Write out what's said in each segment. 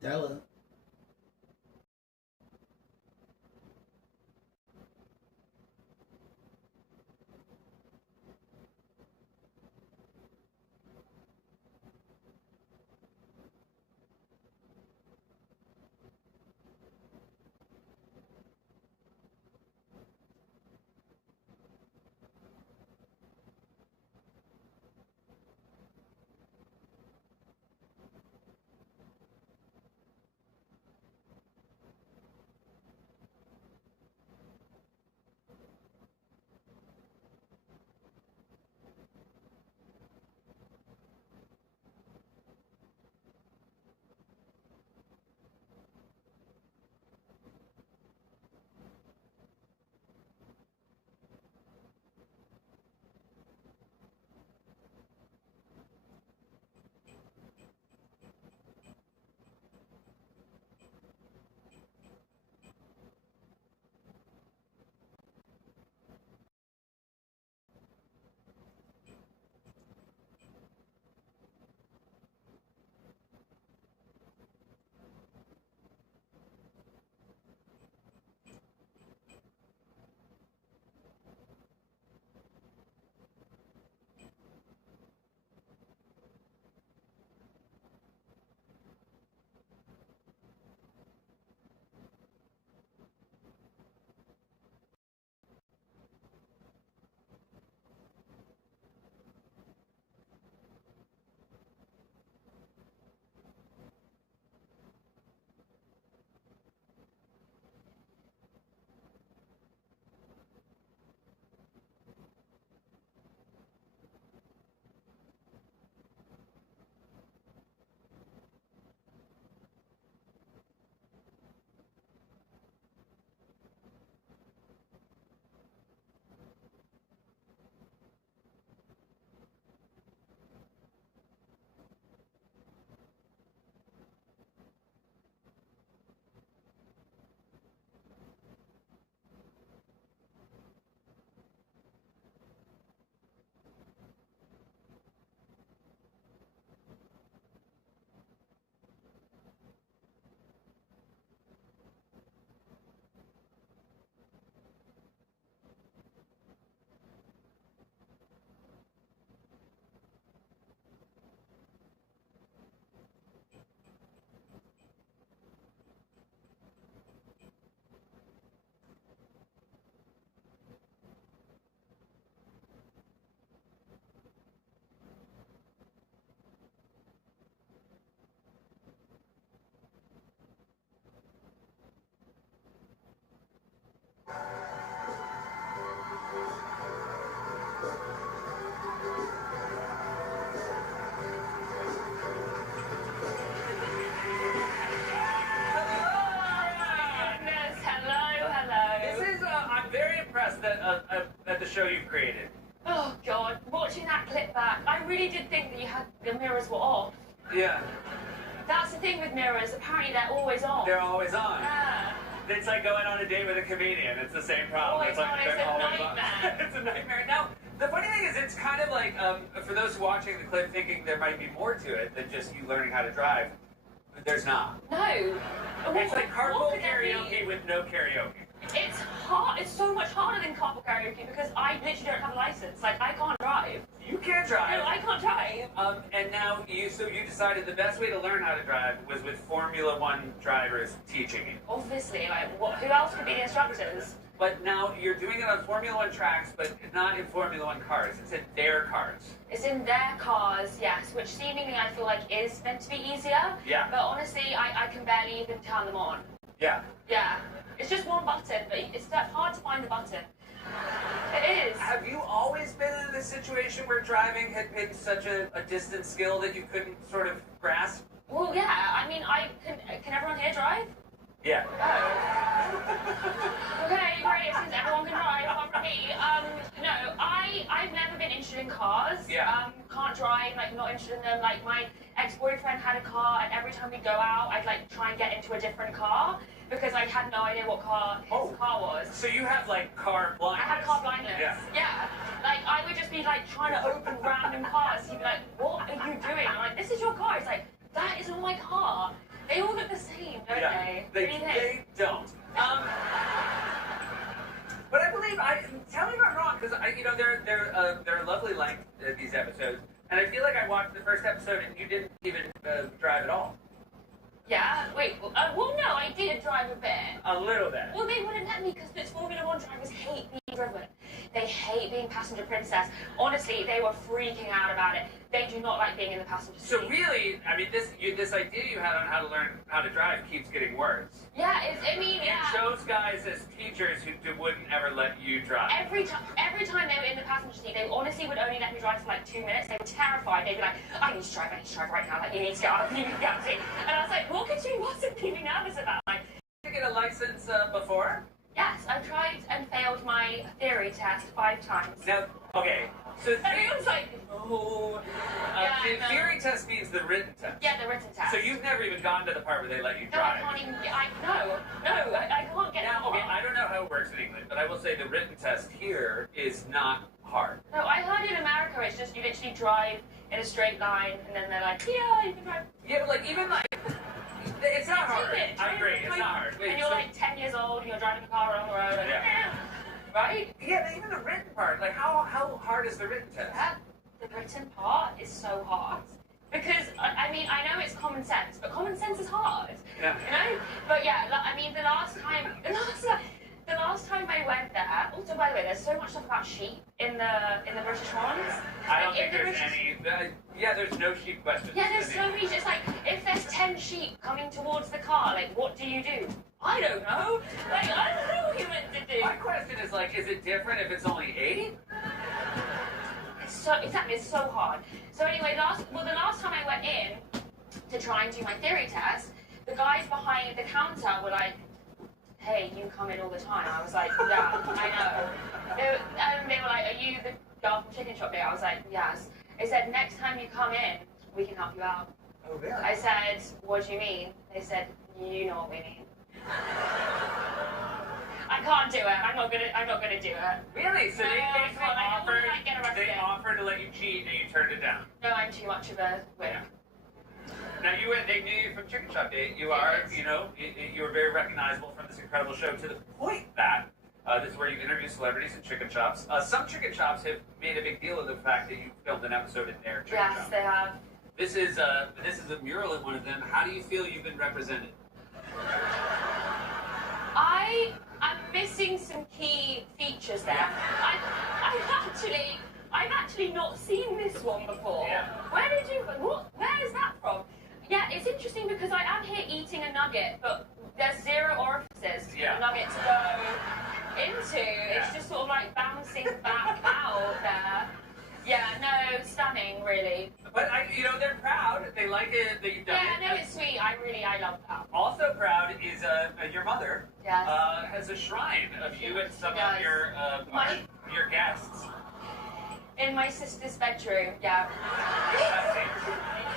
Della. show you've created. Oh, God. Watching that clip back, I really did think that the mirrors were off. Yeah. That's the thing with mirrors. Apparently, they're always on. They're always on. Yeah. It's like going on a date with a comedian. It's the same problem. Oh, it's like it's they're a always nightmare. on. It's a nightmare. Now, the funny thing is, it's kind of like, for those watching the clip thinking there might be more to it than just you learning how to drive, but there's not. No. It's like carpool karaoke with no karaoke. It's hard. It's so much harder than carpool karaoke because I literally don't have a license. Like, I can't drive. You can't drive. No, I can't drive. And now you decided the best way to learn how to drive was with Formula One drivers teaching you. Obviously, like, who else could be the instructors? But now you're doing it on Formula One tracks, but not in Formula One cars. It's in their cars. It's in their cars, yes, which seemingly I feel like is meant to be easier. Yeah. But honestly, I can barely even turn them on. Yeah. Yeah. It's just one button, but it's hard to find the button. It is. Have you always been in this situation where driving had been such a distant skill that you couldn't sort of grasp? Well, yeah. I mean, can everyone here drive? Yeah. Oh. Okay, great. Since everyone can drive, apart from me. No, I've never been interested in cars. Yeah. Can't drive, like, not interested in them. Like, my ex-boyfriend had a car, and every time we go out, I'd, like, try and get into a different car because I had no idea what car his car was. So you have, like, car blindness. I had car blindness. Yeah. Yeah. Like, I would just be, like, trying to open random cars. He'd be like, what are you doing? I'm like, this is your car. He's like, that isn't my car. They all look the same, don't they? They don't. But I believe tell me if I'm wrong, because they're a lovely length, these episodes, and I feel like I watched the first episode and you didn't even drive at all. Yeah. Wait. Well, no, I did drive a bit. A little bit. Well, they wouldn't let me because the Formula One drivers hate being driven. They hate being passenger princess. Honestly, they were freaking out about it. They do not like being in the passenger seat. So really, I mean, this idea you had on how to learn how to drive keeps getting worse. Yeah, yeah. You chose guys as teachers who wouldn't ever let you drive. Every time they were in the passenger seat, they honestly would only let me drive for like 2 minutes. They were terrified. They'd be like, I need to drive right now. Like, you need to get out, you need to get out. And I was like, what could you possibly be nervous about? Like, did you get a license before? Yes, I tried and failed my theory test 5 times. Now, okay, so it was like, no. The theory test means the written test. Yeah, the written test. So you've never even gone to the part where they let you No, drive. I can't even. I can't get. Now, okay, I don't know how it works in England, but I will say the written test here is not hard. No, I heard in America it's just you literally drive in a straight line, and then they're like, yeah, you can drive. Yeah, but like even like. It's not hard. I agree, it's not hard. Wait, and you're like 10 years old and you're driving a car along the road. And, yeah. Right? Yeah, even the written part. Like, how hard is the written test? Yeah, the written part is so hard. Because, I mean, I know it's common sense, but common sense is hard. Yeah. You know? But yeah, I mean, the last time I went there, also, by the way, there's so much stuff about sheep in the British ones. I don't think there's any. Yeah, there's no sheep questions. Yeah, there's so many. Just like, if there's 10 sheep coming towards the car, like, what do you do? I don't know. Like, I don't know what you're meant to do. My question is, like, is it different if it's only 8? It's so hard. So anyway, the last time I went in to try and do my theory test, the guys behind the counter were like, hey, you come in all the time. I was like, yeah, I know. They were like, are you the girl from Chicken Shop Day? I was like, yes. They said, next time you come in, we can help you out. Oh, really? I said, what do you mean? They said, you know what we mean. I can't do it. I'm not gonna do it. Really? So they offered to let you cheat and you turned it down. No, I'm too much of a winner. Now they knew you from Chicken Shop Day. You are, you were very recognizable from this incredible show to the point that this is where you interview celebrities in chicken shops. Some chicken shops have made a big deal of the fact that you filmed an episode in their chicken shop. Yes, they have. This is a mural at one of them. How do you feel you've been represented? I'm missing some key features there. I've actually not seen this one before. Yeah. Where is that from? Yeah, it's interesting because I am here eating a nugget, but there's 0 orifices for the nugget to go into. Yeah. It's just sort of like bouncing back out there. Yeah, no, stunning, really. But they're proud. They like it that you've done it. Yeah, no, it's sweet. I love that. Also proud is your mother. Yes. Has a shrine of you and some Yes. of your guests. In my sister's bedroom, yeah.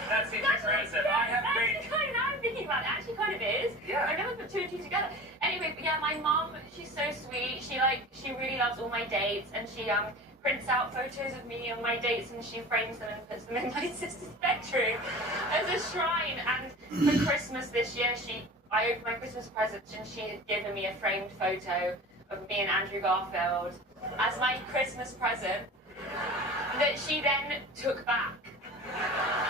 That seems impressive. I have great. Now I'm thinking about it. Actually, kind of is. Yeah. I never put 2 and 2 together. Anyway, but yeah, my mum, she's so sweet. She really loves all my dates, and she prints out photos of me on my dates, and she frames them and puts them in my sister's bedroom as a shrine. And for Christmas this year, I opened my Christmas present, and she had given me a framed photo of me and Andrew Garfield as my Christmas present that she then took back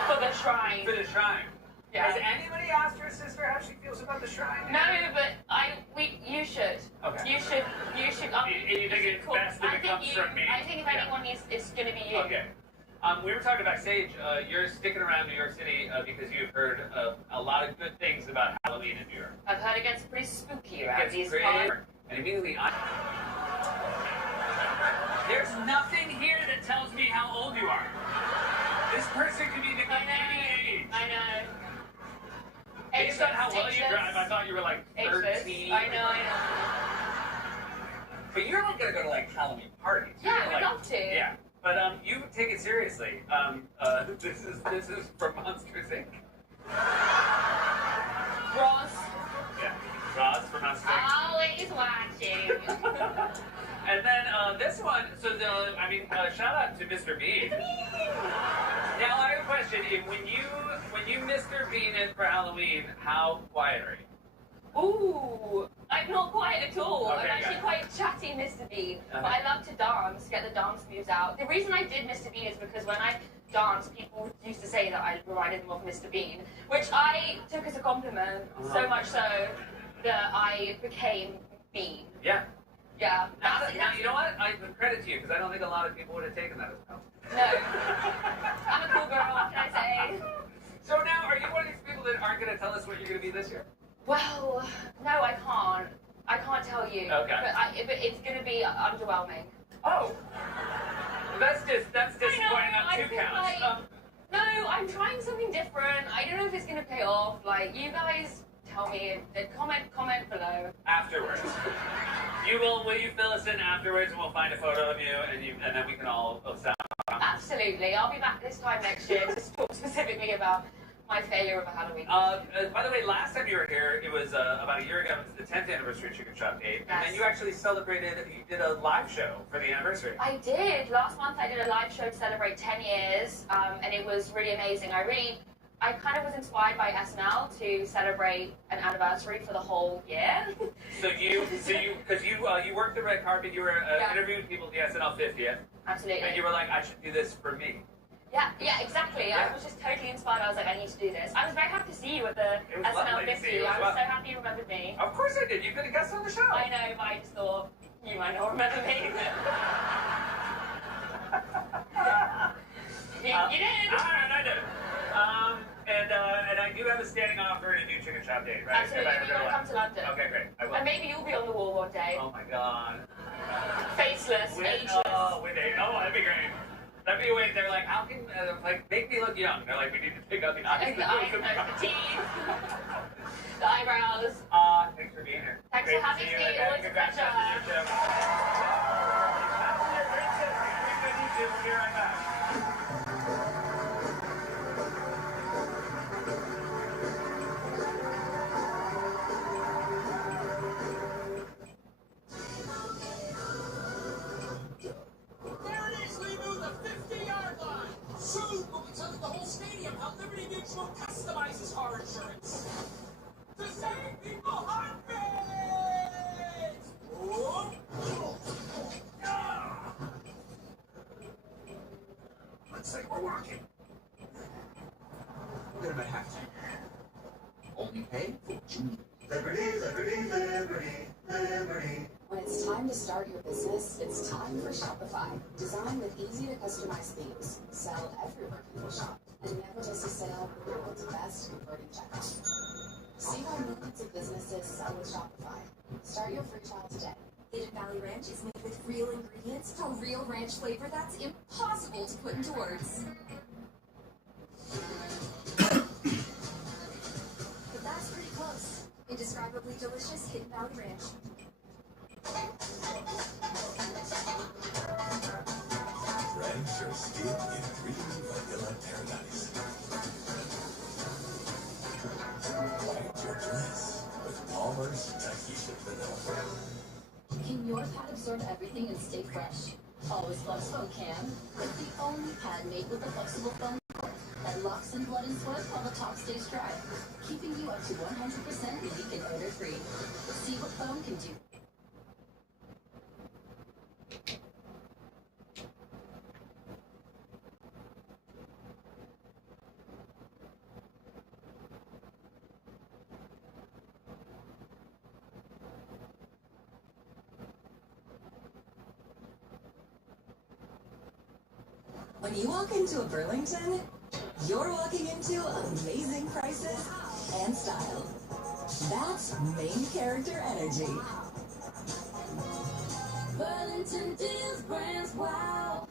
for the shrine. For the shrine. Yeah. Has anybody asked your sister how she feels about the shrine? No, but you should. Okay. You should. You think it's best if it comes from me? I think if anyone is, it's going to be you. Okay. We were talking backstage. You're sticking around New York City because you've heard a lot of good things about Halloween in New York. I've heard it gets pretty spooky around these parts. And immediately there's nothing here that tells me how old you are. This person could be the age. I know. Based on how well you drive, I thought you were like 13. I know. But you're not going to go to like Halloween parties. Yeah, I would love to. Yeah. But you take it seriously. This is from Monsters Inc. Ross. Yeah, Ross from Monsters Inc. Always watching. And then this one, shout out to Mr. Bean. Now I have a question. question: when you Mr. Bean it for Halloween, how quiet are you? Ooh, I'm not quiet at all. Okay, I'm actually quite chatty, Mr. Bean. But I love to dance, get the dance moves out. The reason I did Mr. Bean is because when I danced, people used to say that I reminded them of Mr. Bean, which I took as a compliment, so much so that I became Bean. Yeah. Yeah. Now, you know what? I give credit to you, because I don't think a lot of people would have taken that as a compliment. No. I'm a cool girl, what can I say? So now, are you one of these people that aren't going to tell us what you're going to be this year? Well, no, I can't. I can't tell you. Okay. But it's going to be underwhelming. Oh. That's disappointing on two counts. Like, no, I'm trying something different. I don't know if it's going to pay off. Like, you guys tell me. Comment below. Afterwards. Will you fill us in afterwards, and we'll find a photo of you, and then we can all sound. Absolutely. I'll be back this time next year to talk specifically about my failure of a Halloween. By the way, last time you were here, it was about a year ago. It was the 10th anniversary of Chicken Shop Date. Yes. And then you actually you did a live show for the anniversary. I did. Last month I did a live show to celebrate 10 years, and it was really amazing. I kind of was inspired by SNL to celebrate an anniversary for the whole year. Because you worked the red carpet, you were interviewing people at the SNL 50th. Absolutely. And you were like, I should do this for me. Yeah, exactly. Yeah. I was just totally inspired. I was like, I need to do this. I was very happy to see you at the SNL 50. I was so happy you remembered me. Of course I did. You've been a guest on the show. I know, but I just thought you might not remember me. You did. I did. And I do have a standing offer to do Chicken Shop Date, right? Absolutely. You want to come to London. Okay, great. I will. And maybe you'll be on the wall one day. Oh my god. Faceless, ageless. Oh, that'd be great. That'd be a way. They're like, how can make me look young? They're like, we need to pick out the eyes, the teeth, the eyebrows. Thanks for being here. Thanks for having me. Always a pleasure. We'll be right back. Customizes car insurance to save people hundreds. Looks like we're walking. We're gonna have to. Only pay for June. Liberty, liberty, liberty, liberty. When it's time to start your business, it's time for Shopify. Designed with easy to customize themes, sell everywhere people shop, and never miss a sale with the world's best converting checkout. See how millions of businesses sell with Shopify. Start your free trial today. Hidden Valley Ranch is made with real ingredients for real ranch flavor that's impossible to put into words. But that's pretty close. Indescribably delicious Hidden Valley Ranch. Ranch your skin in creamy vanilla paradise. Light your bliss with Palmer's Tahitian vanilla. Can your pad absorb everything and stay fresh? Always Flex Foam can. It's the only pad made with a flexible foam that locks in blood and sweat while the top stays dry, keeping you up to 100% unique and odor-free. See what foam can do. When you walk into a Burlington, you're walking into amazing prices and style. That's main character energy. Burlington deals, brands, wow.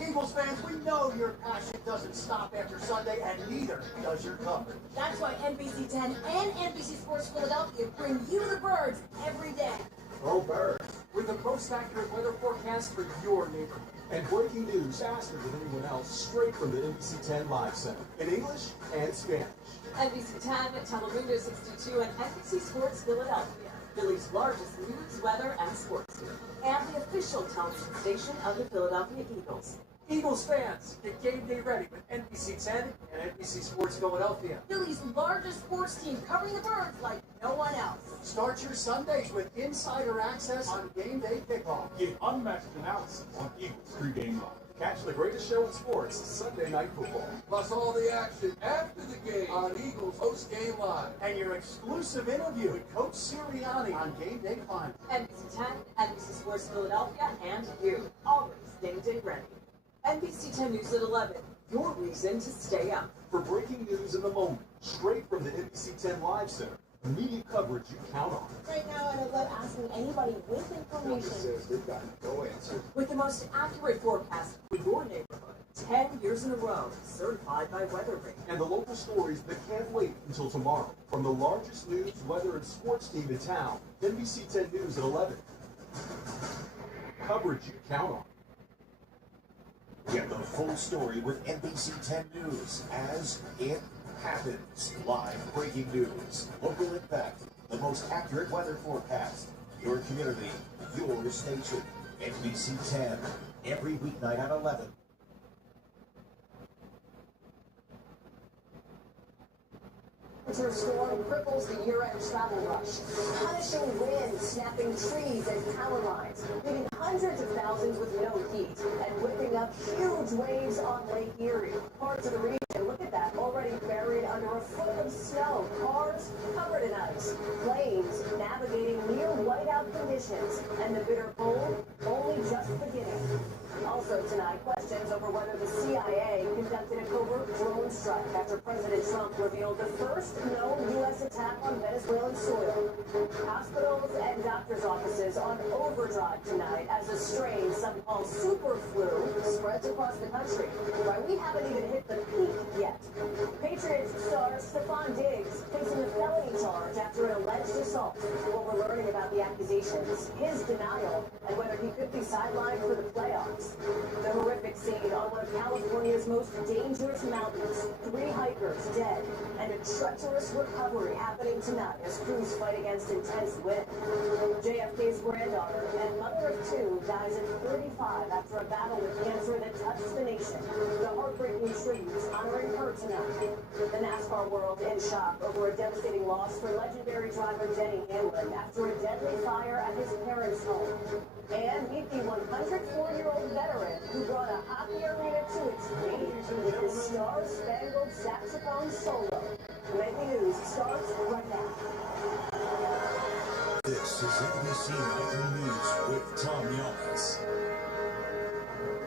Eagles fans, we know your passion doesn't stop after Sunday, and neither does your coverage. That's why NBC 10 and NBC Sports Philadelphia bring you the birds every day. Oh, birds. With the most accurate weather forecast for your neighborhood. And breaking news faster than anyone else, straight from the NBC 10 Live Center, in English and Spanish. NBC 10, Telemundo 62, and NBC Sports Philadelphia, Philly's largest news, weather, and sports team, and the official television station of the Philadelphia Eagles. Eagles fans, get game day ready with NBC 10 and NBC Sports Philadelphia. Philly's largest sports team covering the Birds like no one else. Start your Sundays with insider access on game day kickoff. Get unmatched analysis on Eagles pregame live. Catch the greatest show in sports, Sunday Night Football. Plus all the action after the game on Eagles Post Game Live. And your exclusive interview with Coach Sirianni on Game Day Final. NBC 10, NBC Sports Philadelphia, and you. Always game day ready. NBC 10 News at 11. Your reason to stay up. For breaking news in the moment, straight from the NBC 10 Live Center. Immediate coverage you count on. Right now, I don't love asking anybody with information. They've got no answer. With the most accurate forecast for your neighborhood. 10 years in a row, certified by WeatherRate. And the local stories that can't wait until tomorrow. From the largest news, weather, and sports team in town, NBC 10 News at 11. Coverage you count on. Get the full story with NBC 10 News as it happens. Live breaking news, local impact, the most accurate weather forecast. Your community, your station. NBC 10, every weeknight at 11. Winter storm cripples the year-end travel rush. Punishing wind, snapping trees and power lines, leaving hundreds of thousands with no heat, and whipping up huge waves on Lake Erie. Parts of the region, look at that, already buried under a foot of snow. Cars covered in ice. Planes navigating near whiteout conditions, and the bitter cold only just beginning. Also tonight, questions over whether the CIA conducted a covert drone strike after President Trump revealed the first known U.S. attack on Venezuelan soil. Hospitals and doctors' offices on overdrive tonight as a strain some call super flu spreads across the country. Why we haven't even hit the peak yet. Patriots star Stephon Diggs facing a felony charge after an alleged assault. What we're learning about the accusations, his denial, and whether he could be sidelined for the playoffs. The horrific scene on one of California's most dangerous mountains. 3 hikers dead, and a treacherous recovery happening tonight as crews fight against intense wind. JFK's granddaughter and mother of 2 dies at 35 after a battle with cancer that touched the nation. The heartbreaking tributes honoring her tonight. The NASCAR world in shock over a devastating loss for legendary driver Denny Hamlin after a deadly fire at his parents' home. And meet the 104-year-old veteran who brought a hockey arena to its feet with his star-spangled saxophone solo. Nightly News starts right now. This is NBC Nightly News with Tom Yellis.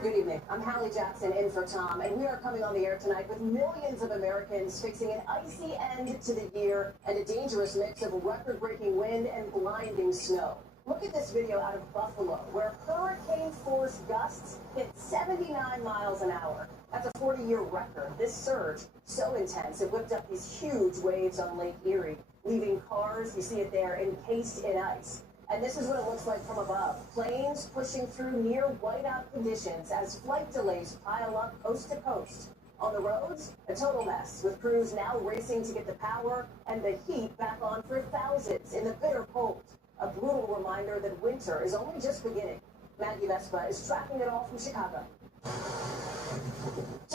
Good evening. I'm Hallie Jackson in for Tom, and we are coming on the air tonight with millions of Americans facing an icy end to the year and a dangerous mix of record-breaking wind and blinding snow. Look at this video out of Buffalo, where hurricane-force gusts hit 79 miles an hour. That's a 40-year record. This surge, so intense, it whipped up these huge waves on Lake Erie, leaving cars, you see it there, encased in ice. And this is what it looks like from above. Planes pushing through near whiteout conditions as flight delays pile up coast to coast. On the roads, a total mess, with crews now racing to get the power and the heat back on for thousands in the bitter cold. A brutal reminder that winter is only just beginning. Maggie Vespa is tracking it all from Chicago.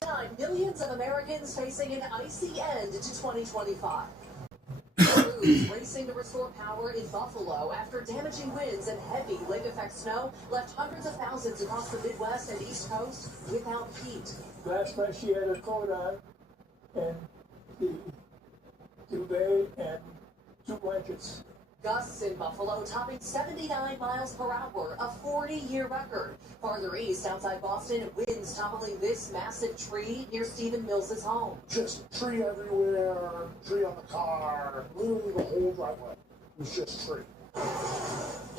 Tonight, millions of Americans facing an icy end to 2025. Crews racing to restore power in Buffalo after damaging winds and heavy lake-effect snow left hundreds of thousands across the Midwest and East Coast without heat. Last night she had her coat on and the duvet and 2 blankets. Gusts in Buffalo topping 79 miles per hour, a 40-year record. Farther east, outside Boston, winds toppling this massive tree near Stephen Mills's home. Just tree everywhere, tree on the car, literally the whole driveway was just tree.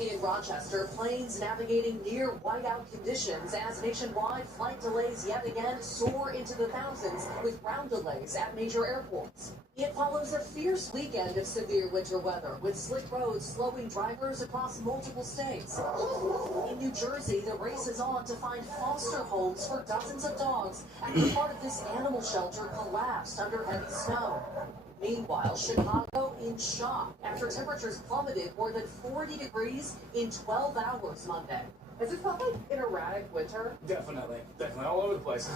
In Rochester, planes navigating near whiteout conditions as nationwide flight delays yet again soar into the thousands with ground delays at major airports. It follows a fierce weekend of severe winter weather with slick roads slowing drivers across multiple states. In New Jersey, the race is on to find foster homes for dozens of dogs after part of this animal shelter collapsed under heavy snow. Meanwhile, Chicago in shock after temperatures plummeted more than 40 degrees in 12 hours Monday. Has it felt like an erratic winter? Definitely all over the place.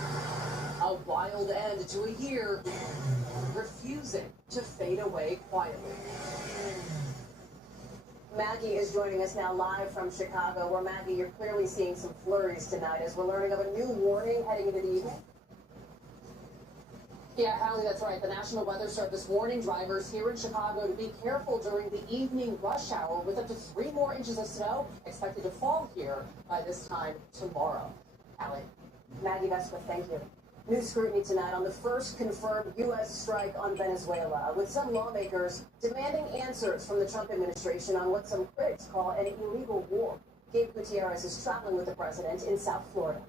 A wild end to a year refusing to fade away quietly. Maggie is joining us now live from Chicago, where, Maggie, you're clearly seeing some flurries tonight as we're learning of a new warning heading into the evening. Yeah, Hallie, that's right. The National Weather Service warning drivers here in Chicago to be careful during the evening rush hour, with up to 3 more inches of snow expected to fall here by this time tomorrow. Hallie. Maggie Vespa, thank you. New scrutiny tonight on the first confirmed U.S. strike on Venezuela, with some lawmakers demanding answers from the Trump administration on what some critics call an illegal war. Gabe Gutierrez is traveling with the president in South Florida.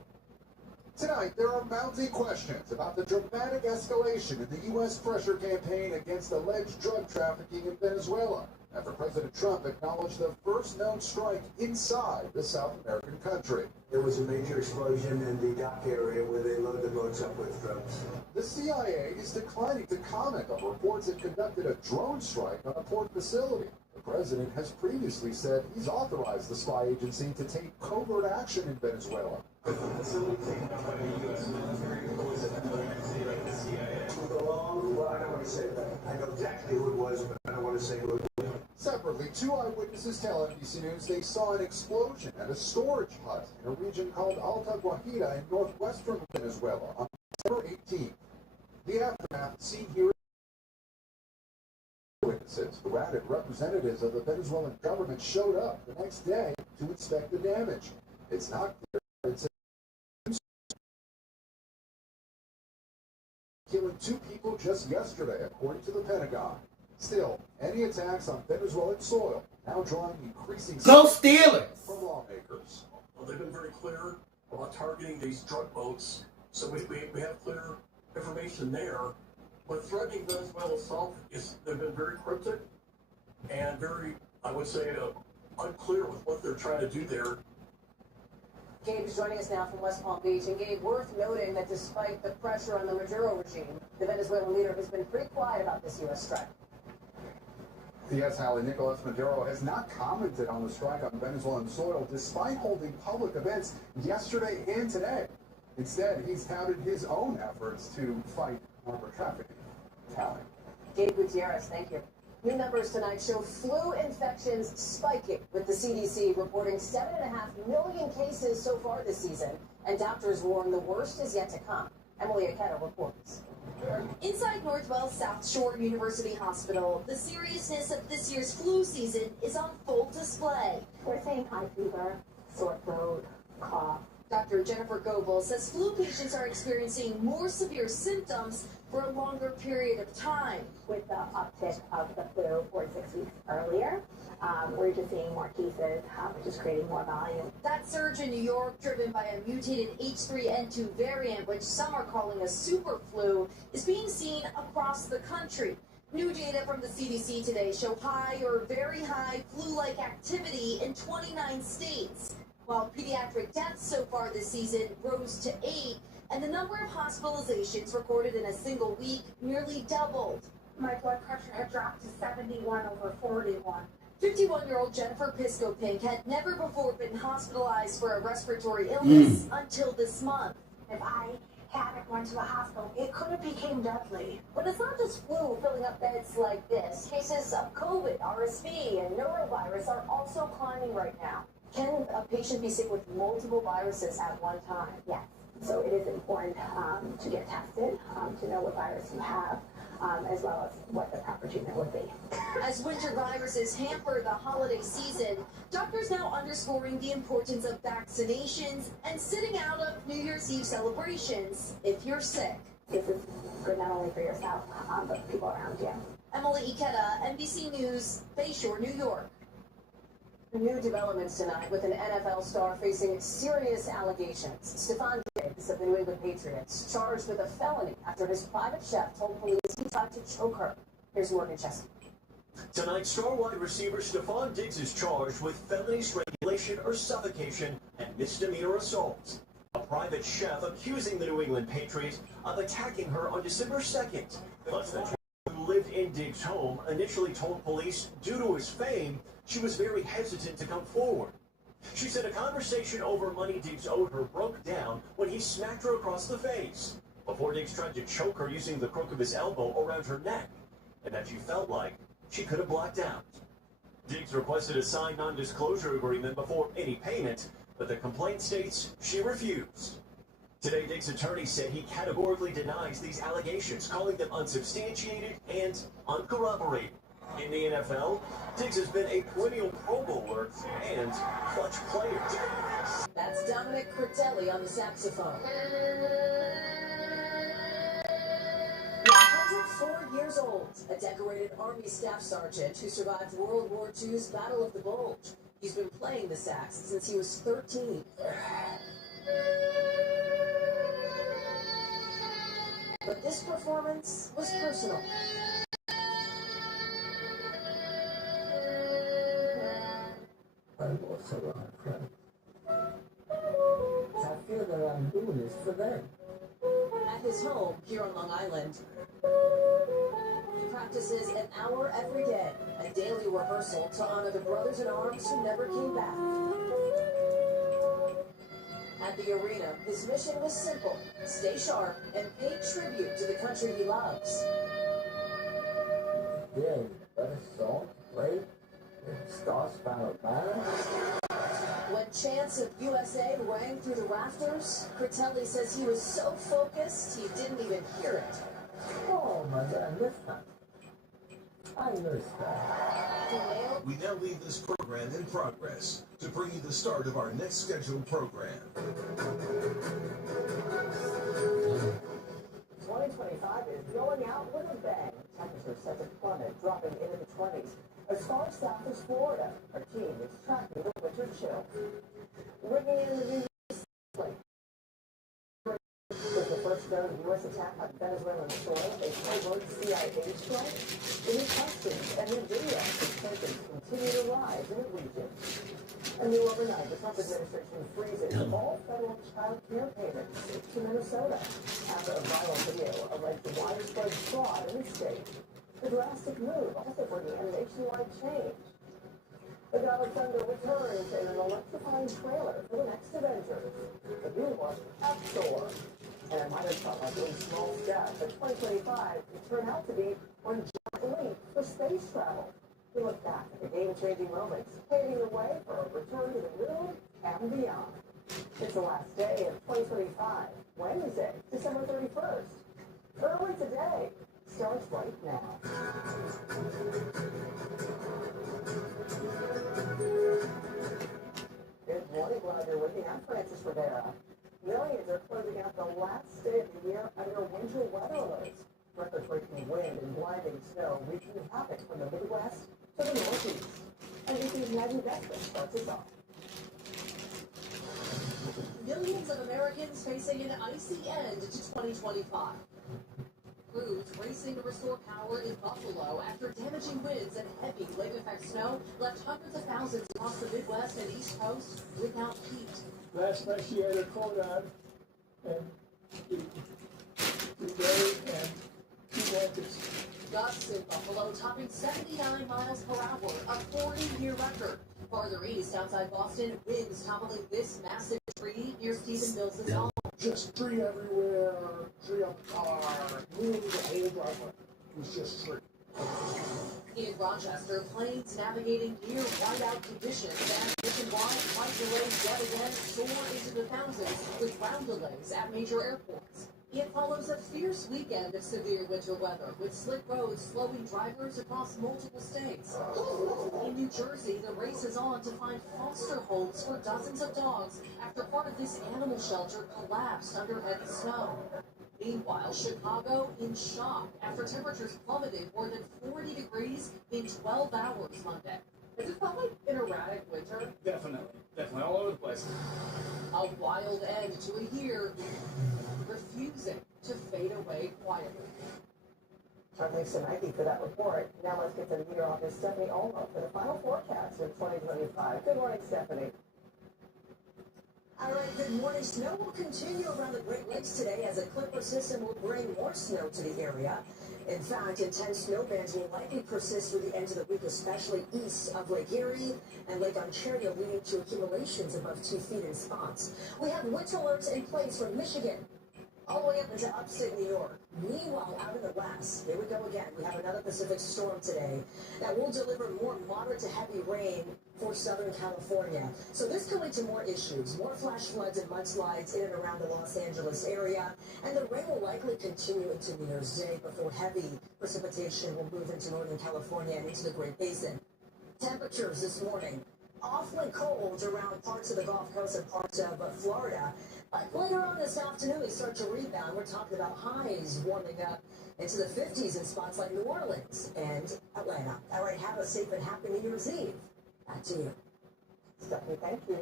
Tonight, there are mounting questions about the dramatic escalation in the U.S. pressure campaign against alleged drug trafficking in Venezuela, after President Trump acknowledged the first known strike inside the South American country. There was a major explosion in the dock area where they load the boats up with drugs. The CIA is declining to comment on reports it conducted a drone strike on a port facility. The president has previously said he's authorized the spy agency to take covert action in Venezuela. The facility taken up by the U.S. military was an agency like the CIA. Well, I don't want to say that. I know exactly who it was, but I don't want to say who it was. Separately, 2 eyewitnesses tell NBC News they saw an explosion at a storage hut in a region called Alta Guajira in northwestern Venezuela on December 18th. The aftermath seen here. Witnesses who added representatives of the Venezuelan government showed up the next day to inspect the damage. It's not clear. It's killing 2 people just yesterday, according to the Pentagon. Still, any attacks on Venezuelan soil now drawing increasing Steelers from lawmakers. Well, they've been very clear about targeting these drug boats, so we have clear information there. But threatening Venezuela itself they've been very cryptic and very, I would say, unclear with what they're trying to do there. Gabe is joining us now from West Palm Beach. And Gabe, worth noting that despite the pressure on the Maduro regime, the Venezuelan leader has been pretty quiet about this U.S. strike. Yes, Hallie, Nicolas Maduro has not commented on the strike on Venezuelan soil despite holding public events yesterday and today. Instead, he's touted his own efforts to fight narco trafficking. Hallie. Gabe Gutierrez, thank you. New numbers tonight show flu infections spiking, with the CDC reporting 7.5 million cases so far this season, and doctors warn the worst is yet to come. Emily Aketa reports. Inside Northwell's South Shore University Hospital, the seriousness of this year's flu season is on full display. We're seeing high fever, sore throat, cough. Dr. Jennifer Goebel says flu patients are experiencing more severe symptoms for a longer period of time. With the uptick of the flu 4 to 6 weeks earlier, we're just seeing more cases, which is creating more volume. That surge in New York, driven by a mutated H3N2 variant, which some are calling a super flu, is being seen across the country. New data from the CDC today show high or very high flu-like activity in 29 states, while pediatric deaths so far this season rose to 8, and the number of hospitalizations recorded in a single week nearly doubled. My blood pressure had dropped to 71 over 41. 51-year-old Jennifer Pisco-Pink had never before been hospitalized for a respiratory illness until this month. If I hadn't went to the hospital, it could have became deadly. But it's not just flu filling up beds like this. Cases of COVID, RSV, and norovirus are also climbing right now. Can a patient be sick with multiple viruses at one time? Yes. So it is important to get tested to know what virus you have, as well as what the proper treatment would be. As winter viruses hamper the holiday season, doctors now underscoring the importance of vaccinations and sitting out of New Year's Eve celebrations if you're sick. This is good not only for yourself, but people around you. Emily Ikeda, NBC News, Bayshore, New York. New developments tonight with an NFL star facing serious allegations. Stephon Diggs of the New England Patriots charged with a felony after his private chef told police he tried to choke her. Here's Morgan Chesky. Tonight, star wide receiver Stephon Diggs is charged with felony strangulation or suffocation and misdemeanor assault. A private chef accusing the New England Patriots of attacking her on December 2nd. Plus, the chef who lived in Diggs' home initially told police due to his fame, she was very hesitant to come forward. She said a conversation over money Diggs owed her broke down when he smacked her across the face, before Diggs tried to choke her using the crook of his elbow around her neck, and that she felt like she could have blacked out. Diggs requested a signed non-disclosure agreement before any payment, but the complaint states she refused. Today, Diggs' attorney said he categorically denies these allegations, calling them unsubstantiated and uncorroborated. In the NFL, Diggs has been a perennial Pro Bowler and clutch player. That's Dominic Curtelli on the saxophone. 104 years old, a decorated Army Staff Sergeant who survived World War II's Battle of the Bulge. He's been playing the sax since he was 13. But this performance was personal. I lost a lot of friends. I feel that I'm doing this for them. At his home here on Long Island, he practices an hour every day, a daily rehearsal to honor the brothers in arms who never came back. At the arena, his mission was simple: stay sharp and pay tribute to the country he loves. Yeah, better song to play. Star Spangled Banner. When chants of USA rang through the rafters, Curtelli says he was so focused he didn't even hear it. Oh my God, listen. I missed that. We now leave this program in progress to bring you the start of our next scheduled program. 2025 is going out with a bang. Temperatures set to plummet, dropping into the 20s. As far south as Florida, our team is tracking the winter chill. Bringing in the new was the first known U.S. attack on Venezuelan soil, a covert CIA strike. The new questions and new video as tensions continue to rise in the region. And new overnight, the Trump administration freezes all federal child care payments to Minnesota after a viral video alleged widespread fraud in the state. The drastic move also bringing a nationwide change. The God of Thunder returns in an electrifying trailer for the next Avengers. The new one, Thor. And it might have felt like a small step, but 2025 could turn out to be one giant leap for space travel. We look back at the game-changing moments, paving the way for a return to the moon and beyond. It's the last day of 2025, Wednesday, December 31st. Early today starts right now. Good morning, glad you're with me. I'm Francis Rivera. Millions are closing out the last day of the year under winter weather alerts. Record-breaking wind and blinding snow wreaking havoc from the Midwest to the Northeast. NBC's Maggie Beckman starts us off. Millions of Americans facing an icy end to 2025. Crews racing to restore power in Buffalo after damaging winds and heavy lake-effect snow left hundreds of thousands across the Midwest and East Coast without heat. Last night she had her coat on and today and 2 blankets. Gusts in Buffalo topping 79 miles per hour, a 40-year record. Farther east, outside Boston, winds toppling this massive tree near Stephenville's home. Just tree everywhere, tree up the car, ruined the whole driveway. It was just tree. In Rochester, planes navigating near whiteout conditions and nationwide flight delays yet again soar into the thousands with ground delays at major airports. It follows a fierce weekend of severe winter weather with slick roads slowing drivers across multiple states. In New Jersey, the race is on to find foster homes for dozens of dogs after part of this animal shelter collapsed under heavy snow. Meanwhile, Chicago in shock after temperatures plummeted more than 40 degrees in 12 hours Monday. Has it felt like an erratic winter? Definitely all over the place. A wild end to a year refusing to fade away quietly. Our thanks to Maggie for that report. Now let's get to meteorologist Stephanie Olmo for the final forecast of 2025. Good morning, Stephanie. All right, good morning. Snow will continue around the Great Lakes today as a clipper system will bring more snow to the area. In fact, intense snow bands will likely persist through the end of the week, especially east of Lake Erie and Lake Ontario, leading to accumulations above 2 feet in spots. We have winter alerts in place for Michigan, all the way up into upstate New York. Meanwhile, out in the west, here we go again. We have another Pacific storm today that will deliver more moderate to heavy rain for Southern California. So this could lead to more issues, more flash floods and mudslides in and around the Los Angeles area. And the rain will likely continue into New Year's Day before heavy precipitation will move into Northern California and into the Great Basin. Temperatures this morning, awfully cold around parts of the Gulf Coast and parts of Florida. But later on this afternoon, they start to rebound. We're talking about highs warming up into the 50s in spots like New Orleans and Atlanta. All right, have a safe and happy New Year's Eve. Back to you. Stephanie, thank you.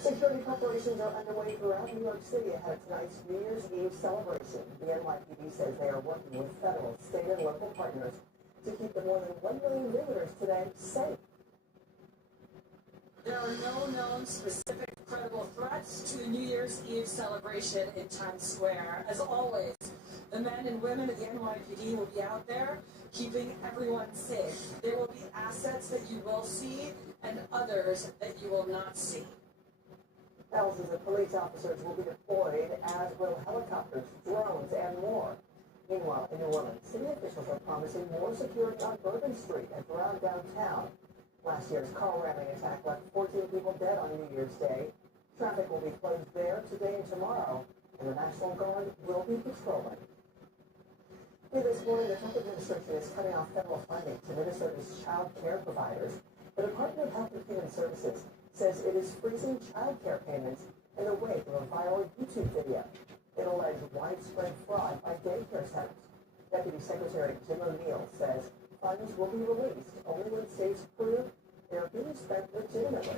Security preparations are underway throughout New York City ahead of tonight's New Year's Eve celebration. The NYPD says they are working with federal, state, and local partners to keep the more than 1 million visitors today safe. There are no known specific credible threats to the New Year's Eve celebration in Times Square. As always, the men and women of the NYPD will be out there keeping everyone safe. There will be assets that you will see and others that you will not see. Thousands of police officers will be deployed, as will helicopters, drones, and more. Meanwhile, in New Orleans, city officials are promising more security on Bourbon Street and around downtown. Last year's car ramming attack left 14 people dead on New Year's Day. Traffic will be closed there today and tomorrow, and the National Guard will be patrolling. Here this morning, the Trump administration is cutting off federal funding to Minnesota's child care providers. The Department of Health and Human Services says it is freezing child care payments in the wake of a viral YouTube video. It alleged widespread fraud by daycare centers. Deputy Secretary Jim O'Neill says funds will be released only when states prove they are being spent legitimately.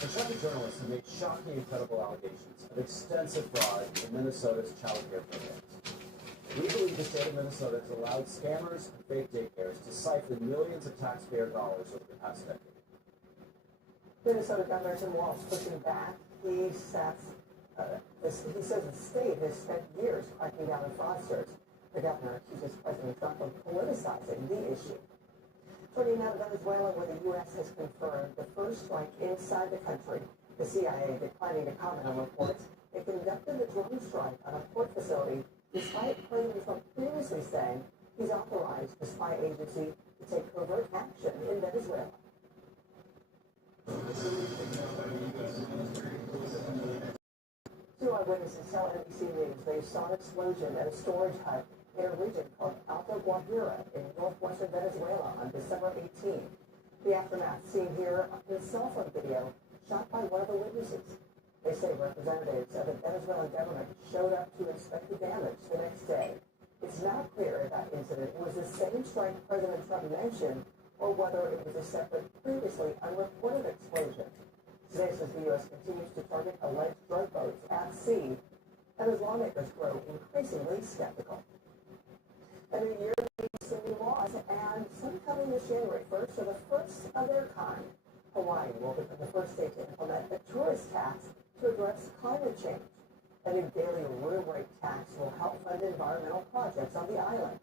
Traffic journalists have made shocking and credible allegations of extensive fraud in Minnesota's child care programs. We believe the state of Minnesota has allowed scammers and fake daycares to siphon millions of taxpayer dollars over the past decade. Minnesota Governor Tim Walz pushing back. He says the state has spent years cracking down on fraudsters. The governor accuses President Trump of politicizing the issue. Turning now to Venezuela, where the U.S. has confirmed the first strike inside the country. The CIA declining to comment on reports it conducted the drone strike on a port facility, despite President Trump previously saying he's authorized the spy agency to take covert action in Venezuela. Two eyewitnesses tell NBC News they saw an explosion at a storage hut in a region called Alta Guajira in northwestern Venezuela on December 18. The aftermath seen here in cell phone video shot by one of the witnesses. They say representatives of the Venezuelan government showed up to inspect the damage the next day. It's not clear if that incident was the same strike President Trump mentioned or whether it was a separate, previously unreported explosion. Today says the U.S. continues to target alleged drug boats at sea, and as lawmakers grow increasingly skeptical. A new year needs some new laws, and some coming this January 1st are the first of their kind. Hawaii will become the first state to implement a tourist tax to address climate change. A new daily room rate tax will help fund environmental projects on the island.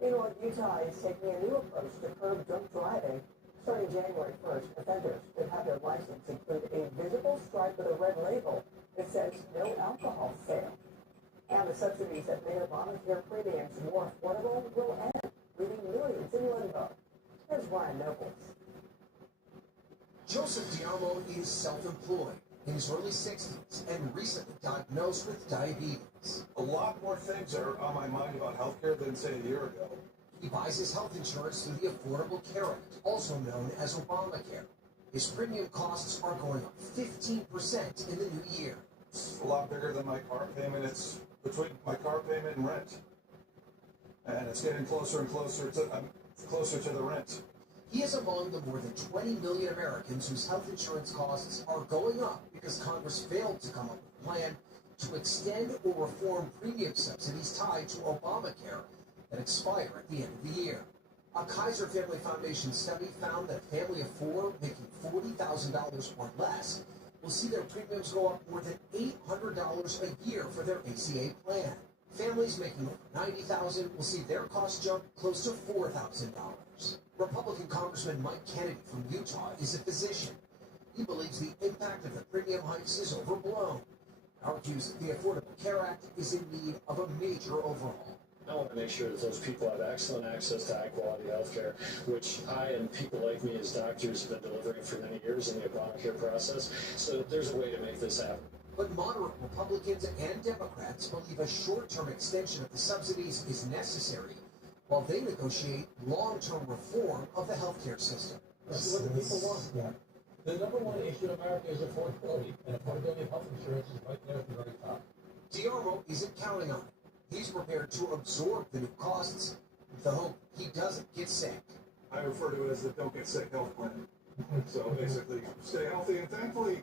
Meanwhile, Utah is taking a new approach to curb drunk driving. Starting January 1st, offenders should have their license include a visible stripe with a red label that says no alcohol sale. And the subsidies that made Obamacare premiums more affordable will end, leaving millions in limbo. Here's Ryan Nobles. Joseph Diamo is self-employed, in his early 60s, and recently diagnosed with diabetes. A lot more things are on my mind about healthcare than, say, a year ago. He buys his health insurance through the Affordable Care Act, also known as Obamacare. His premium costs are going up 15% in the new year. It's a lot bigger than my car payment. It's between my car payment and rent. And it's getting closer and closer to the rent. He is among the more than 20 million Americans whose health insurance costs are going up because Congress failed to come up with a plan to extend or reform premium subsidies tied to Obamacare that expire at the end of the year. A Kaiser Family Foundation study found that a family of four making $40,000 or less will see their premiums go up more than $800 a year for their ACA plan. Families making over $90,000 will see their costs jump close to $4,000. Republican Congressman Mike Kennedy from Utah is a physician. He believes the impact of the premium hikes is overblown. Argues the Affordable Care Act is in need of a major overhaul. I want to make sure that those people have excellent access to high-quality health care, which I and people like me as doctors have been delivering for many years in the Obamacare process. So there's a way to make this happen. But moderate Republicans and Democrats believe a short-term extension of the subsidies is necessary while they negotiate long-term reform of the healthcare system. This is what the people want. Yeah. The number one issue in America is affordability, and affordability of health insurance is right there at the very top. D'Armo isn't counting on it. He's prepared to absorb the new costs with the hope he doesn't get sick. I refer to it as the don't get sick health plan. So basically, stay healthy, and thankfully,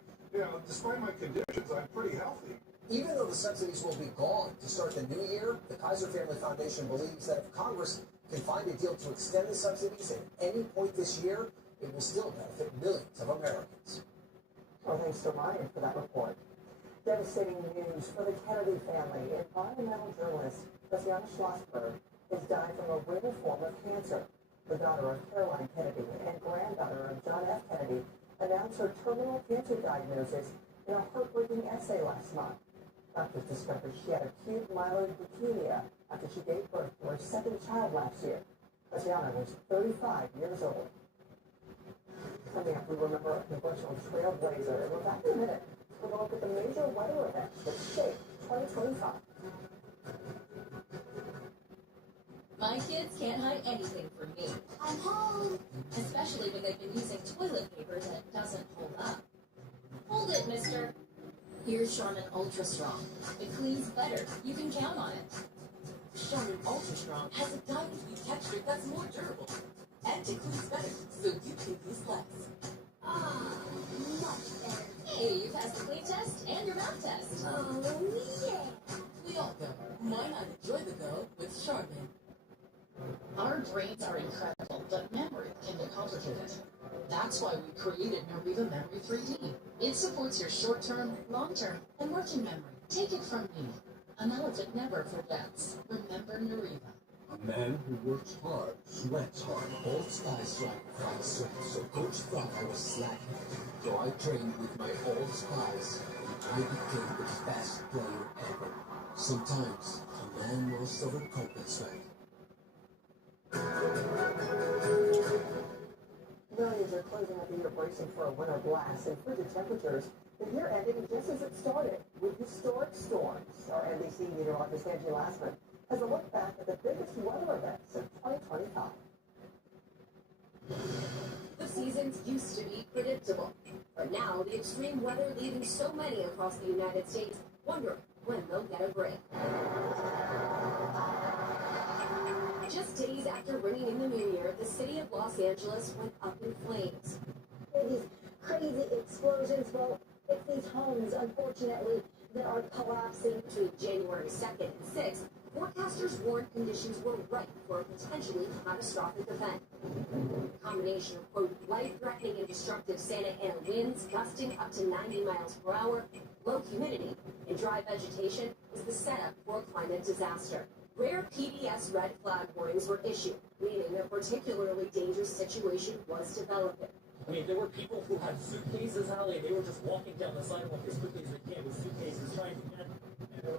despite my conditions, I'm pretty healthy. Even though the subsidies will be gone to start the new year, the Kaiser Family Foundation believes that if Congress can find a deal to extend the subsidies at any point this year, it will still benefit millions of Americans. Well, thanks to Ryan for that report. Devastating news for the Kennedy family. Environmental journalist Christiana Schlossberg has died from a rare form of cancer. The daughter of Caroline Kennedy and granddaughter of John F. Kennedy announced her terminal cancer diagnosis in a heartbreaking essay last month. Doctors discovered she had acute myeloid leukemia after she gave birth to her second child last year. Christiana was 35 years old. Coming up, we remember a congressional trailblazer, and we're back in a minute. We're going to look at the major weather events that shape 2025. My kids can't hide anything from me. I'm home. Especially when they've been using toilet paper that doesn't hold up. Hold it, mister. Here's Charmin Ultra Strong. It cleans better. You can count on it. Charmin Ultra Strong has a diamond-sweet texture that's more durable. And it cleans better, so you can use less. Ah, much better. Hey, you passed the clean test and your mouth test. Oh, yeah. We all go. Why not enjoy the go with Charmin? Our brains are incredible, but memory can get complicated. That's why we created Nariva Memory 3D. It supports your short-term, long-term, and working memory. Take it from me. An elephant never forgets. Remember Nariva. A man who works hard, sweats hard. Old Spice like sweat, so Coach thought I was slacking. So I trained with my Old Spice, and I became the best player ever. Sometimes a man must overcompensate. Millions are closing out the year bracing for a winter blast and frigid temperatures. The year ending just as it started with historic storms. Our NBC meteorologist Angie Lassman has a look back at the biggest weather events of 2025. The seasons used to be predictable, but now the extreme weather leaving so many across the United States wondering when they'll get a break. Just days after ringing in the new year, the city of Los Angeles went up in flames. These crazy explosions, well, it's these homes, unfortunately, that are collapsing. Between January 2nd and 6th, forecasters warned conditions were ripe for a potentially catastrophic event. A combination of, quote, life-threatening and destructive Santa Ana winds gusting up to 90 miles per hour, low humidity, and dry vegetation was the setup for a climate disaster. Rare PBS red flag warnings were issued, meaning a particularly dangerous situation was developing. I mean, there were people who had suitcases, Hallie. They were just walking down the sidewalk as quickly as they can with suitcases, trying to get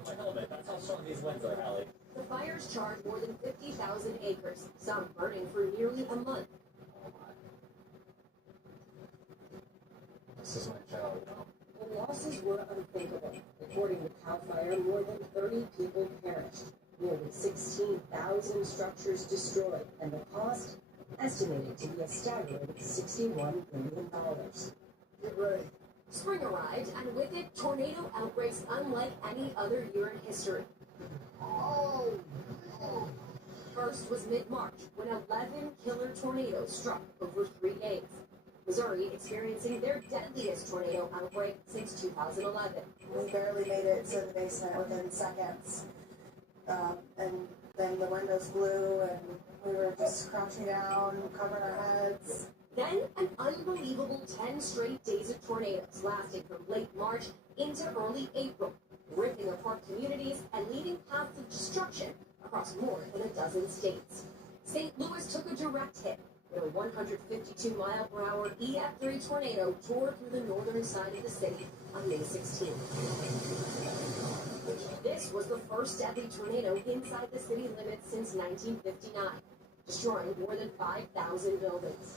my helmet. That's how strong these winds are, Hallie. The fires charred more than 50,000 acres, some burning for nearly a month. This is my child. The losses were unthinkable. According to CAL FIRE, more than 30 people perished, nearly 16,000 structures destroyed, and the cost estimated to be a staggering $61 billion. Get ready. Spring arrived, and with it, tornado outbreaks unlike any other year in history. First was mid-March, when 11 killer tornadoes struck over 3 days. Missouri experiencing their deadliest tornado outbreak since 2011. We barely made it to the basement within seconds. And then the windows blew, and we were just crouching down, covering our heads. Then an unbelievable 10 straight days of tornadoes lasting from late March into early April, ripping apart communities and leaving paths of destruction across more than a dozen states. St. Louis took a direct hit when a 152-mile-per-hour EF3 tornado tore through the northern side of the city on May 16th. This was the first deadly tornado inside the city limits since 1959, destroying more than 5,000 buildings.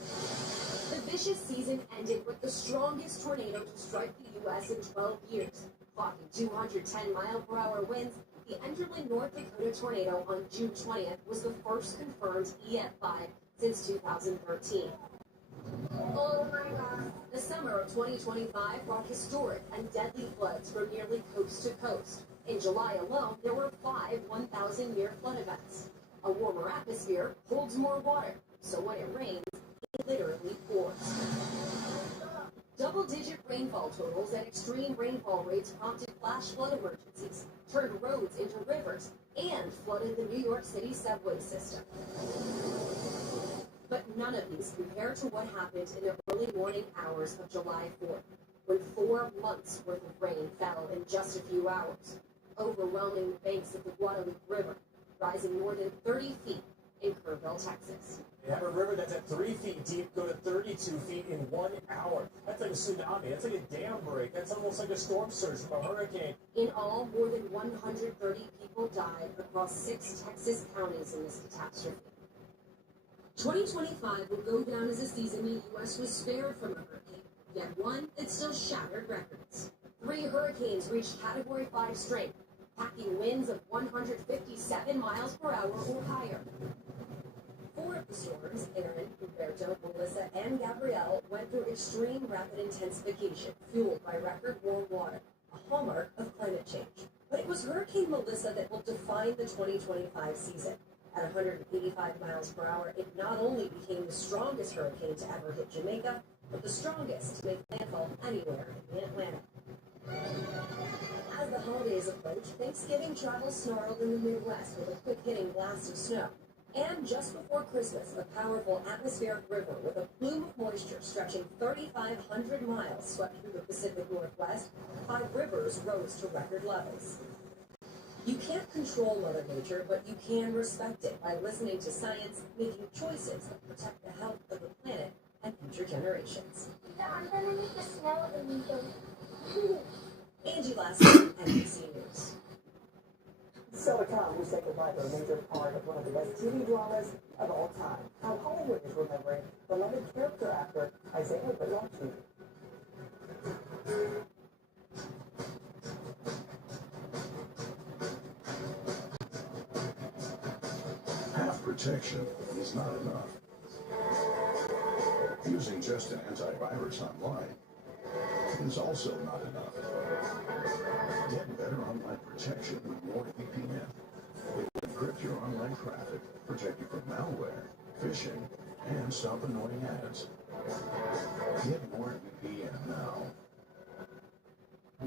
The vicious season ended with the strongest tornado to strike the U.S. in 12 years. Clocking 210-mile-per-hour winds, the Enderlin, North Dakota tornado on June 20th was the first confirmed EF5 since 2013. Oh my God. The summer of 2025 brought historic and deadly floods from nearly coast to coast. In July alone, there were 5 1,000-year flood events. A warmer atmosphere holds more water, so when it rains, it literally pours. Double-digit rainfall totals and extreme rainfall rates prompted flash flood emergencies, turned roads into rivers, and flooded the New York City subway system. But none of these compare to what happened in the early morning hours of July 4th, when 4 months' worth of rain fell in just a few hours, overwhelming the banks of the Guadalupe River, rising more than 30 feet in Kerrville, Texas. You have a river that's at 3 feet deep go to 32 feet in 1 hour. That's like a tsunami. That's like a dam break. That's almost like a storm surge from a hurricane. In all, more than 130 people died across 6 Texas counties in this catastrophe. 2025 will go down as a season the U.S. was spared from a hurricane, yet one that still shattered records. 3 hurricanes reached Category 5 strength, packing winds of 157 miles per hour or higher. 4 of the storms, Aaron, Humberto, Melissa, and Gabrielle, went through extreme rapid intensification, fueled by record warm water, a hallmark of climate change. But it was Hurricane Melissa that will define the 2025 season. At 185 miles per hour, it not only became the strongest hurricane to ever hit Jamaica, but the strongest to make landfall anywhere in the Atlantic. As the holidays approach, Thanksgiving travel snarled in the Midwest with a quick-hitting blast of snow. And just before Christmas, a powerful atmospheric river with a plume of moisture stretching 3,500 miles swept through the Pacific Northwest. 5 rivers rose to record levels. You can't control Mother Nature, but you can respect it by listening to science, making choices that protect the health of the planet and future generations. I'm gonna make the snow illegal. Angie Lasser, NBC News. So to come, we say goodbye to a major part of one of the best TV dramas of all time. How Hollywood is remembering beloved character actor Isaiah Bellocci. Half protection is not enough. Using just an antivirus online is also not enough. Get better online protection with more VPN. It will encrypt your online traffic, protect you from malware, phishing, and stop annoying ads. Get more VPN now.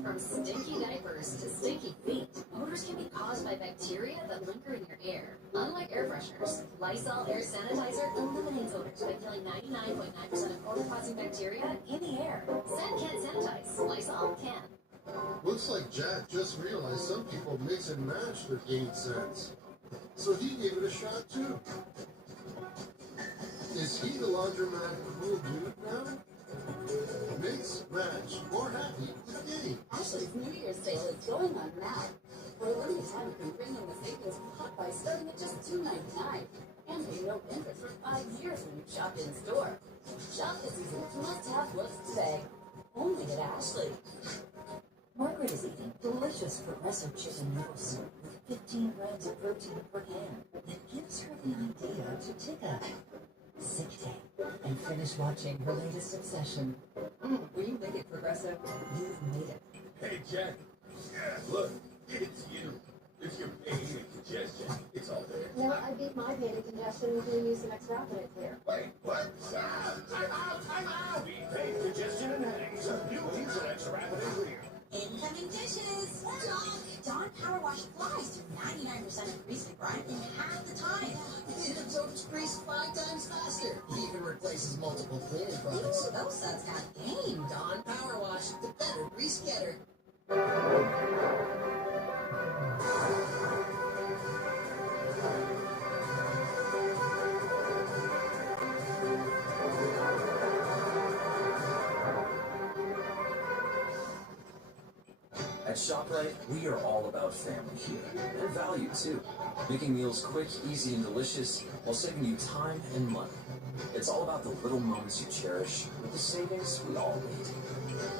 From stinky diapers to stinky feet, odors can be caused by bacteria that linger in your air. Unlike air fresheners, Lysol Air Sanitizer eliminates odors by killing 99.9% of odor-causing bacteria in the air. Scent can't sanitize, Lysol can. Looks like Jack just realized some people mix and match their gain scents. So he gave it a shot too. Is he the laundromat cool dude now? Mix, match, more happy with Gain. Ashley's New Year's sale is going on now. For a limited time, you can bring in the savings pot by starting at just $2.99 and pay no interest for 5 years when you shop in store. Shop this season with must-have looks today, only at Ashley. Margaret is eating delicious Progresso chicken noodle soup with 15 grams of protein per can. That gives her the idea to take a sick day and finish watching her latest obsession. Will you make it Progresso? You've made it. Hey, Jack. Yeah, look, it's you. It's your pain and congestion. It's all there. No, I beat my pain and congestion with new Mucinex Rapid Clear. Wait, what? Time out! Beat pain, congestion, and headaches. New Mucinex Rapid Clear. Incoming dishes! Dawn Power Wash flies through 99% of grease and grime in half the time. It's absorbs grease 5 times faster. Even replaces multiple cleaning products. Ooh, those suds got game. Dawn Power Wash, the better grease getter. At ShopRite, we are all about family here, and value too. Making meals quick, easy, and delicious while saving you time and money. It's all about the little moments you cherish with the savings we all need.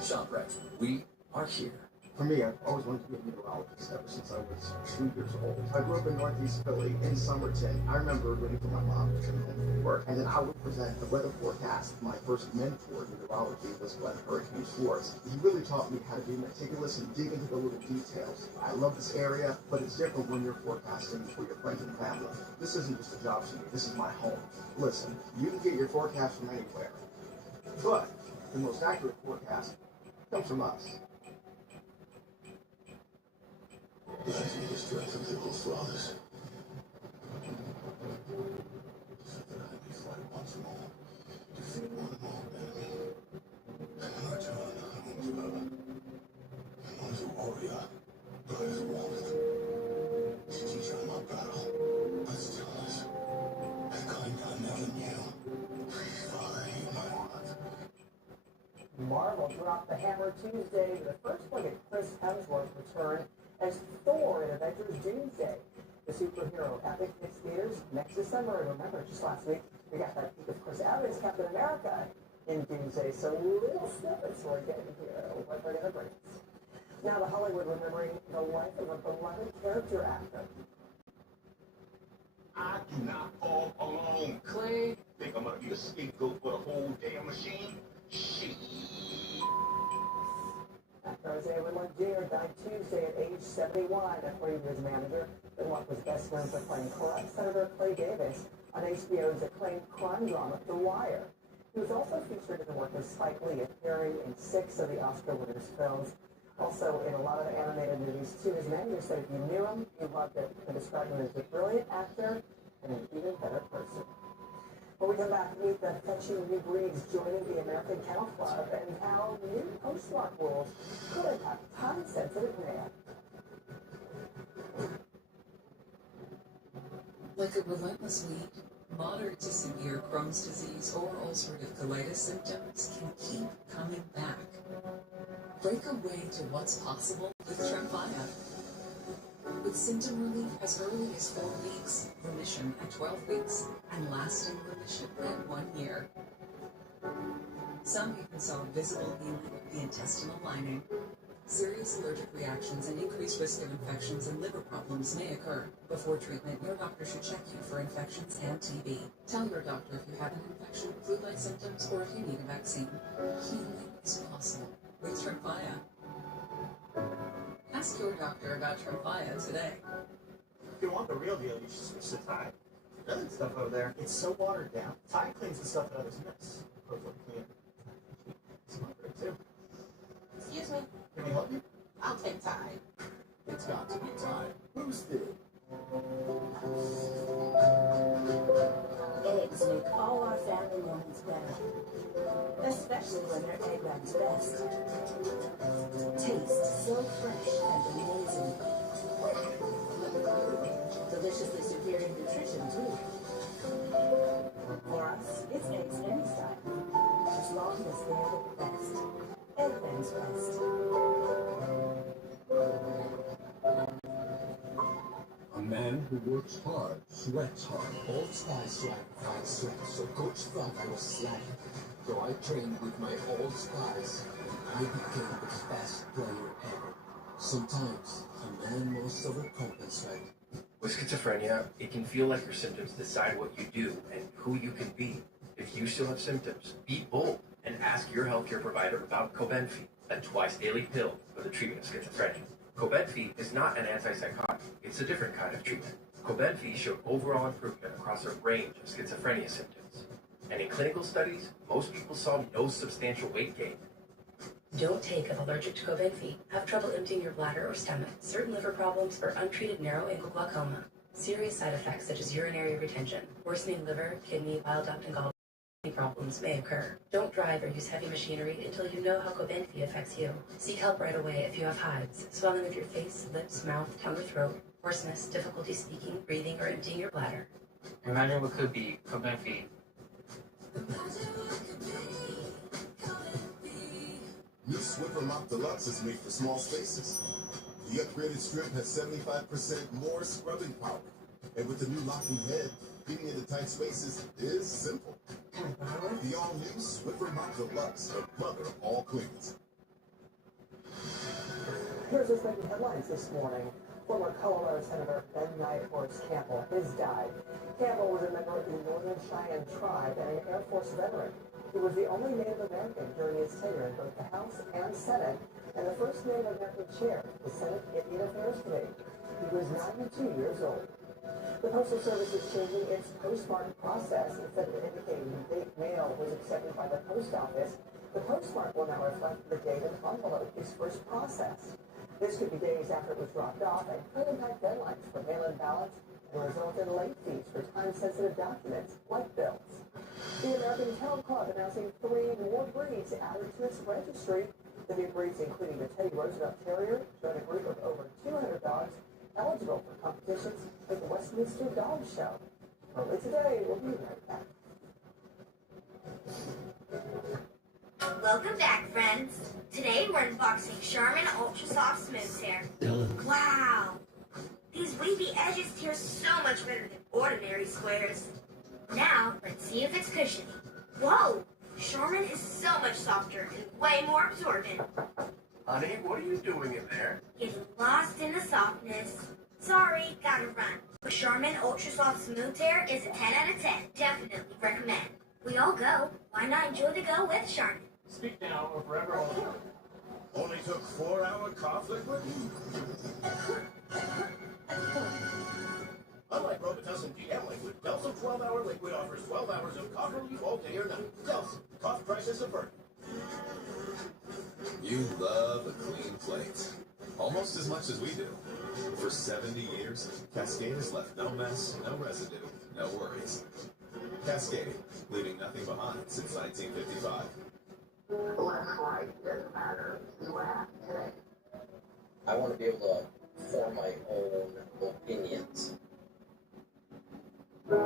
ShopRite, we are here. For me, I've always wanted to be a meteorologist ever since I was 2 years old. I grew up in Northeast Philly in Somerton. I remember waiting for my mom to come home from work, and then I would present the weather forecast. My first mentor in meteorology was when Hurricane Schwartz. He really taught me how to be meticulous and dig into the little details. I love this area, but it's different when you're forecasting for your friends and family. This isn't just a job for me, this is my home. Listen, you can get your forecast from anywhere, but the most accurate forecast comes from us. Reminds me of the strength of the old fathers. Something I be fight once more, defeat one more enemy. And I turn home's brother. And one is a warrior, blood is warmth. Teach on my battle, but still is. A kind I never knew. Father, heal my heart. Marvel dropped the hammer Tuesday with the first look at Chris Hemsworth's return as Thor in Avengers Doomsday. The superhero epic hits theaters next December. And remember, just last week, we got that peek of Chris Evans, Captain America, in Doomsday. So little snippets we're getting here. What we're going to bring. Now to Hollywood, remembering the life of a beloved character actor. I do not fall alone. Clay, think I'm going to be the scapegoat for the whole damn machine? Shit. Actor Isaiah Whitlock Jr. died Tuesday at age 71, according to his manager. Whitlock was best known for playing corrupt Senator Clay Davis on HBO's acclaimed crime drama, The Wire. He was also featured in the work of Spike Lee, appearing in 6 of the Oscar winners' films. Also in a lot of animated movies, too. His manager said if you knew him, you loved it, and described him as a brilliant actor and an even better person. When we come back, meet the fetching new breeds joining the American Kennel Club and how new post-lock rules could impact time-sensitive mail. Like a relentless weed, moderate to severe Crohn's disease or ulcerative colitis symptoms can keep coming back. Break away to what's possible with Tremfya. With symptom relief as early as 4 weeks, remission at 12 weeks, and lasting remission at 1 year. Some even saw visible healing of the intestinal lining. Serious allergic reactions and increased risk of infections and liver problems may occur. Before treatment, your doctor should check you for infections and TB. Tell your doctor if you have an infection, flu-like symptoms, or if you need a vaccine. Healing is possible with Tremfya. Ask your doctor about Tremfya today. If you want the real deal, you should switch to Tide. The other stuff over there, it's so watered down. Tide cleans the stuff that others miss. Perfectly clean. It's my break too. Excuse me. Can we help you? I'll take Tide. It's got to be Tide. Boosted. Eggs make all our family moments better, especially when they're Eggland's best. Taste so fresh and amazing. Deliciously superior nutrition, too. For us, it's eggs any style, as long as they're the best. Eggland's best. A man who works hard, sweats hard. Old Spice sacrifice sweat, so Coach thought I was slacking. So I trained with my Old Spice, and I became the best player ever. Sometimes a man must overcompensate. With schizophrenia, it can feel like your symptoms decide what you do and who you can be. If you still have symptoms, be bold and ask your healthcare provider about Cobenfy, a twice-daily pill for the treatment of schizophrenia. Cobenfy is not an antipsychotic. It's a different kind of treatment. Cobenfy showed overall improvement across a range of schizophrenia symptoms. And in clinical studies, most people saw no substantial weight gain. Don't take if allergic to Cobenfy, have trouble emptying your bladder or stomach, certain liver problems, or untreated narrow angle glaucoma. Serious side effects such as urinary retention, worsening liver, kidney, bile duct, and gallbladder problems may occur. Don't drive or use heavy machinery until you know how Cobenfy affects you. Seek help right away if you have hives, swelling of your face, lips, mouth, tongue, or throat, hoarseness, difficulty speaking, breathing, or emptying your bladder. Imagine what could be Cobenfy. New Swiffer Mop Deluxe is made for small spaces. The upgraded strip has 75% more scrubbing power. And with the new locking head, getting into tight spaces is simple. The all-new Swiffer Mop Deluxe, the mother of all cleans. Here's what's making headlines this morning. Former Colorado Senator Ben Neitwork's Campbell has died. Campbell was a member of the Northern Cheyenne tribe and an Air Force veteran. He was the only Native American during his tenure in both the House and Senate, and the first Native American chair of the Senate Indian Affairs Committee. He was 92 years old. The Postal Service is changing its postmark process. Instead of indicating the date mail was accepted by the post office, the postmark will now reflect the date an envelope is first processed. This could be days after it was dropped off and could impact deadlines for mail-in ballots and result in late fees for time-sensitive documents like bills. The American Kennel Club announcing 3 more breeds added to its registry. The new breeds, including the Teddy Roosevelt Terrier, join a group of over 200 dogs eligible for competitions like the Westminster Dog Show. Early today, we'll be right back. Welcome back, friends. Today we're unboxing Charmin Ultra Soft Smooth Tear. Wow! These wavy edges tear so much better than ordinary squares. Now, let's see if it's cushiony. Whoa! Charmin is so much softer and way more absorbent. Honey, what are you doing in there? Getting lost in the softness. Sorry, gotta run. But Charmin Ultra Soft Smooth Tear is a 10 out of 10. Definitely recommend. We all go. Why not enjoy the go with Charmin? Speak now or forever hold on. Only took 4-hour cough liquid? Unlike Robitussin PM liquid, Delsum 12-hour liquid offers 12 hours of cough relief all day or night. Delsum, cough crisis averted. You love a clean plate. Almost as much as we do. For 70 years, Cascade has left no mess, no residue, no worries. Cascade, leaving nothing behind since 1955. Left, right, doesn't matter. See what happened today. I want to be able to form my own opinions. We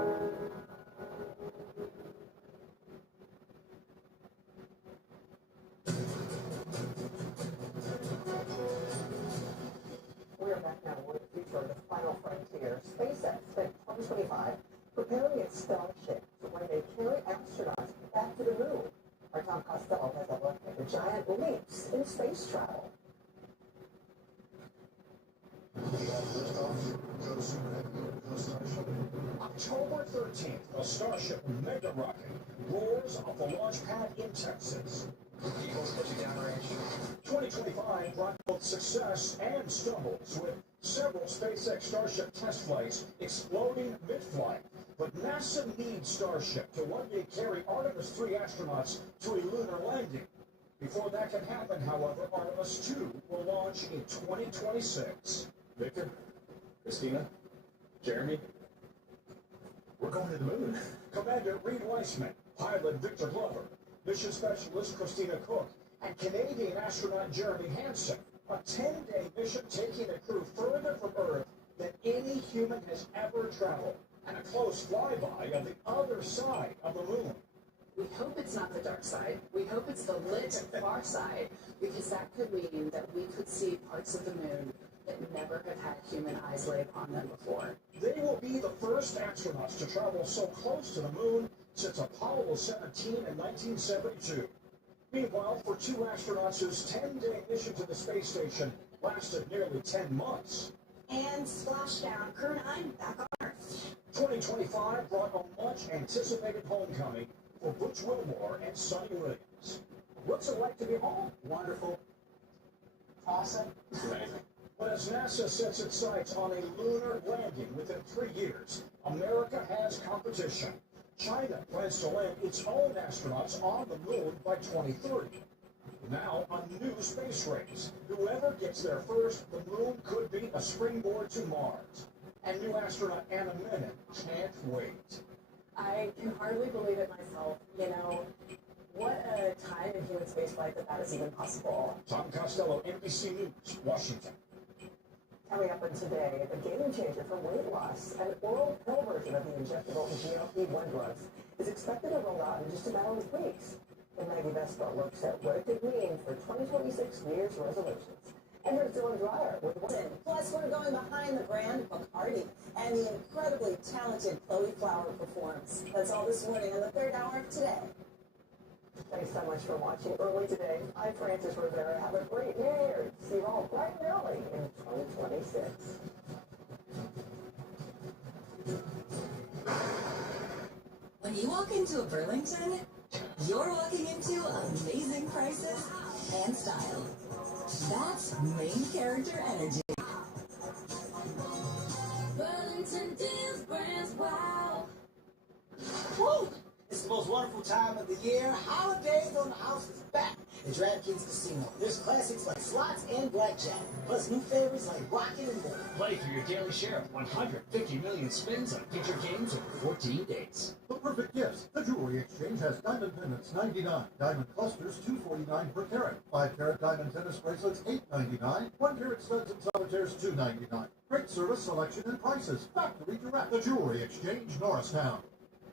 are back now with the future of the final frontier. SpaceX spent 2025 preparing its Starship to one day carry astronauts back to the moon. Our Tom Costello has a look at the giant leaps in space travel. October 13th, a Starship mega rocket roars off the launch pad in Texas. Eagles touching down range. 2025 brought both success and stumbles, with several SpaceX Starship test flights exploding mid-flight. But NASA needs Starship to one day carry Artemis 3 astronauts to a lunar landing. Before that can happen, however, Artemis 2 will launch in 2026. Victor, Christina, Jeremy, we're going to the moon. Commander Reed Weissman, pilot Victor Glover, mission specialist Christina Cook, and Canadian astronaut Jeremy Hansen. A 10-day mission taking the crew further from Earth than any human has ever traveled, and a close flyby of the other side of the moon. We hope it's not the dark side. We hope it's the lit far side, because that could mean that we could see parts of the moon that never have had human eyes lay upon them before. They will be the first astronauts to travel so close to the moon since Apollo 17 in 1972. Meanwhile, for 2 astronauts whose 10-day mission to the space station lasted nearly 10 months. And splashdown, crew 9 back on Earth. 2025 brought a much-anticipated homecoming for Butch Wilmore and Sonny Williams. What's it like to be home? Wonderful. Awesome. Amazing. But as NASA sets its sights on a lunar landing within 3 years, America has competition. China plans to land its own astronauts on the moon by 2030. Now, a new space race. Whoever gets there first, the moon could be a springboard to Mars. and new astronaut Anna Menon can't wait. I can hardly believe it myself. You know, what a time in human spaceflight that is even possible. Tom Costello, NBC News, Washington. Coming up on today, a game changer for weight loss. An oral pill version of the injectable GLP-1 drugs is expected to roll out in just a matter of weeks. And Maggie Vespa looks at what it could mean for 2026 New Year's resolutions. And here's Dylan Dreyer with one. Plus, we're going behind the brand Bacardi and the incredibly talented Chloe Flower performs. That's all this morning on the third hour of Today. Thanks so much for watching early today. I'm Francis Rivera. Have a great New Year. See you all bright and early in 2026. When you walk into a Burlington, you're walking into amazing prices and style. That's main character energy. Burlington deals, brands, wow. Woo! It's the most wonderful time of the year. Holidays on the house is back at DraftKings Casino. There's classics like slots and blackjack, plus new favorites like Rocket and more. Play for your daily share of 150 million spins on future games over 14 days. The perfect gifts. The Jewelry Exchange has diamond pendants $99, diamond clusters $249 per carat, 5-carat diamond tennis bracelets $8.99, 1-carat studs and solitaires $2.99. Great service, selection, and prices. Factory direct. The Jewelry Exchange, Norristown.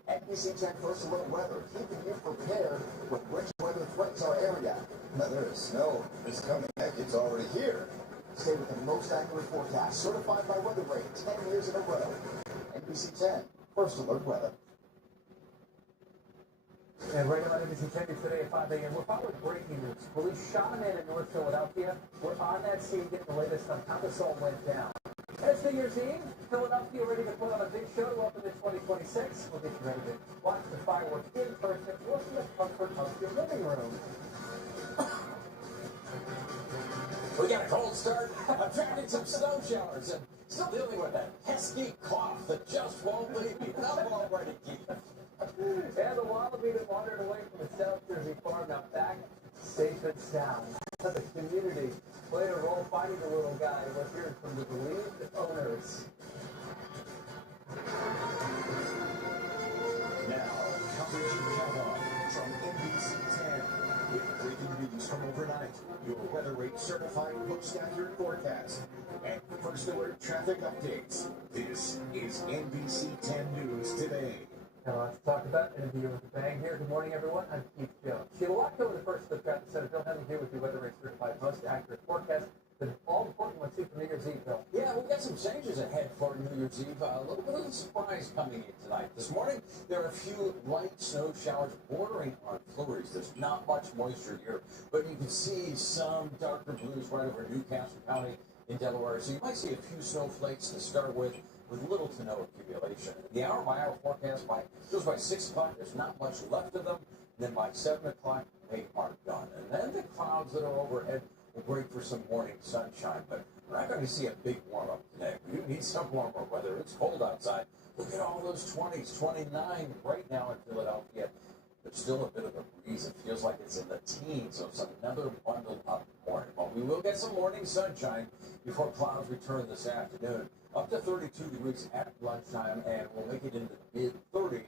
NBC 10 First Alert Weather, keeping you prepared when winter weather threatens our area. Now there is snow. It's coming. Heck, it's already here. Stay with the most accurate forecast, certified by Weather Rate 10 years in a row. NBC 10 First Alert Weather. And right now on NBC 10 News today at 5 a.m., we're following breaking news. Police shot a man in North Philadelphia. We're on that scene getting the latest on how this all went down. And it's New Year's Eve. Philadelphia ready to put on a big show to welcome in 2026. We'll get you ready to watch the fireworks in person or from the comfort of your living room. We got a cold start. I'm tracking some snow showers and still dealing with that pesky cough that just won't leave me. I'm already Keith. And the wallaby that wandered away from the South Jersey farm now back safe and sound. The community played a role finding the little guy. We're hearing from the relieved owners. Now, coverage you count on from NBC 10. With breaking news from overnight, your weather rate certified post-accurate forecast, and first alert traffic updates. This is NBC 10 News Today. Got a lot to talk about. Interview with the bang here. Good morning, everyone. I'm Keith Jones. Sheila Watko with the first look traffic center. Bill Henley here with your weather rate certified most accurate forecast. The all-important one, too, for New Year's Eve, Bill. Yeah, we've got some changes ahead for New Year's Eve. A little bit of a surprise coming in tonight. This morning, there are a few light snow showers bordering on flurries. There's not much moisture here, but you can see some darker blues right over Newcastle County in Delaware. So you might see a few snowflakes to start with little to no accumulation. The hour-by-hour forecast goes by 6 o'clock. There's not much left of them. And then by 7 o'clock, they are done. And then the clouds that are overhead will break for some morning sunshine. But we're not going to see a big warm-up today. We do need some warmer weather. It's cold outside. Look at all those 20s, 29 right now in Philadelphia. There's still a bit of a breeze. It feels like it's in the teens, so it's another bundled up morning. But we will get some morning sunshine before clouds return this afternoon. Up to 32 degrees at lunchtime, and we'll make it into the mid-30s.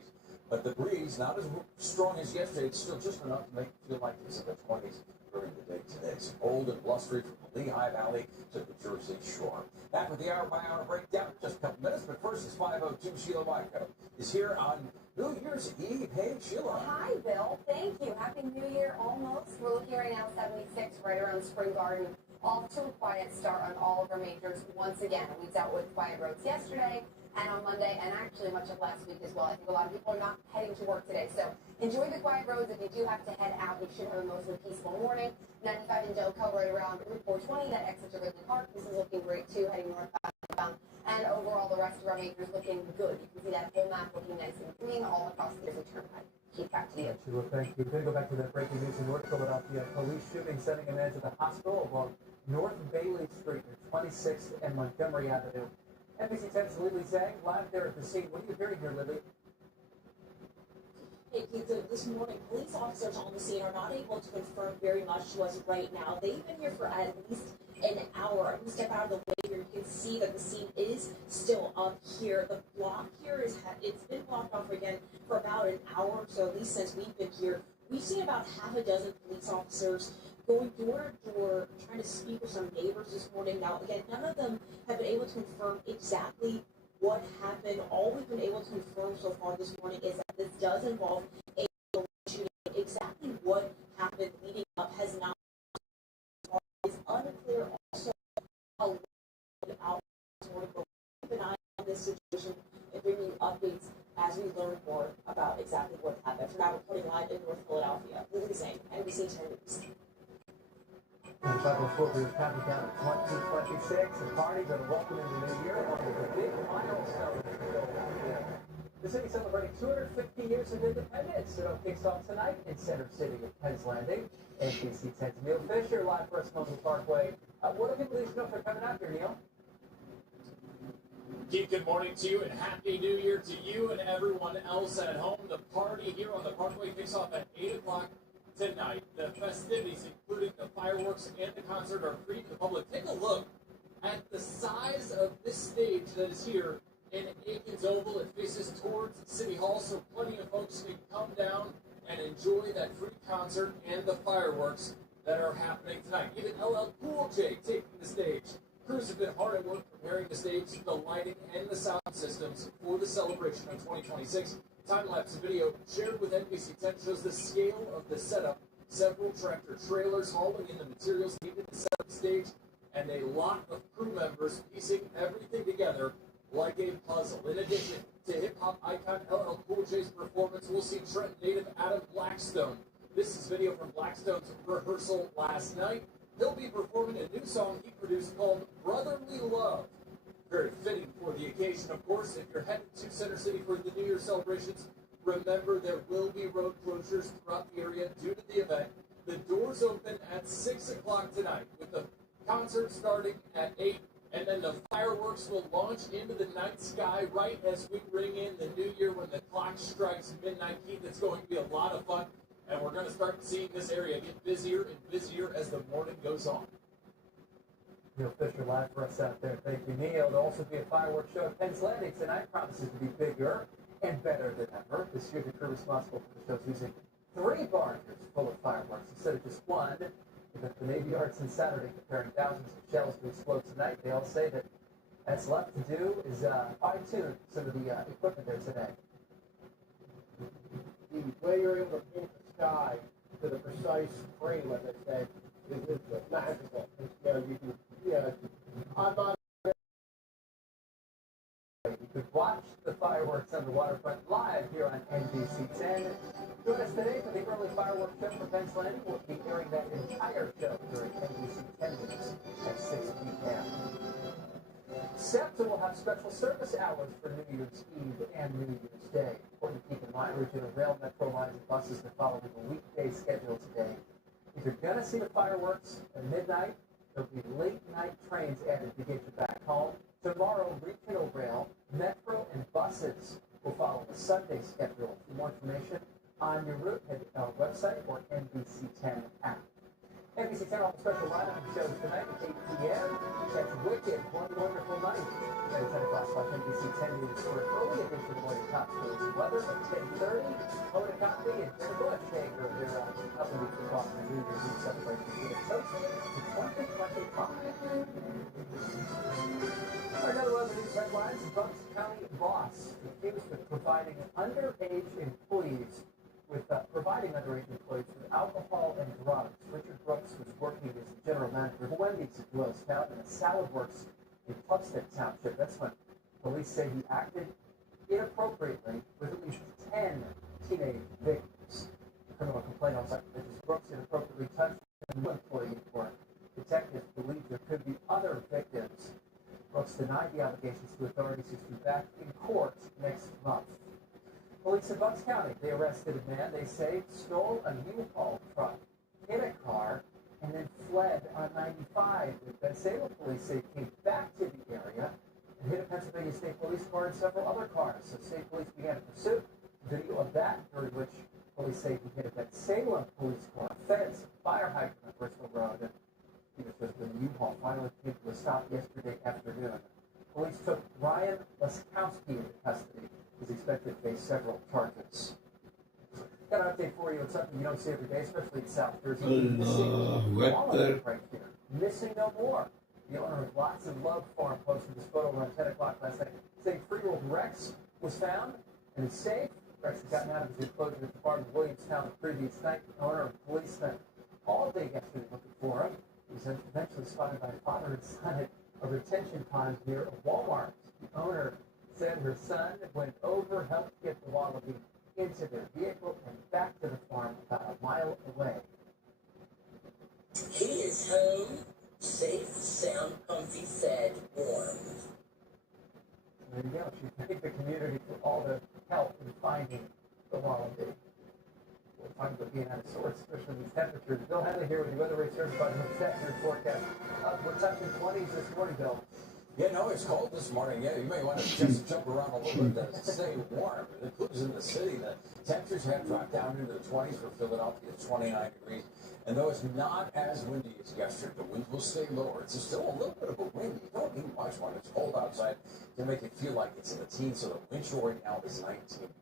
But the breeze, not as strong as yesterday, it's still just enough to make it feel like it's in the 20s during the day today. It's cold and blustery from the Lehigh Valley to the Jersey Shore. Back with the hour-by-hour breakdown in just a couple minutes, but first it's 5:02. Sheila Watko is here on New Year's Eve. Hey, Sheila. Hi, Bill. Thank you. Happy New Year almost. We're looking right now 76 right around Spring Garden. Off to a quiet start on all of our majors once again. We dealt with quiet roads yesterday and on Monday and actually much of last week as well. I think a lot of people are not heading to work today. So enjoy the quiet roads. If you do have to head out, you should have a mostly peaceful morning. 95 in Delco right around Route 420. That exit to Ridley Park. This is looking great too, heading northbound. And overall, the rest of our majors looking good. You can see that whole map looking nice and green all across the Turnpike. Keep back to you. Sheila, thank you. We're going to go back to that breaking news in North Philadelphia. Police shooting sending a man to the hospital along North Bailey Street at 26th and Montgomery Avenue. NBC 10's Lily Zhang live there at the scene. What are you hearing here, Lily? Hey, Keith, this morning, police officers on the scene are not able to confirm very much to us right now. They've been here for at least an hour. I'm going to step out of the way here. You can see that the scene is still up here. The block here it's been blocked off again for about an hour, so at least since we've been here. We've seen about half a dozen police officers going door to door, trying to speak with some neighbors this morning. Now, again, none of them have been able to confirm exactly what happened. All we've been able to confirm so far this morning is that this does involve a shooting. Exactly what happened leading up has not been. It's unclear also how long out this morning, but we'll keep an eye on this situation and bring you updates as we learn more about exactly what happened. For now, reporting live in North Philadelphia, Lily Zane, NBC 10 News. And Federal Football is counting down to 2026. The party going to welcome in the new year along with a big milestone. The city celebrating 250 years of independence. It all kicks off tonight in Center City at Penn's Landing. NBC 10's Neil Fisher live for us on the Parkway. What do people need to know for coming out here, Neil? Keith, good morning to you and Happy New Year to you and everyone else at home. The party here on the Parkway kicks off at 8 o'clock tonight. The festivities, including the fireworks and the concert, are free to the public. Take a look at the size of this stage that is here in Aikens Oval. It faces towards City Hall, so plenty of folks can come down and enjoy that free concert and the fireworks that are happening tonight. Even LL Cool J taking the stage. Crews have been hard at work preparing the stage, the lighting, and the sound systems for the celebration of 2026. Time-lapse video shared with NBC 10 shows the scale of the setup. Several tractor trailers hauling in the materials needed to set up the stage, and a lot of crew members piecing everything together like a puzzle. In addition to hip-hop icon LL Cool J's performance, we'll see Trenton native Adam Blackstone. This is video from Blackstone's rehearsal last night. He'll be performing a new song he produced called Brotherly Love. Very fitting for the occasion, of course. If you're headed to Center City for the New Year celebrations, remember there will be road closures throughout the area due to the event. The doors open at 6 o'clock tonight, with the concert starting at 8, and then the fireworks will launch into the night sky right as we ring in the new year when the clock strikes midnight. Keith, it's going to be a lot of fun, and we're going to start seeing this area get busier and busier as the morning goes on. Neil Fisher live for us out there. Thank you, Neil. There'll also be a fireworks show at Penn's Landing tonight. Promises to be bigger and better than ever. This year, the crew responsible for the show's using 3 barges full of fireworks instead of just one. The Navy Arts and Saturday preparing thousands of shells to explode tonight. They all say that that's left to do is fine-tune some of the equipment there today. The way you're able to paint the sky to the precise frame, like I said, is magical. I'm not. You could watch the fireworks on the waterfront live here on NBC 10. Join us today for the early fireworks show for Penn's Landing. We'll be airing that entire show during NBC 10 News at 6 p.m. SEPTA will have special service hours for New Year's Eve and New Year's Day. Important to keep in mind, regional rail, metro lines, and buses are following the weekday schedule today. If you're going to see the fireworks at midnight, there'll be late-night trains added to get you back home. Tomorrow, regional rail, metro, and buses will follow the Sunday schedule. For more information on your route, head to our website or NBC 10 app. NBC 10 on the special lineup shows tonight at 8 p.m. That's Wicked, One Wonderful Night. At 10 o'clock, watch NBC 10 News for an early edition of Morning Top Stories and Weather at 10:30. Hoda Kotb and Jenna Bush Hager, they're helping you kick off the New Year's Eve celebration with a toast to 2025. Another one of the news headlines, Bucks County boss accused of providing underage employees with alcohol and drugs. Richard Brooks was working as the general manager of Wendy's at Doylestown and a salad works in Plumstead Township. That's when police say he acted inappropriately with at least 10 teenage victims. The criminal complaint on such that Brooks inappropriately touched a new employee at work. Detectives believe there could be other victims. Brooks denied the allegations to authorities who's due back in court next month. Police in Bucks County, they arrested a man they say stole a U-Haul truck, hit a car, and then fled on 95. The Salem police say came back to the area and hit a Pennsylvania State Police car and several other cars. So state police began a pursuit. Video of that, during which police say he hit a Salem police car, fence, fire hydrant on Bristol Road. And He was just in the U-Haul, finally came to a stop yesterday afternoon. Police took Ryan Laskowski into custody. He's expected to face several charges. Got an update for you on something you don't see every day, especially in South Jersey. Missing wallet right here. Missing no more. The owner of Lots of Love Farm posted this photo around 10 o'clock last night, saying 3-year-old Rex was found and is safe. Rex had gotten out of his enclosure at the farm in Williamstown the previous night. The owner and police spent all day yesterday looking for him. He was eventually spotted by a father and son at a retention pond near a Walmart. The owner said her son went over, helped get the wallaby into their vehicle and back to the farm about a mile away. He is home, safe, sound, comfy, fed, warm. There you go. She thanked the community for all the help in finding the wallaby. We'll talk about being out of sorts, especially these temperatures. Bill Henley here with the weather rate certified your forecast. We're touching 20s this morning, Bill. Yeah, no, it's cold this morning. Yeah, you may want to just jump around a little bit to stay warm. It includes in the city. The temperatures have dropped down into the 20s for Philadelphia. It's 29 degrees. And though it's not as windy as yesterday, the winds will stay lower. It's still a little bit of a wind. You don't need much when it's cold outside to make it feel like it's in the teens. So the wind chill right now is 19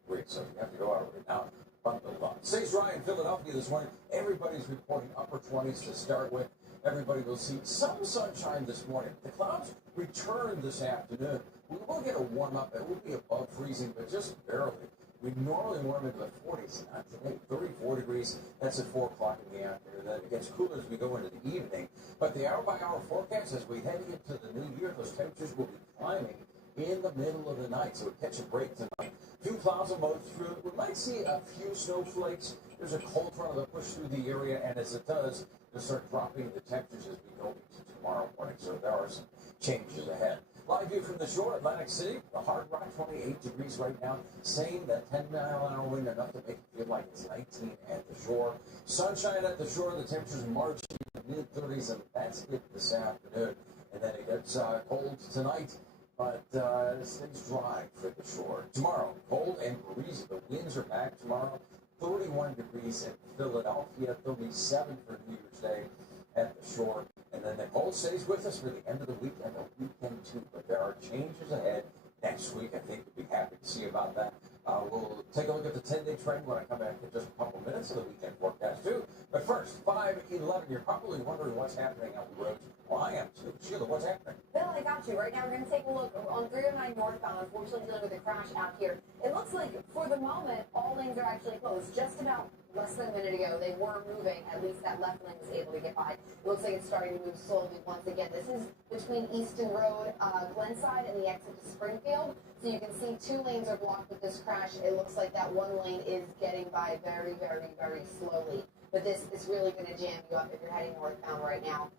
degrees. So you have to go out right now. Bundle up. Stays dry in Philadelphia this morning. Everybody's reporting upper 20s to start with. Everybody will see some sunshine this morning. The clouds return this afternoon. We will get a warm up. It will be above freezing, but just barely. We normally warm into the 40s, not today. 34 degrees. That's at 4 o'clock in the afternoon. Then it gets cooler as we go into the evening. But the hour-by-hour forecast, as we head into the new year, those temperatures will be climbing in the middle of the night. So we catch a break tonight. A few clouds will move through. We might see a few snowflakes. There's a cold front that'll push through the area, and as it does, they'll start dropping the temperatures as we go into tomorrow morning. So there are some changes ahead. Live view from the shore, Atlantic City, the Hard Rock, 28 degrees right now. Same, that 10-mile-an-hour wind, enough to make it feel like it's 19 at the shore. Sunshine at the shore, the temperatures march in the mid-30s, and that's it this afternoon. And then it gets cold tonight, but it stays dry for the shore. Tomorrow, cold and breezy. The winds are back tomorrow. 31 degrees in Philadelphia, 37 for New Year's Day at the shore. And then the cold stays with us for the end of the week and the weekend too. But there are changes ahead next week. I think we'll be happy to see about that. We'll take a look at the 10-day trend when I come back in just a couple minutes of the weekend forecast too. But first, 5:11. You're probably wondering what's happening out the roads. Well, I am too. Sheila, what's happening? Bill, I got you. Right now, we're going to take a look on 309 northbound. Unfortunately, dealing with a crash out here. It looks like, for the moment, all lanes are actually closed. Just about less than a minute ago, they were moving. At least that left lane was able to get by. It looks like it's starting to move slowly once again. This is between Easton Road, Glenside, and the exit to Springfield. So you can see 2 lanes are blocked with this crash. It looks like that 1 lane is getting by very, very, very slowly. But this is really going to jam you up if you're heading northbound right now.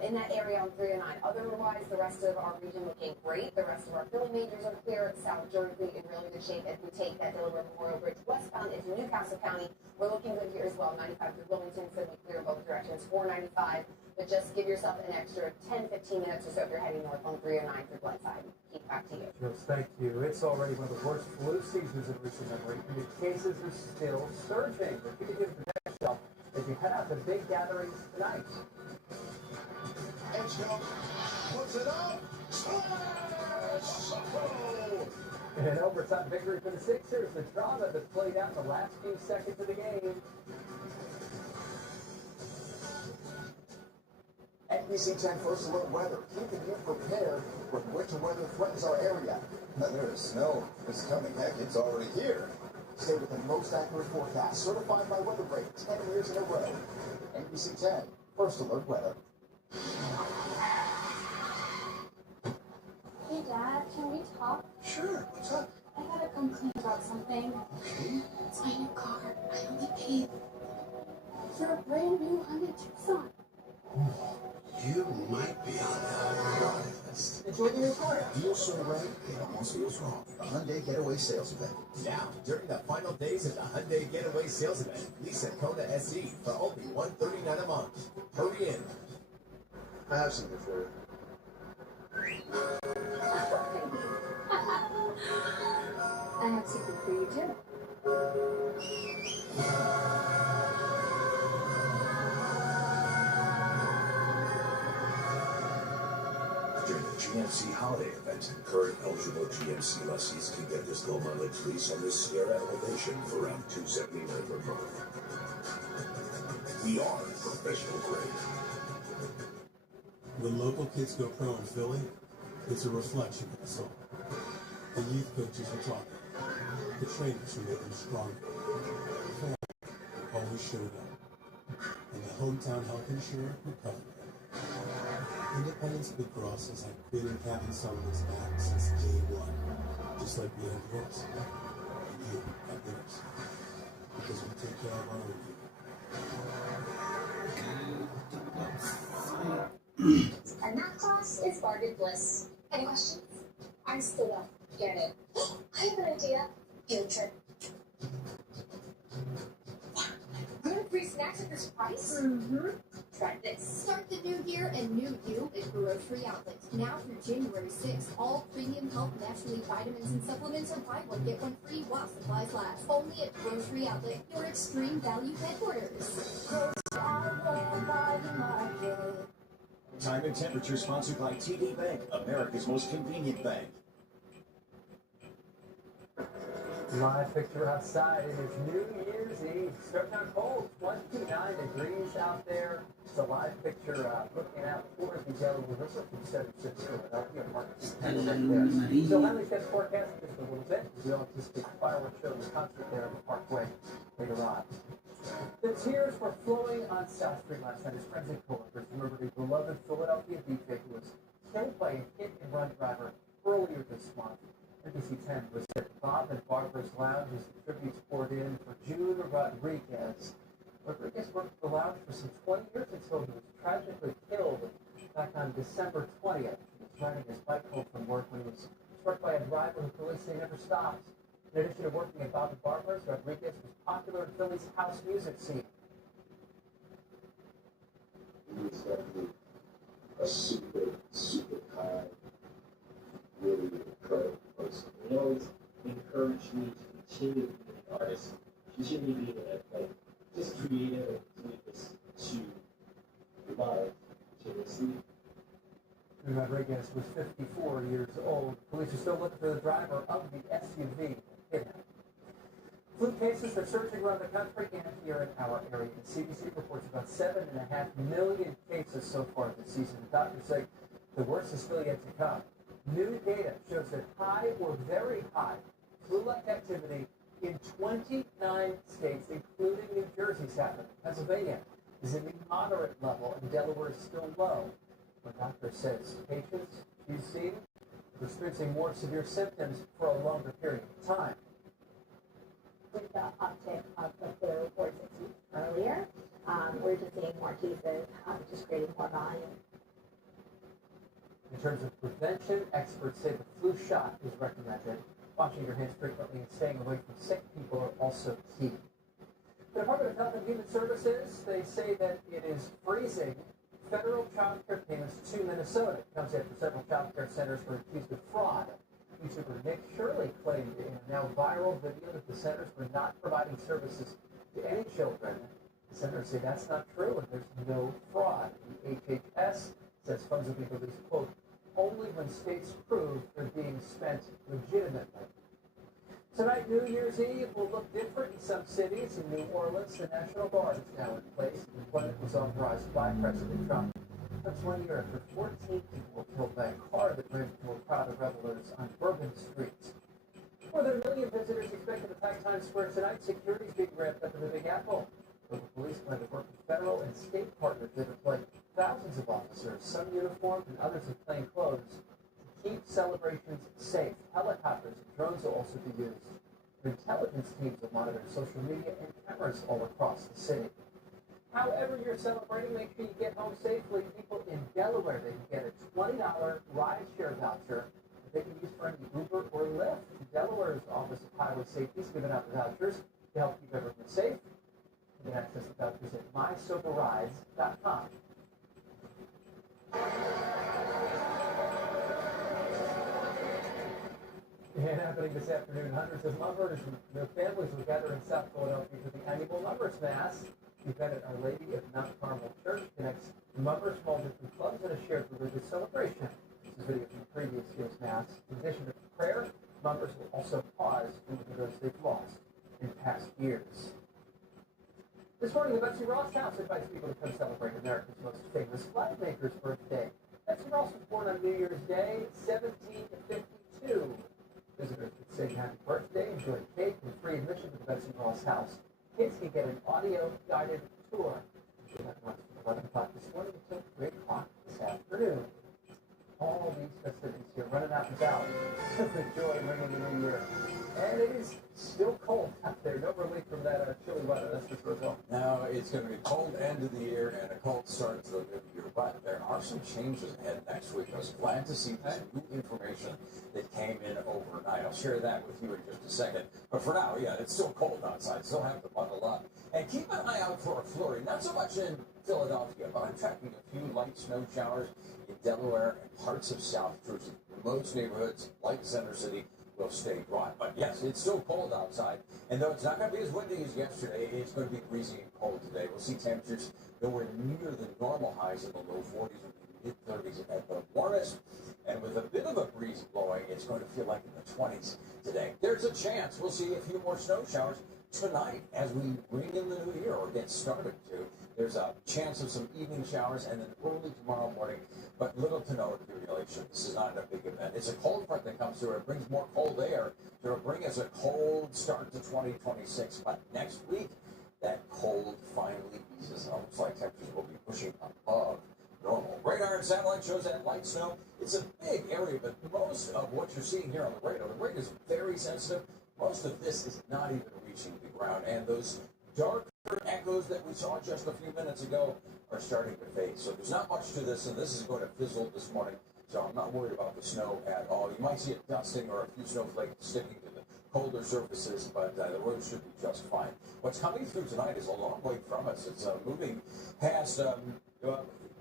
In that area on 309. Otherwise, the rest of our region looking great. The rest of our Philly majors are clear. South Jersey in really good shape. If we take that Delaware Memorial Bridge westbound into Newcastle County, we're looking good here as well. 95 through Wilmington, Sidley clear in both directions. 495. But just give yourself an extra 10-15 minutes or so if you're heading north on 309 through Glenside. Keep back to you. Yes, thank you. It's already one of the worst flu seasons in recent memory, and the cases are still surging. But you can protect yourself as you head out to big gatherings tonight. Puts it up. An overtime victory for the Sixers. The drama that played out in the last few seconds of the game. NBC 10 First Alert Weather, keeping you prepared when winter weather threatens our area. There is snow. It's coming. Heck, it's already here. Stay with the most accurate forecast, certified by WeatherBreak 10 years in a row. NBC 10 First Alert Weather. Hey, Dad, can we talk? Sure, what's up? I gotta complain about something. Okay. It's my new car. I only paid for a brand new Hyundai Tucson. You might be on the list. Enjoy the new car. Feels so right, it almost feels wrong. The Hyundai Getaway Sales Event. Now, during the final days of the Hyundai Getaway Sales Event, lease a Kona SE for only $139 a month. Hurry in. I have something for you. I have something for you, too. GMC holiday event. Current eligible GMC lessees can get this low mileage lease on this Sierra Elevation for around $279 per month. We are professional grade. When local kids go pro in Philly, it's a reflection of us all. The youth coaches who taught them, the trainers who made them stronger, the family always showed up, and the hometown health insurer who covered them. Independence Blue Cross has had Quinn and Captain Sullivan's back since day one, just like we have yours, and you have theirs, because we take care of our own people. And that class is guarded bliss. Any questions? I still don't get it. I have an idea. Field trip. Wow. Free snacks at this price? Mm-hmm. Try this. Start the new year and new you at Grocery Outlet. Now through January 6th, all premium health naturally vitamins and supplements are buy one, get one free while supplies last. Only at Grocery Outlet, your extreme value headquarters. Grocery Outlet by the market. Time and Temperature sponsored by TD Bank, America's most convenient bank. Live picture outside. It is New Year's Eve. Starting out cold, 29 degrees out there. It's a live picture looking out towards the Delaware River from 760 Philadelphia. Market's right there. So highly test forecast just a little bit. We'll anticipate fireworks show and concert there at the Parkway later on. The tears were flowing on South Street last night as friends and coworkers remembered a beloved Philadelphia DJ who was killed by a hit-and-run driver earlier this month. NBC 10 was at Bob and Barbara's Lounge as the tributes poured in for June Rodriguez. Rodriguez worked at the lounge for some 20 years until he was tragically killed back on December 20th. He was riding his bike home from work when he was struck by a driver who police say never stopped. In addition to working at Bob and Barbara's, Rodriguez was popular in Philly's house music scene. He was definitely a super kind, really incredible person. He always encouraged me to continue being an artist, continue being just creative and continue this to revive continuously. Rodriguez was 54 years old. Police are still looking for the driver of the SUV kidnapped. Flu cases are surging around the country and here in our area. The CDC reports about 7.5 million cases so far this season. The doctors say the worst is still yet to come. New data shows that high or very high flu-like activity in 29 states, including New Jersey's happening. Pennsylvania is in the moderate level, and Delaware is still low. The doctor says patients she's seen are experiencing more severe symptoms for a longer period of time. With the uptick of the flu reports earlier, we're just seeing more cases, just creating more volume. In terms of prevention, experts say the flu shot is recommended. Washing your hands frequently and staying away from sick people are also key. The Department of Health and Human Services, they say that it is freezing federal child care payments to Minnesota. It comes after several child care centers were accused of fraud. YouTuber Nick Shirley claimed in a now viral video that the centers were not providing services to any children. The centers say that's not true and there's no fraud. The HHS says funds will be released, quote, only when states prove they're being spent legitimately. Tonight, New Year's Eve will look different in some cities. In New Orleans, the National Guard is now in place. The deployment was authorized by President Trump. That's 1 year after 14 people were killed by a car that ran into a crowd of revelers on Bourbon Street. More than 1 million visitors expected to attack Times Square tonight. Security is being ramped up in the Big Apple. Local police plan to work with federal and state partners to deploy thousands of officers, some uniformed and others in plain clothes, to keep celebrations safe. Helicopters and drones will also be used. Intelligence teams will monitor social media and cameras all across the city. However you're celebrating, make sure you get home safely. People in Delaware, they can get a $20 ride-share voucher that they can use for any Uber or Lyft. Delaware's Office of Highway Safety is giving out the vouchers to help keep everyone safe. You can access the vouchers at mysoberrides.com. And happening this afternoon, hundreds of mummers and their families will gather in South Philadelphia for the annual Mummers Mass. The event at Our Lady of Mount Carmel Church connects mummers from all different clubs in a shared religious celebration. This is video from the previous year's Mass. In addition to prayer, members will also pause and look at those they've lost in past years. This morning, the Betsy Ross House invites people to come celebrate America's most famous flag maker's birthday. Betsy Ross was born on New Year's Day, 1752. Visitors can sing happy birthday, enjoy cake, and free admission to the Betsy Ross House. Kids can get an audio-guided tour. She had lunch from 11 o'clock this morning until 3 o'clock this afternoon. All these festivities here running out and about to enjoy ringing the new year. And it is still cold out there. No relief from that chilly weather, that's for sure. Now, it's going to be a cold end of the year and a cold start to the new year, but there are some changes ahead next week. I was glad to see that new information that came in overnight. I'll share that with you in just a second. But for now, yeah, it's still cold outside. Still have to bundle up. And keep an eye out for a flurry. Not so much in Philadelphia, but I'm tracking a few light snow showers in Delaware and parts of South Jersey. Most neighborhoods, like Center City, will stay dry. But yes, it's still cold outside. And though it's not going to be as windy as yesterday, it's going to be breezy and cold today. We'll see temperatures nowhere near the normal highs in the low 40s or mid-30s at the warmest. And with a bit of a breeze blowing, it's going to feel like in the 20s today. There's a chance we'll see a few more snow showers tonight as we bring in the new year or get started to. There's a chance of some evening showers and then early tomorrow morning, but little to no accumulation. This is not a big event. It's a cold front that comes through. It brings more cold air. So it'll bring us a cold start to 2026. But next week, that cold finally eases. It looks like temperatures will be pushing above normal. Radar and satellite shows that light snow. It's a big area, but most of what you're seeing here on the radar is very sensitive. Most of this is not even reaching the ground. And those dark echoes that we saw just a few minutes ago are starting to fade. So there's not much to this, and this is going to fizzle this morning. So I'm not worried about the snow at all. You might see a dusting or a few snowflakes sticking to the colder surfaces, but the roads should be just fine. What's coming through tonight is a long way from us. It's moving past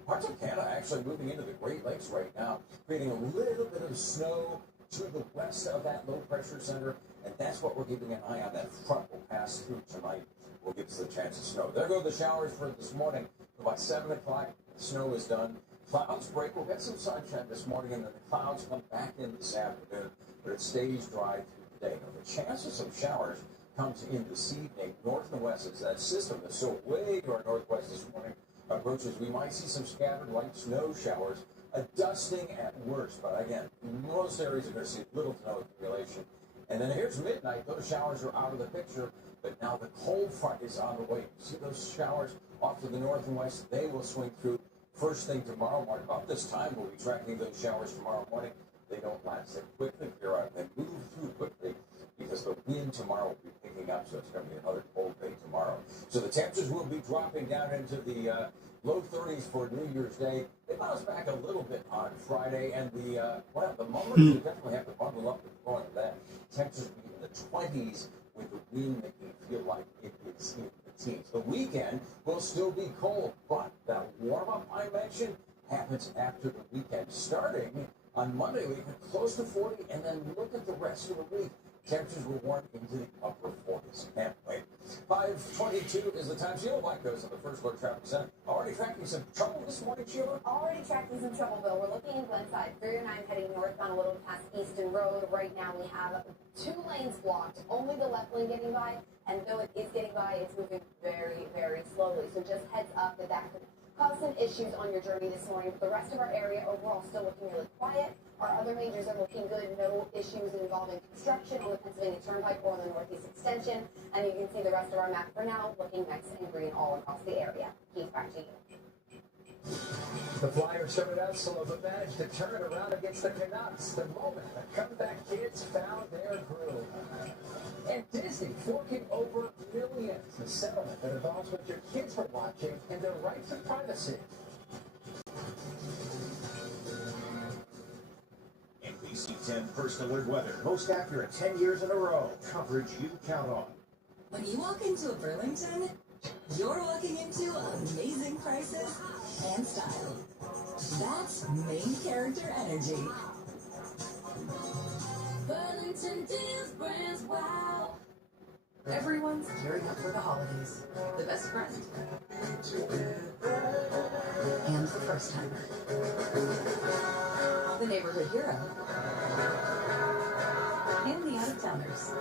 parts of Canada, actually moving into the Great Lakes right now, creating a little bit of snow to the west of that low-pressure center, and that's what we're keeping an eye on. That front will pass through tonight. Will give us the chance of snow. There go the showers for this morning. By 7 o'clock, the snow is done. Clouds break. We'll get some sunshine this morning, and then the clouds come back in this afternoon, but it stays dry through the day. Now, the chance of some showers comes in this evening, north and west, as that system that's so way to our northwest this morning approaches. We might see some scattered light snow showers, a dusting at worst, but again, most areas are going to see little to no accumulation. And then here's midnight. Those showers are out of the picture, but now the cold front is on the way. You see those showers off to the north and west? They will swing through first thing tomorrow morning. About this time, we'll be tracking those showers tomorrow morning. They don't last. They quickly clear out. They move through quickly because the wind tomorrow will be picking up, so it's going to be another cold day tomorrow. So the temperatures will be dropping down into the low 30s for New Year's Day. They bounce back a little bit on Friday, and the moment you definitely have to bundle up with going to that. Temperatures will be in the 20s with the wind making it feel like it is in the teens. The weekend will still be cold, but that warm-up I mentioned happens after the weekend. Starting on Monday, we get close to 40, and then look at the rest of the week. Temperatures will warm into the upper 40s. Can't wait. 5:22 is the time. Sheila White goes to the First Alert Traffic Center. Already tracking some trouble this morning, Sheila? Already tracking some trouble, Bill. We're looking in Glenside. 309 heading northbound a little past Easton Road. Right now we have 2 lanes blocked. Only the left lane getting by. And though it is getting by, it's moving very, very slowly. So just heads up that that could cause some issues on your journey this morning. But the rest of our area overall still looking really quiet. Our other majors are looking good. No issues involving construction on the Pennsylvania Turnpike or on the Northeast Extension. And you can see the rest of our map for now looking nice and green all across the area. Keith, back to you. The Flyers started out slow but managed to turn it around against the Canucks. The moment the comeback kids found their groove. And Disney forking over millions. A settlement that involves what your kids are watching and their rights of privacy. NBC 10 First Alert Weather. Most accurate 10 years in a row. Coverage you count on. When you walk into a Burlington, you're walking into amazing prices and style. That's main character energy. Burlington deals, brands, wow. Everyone's gearing up for the holidays. The best present. And the first timer. the neighborhood hero, and the out-of-towners.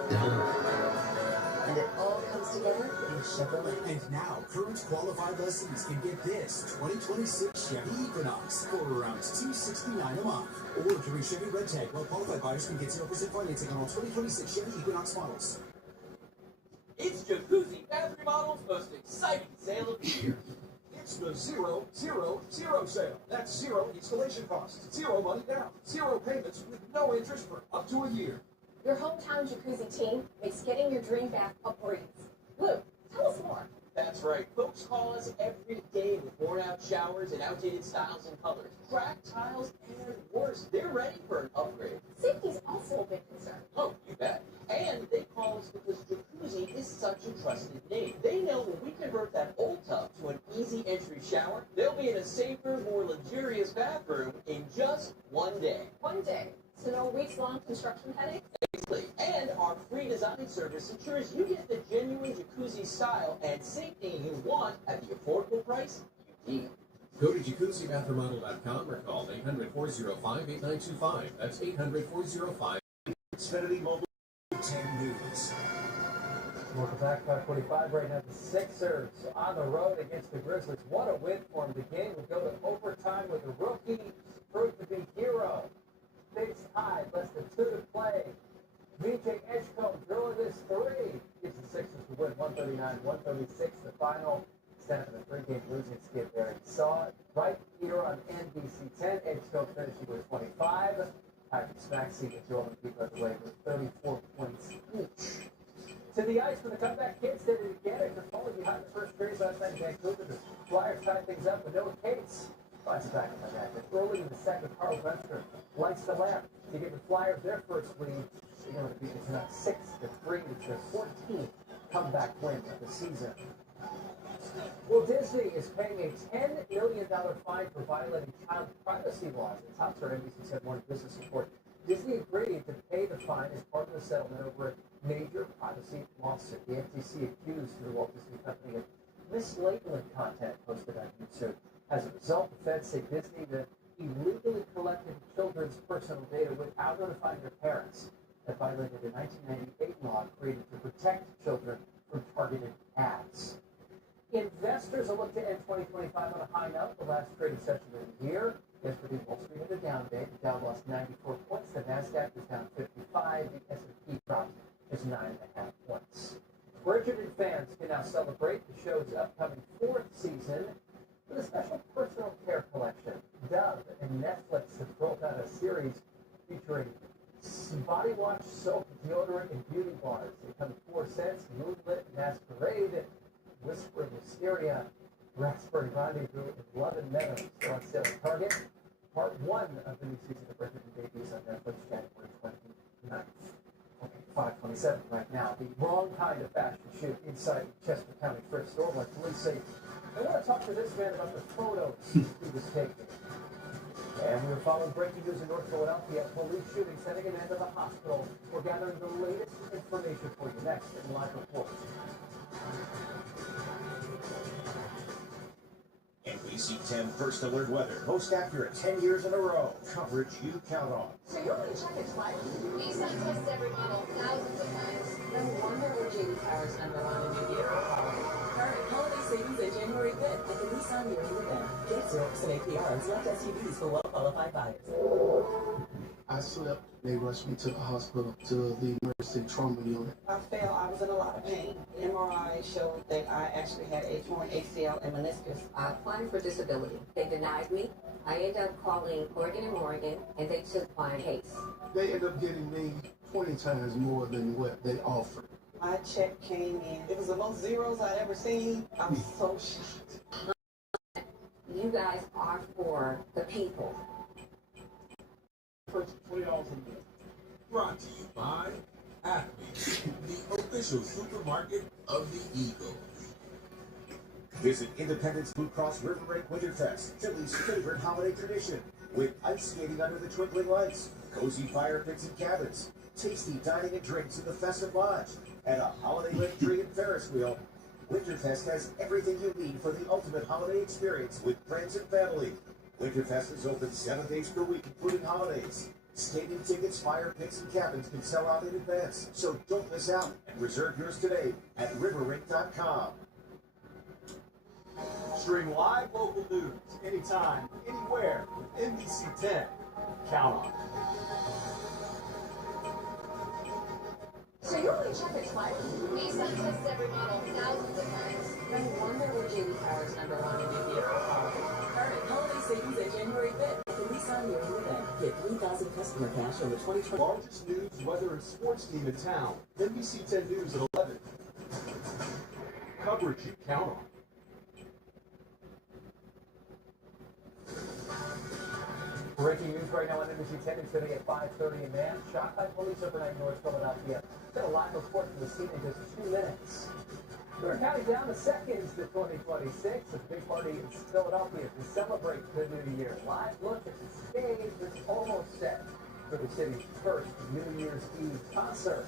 And it all comes together in Chevrolet. And now, current qualified lessees can get this 2026 Chevy Equinox for around $269 a month. Or during Chevy Red Tag, while qualified buyers can get 0% financing on all 2026 Chevy Equinox models. It's Jacuzzi Bath Remodel's most exciting sale of the year. It's the 0, 0, 0 sale. That's zero installation costs, zero money down, zero payments with no interest for up to a year. Your hometown jacuzzi team makes getting your dream bath a breeze. Luke, tell us more. That's right. Folks call us every day with worn-out showers and outdated styles and colors, cracked tiles, and worse. They're ready for an upgrade. Safety's also a big concern. Oh, you bet. And they call us because Jacuzzi is such a trusted name. They know when we convert that old tub to an easy entry shower, they'll be in a safer, more luxurious bathroom in just one day. One day. So no weeks-long construction headaches? Exactly. And our free design service ensures you get the genuine jacuzzi style and safety you want at the affordable price you need. Go to jacuzzibathremodel.com or call 800-405-8925. That's 800-405. Xfinity Mobile 10 News. Welcome back, 5:45 right now. The Sixers on the road against the Grizzlies. What a win for them. The game would go to overtime with the rookie proved to be hero. Big tie, less than 2 to play. VJ Edgecombe drilling this three. Gives the Sixers to win 139-136. The final. Stand for the three-game losing skid there. And saw it right here on NBC 10. Edgecombe finishing with 25. Patrick Maxey and Joel Embiid led the way with 34 points each. To the ice for the comeback kids did it again after falling behind the first period last night in Vancouver. The Flyers tied things up with Noah Cates. Finds it back in the net. Early in the second, Carl Brentford lights the lamp to give the Flyers their first lead. They're going to beat the tonight 6-3. It's their 14th comeback win of the season. Well, Disney is paying a $10 million fine for violating child privacy laws. The top story NBC said morning business report. Disney agreed to pay the fine as part of the settlement over a major privacy lawsuit. The FTC accused the Walt Disney Company of mislabeling content posted on YouTube. As a result, the feds say Disney that illegally collected children's personal data without notifying their parents. That violated a 1998 law created to protect children from targeted ads. Investors will look to end 2025 on a high note, the last trading session of the year. Yesterday, Wall Street had a down day. The Dow lost 94 points. The NASDAQ was down 55. The S&P dropped just 9.5 points. Bridgerton fans can now celebrate the show's upcoming 4th season with a special personal care collection. Dove and Netflix have rolled out a series featuring body wash, soap, deodorant, and beauty bars. They come in 4 scents: Moonlit, Masquerade, Whispering Wisteria, Raspberry Rendezvous, and Love and Meadows. Still on sale at Target. Part 1 of the new season of Bridgerton debuts on Netflix January 29th. Okay, 5:27 right now. The wrong kind of fashion shoot inside the Chester County thrift store. Like police say, I want to talk to this man about the photos he was taking. And we were following breaking news in North Philadelphia. Police shooting sending a man to the hospital. We're gathering the latest information for you next in Live Report. NBC 10 First Alert Weather. Most accurate 10 years in a row. Coverage you count on. So you're going to check its life? Nissan tests every model thousands of times. No wonder we're JD Power's number one in new vehicle quality. Current holiday savings at January 5th at the Nissan Yearly event. Get 0% APR on select SUVs for well-qualified buyers. I slipped. They rushed me to the hospital, to the emergency trauma unit. I fell. I was in a lot of pain. MRI showed that I actually had a torn ACL and meniscus. I applied for disability. They denied me. I ended up calling Oregon and Oregon, and they took my case. They ended up getting me 20 times more than what they offered. My check came in. It was the most zeros I'd ever seen. I was so shocked. You guys are for the people. $20 a year. Brought to you by Acme, the official supermarket of the Eagles. Visit Independence Blue Cross River Break Winterfest, Philly's favorite holiday tradition, with ice skating under the twinkling lights, cozy fire pits and cabins, tasty dining and drinks in the festive lodge, and a holiday-lit tree and Ferris wheel. Winterfest has everything you need for the ultimate holiday experience with friends and family. Winterfest is open 7 days per week, including holidays. Skating tickets, fire pits, and cabins can sell out in advance, so don't miss out and reserve yours today at riverrink.com. Stream live local news anytime, anywhere with NBC 10. Count on it. So you're only checking tires? Nissan tests every model thousands of times. No wonder we're J.D. Power's #1 in new vehicle quality. Current holiday savings at January 5th at the Nissan Yearly event. Get 3,000 customer cash on the 2020. Largest news, weather, and sports team in town. NBC 10 News at 11. Coverage you count on. Breaking news right now on NBC 10 News today at 5:30. A man shot by police overnight in North Philadelphia. Got a live report from the scene in just 2 minutes. We're counting down the seconds to 2026. A big party in Philadelphia to celebrate the new year. Live look at the stage that's almost set for the city's first New Year's Eve concert.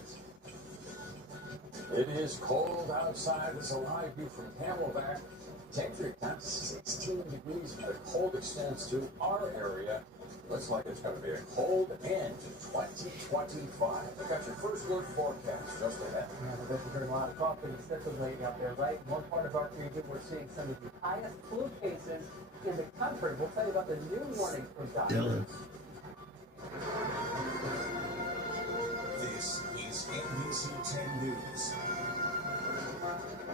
It is cold outside. It's a live view from Camelback. Temperature down to 16 degrees. The cold extends to our area. Looks like it's going to be a cold end to 2025. I got your first look forecast just ahead. Yeah, I bet you're hearing a lot of talk and sniffling out there, right? In one part of our region, we're seeing some of the highest flu cases in the country. We'll tell you about the new warnings from doctors. This is NBC 10 News.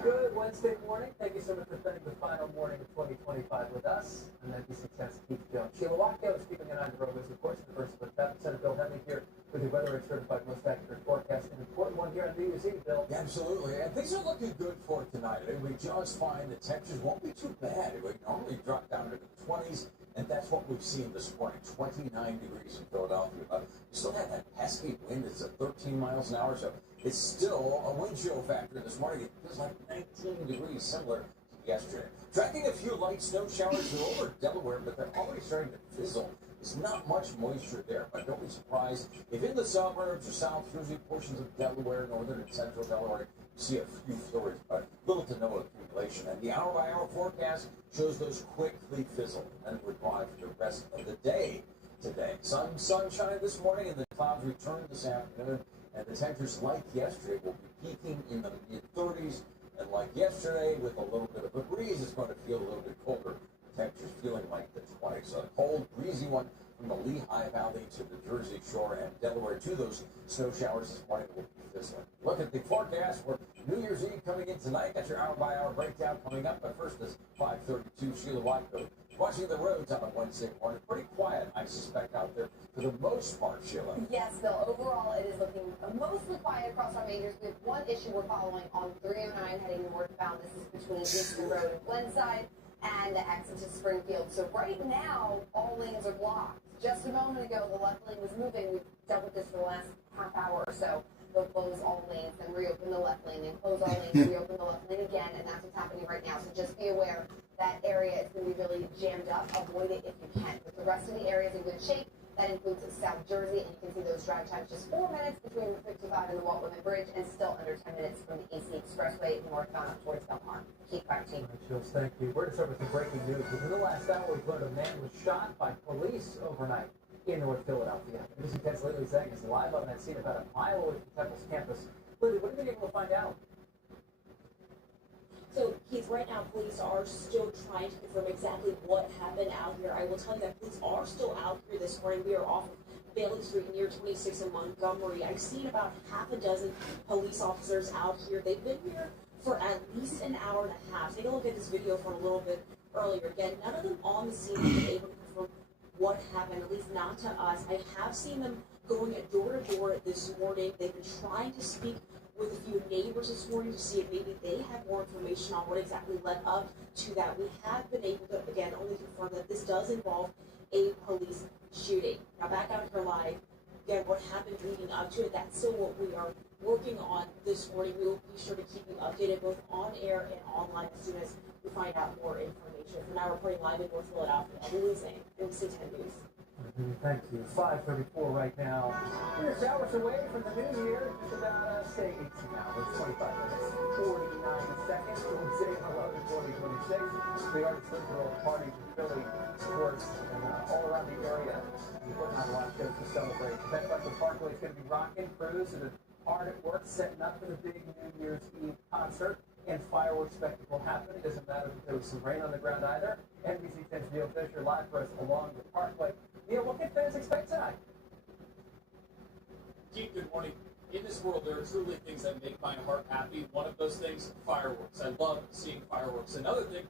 Good Wednesday morning. Thank you so much for spending the final morning of 2025 with us. I'm NBC 10's Keith Jones. Sheila Watkio is keeping an eye on the road, of course, the first of the Senator Bill Henley here with the weather and certified most accurate forecast. An important one here on New Year's Eve, Bill. Yeah, absolutely. And things are looking good for tonight. It'll be just fine. The temperatures won't be too bad. It would normally drop down into the 20s, and that's what we've seen this morning. 29 degrees in Philadelphia. But we still have that pesky wind. It's at 13 miles an hour, so it's still a wind chill factor this morning. It feels like 19 degrees, similar to yesterday. Tracking a few light snow showers over Delaware, but they're already starting to fizzle. There's not much moisture there, but don't be surprised if in the suburbs or South Jersey portions of Delaware, northern and central Delaware, you see a few flurries, but little to no accumulation. And the hour-by-hour forecast shows those quickly fizzle and would drive for the rest of the day today. Sunshine this morning, and the clouds return this afternoon. And the temperatures, like yesterday, will be peaking in the mid-30s. And like yesterday, with a little bit of a breeze, it's going to feel a little bit colder. Temperatures feeling like the 20s. So a cold, breezy one from the Lehigh Valley to the Jersey Shore and Delaware to those snow showers this morning will be fizzling. Look at the forecast for New Year's Eve coming in tonight. Got your hour-by-hour breakdown coming up. But first is 5:32. Sheila Watkio watching the roads on a Wednesday morning. Pretty quiet, I suspect, out there for the most part, Sheila. Yes, Bill. Overall, it is looking mostly quiet across our majors. We have one issue we're following on 309 heading northbound. This is between Eastern Road and Glenside and the exit to Springfield. So right now, all lanes are blocked. Just a moment ago, the left lane was moving. We've dealt with this for the last half hour or so. They'll close all lanes and reopen the left lane and close all lanes and reopen the left lane again, and that's what's happening right now. So just be aware that area is going to be really jammed up. Avoid it if you can. But the rest of the area is in good shape. That includes South Jersey, and you can see those drive times just 4 minutes between the 55 and the Walt Whitman Bridge, and still under 10 minutes from the AC Expressway northbound up towards Belmar. Keep back to you. Jules, thank you. We're to start with some breaking news. Within the last hour, we've learned a man was shot by police overnight in North Philadelphia. NBC 10's Lily Zhang is live on that scene about a mile away from Temple's campus. Lily, what have you been able to find out? So, Keith, right now, police are still trying to confirm exactly what happened out here. I will tell you that police are still out here this morning. We are off of Bailey Street near 26 in Montgomery. I've seen about half a dozen police officers out here. They've been here for at least an hour and a half. Take a look at this video from a little bit earlier. Again, none of them on the scene have been able to confirm what happened, at least not to us. I have seen them going door to door this morning. They've been trying to speak with a few neighbors this morning to see if maybe they have more information on what exactly led up to that. We have been able to, again, only confirm that this does involve a police shooting. Now, back out here live, again, what happened leading up to it, that's still what we are working on this morning. We will be sure to keep you updated both on air and online as soon as we find out more information. For now, reporting live in North Philadelphia, Lily Zhang, NBC 10 News. Thank you. 5:34 right now. We're just hours away from the new year. Just about, say, 18 hours, 25 minutes, 49 seconds. We'll say hello to 2026. 2026. The artists live for parties in Philly, sports, and all around the area. We're putting on a lot of shows to celebrate. Event like the Parkway is going to be rocking. Crews and hard at work setting up for the big New Year's Eve concert and fireworks spectacle happening. It doesn't matter if there was some rain on the ground either. NBC 10's Neil Fisher live for us along the Parkway. Neil, what can fans expect tonight? Keith, good morning. In this world, there are truly things that make my heart happy. One of those things, fireworks. I love seeing fireworks. Another thing,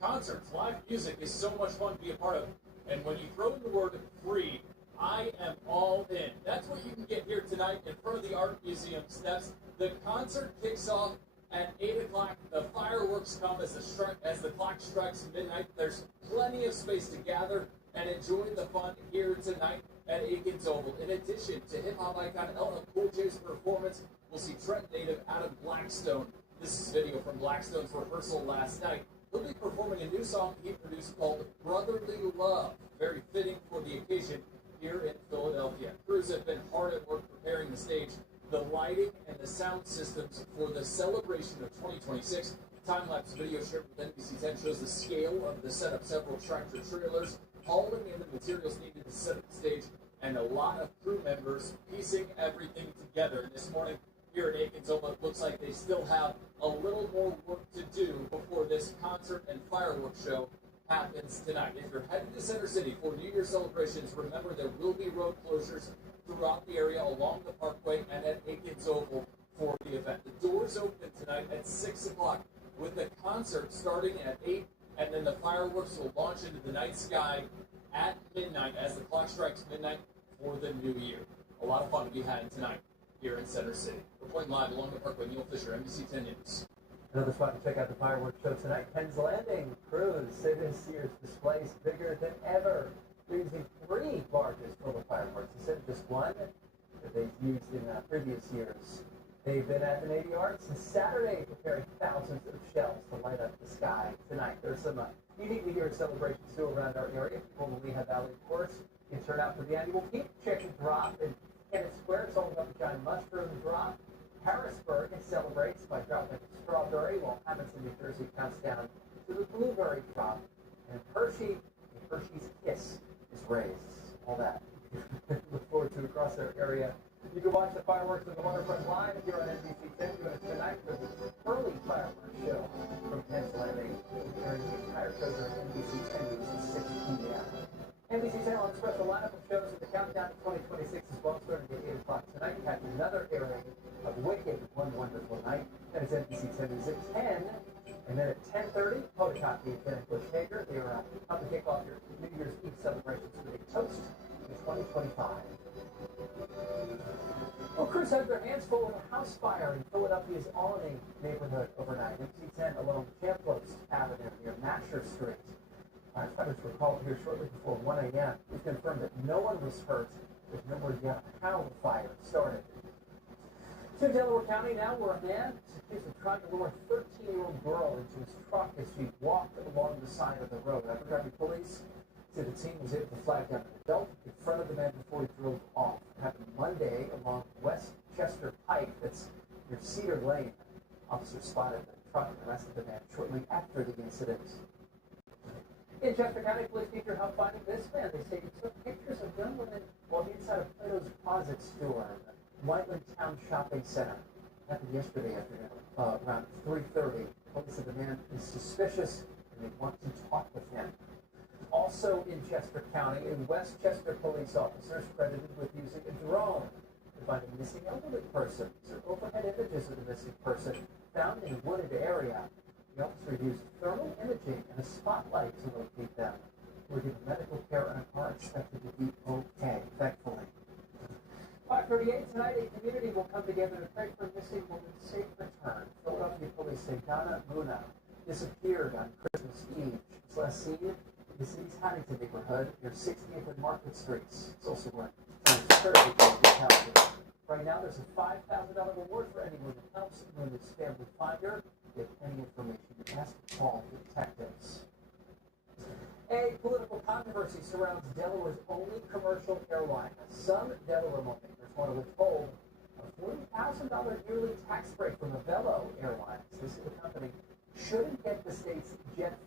concerts. Live music is so much fun to be a part of. And when you throw in the word free, I am all in. That's what you can get here tonight in front of the Art Museum steps. The concert kicks off at 8 o'clock. The fireworks come as the clock strikes midnight. There's plenty of space to gather and enjoy the fun here tonight at Aikens Oval. In addition to hip-hop icon LL Cool J's performance, we'll see Trent native Adam Blackstone. This is video from Blackstone's rehearsal last night. He'll be performing a new song he produced called Brotherly Love, very fitting for the occasion here in Philadelphia. Crews have been hard at work preparing the stage, the lighting, and the sound systems for the celebration of 2026. Time-lapse video shared with NBC 10 shows the scale of the setup, several tractor trailers, hauling in the materials needed to set up the stage, and a lot of crew members piecing everything together. And this morning here at Aikens Oval, it looks like they still have a little more work to do before this concert and fireworks show happens tonight. If you're headed to Center City for New Year's celebrations, remember there will be road closures throughout the area along the Parkway and at Aikens Oval for the event. The doors open tonight at 6 o'clock with the concert starting at 8, and then the fireworks will launch into the night sky at midnight as the clock strikes midnight for the new year. A lot of fun to be had tonight here in Center City. Reporting live along the Parkway, Neil Fisher, NBC 10 News. Another spot to check out the fireworks show tonight. Penn's Landing. Crews say this year's display is bigger than ever. They're using 3 barges full of fireworks instead of just one that they've used in previous years. They've been at the Navy Yard since Saturday, preparing thousands of shells to light up the sky tonight. There's some unique New Year's celebrations too around our area. People in the Lehigh Valley, of course, can turn out for the annual Keep Chicken Drop in Kennett Square. It's all about the giant mushroom drop. Harrisburg celebrates by dropping a strawberry, while Hamilton, New Jersey counts down to the blueberry drop. And Hershey's Kiss is raised. All that. Look forward to across our area. You can watch the fireworks on the Waterfront Live here on NBC 10 tonight for the early fireworks show from Penn's Landing. During the entire show during NBC 10 News at 6 p.m. NBC 10 on a special lineup of shows at the countdown to 2026 as well, starting at 8 o'clock tonight. We have another airing of Wicked, One Wonderful Night. That is NBC 10 News at 10. And then at 10:30, Podakaki and Janet Bush Hager. They are about to kick off your New Year's Eve celebrations with a toast to 2025. Well, crews had their hands full of a house fire in Philadelphia's Alney neighborhood overnight. NBC 10 along Champost Avenue near Masher Street. Firefighters were called here shortly before 1 a.m. It's confirmed that no one was hurt. There's no word yet how the fire started. To Delaware County now, where a man is accused of trying to lure a 13-year-old girl into his truck as she walked along the side of the road. Evergreen police say the team was able to flag down an adult in front of the man before he drove off. It happened Monday along Westchester Pike, that's near Cedar Lane. Officers spotted the truck and arrested the man shortly after the incident. In Chester County, police feature help finding this man. They say he took pictures of young women while inside a Plato's Closet store in the Whiteland Town Shopping Center. Happened yesterday afternoon, around 3:30. Police said the man is suspicious and they want to talk with him. Also in Chester County, in Westchester, police officers credited with using a drone to find a missing elderly person. These are overhead images of the missing person found in a wooded area. The officer used thermal imaging and a spotlight to locate them. We're given medical care and are expected to be okay, thankfully. 5:38 tonight, a community will come together to pray for a missing woman's safe return. Philadelphia police say Donna Luna disappeared on Christmas Eve. She was last seen in the city's Huntington neighborhood near 60th and Market Streets. It's also where right now, there's a $5,000 reward for anyone who helps Luna's family find her. If any information, you ask to call the detectives. A political controversy surrounds Delaware's only commercial airline. Some Delaware lawmakers want to withhold a $40,000 yearly tax break from Avello Airlines. This is the company shouldn't get the state's jet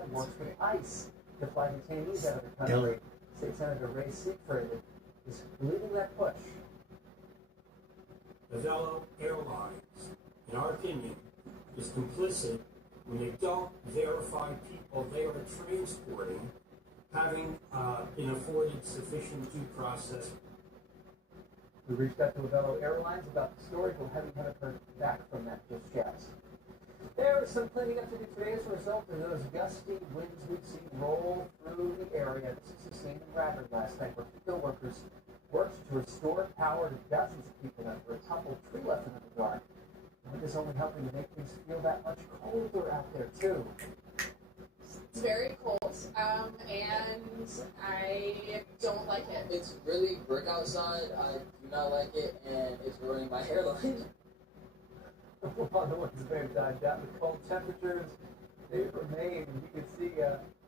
Airline works with ICE to fly detainees out of the country. State Senator Ray Siegfried is leading that push. Novello Airlines, in our opinion, is complicit when they don't verify people they are transporting having been afforded sufficient due process. We reached out to Novello Airlines about the story, but haven't heard back from them just yet. There is some cleaning up to do today as a result of those gusty winds we've seen roll through the area. This was sustained in Radford last night, where eco workers worked to restore power to dozens of people that were a tumbled tree left in the dark. Wind is only helping to make things feel that much colder out there, too. It's very cold, and I don't like it. It's really brick outside. I do not like it, and it's ruining my hairline. While the winds may have died down, the cold temperatures, they remain. You can see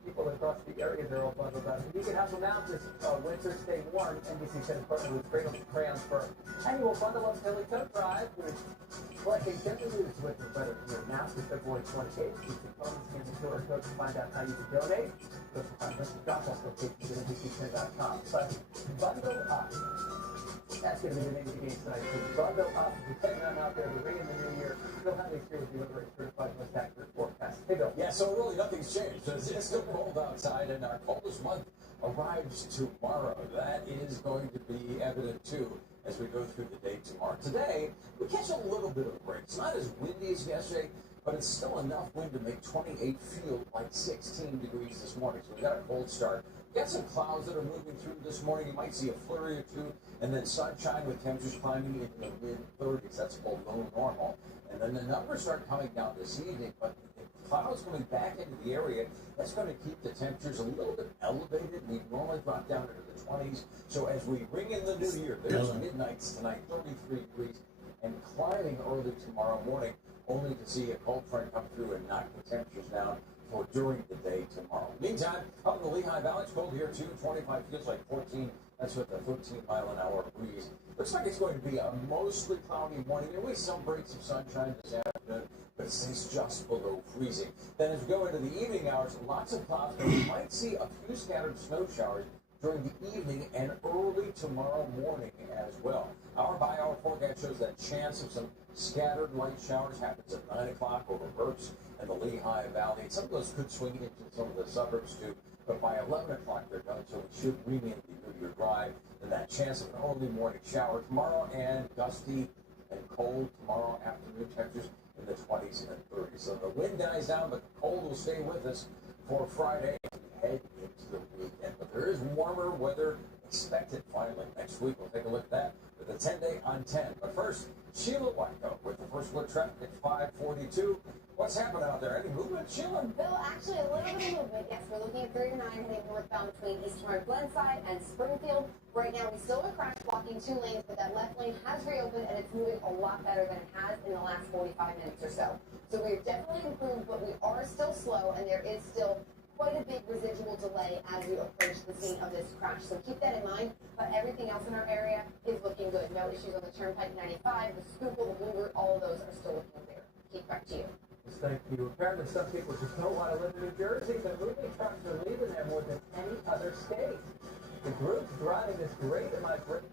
people across the area, they're all bundled up. You can help them out this winter, stay warm. NBC 10 partnered with Cradle Crayons for annual Bundle Up Philly Coat Drive, which collecting gently moves with the weather here now through February 28th. Use the phone and the QR code to find out how you can donate. Those will find links to drop-off locations at NBC10.com. But bundle up. That's going to be the name of the game tonight. So bundle up. We're heading on out there to ring in the new year. Bill Henley's here with you with a certified most accurate forecast. Hey, Bill. Yeah, so really nothing's changed. It's still cold outside, and our coldest month arrives tomorrow. That is going to be evident, too, as we go through the day tomorrow. Today, we catch a little bit of a break. It's not as windy as yesterday, but it's still enough wind to make 28 feel like 16 degrees this morning. So we got a cold start. We got some clouds that are moving through this morning. You might see a flurry or two, and then sunshine with temperatures climbing into the mid-30s. That's below normal. And then the numbers start coming down this evening, but the clouds coming back into the area, that's going to keep the temperatures a little bit elevated. We normally drop down into the 20s. So as we ring in the new year, there's midnights tonight, 33 degrees, and climbing early tomorrow morning, only to see a cold front come through and knock the temperatures down for during the day tomorrow. Meantime, up in the Lehigh Valley, it's cold here too. 25 feels like 14. That's with a 13-mile-an-hour breeze. Looks like it's going to be a mostly cloudy morning. There will be some breaks of sunshine this afternoon, but it stays just below freezing. Then as we go into the evening hours, lots of clouds. And we might see a few scattered snow showers during the evening and early tomorrow morning as well. Hour by hour forecast shows that chance of some scattered light showers happens at 9 o'clock over Berks and the Lehigh Valley. Some of those could swing into some of the suburbs too, but by 11 o'clock they're done, so we should remain the New Year drive. And that chance of an early morning shower tomorrow, and gusty and cold tomorrow afternoon, temperatures in the 20s and 30s. So the wind dies down, but the cold will stay with us for Friday and we head into the weekend. But there is warmer weather expected finally next week. We'll take a look at that with a 10-day on 10. But first, Sheila Wyko with the first look traffic at 542. What's happening out there? Any movement, Sheila? Bill, actually a little bit of movement. Yes, we're looking at 39 heading northbound between Eastern Glenside and Springfield. Right now, we still have a crash blocking 2 lanes, but that left lane has reopened and it's moving a lot better than it has in the last 45 minutes or so. So we've definitely improved, but we are still slow, and there is still quite a big residual delay as we approach the scene of this crash. So keep that in mind. But everything else in our area is looking good. No issues on the Turnpike 95, the Schuylkill, the Bluebird, all of those are still looking clear. Keep back to you. Yes, thank you. Apparently some people just don't want to live in New Jersey. The moving trucks are leaving there more than any other state. The group driving this great migration.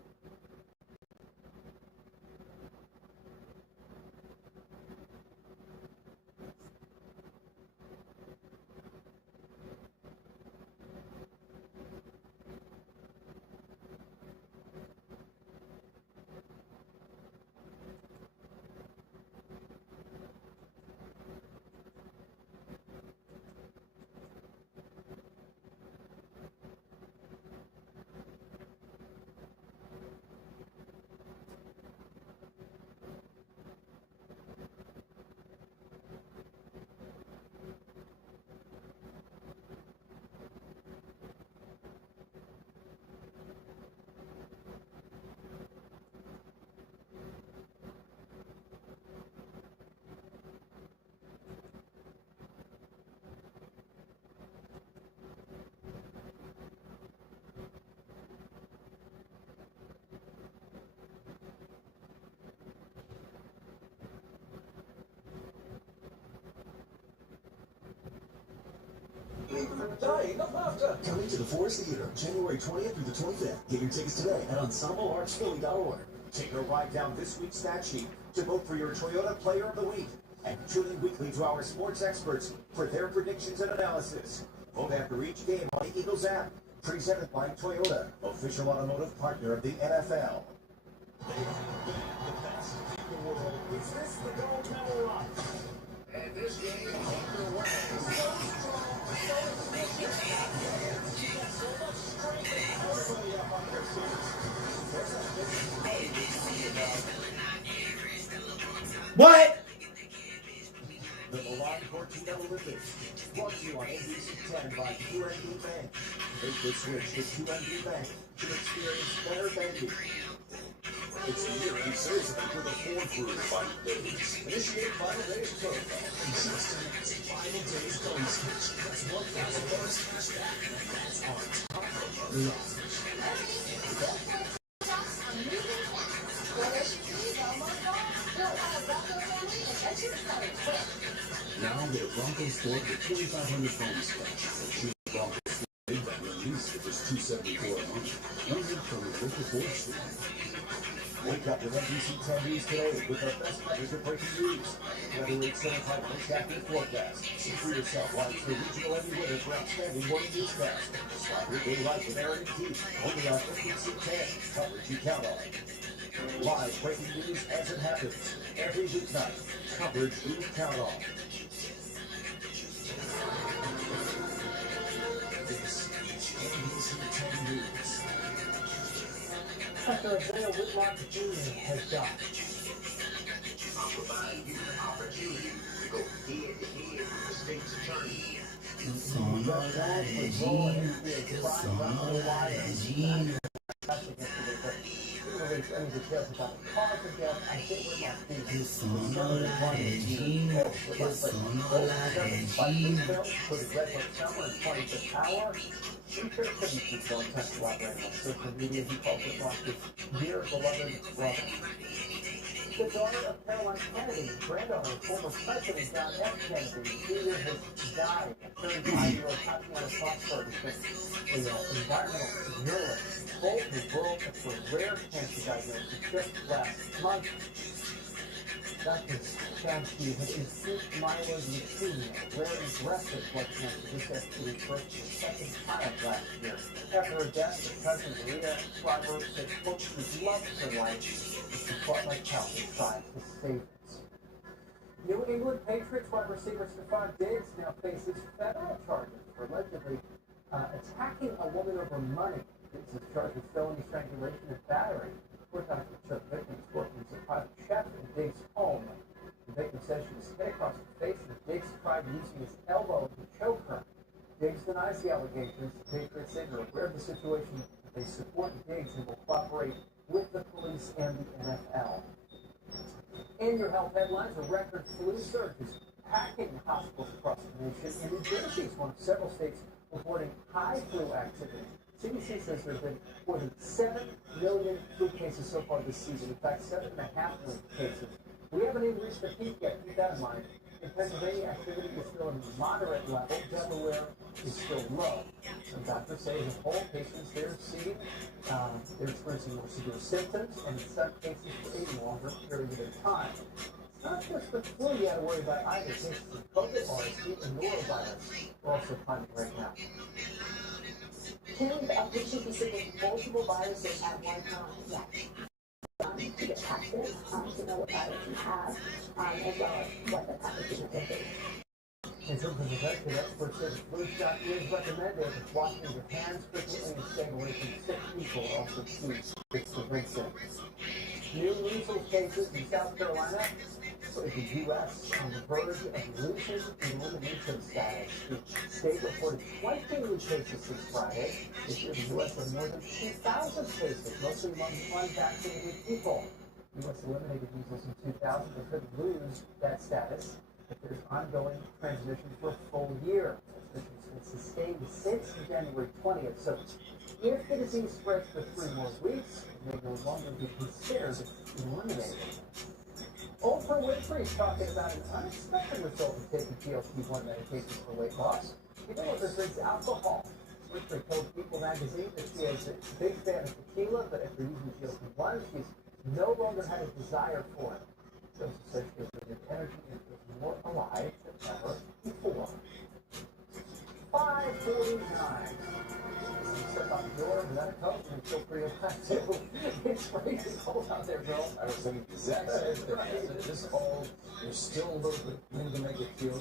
screaming from dying of laughter. Coming to the Forest Theater, January 20th through the 25th. Get your tickets today at ensembleartsphilly.org. Take a ride down this week's stat sheet to vote for your Toyota Player of the Week. And tune in weekly to our sports experts for their predictions and analysis. Vote after each game on the Eagles app. Presented by Toyota, official automotive partner of the NFL. The best in the world. Is this the gold medal run? And this game underway. So strong, so efficient. You got so much strength and everybody up on their seats. What? The Milan Cortina Olympics, brought to you on NBC 10 by QNB Bank. Make the switch to QNB Bank to experience better banking. It's the year-end sales event for the Ford Crew Final Days. Initiate Final Days protocol. In just minutes, Final Days bonus cash. That's $1,000 cash back. That's our top of the Now get a Broncos Ford with 2,500 bonus cash. Or choose Broncos Ford big bag at least if it's $274 a month. Only from your local Ford store. Wake up with NBC 10 News today with the best coverage of breaking news. Whether it's 75 most accurate forecast, see for yourself why it's the regional Emmy winner for outstanding morning newscast. Start your day life with Aaron and Keith, only on NBC 10. Coverage you count on. Live breaking news as it happens. Every weeknight. Coverage you count on. This is NBC 10 News. Dr. Isaiah Whitlock Jr. has died. I'll provide you an opportunity to go head-to-head with the state's attorney. Any details about the cause of death, I think for the Red Hook Summer in 25th hour. He couldn't keep going test collaborating on social media. He called Whitlock his dear beloved brother. The daughter of Caroline Kennedy, granddaughter of former President John F. Kennedy, Jr. has died. 35-year-old Tatiana Foxberg has been an environmental journalist. Both the world for rare cancer diagnosis just last month. Dr. Shamsi had acute myeloid leukemia, rare and aggressive blood cancer. This STD first for the second time last year. After her death, the cousin Maria Schreiber said, quote, she loved her life, and she fought like hell and tried to save it. New England Patriots wide receiver Stephon Diggs now faces federal charges for allegedly attacking a woman over money. Diggs is charged with felony strangulation and battery. Court doctor took victims working as a private chef in Diggs' home. The victim says she was hit across the face and Diggs tried using his elbow to choke her. Diggs denies the allegations. The Patriots say they're aware of the situation. They support Diggs and will cooperate with the police and the NFL. In your health headlines, a record flu surge is packing hospitals across the nation. And New Jersey is one of several states reporting high flu activity. CDC says there have been more than 7 million flu cases so far this season. In fact, 7.5 million cases. We haven't even reached the peak yet. Keep that in mind. In Pennsylvania, activity is still in moderate level. Delaware is still low. Some doctors say as a whole, patients they're seeing, they're experiencing more severe symptoms, and in some cases for a longer period of time. It's not just the flu you got to worry about either. Cases of COVID, RSV, and norovirus are also climbing right now. Can a patient be sick with multiple viruses at one time? Yes. To get tested, to know what virus you have, as well as what the pathogen could be. In terms of prevention, experts say the flu shot is recommended. Washing your hands frequently and staying away from sick people are also key to prevention. New measles cases in South Carolina put the U.S. on the verge of losing elimination status. The state reported 20 new cases since Friday. This year, the U.S. had more than 2,000 cases, mostly among unvaccinated people. The U.S. eliminated measles in 2000, but could lose that status if there's ongoing transmission for a full year. Transmission has been sustained since January 20th. So if the disease spreads for 3 more weeks, it may no longer be considered eliminated. Oprah Winfrey is talking about an unexpected result of taking GLP-1 medications for weight loss. Even with her drinks alcohol. Whistler told People magazine that she is a big fan of tequila, but after using GLP-1, she's no longer had a desire for it. She also said she was renewed energy and feels more alive than ever before. 5:49. Step out the door without a coat and feel pretty alive too. It's crazy cold out there, girl. I was thinking the exact same thing. It's this cold. There's still a little bit wind to make it feel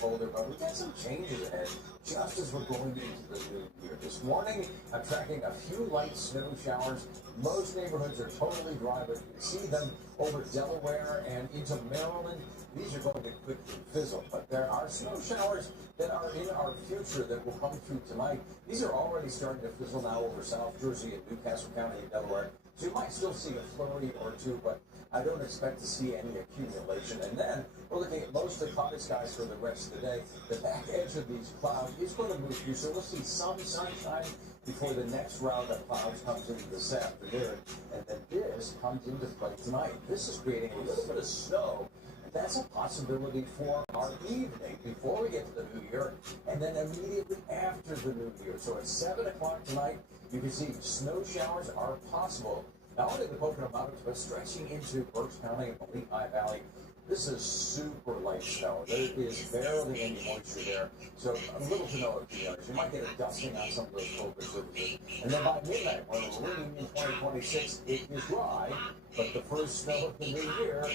colder, but we've got some changes ahead just as we're going into the new year. This morning, I'm tracking a few light snow showers. Most neighborhoods are totally dry, but you can see them over Delaware and into Maryland. These are going to quickly fizzle, but there are snow showers that are in our future that will come through tonight. These are already starting to fizzle now over South Jersey and Newcastle County and Delaware. So you might still see a flurry or two, but I don't expect to see any accumulation. And then we're looking at mostly cloudy skies for the rest of the day. The back edge of these clouds is going to move through, so we'll see some sunshine before the next round of clouds comes in this afternoon. And then this comes into play tonight. This is creating a little bit of snow. That's a possibility for our evening before we get to the new year, and then immediately after the new year. So at 7 o'clock tonight, you can see snow showers are possible. Not only the Pocono Mountains, but stretching into Berks County and the Lehigh Valley. This is super light snow. There is barely any moisture there, so a little to no accumulation. You might get a dusting on some of those colder surfaces. And then by midnight, when we're ringing in 2026, it is dry, but the first snow of the new year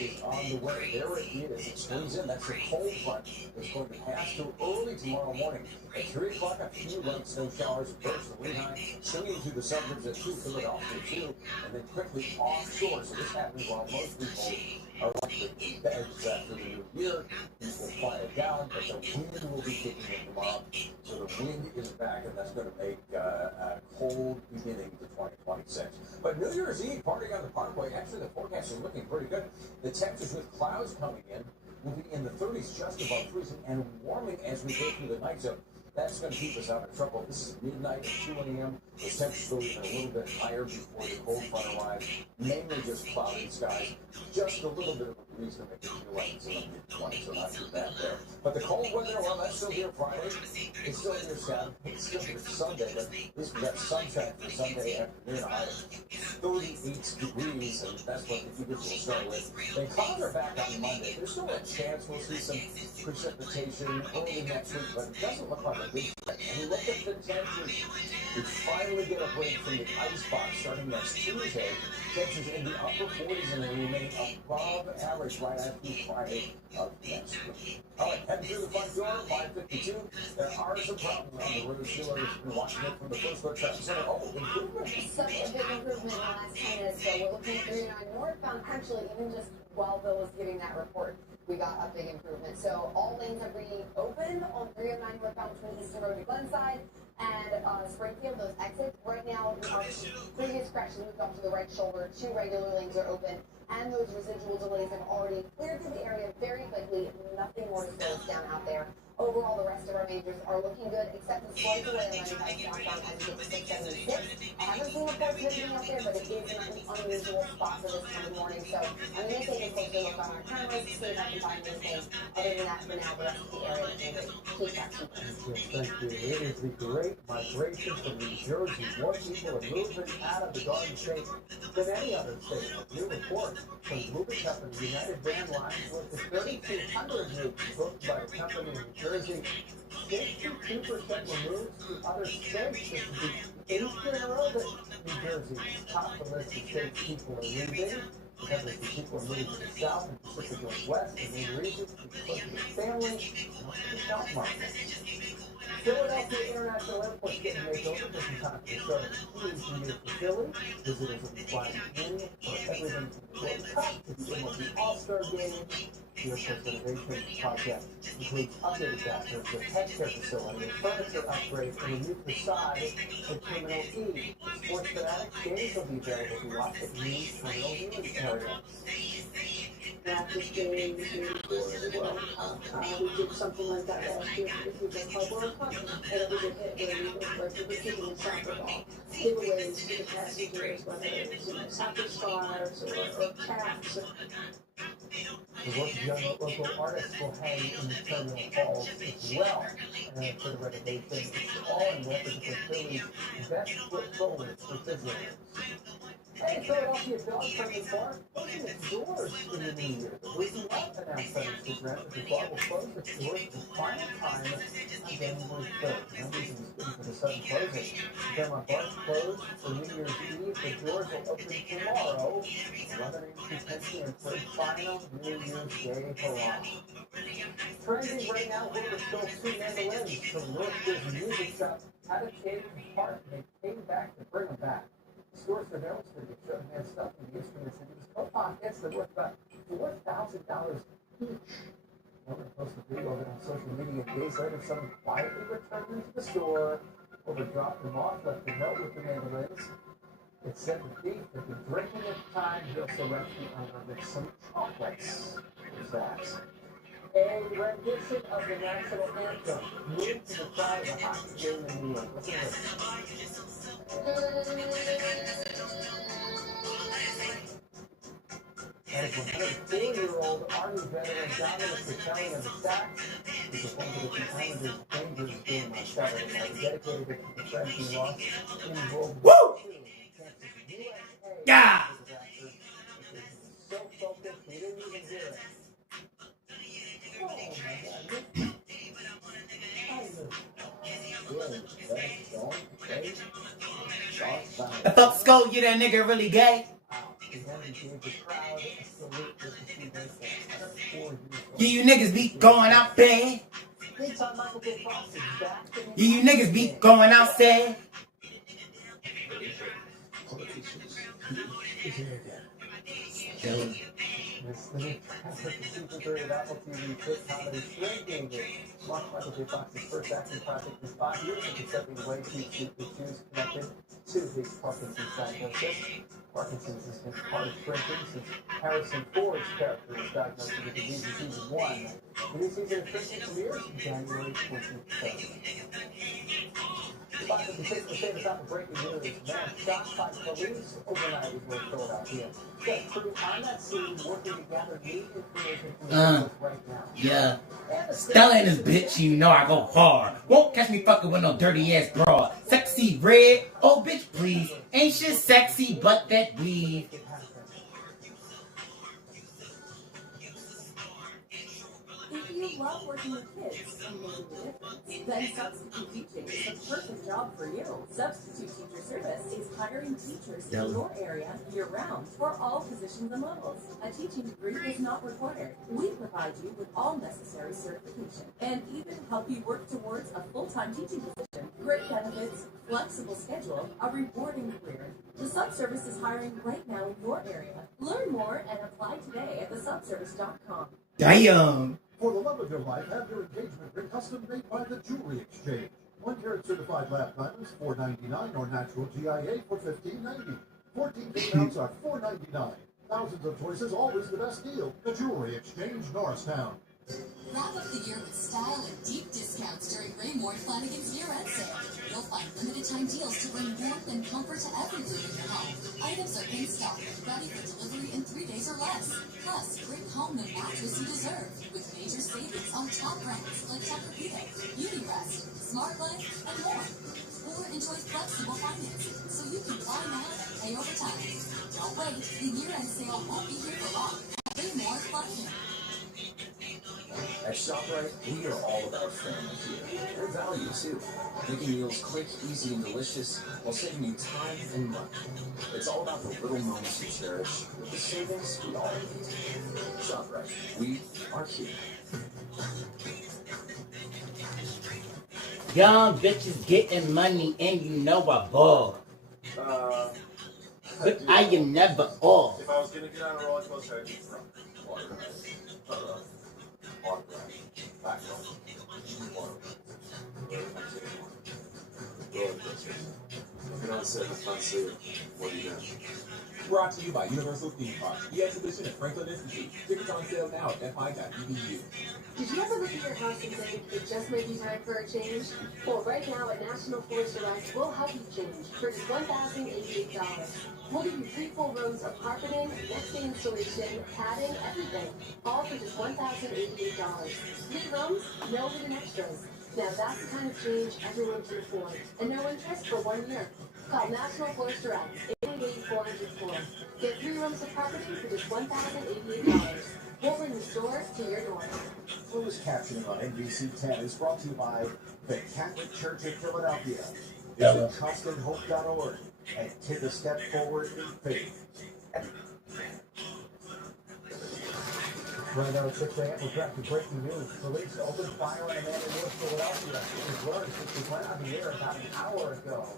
is on the way. There it is. It swings in. That's a cold front that's going to pass through early tomorrow morning. At 3 o'clock, a few light snow showers in Berks and Lehigh, swinging through the suburbs at 2 Philadelphia, 2, and then quickly offshore. So this happens while most people are likely to bed after the new year. Things will quiet down, but the wind will be kicking in tomorrow. So the wind is back, and that's going to make a cold beginning to 2026. But New Year's Eve, partying on the Parkway, actually the forecast is looking pretty good. The temperatures with clouds coming in will be in the 30s, just above freezing, and warming as we go through the night. So that's going to keep us out of trouble. This is midnight at 2 a.m. The temperatures go even a little bit higher before the cold front arrives. Mainly just cloudy skies. Just a little bit of a breeze to make it feel like it's in the mid-20s, so not too bad there. But the cold weather, well, that's still here Friday. It's still here Saturday. It's still here Sunday. But at least we got sunshine for Sunday afternoon. High of 38 degrees, and that's what the heaters will start with. And clouds are back on Monday. There's still a chance we'll see some precipitation early next week, but it doesn't look like a big threat. And we look at the temperatures. We finally get a break from the ice box starting next Tuesday. Temperatures in the upper 40s and they remain above average right after Friday of next week. All right, heading through the front door, 552. There are some problems on the road. Sheila has been watching it from the first look traffic center. Oh, improvement. Such a big improvement in the last 10 minutes. So we're looking at 39 northbound. Actually, even just while Bill was giving that report, we got a big improvement. So all lanes are reopened on 309 northbound between Eastern Road and Glenside and Springfield. Those exits right now, our previous crash moved off to the right shoulder. 2 regular lanes are open, and those residual delays have already cleared through the area very quickly. Nothing more to slow us down out there. Overall, the rest of our majors are looking good, except the slight delay on 95 southbound as you get to 676. I haven't seen reports of anything out there, but it is an unusual spot for this time of morning. So I'm going to take a closer look on our cameras to see if I can find anything. Other than that, for now, the rest of the area is going to keep that keeping. Thank you. It is the great migration from New Jersey. More people are moving out of the Garden State than any other state. A new report from Moving Company United Van Lines with the 3,200 moves booked by the company in New Jersey. 52% were moved to other states. This is the 8th year in a row that New Jersey is top the list of states people are leaving. Because of the people are moving to the south and Pacific Northwest, the main reasons because of the family and also the stock market. Philadelphia International Airport is getting made over just in time for the start of the ski year for Philly. Visitors will be flying in for everything from the World Cup to the MLB All-Star Game. The airport's renovation project includes updated bathrooms, a pet care facility, a furniture upgrade, and a new facade at Terminal E. For sports fanatics, games will be available to watch at new Terminal E area. Practice games for the World Cup. We did something like that last year for the FIFA Club World Cup, and we did it where we were participating in soccer ball. Giveaways to the passengers, whether it's soccer scarves or caps. The work of young local artists will hang in the terminal halls as well. And for the renovation, it's all in reference to Philly's best foot forward refrigerators. Hey, Philadelphia Dog Friendly Bar opened its doors in the new year. The Boozy Up announced on Instagram that the bar will close its doors for the final time on January 3rd. No reason is given for the sudden closing. The Fairmont Bar is closed for New Year's Eve. The doors will open tomorrow, 11 a.m. to 10 p.m. for a final New Year's Day hurrah. Trending right now, Wilbur stole 2 mandolins from Northwood's music shop, had a change of heart, and they came back to bring them back. Store surveillance video showed a man stuffing the instruments into his coat pockets that worth about $4,000 each. Wilbur posted a video of it on social media. Days later, someone quietly returned them to the store. Wilbur dropped them off, left a note with the mandolins. It said the thief had been drinking at the time. He also left the owner with some chocolates. There's that. A rendition of the national anthem moved to the crowd of a hockey game in New York. Listen to this. That is 104-year-old Army veteran Dominic Fratelli of the Stacks, who performed with the Islanders Rangers game on Saturday night. He dedicated it to the friends he lost in World War II. Yeah! He was so focused, he didn't even hear it. Oh my God. The folks go, you that nigga really gay? You niggas be going out there? You niggas be going out there? Apple TV hit comedy Shrinking. Michael J. Fox's first acting project is 5 years into stepping away due to issues connected to his Parkinson's diagnosis. Parkinson's has been part of Shrinking since Harrison Ford's character was diagnosed with the disease in season 1. The new season of Shrinking premieres January 23rd. 5:56 the famous out of breaking news. Man shot by police overnight is where Philadelphia. Got a crew on that scene working to gather new information from the right now. Yeah. Stella and this bitch, you know I go hard. Won't catch me fucking with no dirty ass broad. Sexy red, oh bitch please. Ain't shit sexy but that bleed. If you love working with kids and making a difference, then substitute teaching is the perfect job for you. Substitute Teacher Service is hiring teachers in your area year-round for all positions and levels. A teaching degree is not required. We provide you with all necessary certification and even help you work towards a full-time teaching position. Great benefits, flexible schedule, a rewarding career. The Subservice is hiring right now in your area. Learn more and apply today at thesubservice.com. Damn. For the love of your life, have your engagement ring custom made by the Jewelry Exchange. 1-carat certified lab diamonds, $4.99, or natural GIA for $15.90. 14 ounce are $4.99. Thousands of choices, always the best deal. The Jewelry Exchange, Norristown. Wrap up the year with style and deep discounts during Raymore Flanagan's year-end sale. You'll find limited-time deals to bring warmth and comfort to every room in your home. Items are in stock and ready for delivery in 3 days or less. Plus, bring home the mattress you deserve with major savings on top brands like Tempur-Pedic, Beautyrest, Smart Life, and more. Or enjoy flexible financing so you can buy now and pay over time. Don't wait, the year-end sale won't be here for long. Raymore Flanagan. At ShopRite, we are all about family here. And value, too. Making meals quick, easy, and delicious while saving you time and money. It's all about the little moments you cherish with the savings we all need. ShopRite, we are here. Young bitches getting money and you know I ball. But I am never off. If I was going to get on a roller coaster, I'd be from water. If you don't sit, I can't see it. What do you do? Brought to you by Universal Theme Parks. The exhibition at Franklin Institute. Tickets on sale now at fi.edu. Did you ever look at your house and think it just may be time for a change? Well, right now at National Forest Direct, we'll help you change for just $1,088. We'll give you 3 full rows of carpeting, next day installation, padding, everything. All for just $1,088. 3 rooms, no hidden extras. Now that's the kind of change everyone can afford. And no interest for 1 year. Call National Forest Direct, 888-404. Get 3 rooms of carpeting for just $1,088. We'll bring the store to your door. Closed captioning on NBC10 is brought to you by the Catholic Church of Philadelphia. Yeah. Visit constanthope.org and take a step forward in faith. Right now at 6 a.m., we're back to breaking news. Police opened fire on a man in North Philadelphia. It was learned since he went on the air about an hour ago.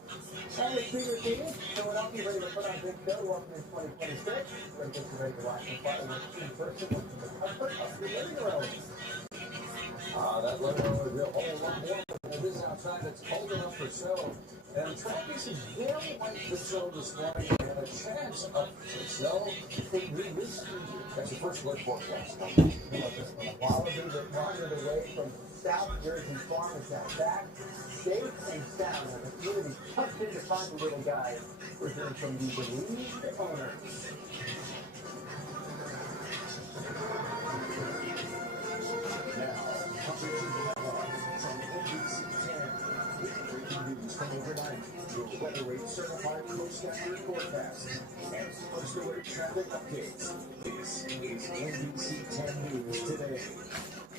And it's Peter Stevens, Philadelphia ready to put on big show welcome in 2026. Ready to ready to watch the fireworks in person with the comfort of your living room. That weather would be a whole lot more than it is outside. It's cold enough for snow. And tracking some very light for snow this morning and a chance of some snow could be this evening. That's your first look forecast. Wallaby that wandered away from South Jersey farm is now back, safe and sound. And the community tucked in to find the little guy. We're hearing from the bereaved owners. From overnight, your weather rate certified Coast Guard forecast and Coast Alert traffic updates. This is NBC 10 News Today.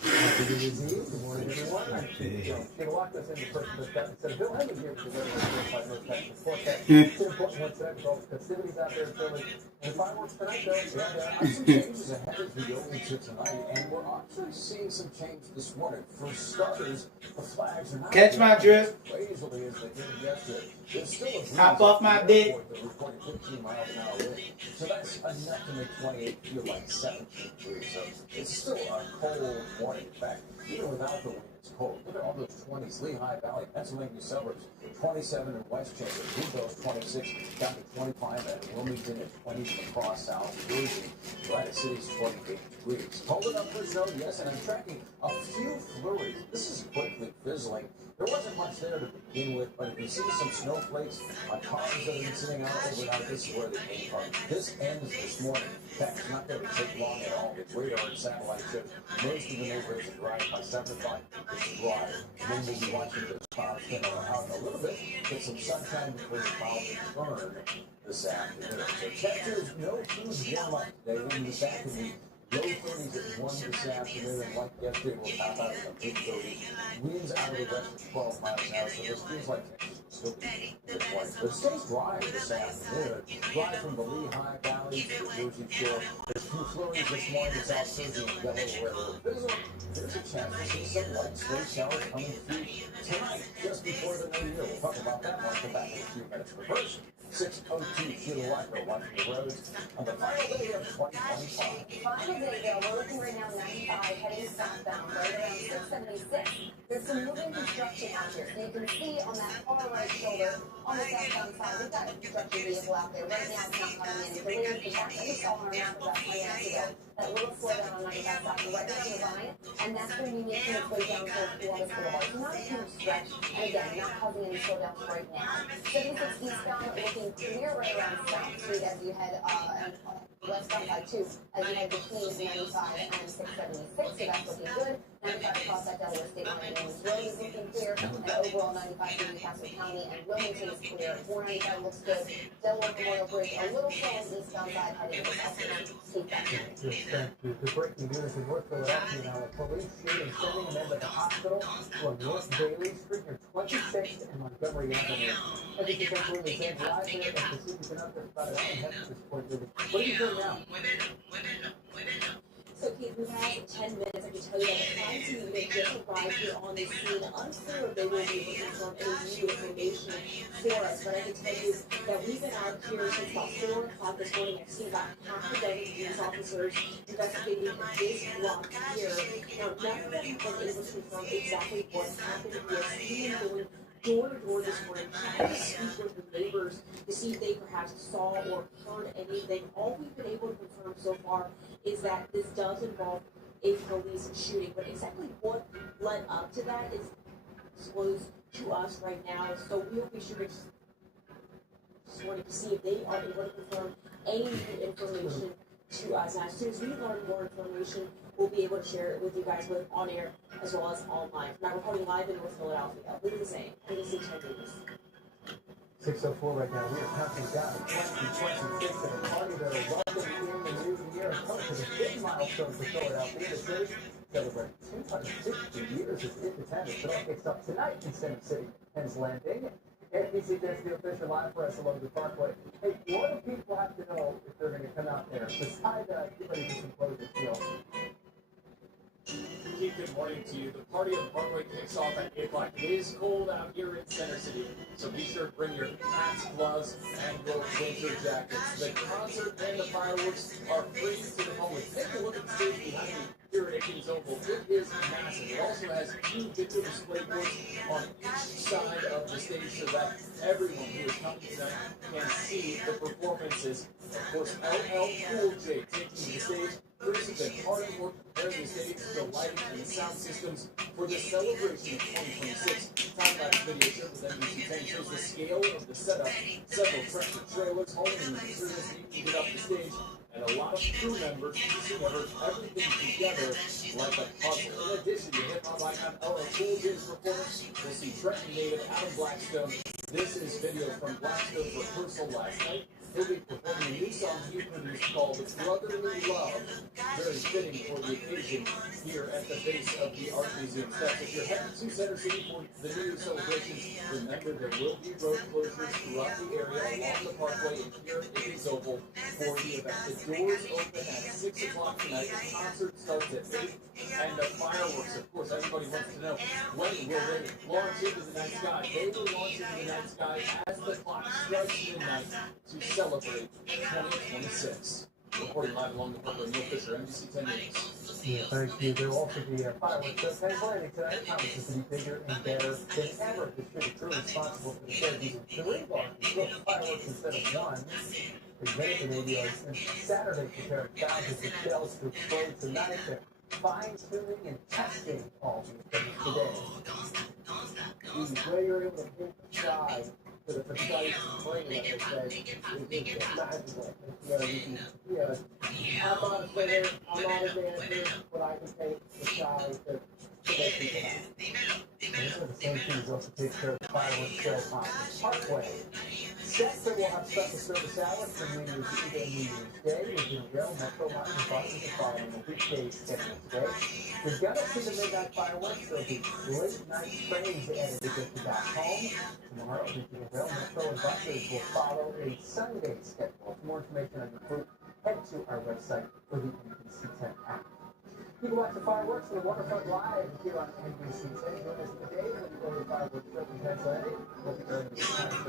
Happy New Year's Eve. Good morning, everyone. I'm going to walk us into first instead of Bill Henry here for the weather certified North Texas forecast. It's an important one today with all the festivities out there in Philly. And the fireworks tonight, though. Yeah, there are some changes ahead as we go into tonight, and we're actually seeing some change this morning. For starters, the flags are not Catch my drift. crazily as they did yesterday. There's still a breeze Hop off my dick. They're recording 15 miles an hour wind. So that's enough to make 28 feel like 17 degrees. So it's still a cold morning. In fact, even without the wind, it's cold. Look at all those 20s. Lehigh Valley, Pennsylvania suburbs, 27 in Westchester. Bluebell's 26, down to 25 at Wilmington, and 20 across South Jersey. Right at City's 28 degrees. Cold enough for snow, yes, and I'm tracking a few flurries. This is quickly fizzling. There wasn't much there to begin with, but if you see some snowflakes on cars that have been sitting out overnight, this is where they came from. This ends this morning. In fact, it's not going to take long at all. It's radar and satellite shows most of the neighborhoods are dry by 7 o'clock. It's dry. Then we'll be watching those clouds thin out in a little bit. Get some sunshine before the clouds turn this afternoon. So temperatures, no huge warm up today. We'll be back in the low 30s at 1 this afternoon, and like yesterday, we'll top out in the mid 30s. Winds out of the west at 12 miles an hour, so this feels like Texas will still be this morning. But it stays dry this afternoon. Dry from the Lehigh Valley to the Jersey Shore. There's 2 flurries this morning in South Jersey and Delaware. There's a chance to see some light spring showers coming through tonight, just before the new year. We'll talk about that when we come back in a few minutes. But first, 6:02 Sheila Wacker watching the roads on the final day of 2025. Final day, Bill. We're looking right now 95, heading southbound, right around 676. There's some moving construction out here. So you can see on that far right shoulder, on the southbound side, we've got a construction vehicle out there. Right now, it's not coming in. The wind is back. We saw on our map about 20 minutes ago. That little slowdown on 95 south, right next to the line. And that's going to be making its way down towards Columbus Boulevard. So not a huge stretch. And again, not causing any slowdowns right now. 76 eastbound, looking clear right around South Street as you head westbound side too, as you head between 95 and 676. So that's looking good. 95 across that Delaware State line. Williams Road is looking clear. And overall 95 through Newcastle County and Wilmington is clear. 495 looks good. Delaware Memorial Bridge a little slow on the eastbound side heading to South Street. Keep that. The breaking news in North Philadelphia now. Police shooting sending a man to the hospital on North Bailey Street near 26th and Montgomery Avenue. As you can see, the same live there at the city can update about it. I don't have this point. What are you doing now? So, Keith, we have 10 minutes. I can tell you that the crime team unit just arrived here on the scene. Unclear if they will be able to confirm any new information for us, but I can tell you that we've been out here since about 4 o'clock this morning. I've seen about half a dozen police officers investigating this block here. Now, none of them have been able to confirm exactly what happened. We are seeing going door to door this morning, trying to speak with the neighbors to see if they perhaps saw or heard anything. All we've been able to confirm so far is that this does involve a police shooting, but exactly what led up to that is disclosed to us right now. So we'll be sure to just wanted to see if they are able to confirm any new information to us. And as soon as we learn more information, we'll be able to share it with you guys both on air as well as online. Now we're reporting live in North Philadelphia. What is it saying? NBC 10 News. 6:04 right now. We are counting down to 2026 and a party that will welcome in the new year and come to the big milestone for Philadelphia. The city celebrating 250 years of independence. It all kicks off tonight in Center City, Penn's Landing. NBC Destiny Fisher live for us along the Parkway. Hey, what do people have to know if they're going to come out there? Besides, get ready for some closing deals. Keith, good morning to you. The party on the Parkway kicks off at 8 o'clock. It is cold out here in Center City, so be sure to bring your hats, gloves, and your winter jackets. The concert and the fireworks are free to the public. Take a look at the stage behind me here at Kings Oval. It is massive. It also has 2 video display boards on each side of the stage so that everyone who is coming tonight can see the performances. Of course, LL Cool J taking the stage. Crews have been hard at work preparing the stage, the lighting, and the sound systems for the celebration of 2026. Time-lapse video shown with NBC 10 shows the scale of the setup, several tractor trailers hauling the materials needed to get up the stage, and a lot of crew members piecing everything together like a puzzle. In addition to hip-hop icon LL Cool J's performance, we'll see Trenton native Adam Blackstone. This is video from Blackstone's rehearsal last night. He'll be performing a new song he produced called Brotherly Love, very fitting for the occasion here at the base of the Art Museum steps. If you're heading to Center City for the New Year celebrations, remember there will be road closures throughout the area along the Parkway and here at Kings Oval for the event. The doors open at 6 o'clock tonight. The concert starts at 8, and the fireworks, of course, everybody wants to know, when will they launch into the night sky? They will launch into the night sky as the clock strikes midnight to celebrate 2026. Reporting live along the Parkway, Neil Fisher, NBC 10 News. Yeah, thank you. There will also be a fireworks show. Penn's Landing tonight promises to be bigger and better than ever. This year, the crew responsible for the show using 3 large fireworks instead of 1. Presented the radio since Saturday, preparing thousands of shells to explode tonight. They're fine-tuning and testing all these things today. Where you're able to hit the sky to the precise plane, like I said, is magical. I'm not a singer, I'm not a dancer, but I can take the sky to make people happy. These are the same things also take care of the fireworks show on the Parkway. Sector will have special service hours from New Year's Eve and New Year's Day. Using rail, metro line, and buses are following a weekday schedule today. You're gonna see the midnight fireworks. There'll be late night trains added to get you back home. Tomorrow, regional rail, metro, and buses will follow a Sunday schedule. For more information on your route, head to our website or the NBC 10 app. You can watch the fireworks and the waterfront live here on NBC 10. Join us today for the early fireworks show from Penn's Landing. We'll be early this time for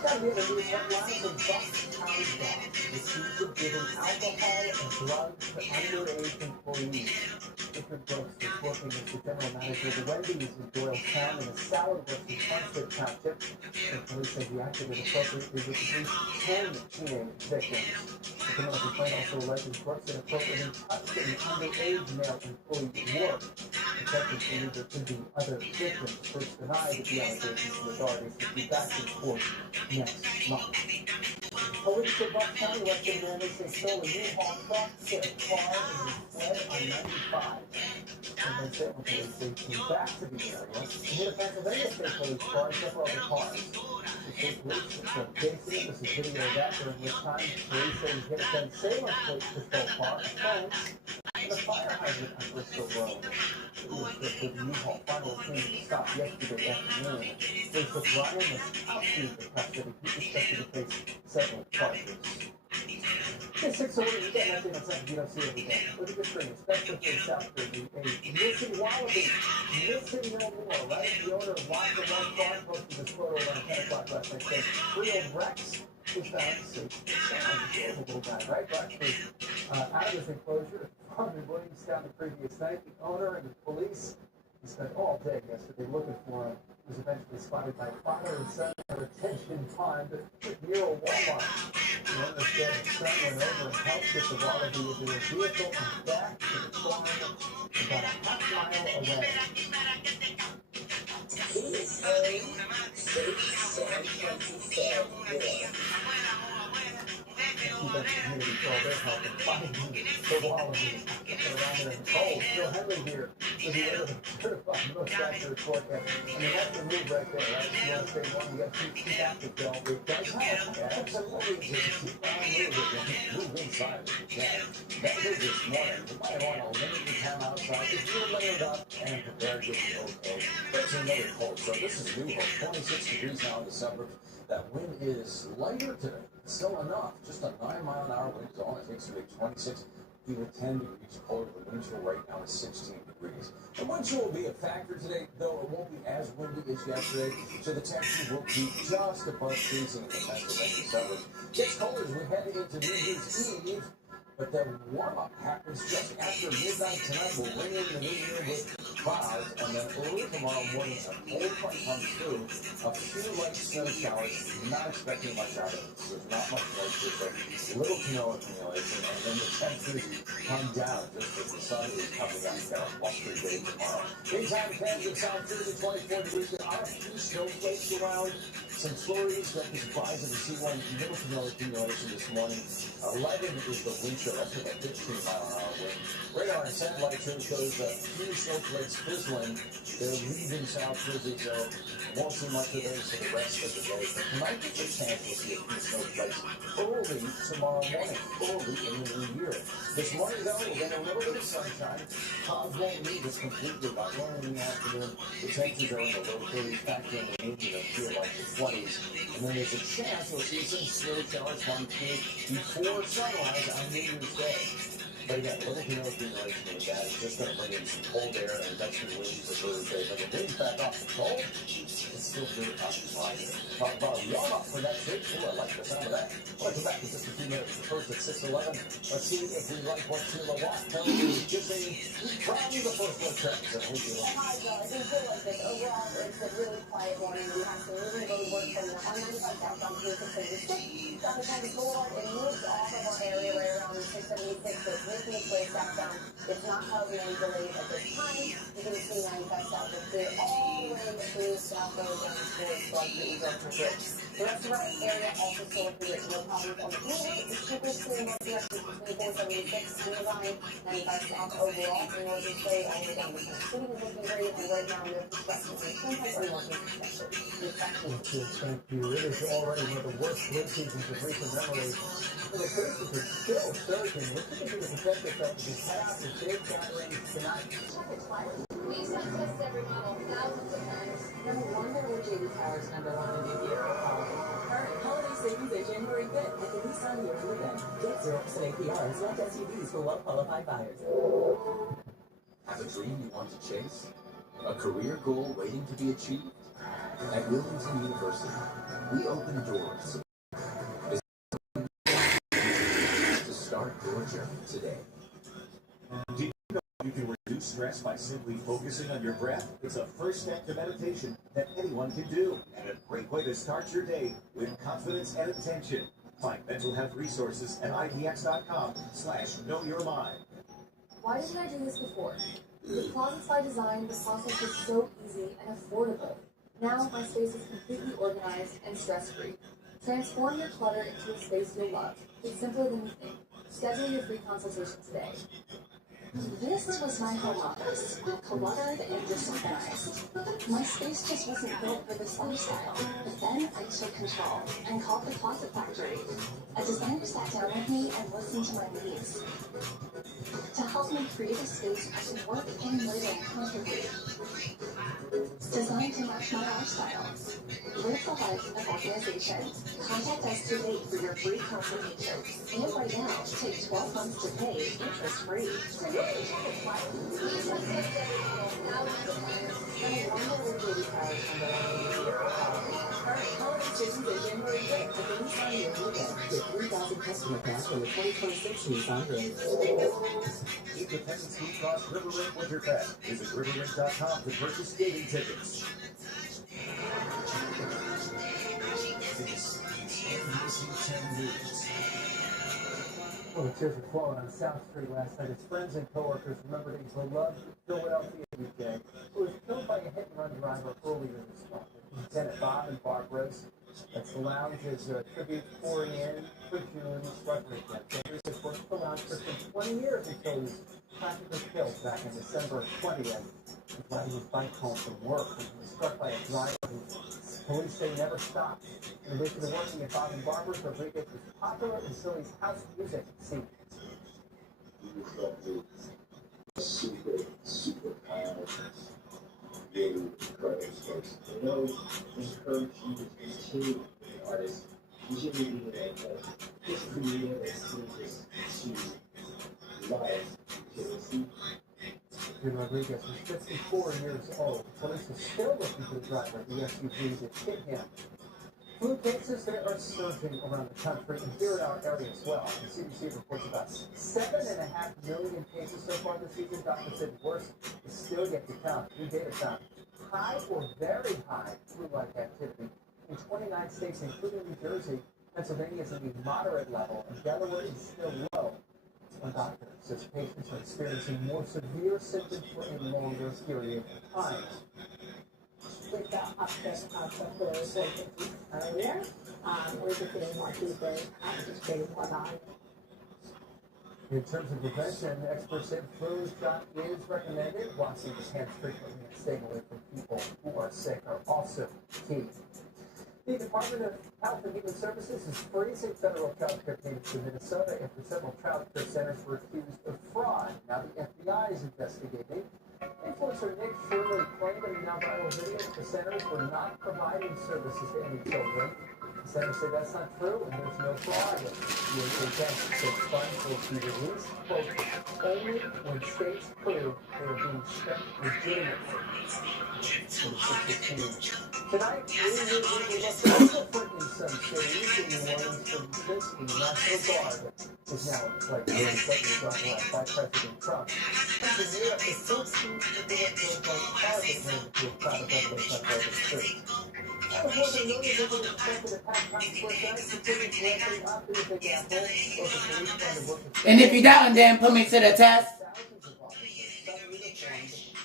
Got the other news headlines from Bucks County Dock, accused of giving alcohol and drugs to underage employees. Richard Brooks is working as the general manager of the Wendy's in Doylestown and a salad works in Farmstead Township. The police said he acted inappropriately with at least 10 teenage victims. The criminal complaint also alleges Brooks inappropriately touched an underage male employee at work. Detectives believe there could be other victims. Brooks denied the allegations to authorities will be back in court next month. Police in Bucks County arrested a man they say stole a U-Haul truck, hit a car, and fled on 95. And then Salem police say came back to the area and hit a Pennsylvania State Police car and several other cars. The state police said Jason, this is video of that during which time police say he hit a Penn Salem police patrol car, a fence, and a fire hydrant on Bristol Road. The U-Haul finally came to stop yesterday afternoon. Police took Ryan Muskowski into custody. He's expected to face several charges. It's 6:08, you got nothing on something you don't see every day. Look at this thing, especially for South Jersey. A missing wallaby, missing no more, right? The owner of Lock the One Farm posted this photo around 10 o'clock last night saying 3-year-old Rex was found safe and sound. He's a little guy, right? But Out of this enclosure, found in Williamstown the previous night. The owner and the police, he spent all day yesterday looking for him. He was eventually spotted by father and son in a retention pond near a Walmart. The owner said his son went over and helped get the wallaby into his vehicle and back to the farm about a half-mile away. He is very Community called their help and finding the wallaby around there in the cold. Phil Henley here with the weather certified most accurate forecast. I mean, that's the move right there, right? You want to stay warm, you got to keep active, Phil. It does help. Absolutely. Just keep on moving. Move inside if you can. That is this morning. You might want to limit your time outside if you're layered up and prepared to be okay. There's another cold. So this is New Hope. 26 degrees now in December. That wind is lighter today. Still enough. Just a 9-mile-an-hour wind zone. It takes you to 26, even 10 degrees colder. The wind chill right now is 16 degrees. The wind chill will be a factor today, though it won't be as windy as yesterday. So the temperature will be just above freezing in the Pennsylvania suburbs. Gets colder as we head into New Year's Eve. But the warm-up happens just after midnight tonight. We'll ring in the new year with clouds, and then early tomorrow morning, a cold front comes through. A few light snow showers, not expecting much out of it. There's not much moisture, so little to no accumulation, and then the temperatures come down just as the sun is coming up. Got a blustery day tomorrow. Daytime fans in South Jersey, 24 degrees. There are a few snowflakes around. Some flurries. Don't be surprised if you see one. Little to no accumulation this morning. 11 is the wind chill. That's with a 15-mile-an-hour wind. Radar and satellite shows a few snowflakes fizzling. They're leaving South Jersey, so won't see much of those for the rest of the day. But tonight, there's a chance we'll see a few snowflakes early tomorrow morning, early in the new year. This morning, though, we'll get a little bit of sunshine. Clouds won't leave us completely by early in the afternoon. The temperatures are in the low 30s, factor in the moon, feel like the 20s. And then there's a chance we'll see some snow showers come through before sunrise on New Year's Day. But again, a little to no accumulation of that. It's just going to bring in some cold air and dusty winds for Thursday. But the wind's back off the cold. It's still very occupied. Talk about a warm-up for next week. Ooh, I like the sound of that. I'll come back in just a few minutes. The first at 6:11. Let's see if we like what Sheila Watt tells you. Kissing from the first one tracks. And we do it. Hi, guys. I feel like this. Overall, it's a really quiet morning. We have some really good work from the 195 southbound to 676. Down to Kansas Boulevard. It moves off of our area right around 676. So it's making its way southbound. It's not causing any delays at this time. You can see 95 south is clear all the way through South Road down towards Broadway Eagle Bridge. The rest of our area also still clear. No problems on the freeway. It's super clear in both directions between 476 and the line. 95 south overall. And we'll just stay all the way down the city is looking great. And right now, no construction. Sometimes we're not being constructed. Thank you. It is already one of the worst flu seasons of recent memory. And the cases are still surging. What can you do to protect yourself as you head out to big gatherings tonight? We test every model thousands of times. No wonder we're JD Power's #1 in the year. Current holiday savings at January 5th at the Nissan year-end event. Get 0% APR and select SUVs for well-qualified buyers. Have a dream you want to chase? A career goal waiting to be achieved? At Williamson University, we open doors to start your journey today. Did you know you can reduce stress by simply focusing on your breath? It's a first step to meditation that anyone can do, and a great way to start your day with confidence and intention. Find mental health resources at IDX.com/knowyourmind. Why didn't I do this before? With Closets by Design, the process is so easy and affordable. Now my space is completely organized and stress-free. Transform your clutter into a space you'll love. It's simpler than you think. Schedule your free consultation today. This was my home office, cluttered and disorganized. My space just wasn't built for this lifestyle. But then I took control and called the Closet Factory. A designer sat down with me and listened to my needs to help me create a space I can work and live in comfortably. Designed to match my lifestyle. Live the life of organization. Contact us today for your free consultation. And right now, take 12 months to pay interest-free. Get 3,000 customer cash on the 2026 Nissan Rogue. Independence Blue Cross River Ring Winter Fest. Visit riverring.com to purchase skating tickets. This is NBC 10 News. Well, the tears were flowing on South Street last night as friends and coworkers remembered a beloved Philadelphia DJ who was killed by a hit-and-run driver earlier this month. Lieutenant Bob and Barbara's. That's the lounge's tribute pouring in for June's Rotary Camp. Henry's has worked the lounge for some 20 years until he was practically killed back in December 20th. He was riding his bike home from work when he was struck by a driver who police say never stopped. In addition to working at Bob and Barbara's, Rodriguez was popular in Philly's house music scene. Super powerful. Big incredible space. I know encourage you to continue being an artist. You should be doing that. Just creative and just to life. Rodriguez was 54 years old. Police are still looking for the driver of the SUV that hit him. Flu cases, they are surging around the country and here in our area as well. The CDC reports about 7.5 million cases so far this season. Doctors said worse is still yet to come. New data found high or very high flu-like activity in 29 states, including New Jersey. Pennsylvania is in the moderate level, and Delaware is still low. One doctor says patients are experiencing more severe symptoms for a longer period of time. With the upset of the flu vacancies earlier, we're just getting more people anticipating more volume. In terms of prevention, experts say flu shot is recommended. Washing your hands frequently and staying away from people who are sick are also key. The Department of Health and Human Services is freezing federal child care payments to Minnesota after several child care centers were accused of fraud. Now the FBI is investigating. Influencer Nick Shirley claimed in a now viral video that the centers were not providing services to any children. The centers say that's not true and there's no fraud. The HHS said funds will be released, quote, only when states prove they are being spent legitimately. Tonight, we will look different in some cities. In New Orleans, for instance, the National Guard is now in place. The was authorized by President Trump. And in Europe, the 14th International Private Land to a private revelation on Bourbon Street. And more than a million visitors expected to pack Times Square tonight, continuing to ramping up in the Big Apple. Local police trying to work with... And if you doubt, then put me to the test. Thousands of officers, some uniformed,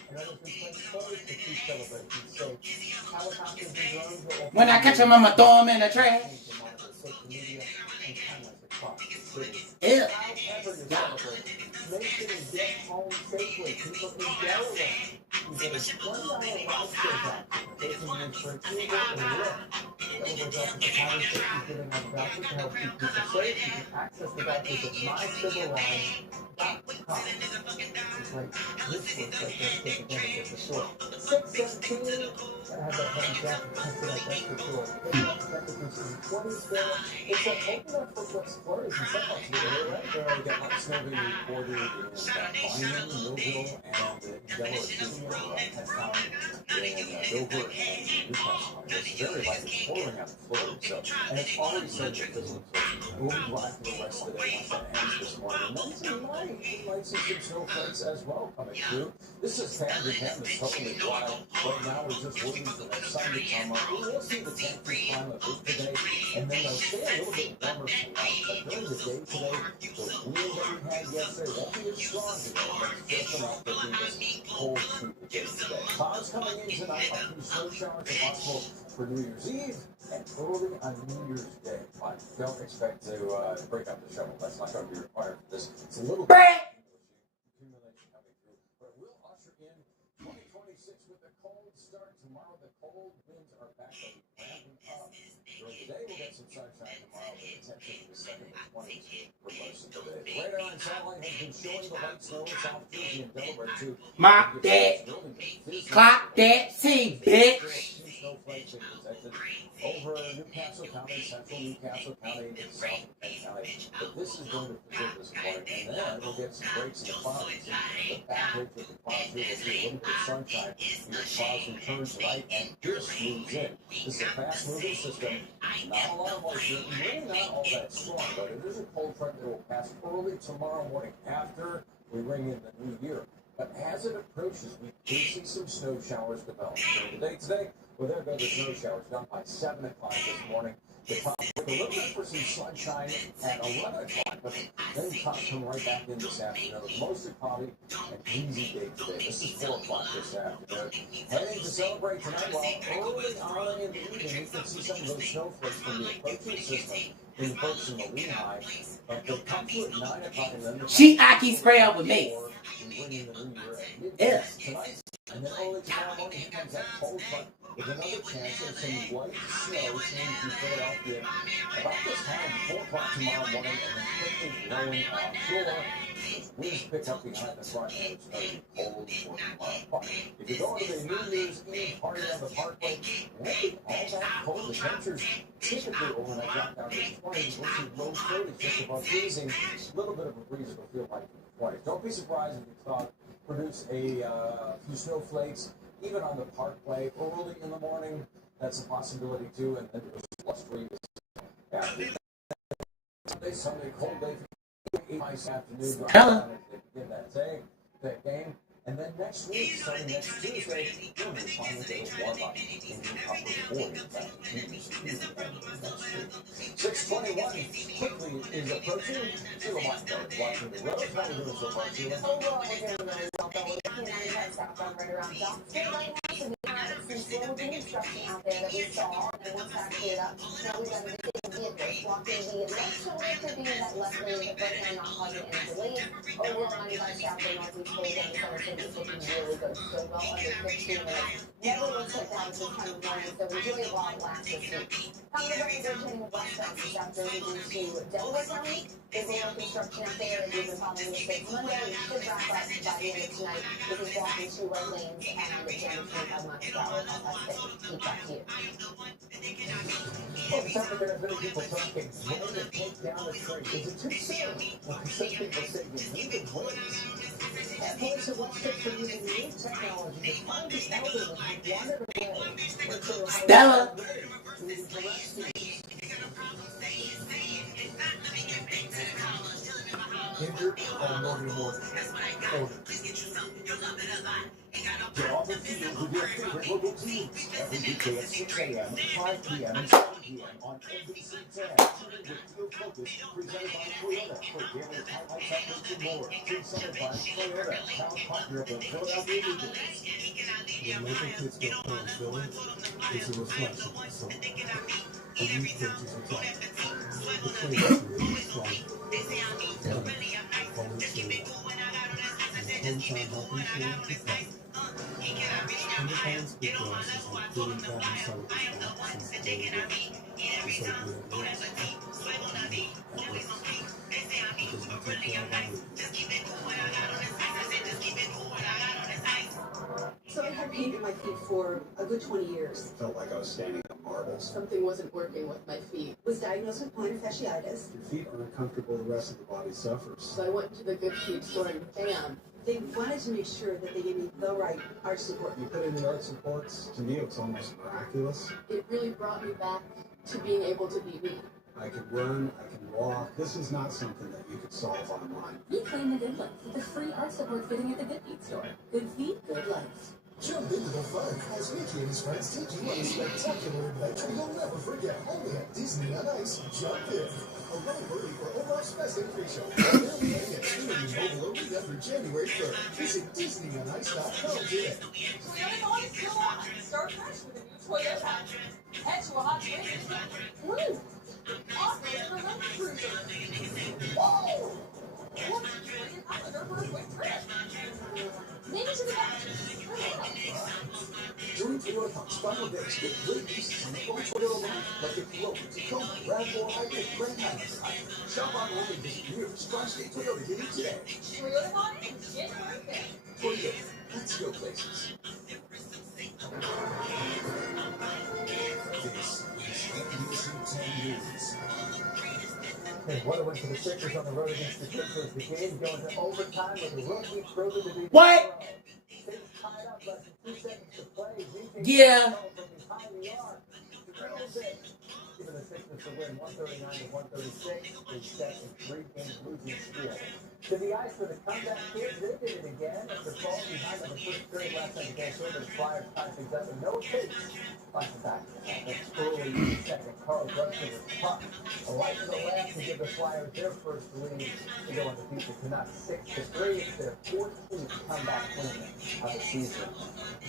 and others in plain clothes to keep celebrations safe. Helicopters and drones will also... When I catch him, I'ma throw him in the trash. Ew. However you're celebrating, make sure you get home safely. People in Delaware, you get a $20 voucher back, taking you for an Uber and Lyft. Delaware's Office of Highway Safety is giving out the vouchers to help keep people safe. You can access the vouchers at mycivilline.com. Great. This looks like they're taking advantage of the store. 617. Gotta have that heavy jacket tonight, that's for sure. Temperatures from 24. It's open up for what's flurries in some parts of the area, right? We got light snow being reported in Bynum, Millville, and Delaware City, Pentown, in Dover, and Newcastle. It's very light. It's pouring out the Florida, so, and it's already starting to fizzle. So we'll be live for the rest of the day once that ends this morning. And then tonight, we might see some snowflakes as well coming through. This is Camden. Camden's totally dry. Right now, we're just waiting for the sun to come up. We will see the temperatures climb a bit today, and then they'll stay a little bit warmer tonight. But during the day today, the wind that we had yesterday won't be as strong today, but it's still enough to keep us cold through the day today. Clouds coming in tonight, a few snow showers are possible for New Year's Eve and early on New Year's Day. But don't expect to break up the shovel. That's not going to be required for this. It's a little bit accumulation coming through, but it will usher in 2026 with a cold start tomorrow. The cold winds are back. They'll be ramping up. During the day, we'll get some sunshine tomorrow, but the temperature will be stuck in the 20s for most of the day. The radar and satellite has been showing the light snow in South Jersey and Delaware, too. Mark that. Clock that. See, bitch. Snowflakes are protected over Newcastle County, central Newcastle County, and south of Kent County. But this is going to preserve this morning, and then we'll get some breaks in the clouds. The back edge of the clouds here, we'll see a little bit of sunshine. Your clouds return tonight, and this moves in. This is a fast-moving system. Not a lot of moisture, really not all that strong, but it is a cold front that will pass early tomorrow morning after we ring in the new year. But as it approaches, we do see some snow showers develop. During the day today, well, there go the snow showers, done by 7 o'clock this morning. The top with a little bit for some sunshine at 11 o'clock, but then the top come right back in this afternoon. Mostly cloudy and breezy day today. This is 4 o'clock this afternoon. Heading to celebrate tonight, while early on in the evening, you can see some of those snowflakes from the approaching system in the folks in the Lehigh. But they come to at 9 o'clock and then She Aki spray out with me. Yeah. Tonight, and then early tomorrow morning, here comes that cold front with another chance of some light snow seen through Philadelphia about this time, 4 o'clock tomorrow morning, and then quickly blowing offshore. Winds pick up behind the front, and it's going to be cold for tomorrow. But if you're going to the New Year's Eve party on the Parkway, it won't be all that cold. The temperatures typically overnight drop down to the 20s. We'll see low 30s, just above freezing. A little bit of a breeze will feel like the 20s. Don't be surprised if you thought produce a few snowflakes, even on the Parkway early in the morning. That's a possibility too, and then it was blustery. Sunday, cold day, 8 nice afternoon. Begin that day, that game. And then next week, starting next Tuesday, we'll finally get a warm up in the upper 40s. That continues to the end of next week. 6:21 quickly is approaching. Sheila Weinberg watching the road. How are you doing so far, Sheila? Overall, we're doing very well, though. We're looking at that southbound right around Dock Street right now, so we have some slow construction out there that we saw, and once that cleared up, now we've got a vehicles blocking the left shoulder, could be that left lane, but right now not causing any delays. Overall, 95 south and northeast flow down the center city is looking really good, still well under 15 minutes. Never looks like that at this time of morning, so we're doing a lot of laps this week. Coming up, we're heading westbound from South Jersey into Delaware County. There's a lot of construction out there, and we've been following this since Monday. We should wrap up by the end of tonight. This is blocking 2 right lanes and a jam of 25 miles per hour. That's it. Keep that to you. Well, it sounds like there are many people talking. When to take down a tree? Is it too soon? Well, some people say you need to wait. And police have watched it for using new technology to find the elderly who wandered away. Stella. Injured on Monday morning. Get on the field with your favorite local teams every weekday at 6 a.m., 5 p.m., and 7 p.m. on NBC 10. With Field Focus, presented by Toyota for daily highlights, updates, and more. Presented by Toyota, proud partner of the Philadelphia Eagles. When local kids go play in Philly, it's a reflection of something. The youth coaches are tough. The players are strong. Hometown health insurance is tough. Independence Big Grass is like getting back inside of the spot since the day one. Just like we have works. At works. Because we take care of our leaders. So I had pain in my feet for a good 20 years. Felt like I was standing on marbles. Something wasn't working with my feet. Was diagnosed with plantar fasciitis. Your feet are uncomfortable, the rest of the body suffers. So I went to the Good Feet store and bam. They wanted to make sure that they gave me the right arch support. You put in the arch supports, to me it was almost miraculous. It really brought me back to being able to be me. I could run, I can walk. This is not something that you could solve online. Reclaim the good life with the free arch support fitting at the Good Feet store. Good feet, good life. Jump into the fun as Mickey and his friends take you on a spectacular adventure you'll never forget. Only at Disney on Ice. Jump in. Arrive early for Omar's Festive Pre-Show. They'll be at Trinity Mobile Arena for January 3rd. Visit DisneyOnIce.com today. Toyota on is still on. Start fresh with a new Toyota. Head to a hot spring. Woo! Offer for Land Cruiser. Whoa! What? Bring an Islander for a quick trip. Maybe to the back. During Toyota Talks final days, get great pieces on the full Toyota line, like the Corolla, Tacoma, RAV4 Hybrid, Grand Highlander. Shop online and visit your Tri-State Toyota dealer today. Toyota on is January 5th. Toyota, let's go places. This is news. And what a win for the Sixers on the road against the Clippers. The game going to overtime with a rookie proven to be What? Six tied up, less than 2 seconds to play. Yeah. From behind the arc. Drills it. Giving the Sixers the win 139-136. They set a 3-game losing streak. To the ice for the comeback kids, they did it again. After falling behind in the first period last night against the Flyers, tied things up with no takes. Finds the back. That's early in the second. Carl Brunson was tough. A light to the left to give the Flyers their first lead. They go on to beat the Canucks 6-3. It's their 14th comeback win of the season.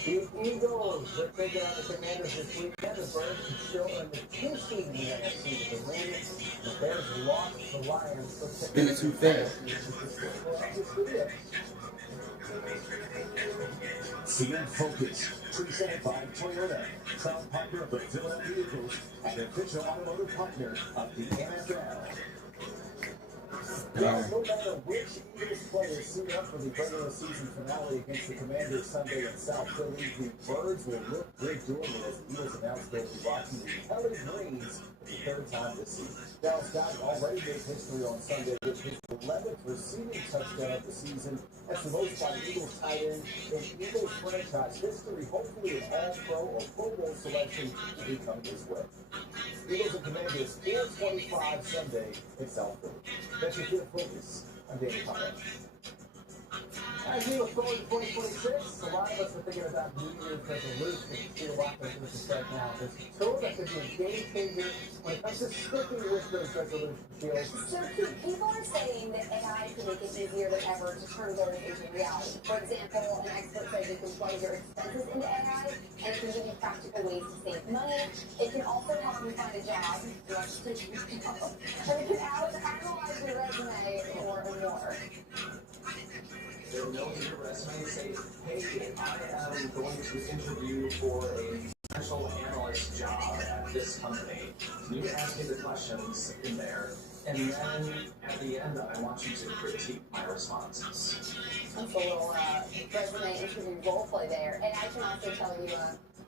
The Eagles, they're taking on the Commanders this weekend. The Birds can still earn the 2 seed in the NFC with the win. The Bears lost the Lions. Spin it too fast. Field Focus, presented by Toyota, proud partner of the Philadelphia Eagles and official automotive partner of the NFL. Well, no matter which Eagles players suit up for the regular season finale against the Commanders Sunday in South Philly, the Birds will look good doing it as the Eagles announced they'll be watching the Kelly Greens for the 3rd time this season. Dallas Goedert already made history on Sunday with his 11th receiving touchdown of the season. That's the most by the Eagles tight end in Eagles franchise history. Hopefully an All-Pro or Pro Bowl selection will be coming his way. Eagles and Commanders 4:25 Sunday in South Philly. That's your Field Focus. I'm David Powell. As we look forward to 2026, a lot of us are thinking about New Year's resolutions. See a lot of resolutions right now. There's a tool that could be a game changer when it comes to sticking with those resolution shields. So people are saying that AI can make it easier than ever to turn goals into reality. For example, an expert says you can plug your expenses into AI, and it can give you practical ways to save money. It can also help you find a job. And it can analyze your resume more and more. They'll know your resume and say, hey, I am going to interview for a special analyst job at this company. You can ask me the questions in there, and then at the end, I want you to critique my responses. That's a little resume interview role play there. And I can also tell you,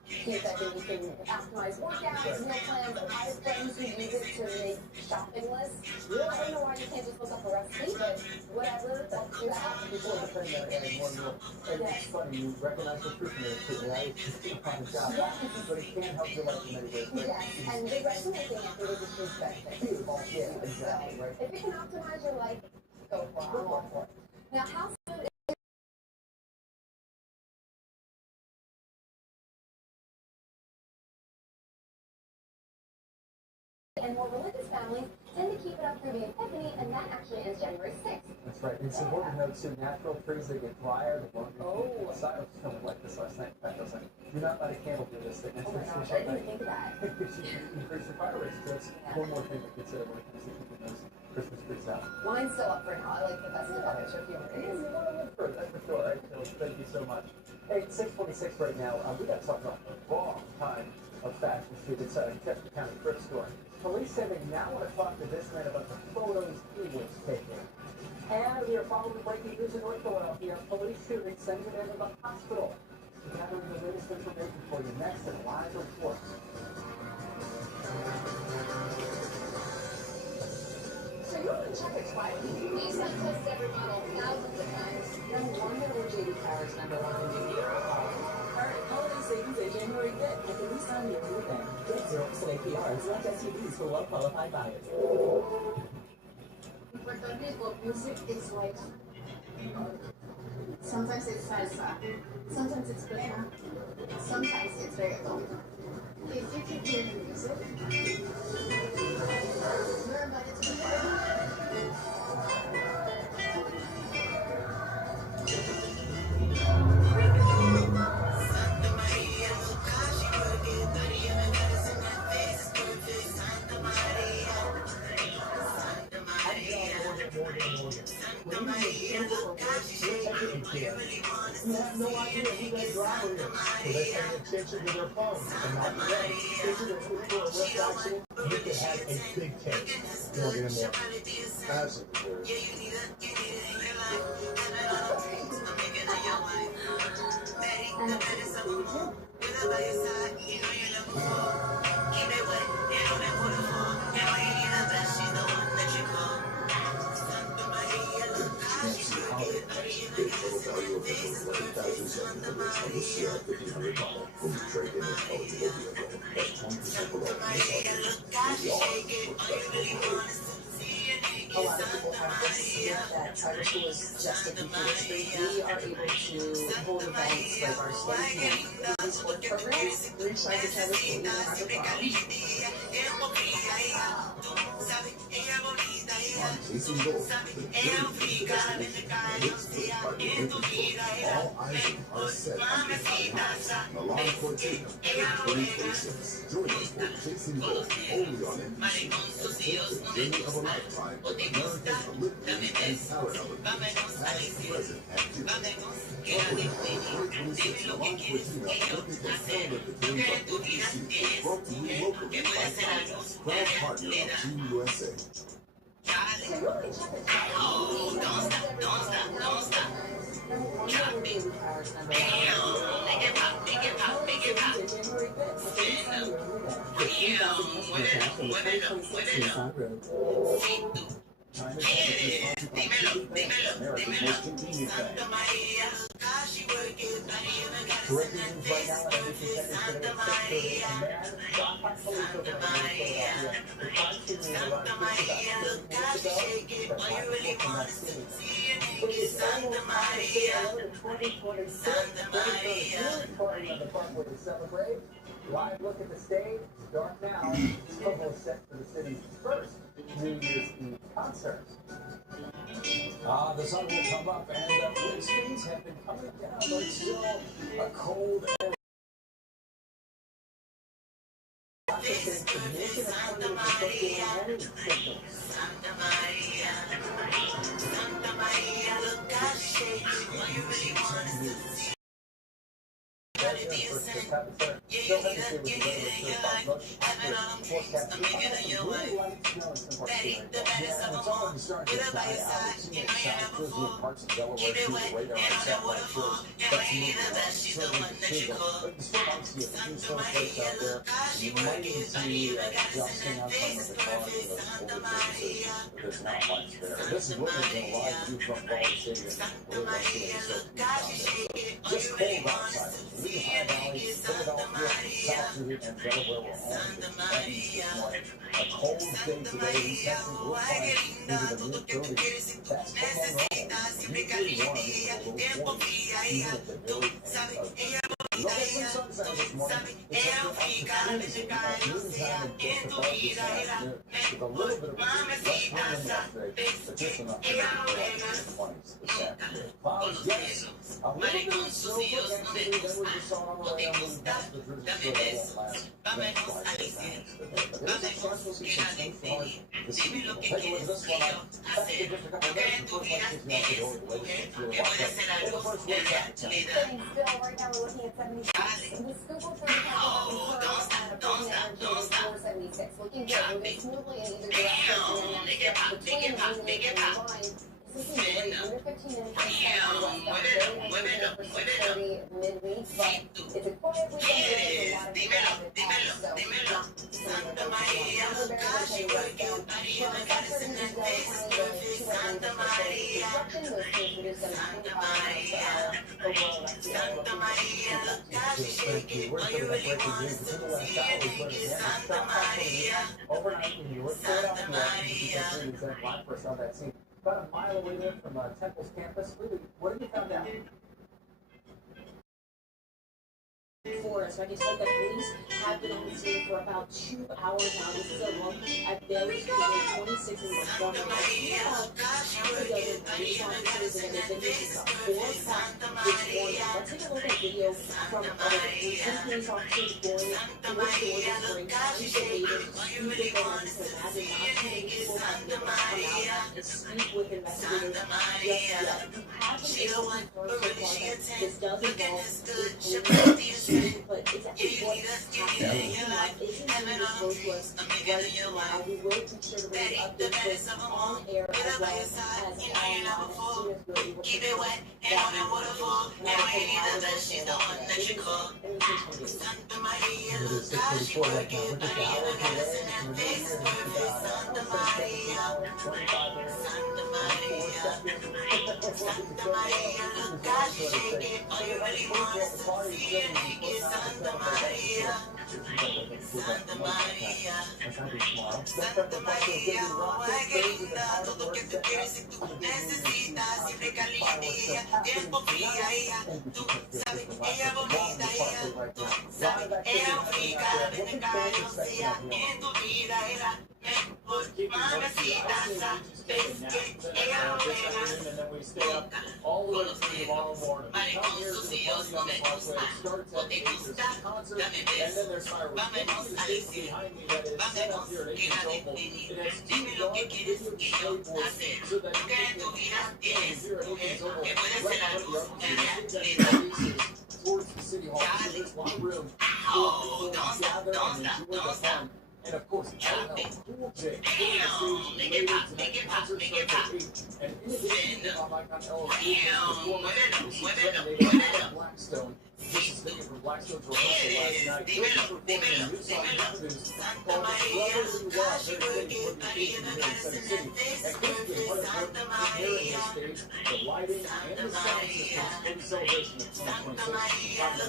Keith, I think you can optimize workouts, meal plans. I have friends who use it to make shopping lists. I don't know why you can't just look up a recipe, but whatever helps you out. People are defending that AI more and more. And it's funny, you recognize the truth in it too, right? You can find a job. But it can help your life in many ways. Yes, and the resume thing, I think, is a huge benefit. Yeah, exactly, right. If it can optimize your life, go for it. I'm all for it. Now, how soon and more religious families tend to keep it up through the Epiphany, and that actually ends January 6th. That's right. It's important to note, too, natural trees that get drier, the won't be outside. I was filming like this last night. In fact, I was like, do not light a candle through this thing. Oh my gosh, I didn't think of that. Increase your fire risk. So it's one more thing to consider when it comes to keeping those Christmas trees out. Mine's still up for now. I like the festive extra few more days. You want to live for it, that's for sure. Right? So thank you so much. Hey, 6:26 right now. We got to talk about the wrong kind of fashion shoot inside a Chester County thrift store. Police say they now want to talk to this man about the photos he was taking. And we are following the breaking news in North Philadelphia. Police shooting sends it into the hospital. We're gathering the latest information for you next in live report. So you want to check it twice. These have tested every model thousands of times. No wonder we're J.D. Power's #1 in the year. Holiday savings are January 5th at the Nissan Yearly event. Get 0% APR and select SUVs for well-qualified buyers. In Puerto Rico, music is like, sometimes it's salsa, sometimes it's plena, sometimes it's reggaeton. If you can hear the music, you're invited to the party. You have no idea who that driver is. So they pay attention to their phone and not the road. If you're for a rough accident, you could have a big case. You don't get in more. Absolutely. holiday events. Get a total value of over $11,700 on the Sierra 1500 model when you trade in an eligible vehicle. That's 20% below MSRP. We are professional grade. A lot of people have this myth that charter school is just a computer screen. We are able to hold events like our state and sport programs inside the charter school. We don't have a problem. On Chasing Gold, the dream destination, and it's lit by the Olympic Gold. All eyes are set on the Milan Cortina 2026. Join us for Chasing Gold, only on NBC, and take the journey of a lifetime of America's Olympians and Paralympians, past, present, and future. Welcome to 2026 Milan Cortina Olympic and Paralympic Games on NBC is brought to you locally by Tellarè, proud partner of Team USA. Breaking news right now, and everything that is today at 6:30. A man shot by police over in Philadelphia. The crime scene was arrived just about 30 minutes ago. That's why people from that city. It is almost time to say hello to 2026. 2026 party on the Parkway to celebrate. Live look at the stage. It's dark now. It's almost set for the city's first New Year's Eve concert. The sun will come up and wind speeds have been coming down, but it's still a cold air. Parts of Delaware through the radar and satellite shows that's moving around. Certainly the sizzle. But you still might see a few snowflakes out there. You might even see dusting on some of the cars for those older businesses, but there's not much there. This is what we're going to live view from Ball Stadium. We're going to see it so down there. Just cold outside. The Lehigh Valley, Philadelphia, South Street, and Delaware were all in the 20s this morning. A cold day today. These temperatures will climb into the mid-30s. That's normal. Usually warm in the low 40s, even at the very end of we'll get some sunshine this morning. It's just up to freezing at noontime and just above this afternoon. With a little bit of less wind yesterday, but just enough to make it feel like it's in the 20s this afternoon. Clouds, yes. A little bit of snowflake activity that we just saw on the way on moving past the Jersey Shore. That won't last quite as long as today. But there's a chance we'll see some snowfall this evening. We'll take a look at this one. Back in just a couple of minutes. The first one takes me out the door. The latest one. Watch out. And the first one back. Thanks, Bill. Right now we're looking at 76. The Schuylkill Thermocouple 476. Looking good. Moving smoothly in either direction. And then between the main line. This is great. Under 15 minutes on westbound. Very unusual for 6:30 midweek, but it's a quiet weekend. There's a lot of people out at times, so not Santa Maria, westbound. From South Jersey to Delaware County, construction was to produce some 25 miles per hour overall. That's the Santa Maria, thank you. We're going to breaking news. Within the last hour, we put a stop overnight in Newark, Philadelphia. You can see the exact line for us on that scene. About a mile away there from Temple's campus. Really, what have you found out? Forest. I can tell that police have been on the scene for about 2 hours now. This is a look at Bailey Street, 26 in Montgomery. About half a dozen police officers, and they've been using about 4 o'clock this morning. Let's take a look at video from some police officers going towards Georgia during times of neighbors to speak with them. As you can imagine, not too many people have been able to come out and speak with investigators just yet. You have been able to confirm so far that this does involve a police but it's actually what's happening in life isn't being disclosed to us right now. We will be sure to bring updates on air as well as online as soon as Keep it wet and on that waterfall. Now I need the best, she's the one that you call. Santa Maria, God, she work it, but even got us in that face, it's perfect. Santa Maria, Santa Maria, Santa Maria, look how she shake it. All you really want is to see it naked. Santa Maria, Santa Maria, Santa Maria, oh, ay, qué linda, todo lo que tú quieres y tú necesitas, siempre caliente y ella, tiempo fría ella, tú sabes, ella bonita ella, tú sabes, ella única, ven acá, no sea en tu vida, ella mejor, mamacita, sabes que ella no And then we stay up all the way through tomorrow morning. We come here to the party on the Parkway. It starts at 8. There's a concert, and then there's fireworks. Look at the stage behind me that is set up here at Aiden's Oval. It has 2 large video display boards so that you can get here at Aiden's Oval right out of the arcade towards the City Hall. So there's a lot of room for people to gather and enjoy the fun. And of course, Cool J, make it pop, make it pop, make it pop. And in addition to pop icon Blackstone, this is taken from Blackstone's rehearsal last night. They'll be performing a new song introduced called Brotherly Love. They're ready for the occasion here in Center City. And Christian, part of their preparing the stage, the lighting, and the sound systems for the celebration of 2026. The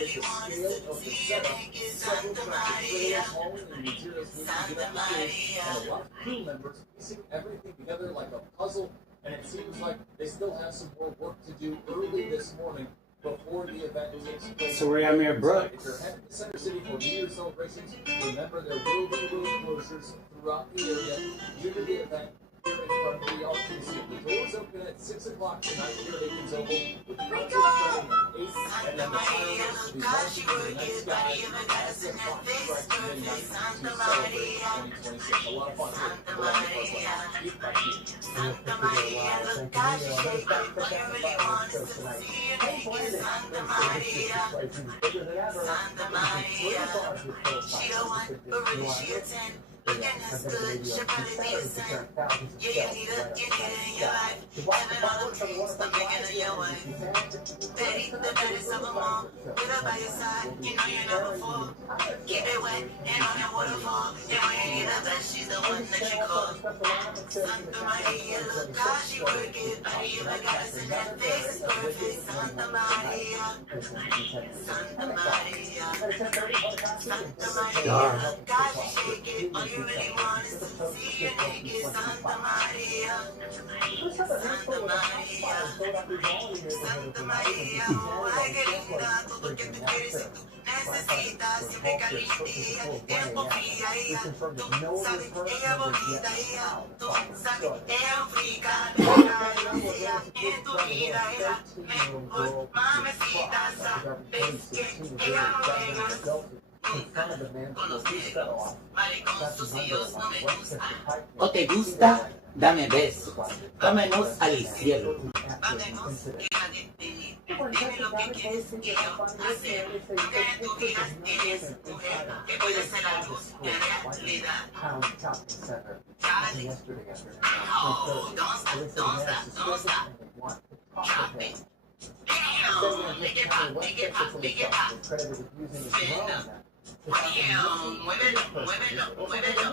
scale of the setup, several tracks of trailers hauling and materials needed to get up the stage, and a lot of crew members piecing everything together like a puzzle. And it seems like they still have some more work to do early this morning before the event takes place. So we're at Mayor Brooks. If you're headed to Center City for New Year's celebrations, remember there will be road closures throughout the area due to the event here in front of the RTC. The doors open at 6 o'clock tonight here at Aiden's Oval, with the concert starting at 8, and then the fireworks will be launching in the night sky as the clock strikes midnight to celebrate 2026. A lot of fun here at the Parkway. Keep back here. Santa Maria, look how she shake it, all you really want is to see it naked. Santa Maria, Santa Maria, she the one, but really she a 10. Looking as good, she'll probably be a 10. Yeah, you need it in your life. Having all them dreams, I'm thinking of your wife. Betty, the baddest of them all. With her by your side, you know you're number 4. Keep it wet and on that waterfall. And when you need her best, she's the one that you call. Santa Maria, look how she work it. Body of a goddess in that face is perfect. Santa Maria, Santa Maria, Santa Maria, look how she shake it. All you really want is to see you naked. Santa Maria, Santa Maria, Santa Maria, oh, ay, qué linda, todo lo que tú quieres y tú necesitas, siempre caliente y ella, tiempo fría ella, tú sabes, ella bonita ella, tú sabes, ella africana, ella en tu vida ella, mejor, mamacita, sabes que ella no me gusta. Con los viejos, maricón, sucios, no me gusta. ¿O te gusta? Dame besos. Vámonos al cielo. Vámonos y dime lo que quieres que yo hacer. Lo que en tu vida tienes, mujer, que puede ser algo de realidad. Charlie, oh, don't stop. Drop it. Damn, make it pop, make it pop, make it pop. Stand up. Damn, muévelo, muévelo, muévelo.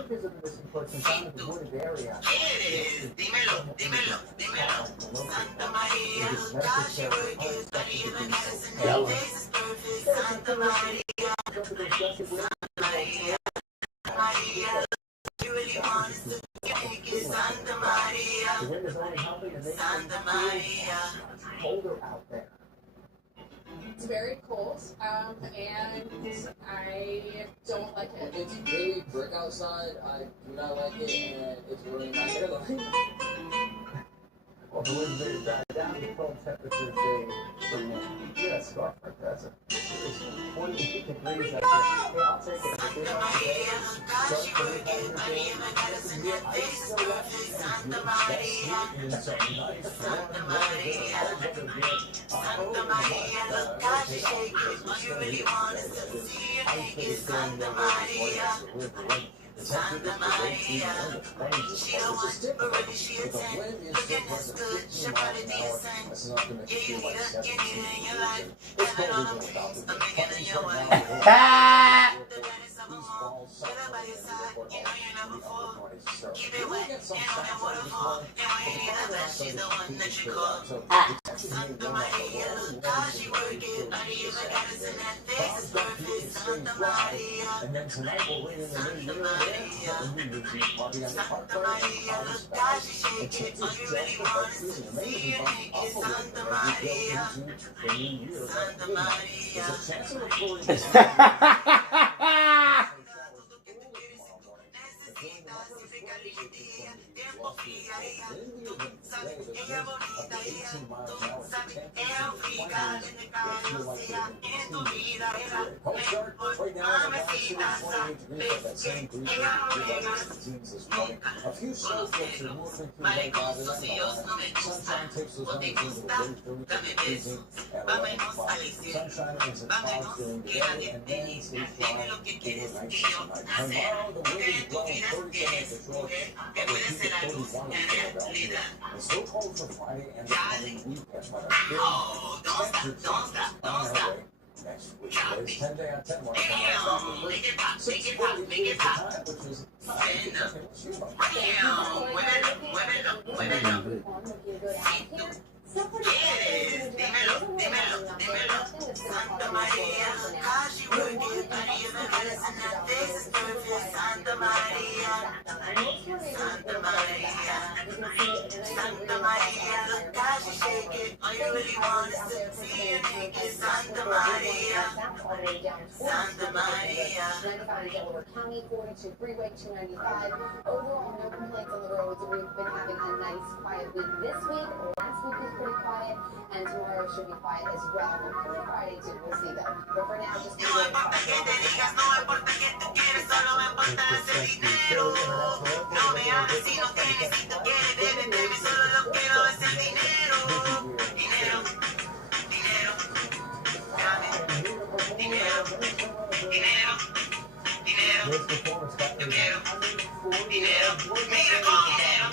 Si tú quieres, dímelo, dímelo, dímelo. Santa Maria, look how she work it. Body of a goddess and her face is perfect. Santa Maria, Santa Maria, Maria, you really want us to make it. Santa Maria, Santa Maria. Colder out there. It's very cold, and I don't like it. It's really brick outside. I do not like it, and it's really not good. Well, the wind may die down, the cold temperatures they remain. You got a scarf right there. It's 20 degrees out there. Hey, I'll take it. Santa Maria, God, she work it. Body of a goddess and her face is perfect. Santa Maria, Santa Maria, Santa Maria, look how she shake it. All you really want is to see you naked. Santa Maria, The temperature today is in the 20s. This is typical, but the wind is still present 15 miles an hour. That's enough to make it feel like 17 degrees. It's cold even without the wind. Funnies right now. These balls suffering in the airport hall in the upper 20s to start. We will get some sunshine this morning, but the clouds are not going to completely clear out. So it's actually being warm out. The low winds in the 30s still this afternoon. Clouds don't really stay dry. And then tonight we'll ring in the new year again. The New Year's Eve party on the parkway and cloudy skies. The chances just about freezing. It may even bump up a little bit as we go into the new year at midnight. There's a chance of a flurry this morning. A few snowflakes are moving through late sunshine takes those numbers into the low 30s, freezing at 11 o'clock. Sunshine is in clouds during the day and then stays dry overnight tonight. Tomorrow the wind is blowing 37 at the shore, but we'll keep it 31 in Philadelphia. It's still cold for Friday and the coming weekend, but our temperature changes on our way next week. Today's 10 day on 10 more. 6:40 is the time, which is Santa Maria, casi vuoi dire Santa Maria, Santa Maria, Santa Maria, casi shake it, all you really want is to see you naked, Santa Maria, Santa Maria. 95 in Delaware County, 42 Freeway, 295. Overall, no complaints on the roads. We've been having a nice, quiet week this week. Last week was pretty quiet, and tomorrow should be quiet as well. Hopefully Friday too. We'll see though. But for now, just No importa que te digas, no importa que tú quieres, solo me importa ese dinero. No me hables si no tienes, si tú quieres, debe, solo lo quiero es el dinero. Dinero, dinero, dame, dinero, dinero, dinero, yo quiero, dinero, mira con dinero,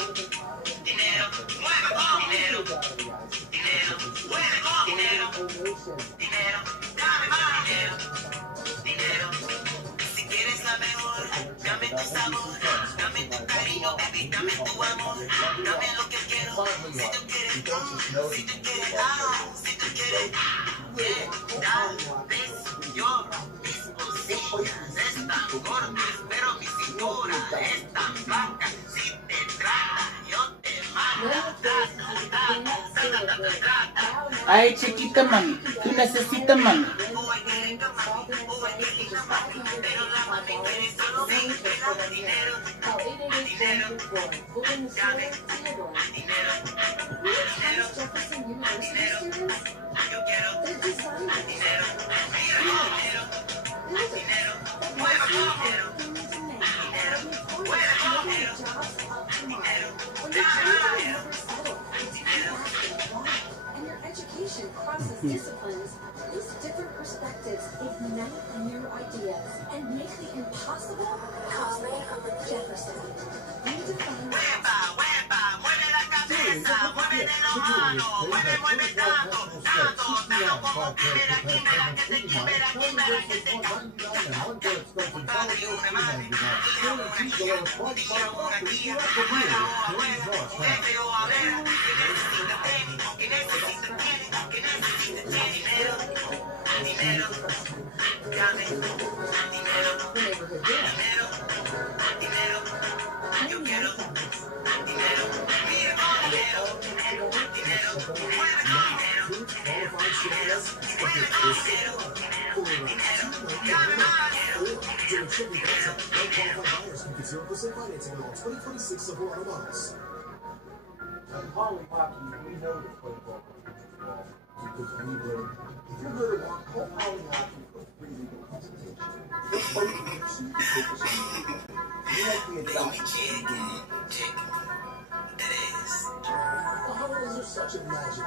dinero, mueve con dinero, dinero, mueve con dinero, dinero, dame más dinero, dinero, si quieres la mejor, dame tu sabor, dame tu cariño, baby, dame tu amor, dame lo que quiero, si tú quieres todo, si tú quieres si tú quieres, ves, yo, mis cosillas están cortas, pero mi cintura es tan flaca, si te trata, yo te Ay, chiquita mami, tú necesitas mami. And your education crosses disciplines, these different perspectives ignite new ideas and make the impossible possible. Jefferson, redefine financing on all 2026 Silverado models. At Holly Hockey, we know that football because we live. If you're good at one, call Holly Hockey for free legal consultation. They'll fight for you so you can focus on your legal. You have the adoption. The holidays are such a magical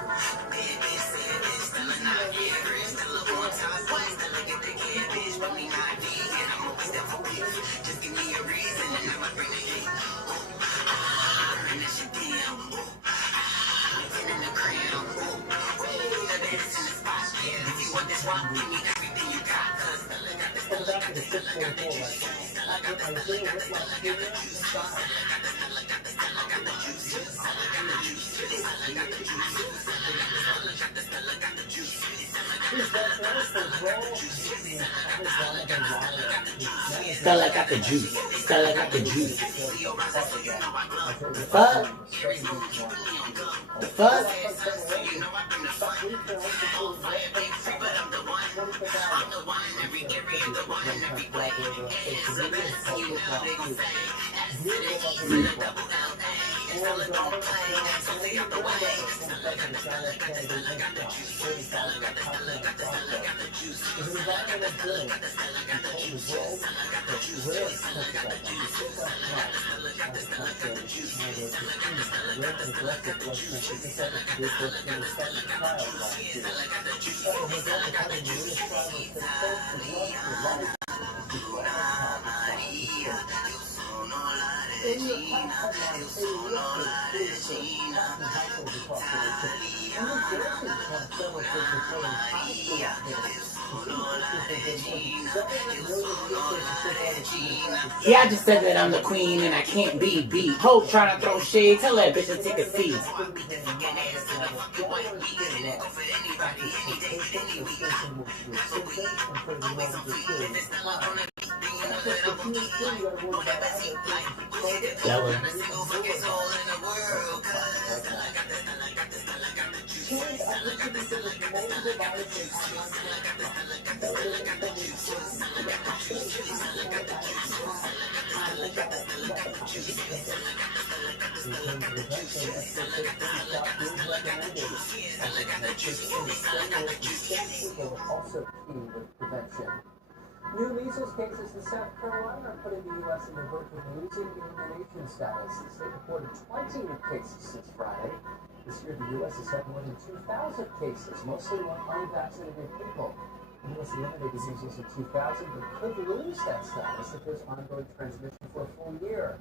Just give me Stella got the juice. Stella got the juice. The fuck? The fuck? Yeah, I just said that I'm the queen and I can't be beat. Hope trying to throw shade, tell that bitch to take a seat. Also key with prevention. New measles cases in South Carolina are putting the U.S. in the verge of losing immunization status. The state reported 20 new cases since Friday. This year, the U.S. has had more than 2,000 cases, mostly among unvaccinated people. The U.S. eliminated measles in 2000, but could lose that status if there's ongoing transmission for a full year.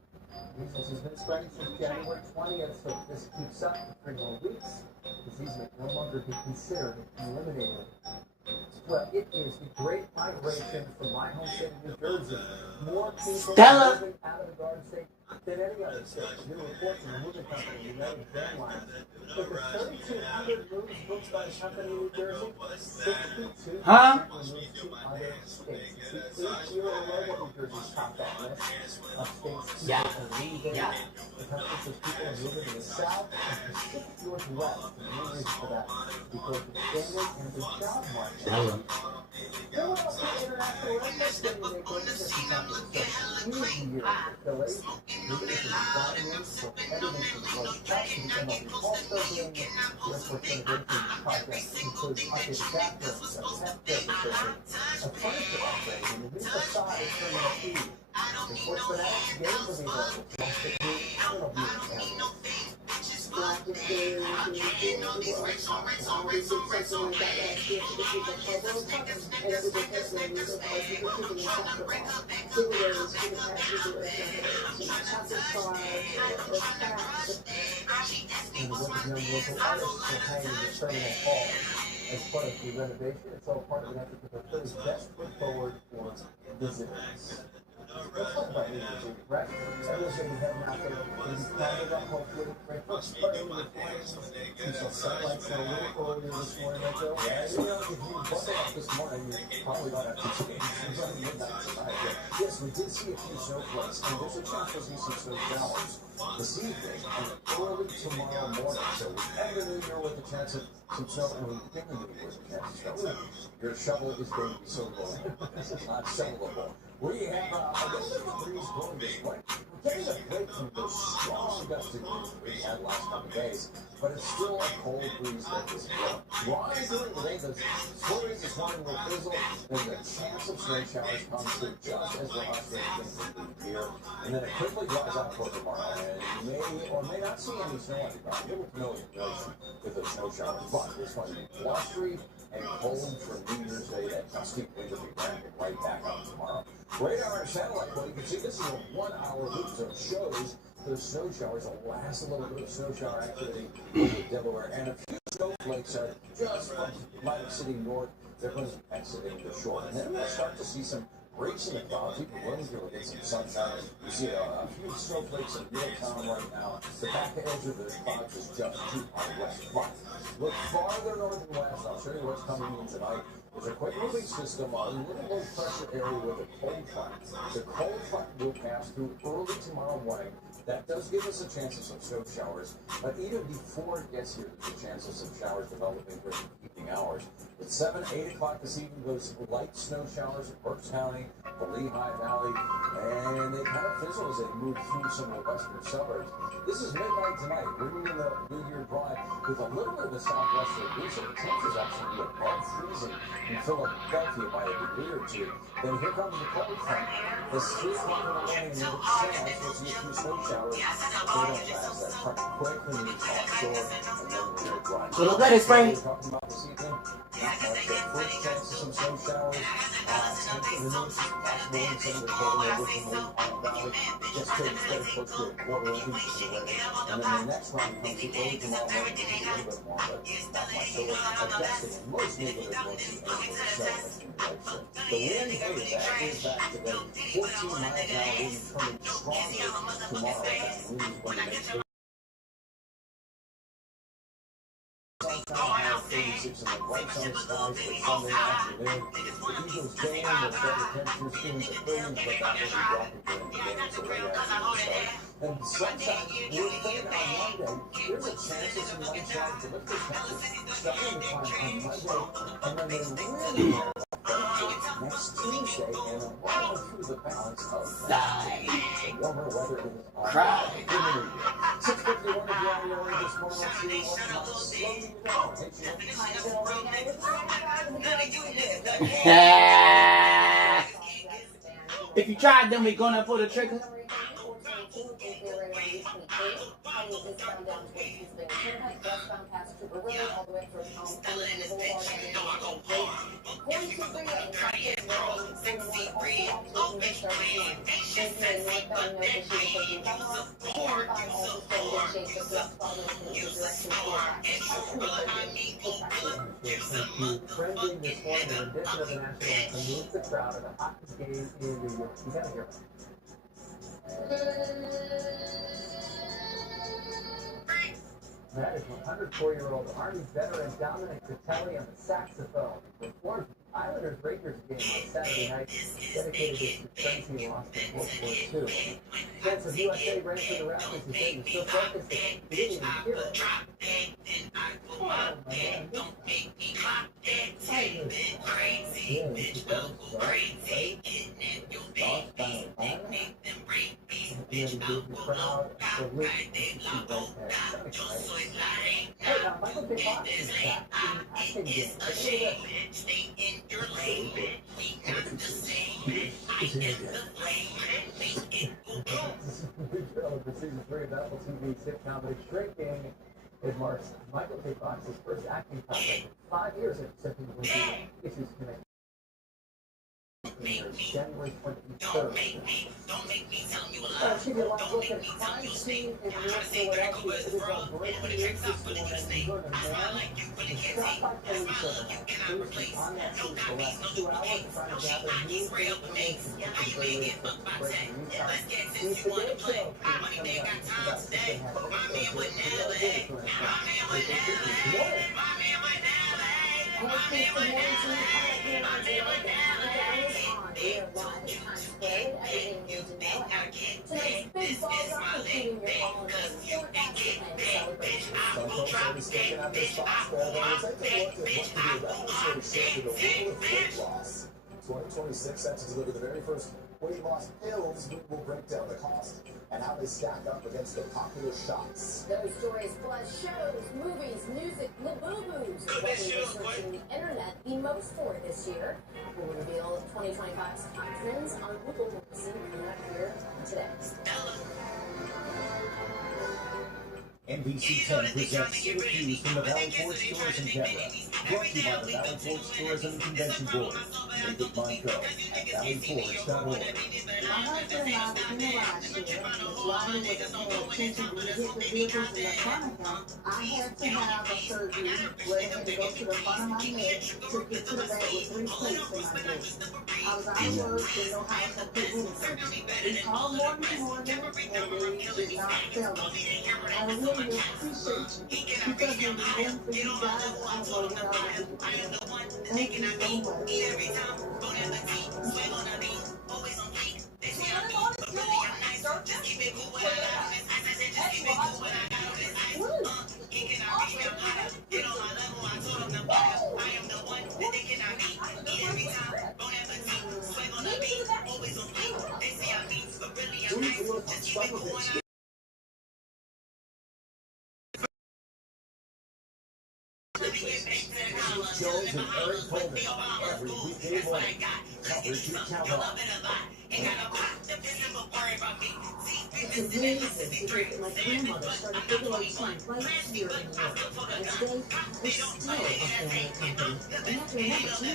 Measles has been spreading since January 20th, so if this keeps up for 3 more weeks, the disease may no longer be considered eliminated. Well, it is the Great Migration from my home state of New Jersey. More people are moving out of the Garden State than any other state. New reports from the moving company United Van Lines. Over 3,200 moves booked by the company in New Jersey. 62 moves to other states. It's the 8th year in a row that New Jersey's topped that list of states people are leaving. The company says people are moving to the south and Pacific Northwest. The main reason for that is because of family and the job market. Philadelphia International Airport getting their business in Congress. So huge year for Philly. Leaders in design for everything from World Cup to the MLB All-Star Game. The airport's innovation project includes updated bathrooms, a pet service, a furniture upgrade, and a new facade at Terminal E. The sports fanatics game will be available to watch the new Terminal View channel. As part of the renovation, it's all part of an effort to put Philly's best foot forward for visitors. Let's talk about New Year's Eve, right? Everyone's going to be heading out there. It's planted up, hopefully. Right, first party with see some sunlight a little earlier this morning, right, Joe? Yeah, you know, if you bundle up this morning, you probably don't have to change. It's running midnight tonight. Yes, we did see a few snowflakes, and there's a chance we'll see some snow showers this evening and early tomorrow morning. So we end the new year with a chance of some snow, and we begin the new year with a chance of snow. Your shovel is going to be so low. This is not shovelable. We have a little bit of a breeze blowing this way. We're getting a break from those strong gusty winds we had last couple of days, but it's still a cold breeze that is blowing. Dry during the day, the stories this morning will fizzle, and the chance of snow showers comes through just as the last things will be here, and then it quickly dries out for tomorrow, and you may or may not see any snow on the ground. A little to no information with the snow showers, but it's going to be blustery and cold for New Year's Day. That gusty wind will be ramping right back up tomorrow. Radar and satellite, well, you can see this is a 1 hour loop, so it shows those snow showers will last a little bit of snow shower activity over Delaware, and a few snowflakes are just from Atlantic City north. They're going to be exiting the shore, and then we'll start to see some breaks in the clouds. Even Williamsville will get some sunshine. You see a few snowflakes in Middletown right now. The back edge of the clouds is just too far west. But look farther north and west. I'll show you what's coming in tonight. There's a quick moving system, a little low pressure area with a cold front. The cold front will pass through early tomorrow morning. That does give us a chance of some snow showers, but even before it gets here, there's a chance of some showers developing during the evening hours. At 7, 8 o'clock this evening, those light snow showers in Berks County, the Lehigh Valley, and they kind of fizzle as they move through some of the western suburbs. This is midnight tonight. We're in the New Year drive with a little bit of a southwesterly breeze, so the temperatures actually be above freezing in Philadelphia by a degree or two. Then here comes the cold front. It's 3 o'clock in the morning, and it sounds we'll see a few snow showers. They don't last. That front quickly moves offshore, and then we're going to drive. Little lettuce spray. We're talking about this evening. Not much. The first chance of some snow showers. Possible in some of the cold areas in the Lehigh Valley. Just getting very close to a quarter inch of the way. And then the next round comes the early tomorrow morning, which is a little bit more, but not much. So at best, in most neighborhoods, won't see anything snow in the right side. The wind, hey, that is back today. 14 miles an hour, wind turning stronger tomorrow. That wind is going to make 36 in the bright sunny skies for Sunday afternoon. The Eagles game will set the temperatures in the 30s, but that will be dropping during the game, so late afternoon start. And sunshine will fade on Monday. There's a chance of some light showers, but look at the temperatures starting to climb on Monday, and then they really ramp up next Tuesday, and then right through the balance of that. The warmer weather is on in the new year. 6:51 if you're on your way this morning. Let's see what's not slowing you down. If you tried, then we're gonna pull the trigger. Trending this morning, the rendition of the national anthem moves the crowd at the hottest game in New York. You gotta hear it. That is 104-year-old Army veteran Dominic Tellarè on the saxophone. He performed the Islanders-Rangers game on Saturday night, dedicated to the friends he lost in World War II. Fans of USA ran through the rafters and said he was so focused that he didn't even hear it. Oh, my God. Crowd, the loop, hey, now Michael J. Fox is back in the acting game. For season 3 of Apple TV sitcom The Shrinking, it marks Michael J. Fox's first acting contract in 5 years after accepting the issues connected. January 23rd. Give you a live look at crime scene in North Philadelphia. It is on breaking news this morning. We heard a man was shot by police overnight. Police were on that scene for the last 2 hours trying to gather new information. It's very late for breaking news time. News Today show coming up about what they Some folks are already sticking out their spots there, but we'll take a look at what can be evaluated to the world of weight loss. 2026 set to deliver the very first weight loss pills. We will break down the cost and how they stack up against the popular shots. Those stories plus shows, movies, music, Labubu's. What we researched on the internet the most for this year. We'll reveal 2025's top trends on Google coming up here today. NBC10 presents Syracuse from the Valley Forge Tourism Camera. Brought to you by the Valley Forge Tourism and Convention Board. David Monco at valleyforge.org. My husband and I were in a ride share. The driver wasn't paying attention when he hit the vehicles in the front of him. I had to have a surgery where they had to go to the front of my neck to get to the back with 3 plates in my neck. I was out of work, didn't know how I was going to put anything. We called Morgan and they did not tell us. I really appreciate you because when we went for you guys, I don't know where I would be. Thank you so much. Jones and Eric Coleman every weekday morning. Coverage your town hall. It's amazing because my grandmother started Bigelow Tea right here in New York. And today, we're still a family company. And you have to remember, too,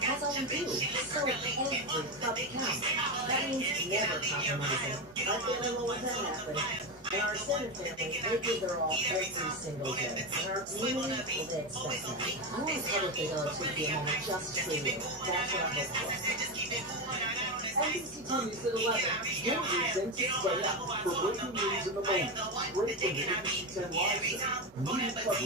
that's all we do. So every cup counts. That means never compromising. Our family won't let that happen. And our extended family, they give their all every single day. And our community, well, they expect that. I want to cover Bigelow Tea to be a moment just for you. That's what I hope for. NBC10 News at 11. Your reason to stay up for breaking news in the moment. Straight from the NBC10 Live Center. News coverage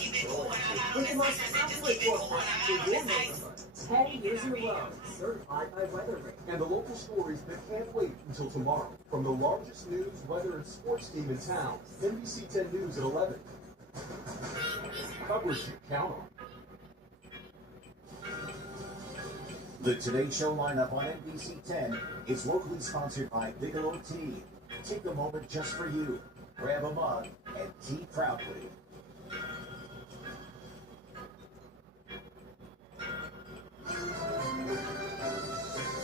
you count. With the most accurate forecast for your neighborhood. 10 years in a row. Certified by WeatherRate. And the local stories that can't wait until tomorrow. From the largest news, weather, and sports team in town. NBC10 News at 11. Coverage you count on. The Today Show lineup on NBC10 is locally sponsored by Bigelow Tea. Take a moment just for you. Grab a mug and tea proudly.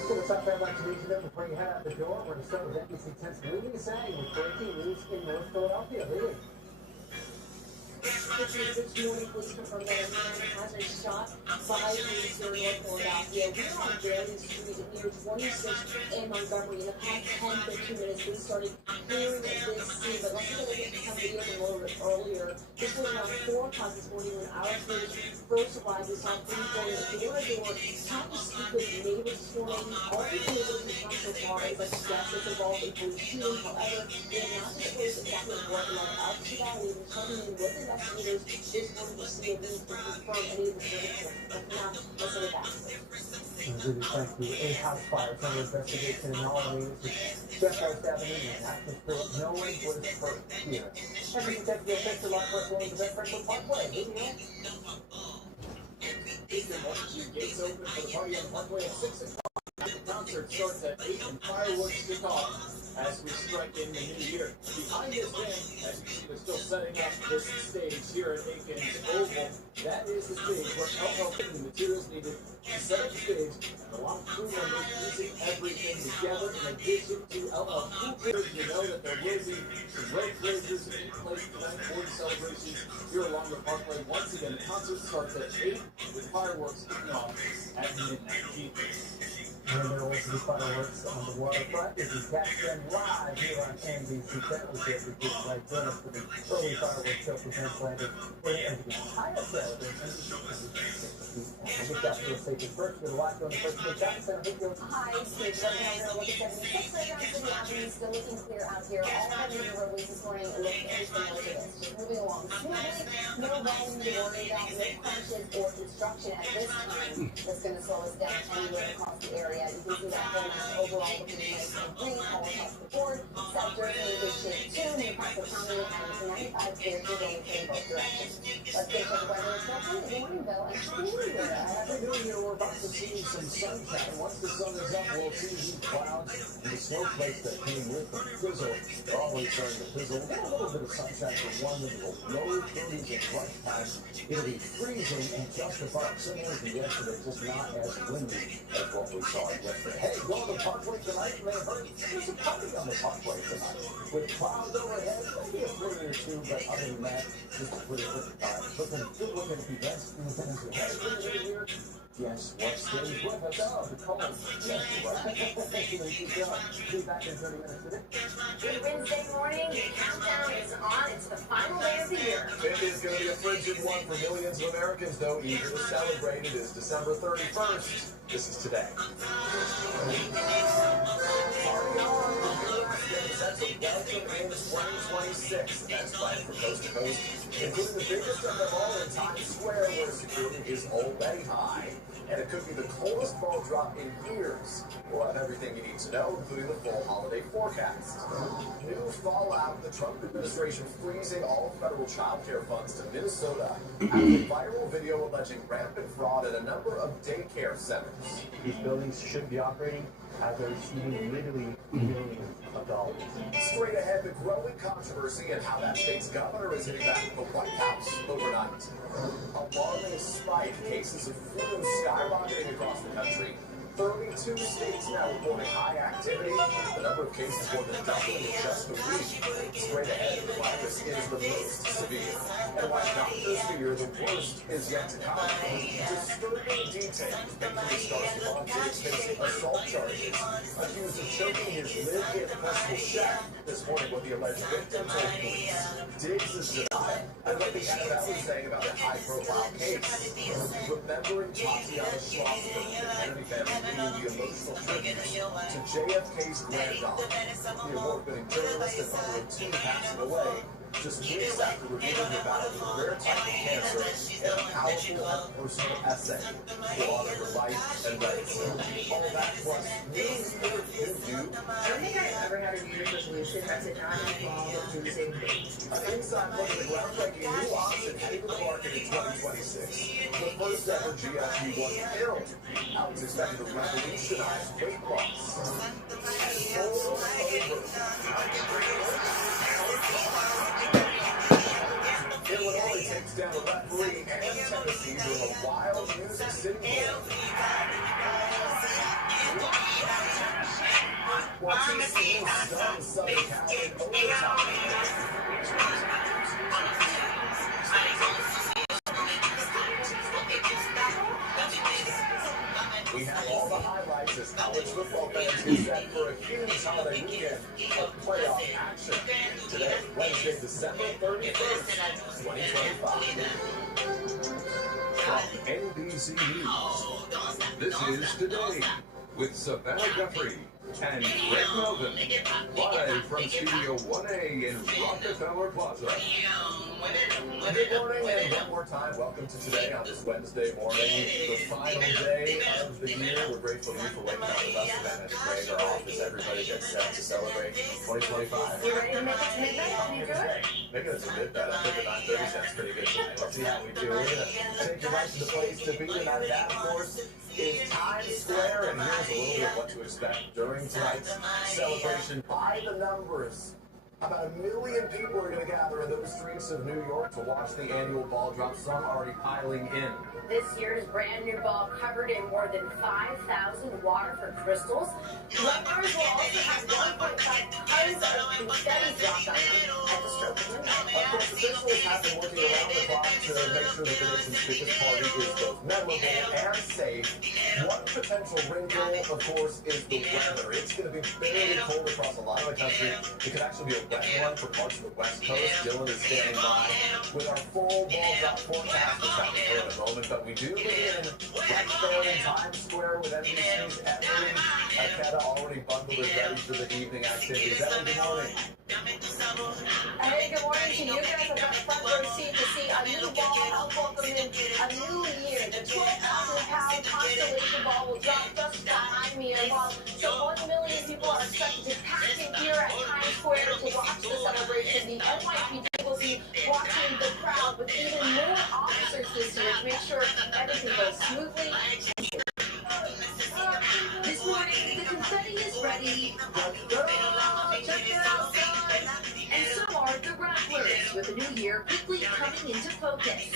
So what's up, everyone? To meet you there before you head out the door. We're going to start with NBC10's Leading Sang with breaking news in North Philadelphia. Leading. This morning, police confirmed that a man has been shot by police here in North Philadelphia. We are on Bailey Street near 26th and Montgomery. In the past 10-15 minutes, we started hearing this scene, but let's take a look at some video a little bit earlier. This was around 4 o'clock this morning when our crews first arrived. We saw police going door-to-door, trying to speak with neighbors this morning. All the neighbors have come so far is that suggest it's involved in police shooting. However, they have not disclosed exactly what led up to that. We were coming in with investigators this morning to see if we can confirm any of the verdict. But now, let's get back. Really thank you. A house fire is under investigation in Albany. Just West Avenue and Acton Street. No one was hurt here. Every detective official on West Williams of Franklin Parkway. Gates open for the party on the Parkway at 6 o'clock. The concert starts at 8 and fireworks kick off as we strike in the new year. Behind this band, as you see, they're still setting up this stage here at Aiken's Oval. That is the stage where LL putting the materials needed to set up the stage, and a lot of crew members using everything together. In addition to LL Cool J, you know that there will be some road closures in place tonight for the celebrations here along the Parkway. Once again, the concert starts at 8 with fireworks kicking off at midnight. And there will also be fireworks on the waterfront as we catch them live here on NBC10. We get the kids right join us for the early fireworks show for Pennsylvania. We're going to the entire celebration. We'll get that real safety first. We have a lot going first. Hi, Steve. Right now we're going to look at 76 right now. City Avenue still looking clear out here. All of our major roadways this morning look very similar to this. Just moving along smoothly. No volume to worry about. No crashes or construction at this time that's going to slow us down anywhere across the area. You can see that whole map overall looking nice and clean all across the board. Sector in good shape too. Newcastle County and 95 clear to go in both directions. Let's get to the weather instruction. Good morning, Bill. And Happy New Year. Happy New Year. We're about to see some sunshine. Once the sun is up, we'll see these clouds and the snowflakes that came with them. Fizzle. They're always starting to fizzle. We'll get a little bit of sunshine for 1 into the low 30s at crunch time. It'll be freezing and just above similar to yesterday, just not as windy as what we saw yesterday. Hey, go to the parkway tonight, and they heard there's a party on the parkway tonight. With clouds overhead, maybe a flitter or two, but other than that, just a pretty good looking events. Yes, what stays with us? Oh, the cold. Yes, be back in 30 minutes today. Good Wednesday morning. The countdown is on. It's the final day of the year. It is going to be a frigid one for millions of Americans, though eager to celebrate. It is December 31st. This is today. Party on! The U.S. getting set to welcome in 2026. The next planned from coast to coast, including the biggest of them all in Times Square, where security is already high. And it could be the coldest ball drop in years. We'll have everything you need to know, including the full holiday forecast. New fallout, the Trump administration freezing all federal child care funds to Minnesota after a viral video alleging rampant fraud at a number of daycare centers. These buildings should be operating as they're receiving literally millions of dollars. Straight ahead, the growing controversy and how that state's governor is hitting back at the White House overnight. Alarming spike, cases of flu skyrocketing across the country. 32 states now reporting high activity. The number of cases more than doubling in just a week. Straight ahead, the virus is the most severe. And why doctors fear the worst is yet to come. Disturbing details. Bakery star Stefan Diggs facing assault charges. Accused of choking his live-in personal chef this morning, what the alleged victim told police. Diggs is denied. And what the NFL is saying about their high-profile case. Remembering Tatiana Schlossberg, the Kennedy family being the emotional tribute to JFK's granddaughter. The award-winning journalist and mother of two passing away just weeks after revealing her battle with a rare type of cancer in a powerful and personal essay to honor her life and legacy. All that plus new year, new you. I don't think I've ever had a New Year's resolution that did not involve losing weight. An inside look at the groundbreaking new option heading to the market in 2026. The first ever GLP-1 pill. How it's expected to revolutionize weight loss. And moreover, Illinois takes down a referee and Tennessee during a wild music city war. Watching Steve stun Southern Cal in overtime. We have all the highlights as college football fans get set for a huge holiday weekend of playoff action. Today, Wednesday, December 31st, 2025. From NBC News, this is Today with Savannah Guthrie and Greg Melvin, live from Studio 1A in Rockefeller Plaza. Good morning and one more time, welcome to Today on this Wednesday morning, the final day of the year. We're grateful to you for waking up with us. Savannah, Craig are off as everybody gets set to celebrate 2025. You ready to make it to midnight? Can you do it? Making it to midnight, I think the 9:30 sounds pretty good tonight. Let's see how we do. We're going to take you right to the place to be tonight. That, of course, is Times Square, and here's a little bit of what to expect during tonight's celebration. By the numbers, about 1 million people are going to gather in those streets of New York to watch the annual ball drop. Some already piling in. This year's brand new ball covered in more than 5,000 Waterford crystals. Runners will also have 1.5 tons of confetti dropped on them at the stroke of midnight. Of course, officials have been working around the clock to make sure that the nation's biggest party is both memorable and safe. One potential wrinkle, of course, is the weather. It's going to be very cold across a lot of the country. It could actually be a wet one for parts of the West Coast. Dylan is standing by with our full ball drop forecast. We'll chat with her in a moment, but we do begin right there in Times Square with NBC's Emily Aketa already bundled and ready for the evening activities. Emily, good morning. Hey, good morning to you guys. I've got a front row seat to see a new ball help welcome in a new year. The 12,000-pound Constellation ball will drop just behind me. And while so 1 million people are expected to pack in here at Times Square to watch the celebration, the NYPD will be watching the crowd with even more officers this year to make sure everything goes smoothly. This morning, the confetti is ready. Check it outside. And so are the rattlers. with the new year quickly coming into focus.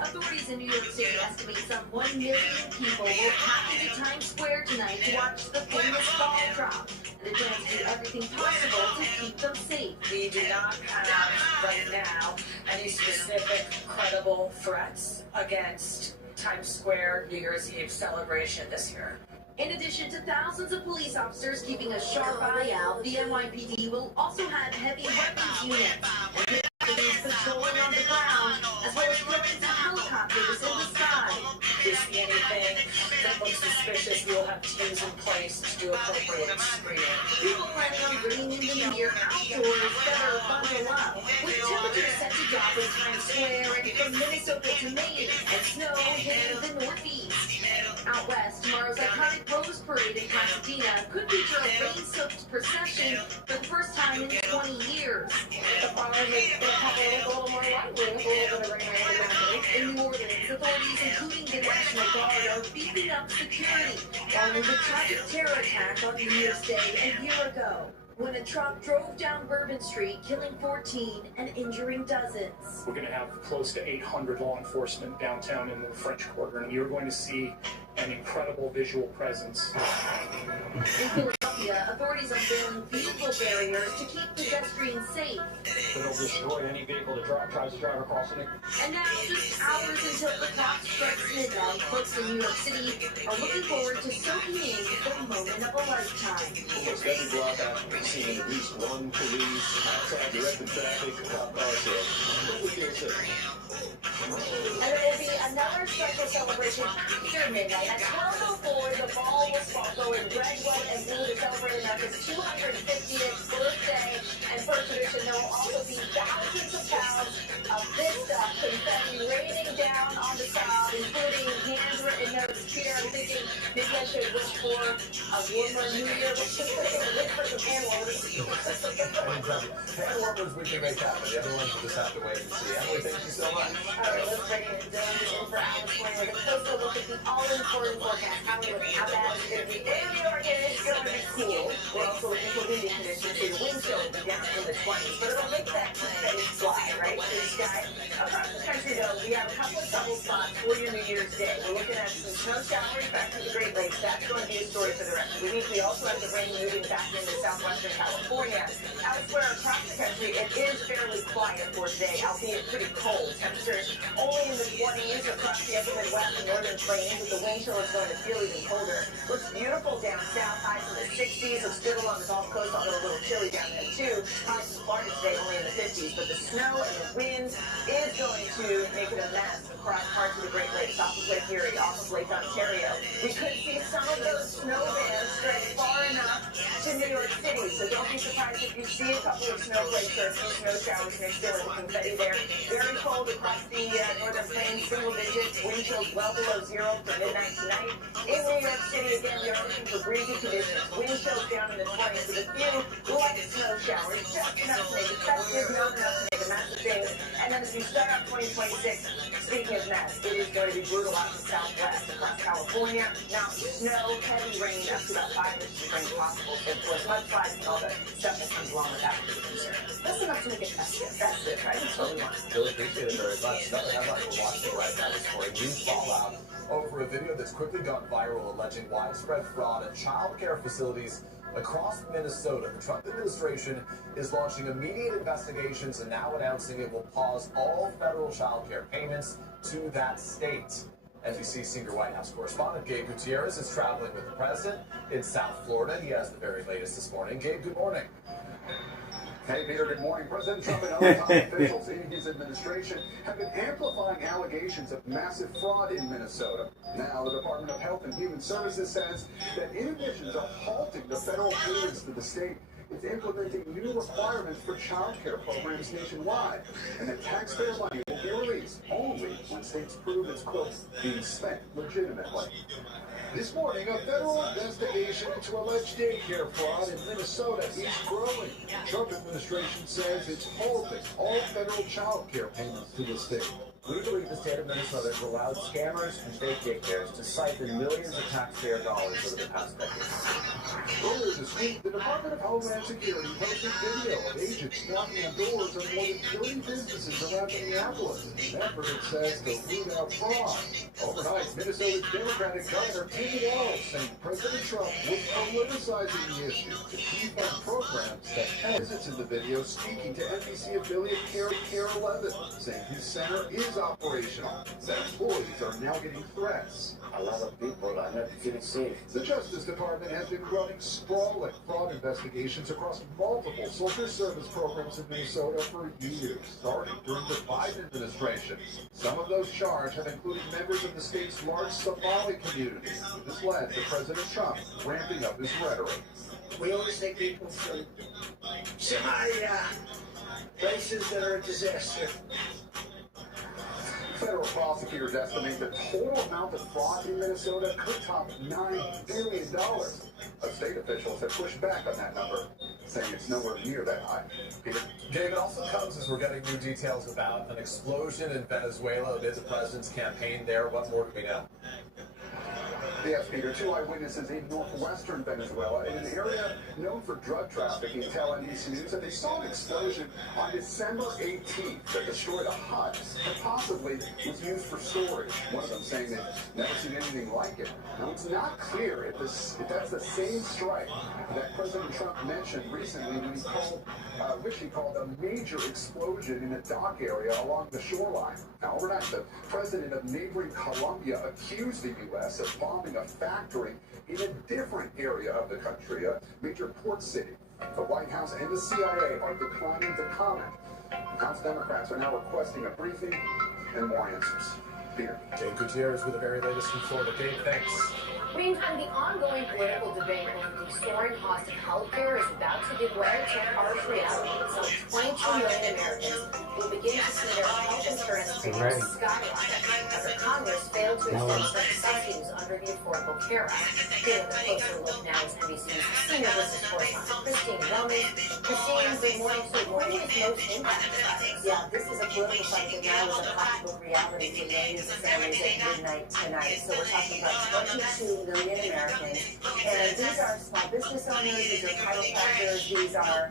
Authorities in New York City estimate some 1 million people will pack into Times Square tonight to watch the famous ball drop. And they plan to do everything possible to keep them safe. We do not have right now any specific credible threats against Times Square New Year's Eve celebration this year. In addition to thousands of police officers keeping a sharp eye out, the NYPD will also have heavy weapons units and police patrolling on the ground, as well as drones and helicopters in the sky. If you see anything that looks suspicious, we'll have teams in place to do appropriate screening. People planning on bringing in the new year outdoors better bundle up. With temperatures set to drop in Times Square and from Minnesota to Maine, and snow hitting the Northeast. Out west, tomorrow's iconic Rose Parade in Pasadena could feature a rain-soaked procession for the first time in 20 years. The farm is going to come in a little more lightly, with a little bit of rain around. In New Orleans, authorities, including the National Guard, are beefing up security following the tragic terror attack on New Year's Day a year ago, when a truck drove down Bourbon Street, killing 14 and injuring dozens. We're going to have close to 800 law enforcement downtown in the French Quarter, and you're going to see an incredible visual presence. In Philadelphia, authorities are building vehicle barriers to keep pedestrians safe. It'll destroy any vehicle that tries to drive across it. And now, just hours until the clock strikes midnight, folks in New York City are looking forward to soaking in the moment of a lifetime. Almost every block I've seen at least one police outside directing traffic, cop cars here. What would you say? And there will be another special celebration after midnight. At 12:04, the ball will sparkle in red, white, and blue to celebrate America's 250th birthday. And per tradition, there will also be thousands of pounds of this stuff, confetti raining down on the crowd, including handwritten notes. Peter, I'm thinking maybe I should wish for a warmer New Year. Wish for some hand warmers. Hand warmers we can make happen. The other ones we'll just have to wait and see. Emily, thank you so much. All right, let's bring it down in for Alice Wayne with a closer look at the all-important forecast. How bad it's going to be in New York, and it's going to be cool. We're also looking for windy conditions, so the wind chill will be down in the 20s, but it'll make that confetti fly right to the sky. Across the country, though, we have a couple of trouble spots for your New Year's Day. We're looking at some snow showers back to the Great Lakes. That's going to be a story for the rest of the week. We also have the rain moving back into southwestern California. Elsewhere across the country, it is fairly quiet for today, albeit pretty cold. Temperatures only in the 20s across the upper Midwest and northern plains, with the wind chill is going to feel even colder. Looks beautiful down south, highs in the 60s. Looks good along the Gulf Coast, although a little chilly down there too. Highs in Florida today only in the 50s, but the snow and the winds is going to make it a mess across parts of the Great Lakes, off of Lake Erie, off of Lake Ontario. We could see some of those snow bands stretch far enough to New York City, so don't be surprised if you see a couple of snowflakes or a few snow showers mixed in with the confetti there. Very cold across the northern plains, single digits, wind chills well below zero for midnight tonight. In New York City, again, we are looking for breezy conditions. Wind chills down in the 20s with a few light snow showers, just enough to make it festive, not enough to make a mess of things. And then as we start out 2026, speaking of mess, it is going to be brutal out in the southwest across California. Mountain snow, heavy rain, up to about 5 inches of rain possible. Of course, mudslides and all the stuff that comes along with that is a concern. That's enough to make it festive. That's it, right? That's what we want. Really appreciate it very much. Another headline we're watching right now this morning. News fallout over a video that's quickly gone viral alleging widespread fraud at child care facilities across Minnesota. The Trump administration is launching immediate investigations and now announcing it will pause all federal child care payments to that state. NBC senior White House correspondent Gabe Gutierrez is traveling with the president in South Florida. He has the very latest this morning. Gabe, good morning. Hey, Peter, good morning. President Trump and other top officials in his administration have been amplifying allegations of massive fraud in Minnesota. Now, the Department of Health and Human Services says that in addition to halting the federal payments to the state, it's implementing new requirements for child care programs nationwide, and that taxpayer money will be released only when states prove it's, quote, being spent legitimately. This morning, a federal investigation into alleged daycare fraud in Minnesota is growing. The Trump administration says it's halting all federal child care payments to the state. We believe the state of Minnesota has allowed scammers and fake daycares to siphon millions of taxpayer dollars over the past decade. Earlier this week, the Department of Homeland Security posted video of agents knocking on doors of more than 30 businesses around Minneapolis, an effort it says to root out fraud. Overnight, Minnesota's Democratic Governor Tim Walz saying President Trump was politicizing the issue to defund programs that visits in the video speaking to NBC affiliate Care 11, saying his center is operational, that employees are now getting threats. A lot of people are not feeling safe. The Justice Department has been running sprawling fraud investigations across multiple social service programs in Minnesota for years, starting during the Biden administration. Some of those charged have included members of the state's large Somali community. This led to President Trump ramping up his rhetoric. We always take people from places that are a disaster. Federal prosecutors estimate the total amount of fraud in Minnesota could top $9 billion. But state officials have pushed back on that number, saying it's nowhere near that high. Peter? David, also comes as we're getting new details about an explosion in Venezuela amid the president's campaign there. What more do we know? Yes, Peter, 2 eyewitnesses in northwestern Venezuela, in an area known for drug trafficking, tell NBC News that they saw an explosion on December 18th that destroyed a hut that possibly was used for storage. One of them saying they've never seen anything like it. Now, it's not clear if that's the same strike that President Trump mentioned recently when he called, which he called a major explosion in a dock area along the shoreline. Now, overnight, the president of neighboring Colombia accused the U.S. of bombing a factory in a different area of the country, a major port city. The White House and the CIA are declining to comment. House Democrats are now requesting a briefing and more answers. Peter. Dave Gutierrez with the very latest from Florida. Dave, thanks. Meantime, the ongoing political debate over the soaring cost of health care is about to give way to a harsh reality. Some 22 million Americans will begin to see their health insurance premiums skyrocket after Congress failed to extend certain subsidies under the Affordable Care Act. Here with a closer look now is NBC's senior business correspondent Christine Roman. Christine, good morning. So what is most impacted by this? Yeah, this is a political fight that now is a practical reality for millions of families at midnight tonight. So we're talking about 22 million Americans. And these are small business owners, these are chiropractors, these are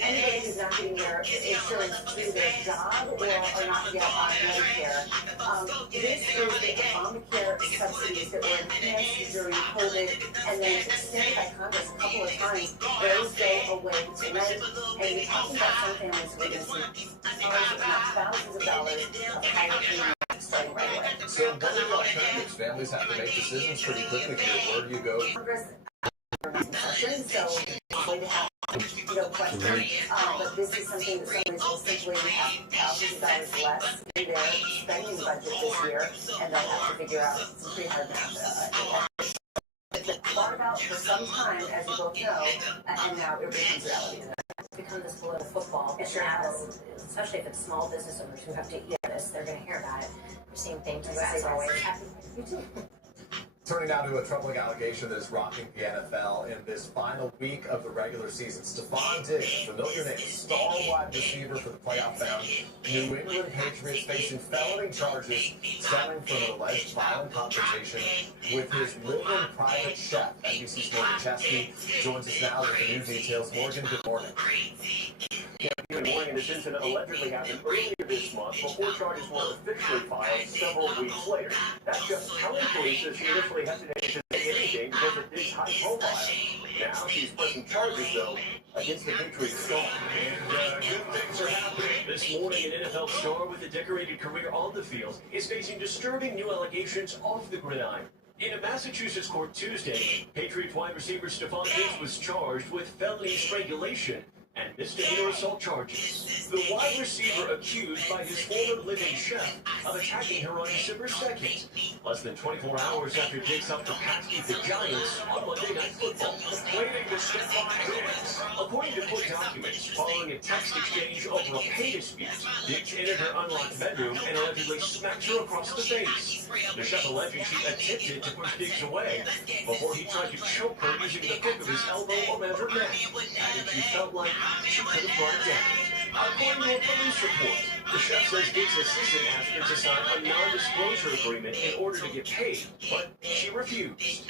anybody who's not getting their insurance through their job or are not yet on Medicare. This is the Obamacare subsidies that were enhanced during COVID and then extended by Congress a couple of times. Those go away tonight. And you're talking about some families who are going to see hundreds, if not thousands of dollars of higher premiums starting right away. So what are the alternatives? Families have to make decisions pretty quickly here. Where do you go? Congress session, so it's going to have no question. But this is something that families will simply have thousands of dollars less in their spending budget this year, and they'll have to figure out some pretty hard math. It's been thought about for some time, as you both know, and now it becomes reality. It's become this political football. It sure has. Especially if it's small business owners who have to eat this, they're going to hear about it. We're seeing things as always. You too. Turning now to a troubling allegation that is rocking the NFL in this final week of the regular season. Stephon Diggs, familiar name, star wide receiver for the playoff-bound New England Patriots, facing felony charges stemming from an alleged violent confrontation with his live-in private chef. NBC's Morgan Chesky joins us now with the new details. Morgan, good morning. Good morning. This incident allegedly happened earlier this month before charges were officially filed several weeks later. That's just telling police that she initially hesitated to say anything because of this high profile. Now she's pressing charges, though, against the Patriots star. And good things are happening. This morning, an NFL star with a decorated career on the field is facing disturbing new allegations off the gridiron. In a Massachusetts court Tuesday, Patriots wide receiver Stephon Diggs was charged with felony strangulation and misdemeanor assault charges. The wide receiver accused by his former live-in chef of attacking her on December 2nd, less than 24 hours after Diggs helped the Pats beat the Giants on Monday Night Football. Waiting to step on Diggs. According to court documents, following a text exchange over a pay dispute, Diggs entered her unlocked bedroom and allegedly smacked her across the face. The chef alleging she attempted to push Diggs away before he tried to choke her using the crook of his elbow around her neck, adding she felt like she could have brought it down. According to a police report, the chef says Diggs' assistant asked her to sign a non-disclosure agreement in order to get paid, but she refused.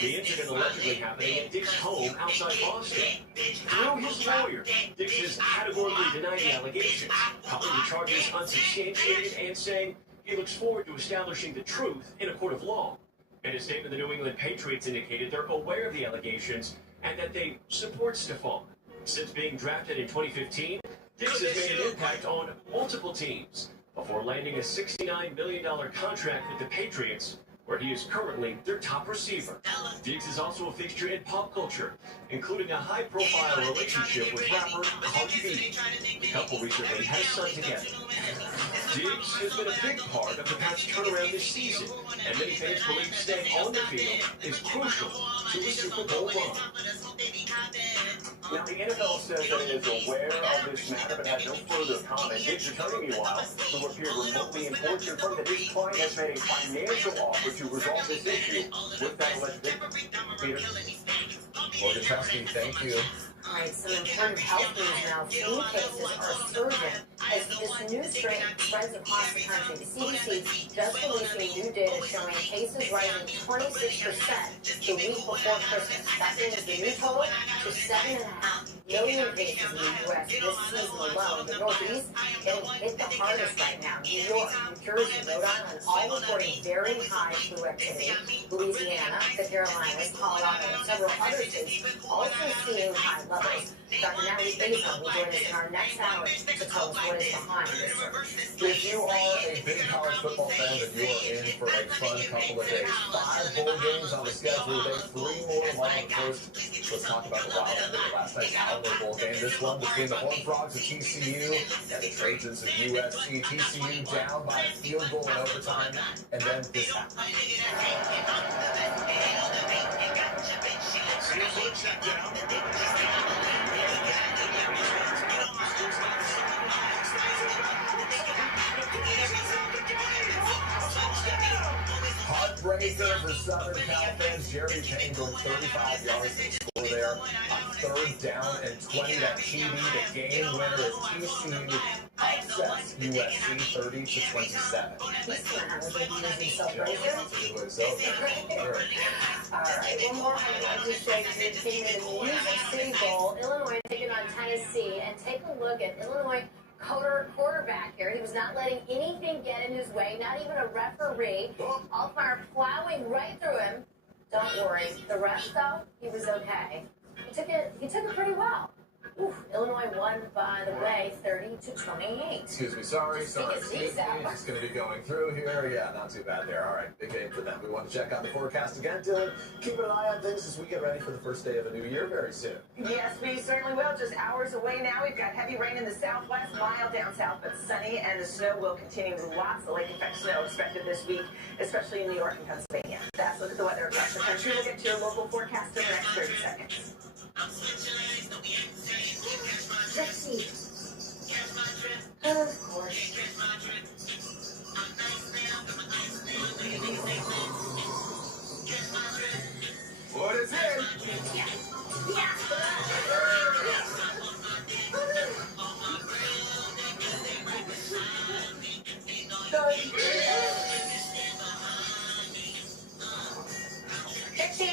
The incident allegedly happening at Diggs' home outside Boston. Through his lawyer, Diggs has categorically denied the allegations, calling the charges unsubstantiated and saying he looks forward to establishing the truth in a court of law. In a statement, the New England Patriots indicated they're aware of the allegations and that they support Stefan. Since being drafted in 2015, Diggs has made an impact on multiple teams before landing a $69 million contract with the Patriots, where he is currently their top receiver. Diggs is also a fixture in pop culture, including a high-profile relationship with rapper Cardi B. The couple recently had a son together. Diggs has been a big part of the Pats' turnaround this season, and many fans believe staying on the field is crucial to a Super Bowl run. Now, the NFL says that it is aware of this matter but had no further comment. Diggs' attorney, meanwhile, who appeared remotely in court, confirmed that his client has made a financial offer to resolve this issue with that alleged victim. Peter? Morgan Chesky, thank you. All right, some important health news now. Flu cases are surging as this new strain spreads across the country. The CDC just released new data showing cases rising 26% the week before Christmas. That brings the new total to 7.5 million cases in the U.S. this season alone. The Northeast getting hit the hardest right now. New York, New Jersey, Rhode Island, all reporting very high flu activity. Louisiana, the Carolinas, Colorado, and several other states also seeing high levels. Dr. Natalie Faison will join us in our next hour to tell us what is behind this surge. If you are a big college football fan, then you are in for a fun couple of days. 5 bowl games on the schedule today, 3 more tomorrow. First, let's talk about the Wild and the last night's Alamo Bowl game. This one between the Horned Frogs of TCU and the Trojans of USC. TCU down by a field goal in overtime, and then this happened. Heartbreaker for Southern Cal fans. Jerry Payne going 35 yards to score there on 3rd down and 20. That TD, the game winner is TCU upsets USC 30-27. All right, one more highlight to show you the team in the Music City Bowl. Illinois taking on Tennessee, and take a look at Illinois quarterback here. He was not letting anything get in his way, not even a referee. Altmaier plowing right through him. Don't worry. The rest, though, he was okay. He took it pretty well. Oof, Illinois won, by the way, 30-28. Excuse me, sorry. It's going to be going through here. Yeah, not too bad there. All right, big game for them. We want to check out the forecast again, Dylan. Keeping an eye on things as we get ready for the first day of a new year very soon. Yes, we certainly will. Just hours away now. We've got heavy rain in the southwest, mild down south, but sunny, and the snow will continue. Lots of lake effect snow expected this week, especially in New York and Pennsylvania. That's a look at the weather across the country. We'll get to your local forecast in the next 30 seconds. Sexy. Of course. What is it? Sexy.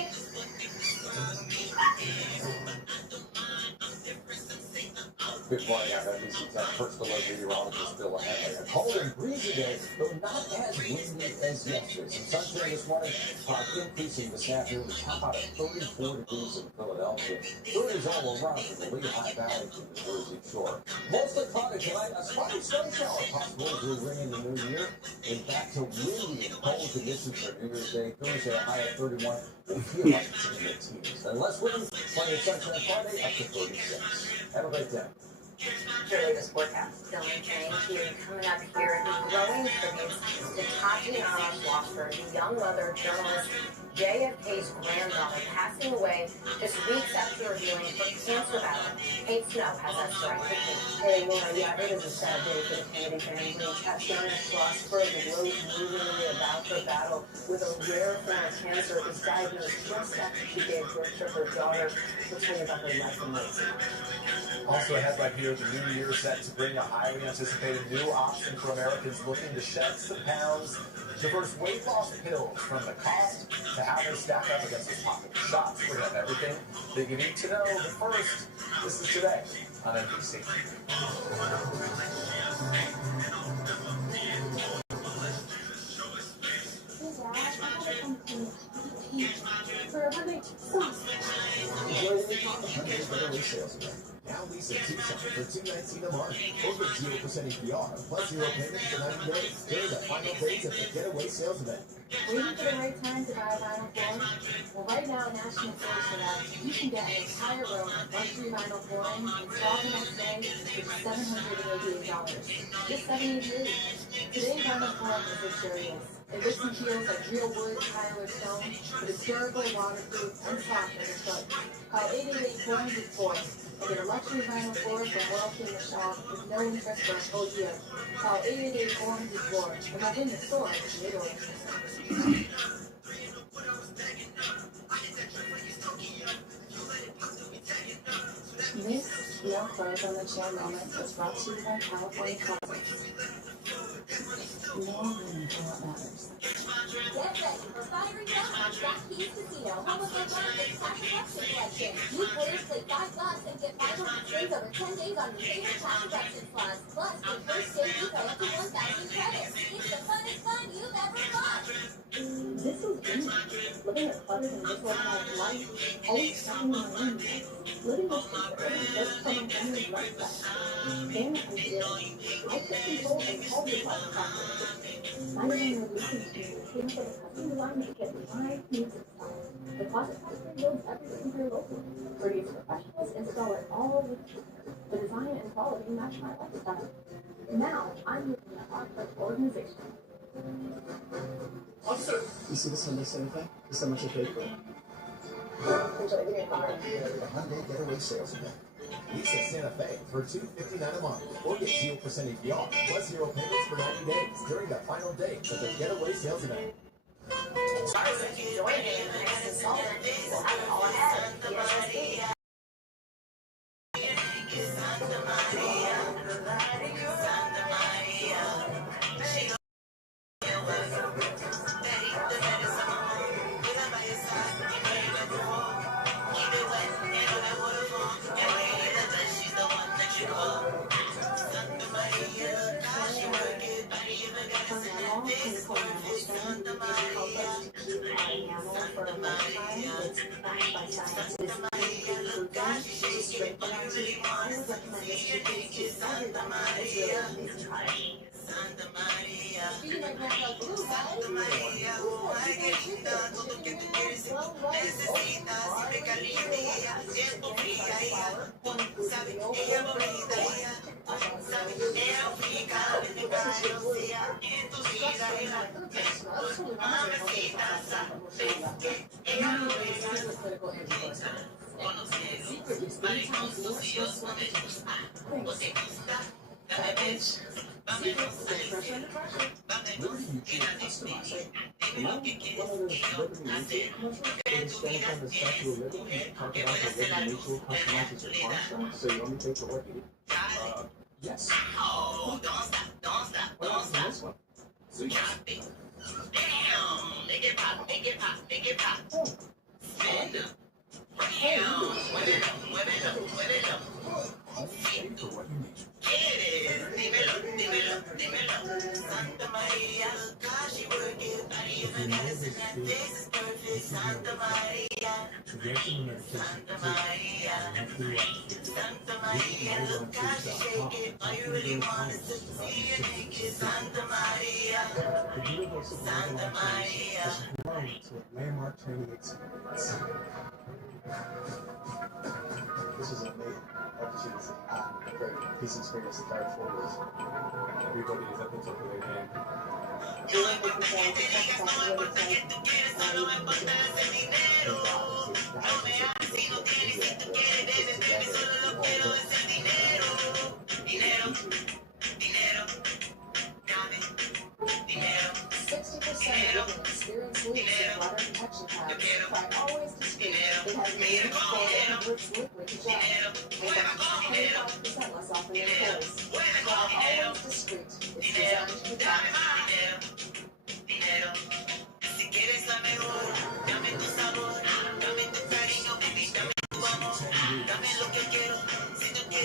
Good morning, I'm NBC 10 First Alert meteorologist Bill Henley. A cold and breezy day, but not as windy as yesterday. Some sunshine this morning, increasing this afternoon. We top out at 34 degrees in Philadelphia. 30s all around from the Lehigh Valley to the Jersey Shore. Mostly cloudy tonight, a spotty sun shower possible as we ring in the new year. And back to windy and cold conditions for New Year's Day. Thursday, a high of 31. We'll feel like it's in the teens. And less wind, plenty of sunshine Friday, up to 36. Have a great day. your latest forecast. Dylan, thank you. Coming up here, the growing tributes to Tatiana Schlossberg, the young mother journalist JFK's granddaughter, passing away just weeks after revealing her cancer battle. Kate Snow has that story. Hey, Laura, yeah, it is a sad day for the Kennedy family. Tatiana Schlossberg wrote movingly about her battle with a rare form of cancer. It was diagnosed just after she gave birth to her daughter. We'll tell you about her life and legacy. Also ahead right here, the new year set to bring a highly anticipated new option for Americans looking to shed some pounds. Diverse weight loss pills, from the cost to how they stack up against those popular shots. We have everything that you need to know. But first, this is Today on NBC. Now lease a Tucson for $219 a month. Or get 0% APR plus 0 payments for 90 days during the final days of the Getaway Sales Event. Waiting for the right time to buy a vinyl floor? Well, right now, National Floor Select, you can get an entire row of luxury vinyl flooring installed the next day for $788. Just $788. Today's vinyl flooring is luxurious. It looks and feels like real wood, tile, or stone, but it's durable, waterproof, and soft as a foot. Call 888-400-FLOOR and get a luxury vinyl floor from World King Shop with no interest for a full year. Call 888-400-FLOOR and walk in the store later. This No Clothes on the Chair moment was brought to you by California Closets. No women for what matters. Get ready for firing up on Jack Keys Casino, home of the largest cash collection collection. New players play 5 slots and get 500 spins over 10 days on your favorite cash collection slots. Plus, your first day you pay up to 1,000 credits. It's the funnest fun you've ever got. This is me. Living a cluttered and disorganized life, always stuck in my own mess. Living with security just from a woman's lifestyle. Then I did. I took control and called it life practice. My women were listening to me, looking for the custom design to get my music style. The Closet Factory builds everything here locally. Courteous professionals install it all with care. The design and quality match my lifestyle. Now I'm looking at our organization. You see this Hyundai Santa Fe? This is how much I paid for it. The Hyundai Getaway Sales Event. Lease a Santa Fe for $259 a month. Or get 0% APR plus 0 payments for 90 days during the final days of the Getaway Sales Event. Sorry that you joined me in the next installment. We'll have it all ahead. PSSD. So you only pay for what you need? Yes. Oh, don't stop, don't stop, don't stop. This one. So Damn, make it pop, make it pop, make it pop. Spin up. Damn, mueve it up, mueve it up, mueve it up. pay for what you need. Dímelo, dímelo, dímelo. Santa Maria, gosh, you work it, body is a medicine, and this is perfect. Santa Maria, Santa Maria, Santa Maria, look how she shake it. All you really want is to see you naked. Santa Maria, Santa Maria. It's a landmark training experience. This is an amazing opportunity and a great piece of experience to carry forward. Everybody is at the top of their game. Experience leaks in water protection pads. Try Always Discreet. It has a unique formula that converts liquid to gel. And up to 25% less often than toys. Try Always Discreet. It's designed to protect.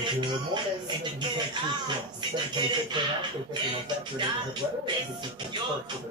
Good morning, and then you can see from 7:26 right now, so taking us after the weather, and this is the first of the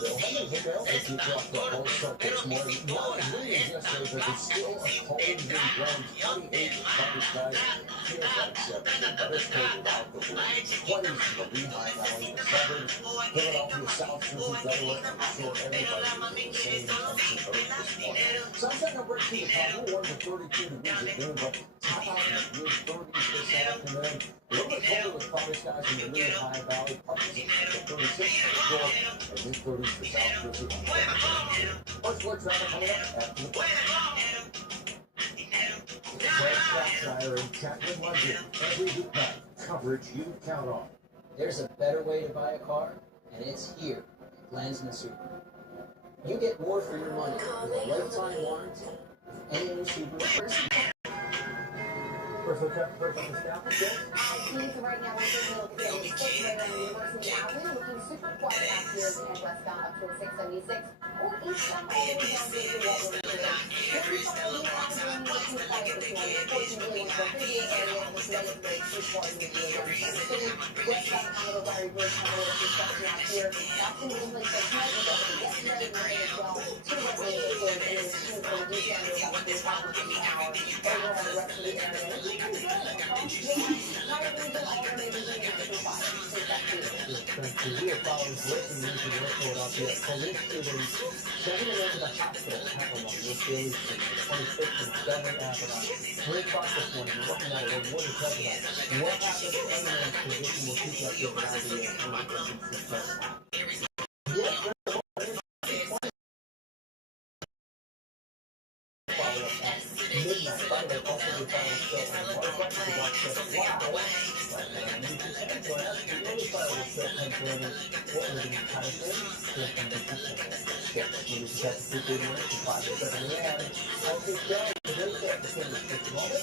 Bill Henry, hey Bill. As you drop the whole stuff this morning, not as windy as yesterday, but it's still a cold wind blowing 28 with cloudy skies. Feels like 70, but it's cold out the wind. 20s in the Lehigh Valley, the suburbs, Philadelphia, South Jersey, Delaware, I'm sure everybody is in the same temperature boat this morning. Sunset no break through the top, 1 to 32 degrees at noon, but top out in the mid-30s this afternoon. A little bit colder with cloudy skies in the Lehigh Valley, parts of the 36 for the north, and mid-30s for South Jersey on Wednesday. First alert traffic coming up after the break. Fred Blackshire and Chaplain London, every weeknight, coverage you count on. There's a better way to buy a car, and it's here at Landsman Super. You get more for your money with a lifetime warranty with any new Subaru. Personal check, personal discount. So right now we're taking a look at the 86 right on University Avenue, looking super quiet out here as we head westbound up towards 676, or eastbound all the way down to the Wetland Bridge. Really far looking quiet this morning. Fortunately, one of our busiest areas was Connecticut Bridge, too far to move down to the city. Westbound Commodore Barry Bridge, Commodore construction out here. That's going to be in place for tonight. We got it yesterday morning as well. To the right lane of the road, and then to the east end of the top of the hour. Over on the rest of the area. We are following breaking news in North Philadelphia. Police shootings, 7 men to the hospital happened on North Daly Street, 26th and Belmont Avenue. 3 o'clock this morning, we're looking at it. What is happening? What happened to anyone's condition? We'll keep that here around the emergency center. Midnight, by the way, also the final show on March 1st, the Black Shepherd Wow. And you can send to us, the early file will show Pennsylvania, what would be Patterson, and the Steps. You just have to keep it in from 5 to 7 a.m. I think that the day that the same as this moment,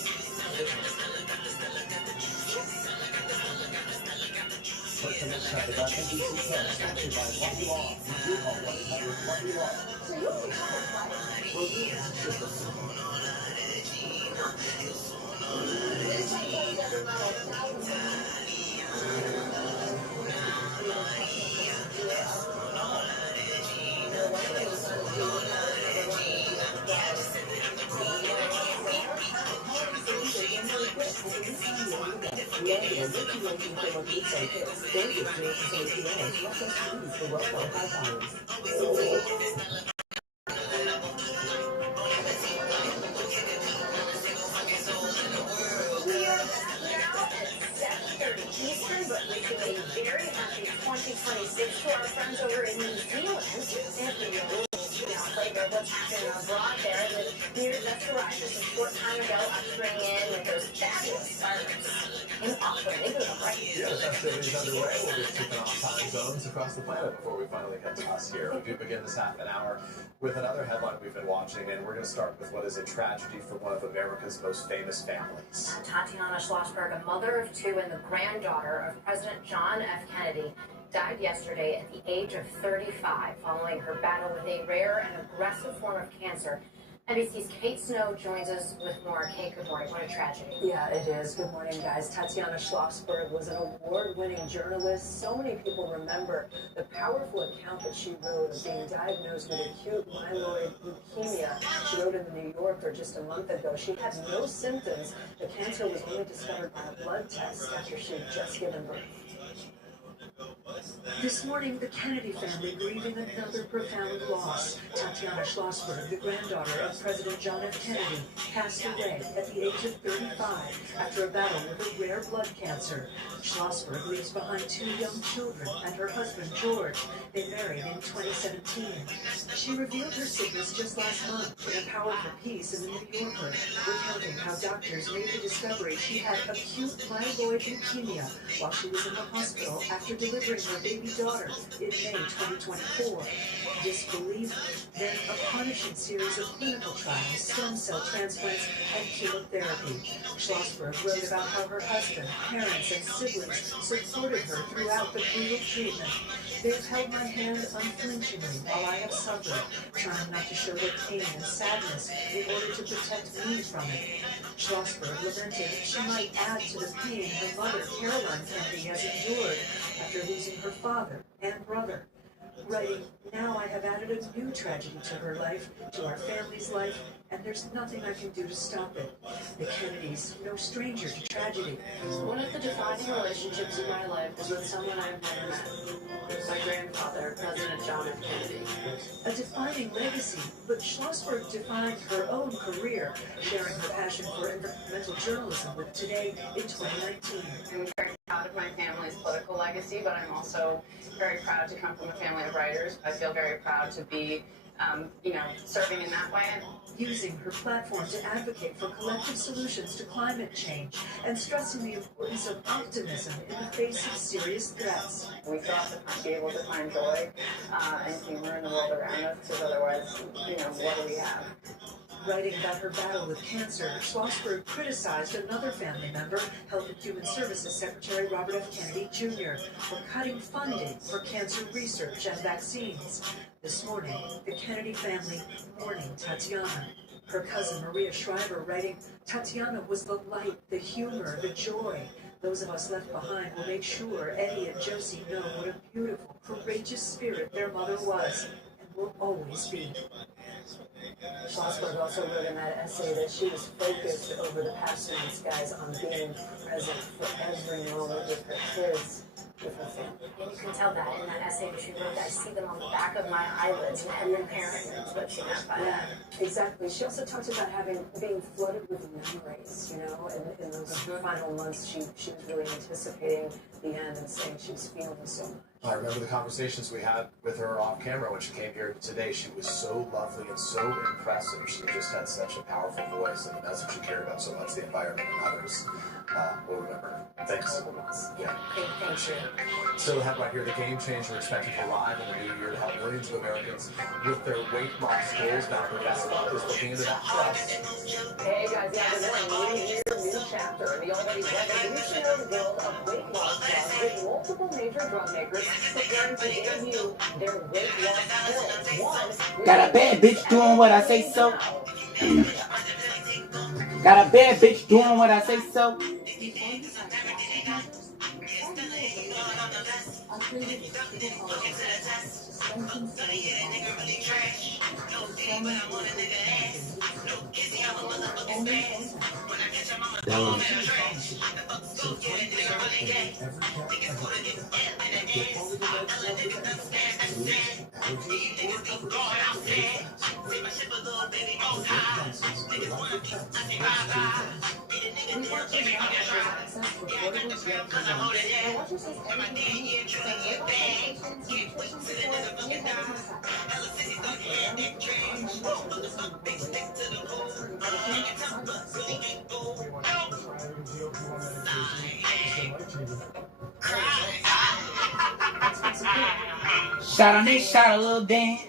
personal check about NBC 10, sponsored by What You Are. You do call 1-800-WHAT-YOU-ARE. So you only have a flight. Well, this is just a Very happy 2026 to our friends over in New Zealand. Flavor what's happening abroad there. The New Year's just arrived just a short time ago, ushering in with those fabulous fireworks in Auckland. They do them right. Yeah, the festivities underway. We'll be kicking off time zones across the planet before we finally get to us here. We do begin this half an hour with another headline we've been watching, and we're going to start with what is a tragedy for one of America's most famous families. Tatiana Schlossberg, a mother of 2 and the granddaughter of President John F. Kennedy, died yesterday at the age of 35 following her battle with a rare and aggressive form of cancer. NBC's Kate Snow joins us with more. Kate, good morning. What a tragedy. Yeah, it is. Good morning, guys. Tatiana Schlossberg was an award-winning journalist. So many people remember the powerful account that she wrote of being diagnosed with acute myeloid leukemia. She wrote in the New Yorker just a month ago. She had no symptoms. The cancer was only discovered by a blood test after she had just given birth. This morning, the Kennedy family grieving another profound loss. Tatiana Schlossberg, the granddaughter of President John F. Kennedy, passed away at the age of 35 after a battle with a rare blood cancer. Schlossberg leaves behind 2 young children and her husband, George. They married in 2017. She revealed her sickness just last month in a powerful piece in the New Yorker, recounting how doctors made the discovery she had acute myeloid leukemia while she was in the hospital after delivering her baby daughter in May 2024. Disbelief, then a punishing series of clinical trials, stem cell transplants, and chemotherapy. Schlossberg wrote about how her husband, parents, and siblings supported her throughout the brutal treatment. They've held my hand unflinchingly while I have suffered, trying not to show their pain and sadness in order to protect me from it. Schlossberg lamented she might add to the pain her mother, Caroline Kennedy, has endured after losing her father and brother. Writing, now I have added a new tragedy to her life, to our family's life, and there's nothing I can do to stop it. The Kennedys, no stranger to tragedy. One of the defining relationships in my life is with someone I've never met. My grandfather, President John F. Kennedy. A defining legacy, but Schlossberg defined her own career, sharing her passion for environmental journalism with Today in 2019. I'm very proud of my family's political legacy, but I'm also very proud to come from a family of writers. I feel very proud to be, serving in that way. Using her platform to advocate for collective solutions to climate change and stressing the importance of optimism in the face of serious threats. We still have to be able to find joy and humor in the world around us, because otherwise, what do we have? Writing about her battle with cancer, Schlossberg criticized another family member, Health and Human Services Secretary Robert F. Kennedy Jr., for cutting funding for cancer research and vaccines. This morning, the Kennedy family mourning Tatiana. Her cousin Maria Shriver writing, Tatiana was the light, the humor, the joy. Those of us left behind will make sure Eddie and Josie know what a beautiful, courageous spirit their mother was and will always be. Schlossberg also wrote in that essay that she was focused over the past months, guys, on being present for every moment with her kids, with her family. And you can tell that in that essay that she wrote. I see them on the back of my eyelids, and the parent is what she meant by that. Exactly. She also talked about being flooded with memories, in those final months she was really anticipating the end and saying she was feeling so much. I remember the conversations we had with her off camera when she came here today. She was so lovely and so impressive. She just had such a powerful voice, and the message she cared about so much, the environment and others. We'll remember her. Thanks. Yeah. Thank you. So have right here the game changer expected to arrive in the new year to help millions of Americans with their weight loss goals. Now, Professor is looking into that for us. Hey guys, good morning. New year, new chapter in the already revolutionary world of weight loss drugs, with multiple major drug makers preparing to debut their weight loss pills. One, got a bad bitch doing what I say so. Got a bad bitch doing what I say so. Shot on this, shot a little dance.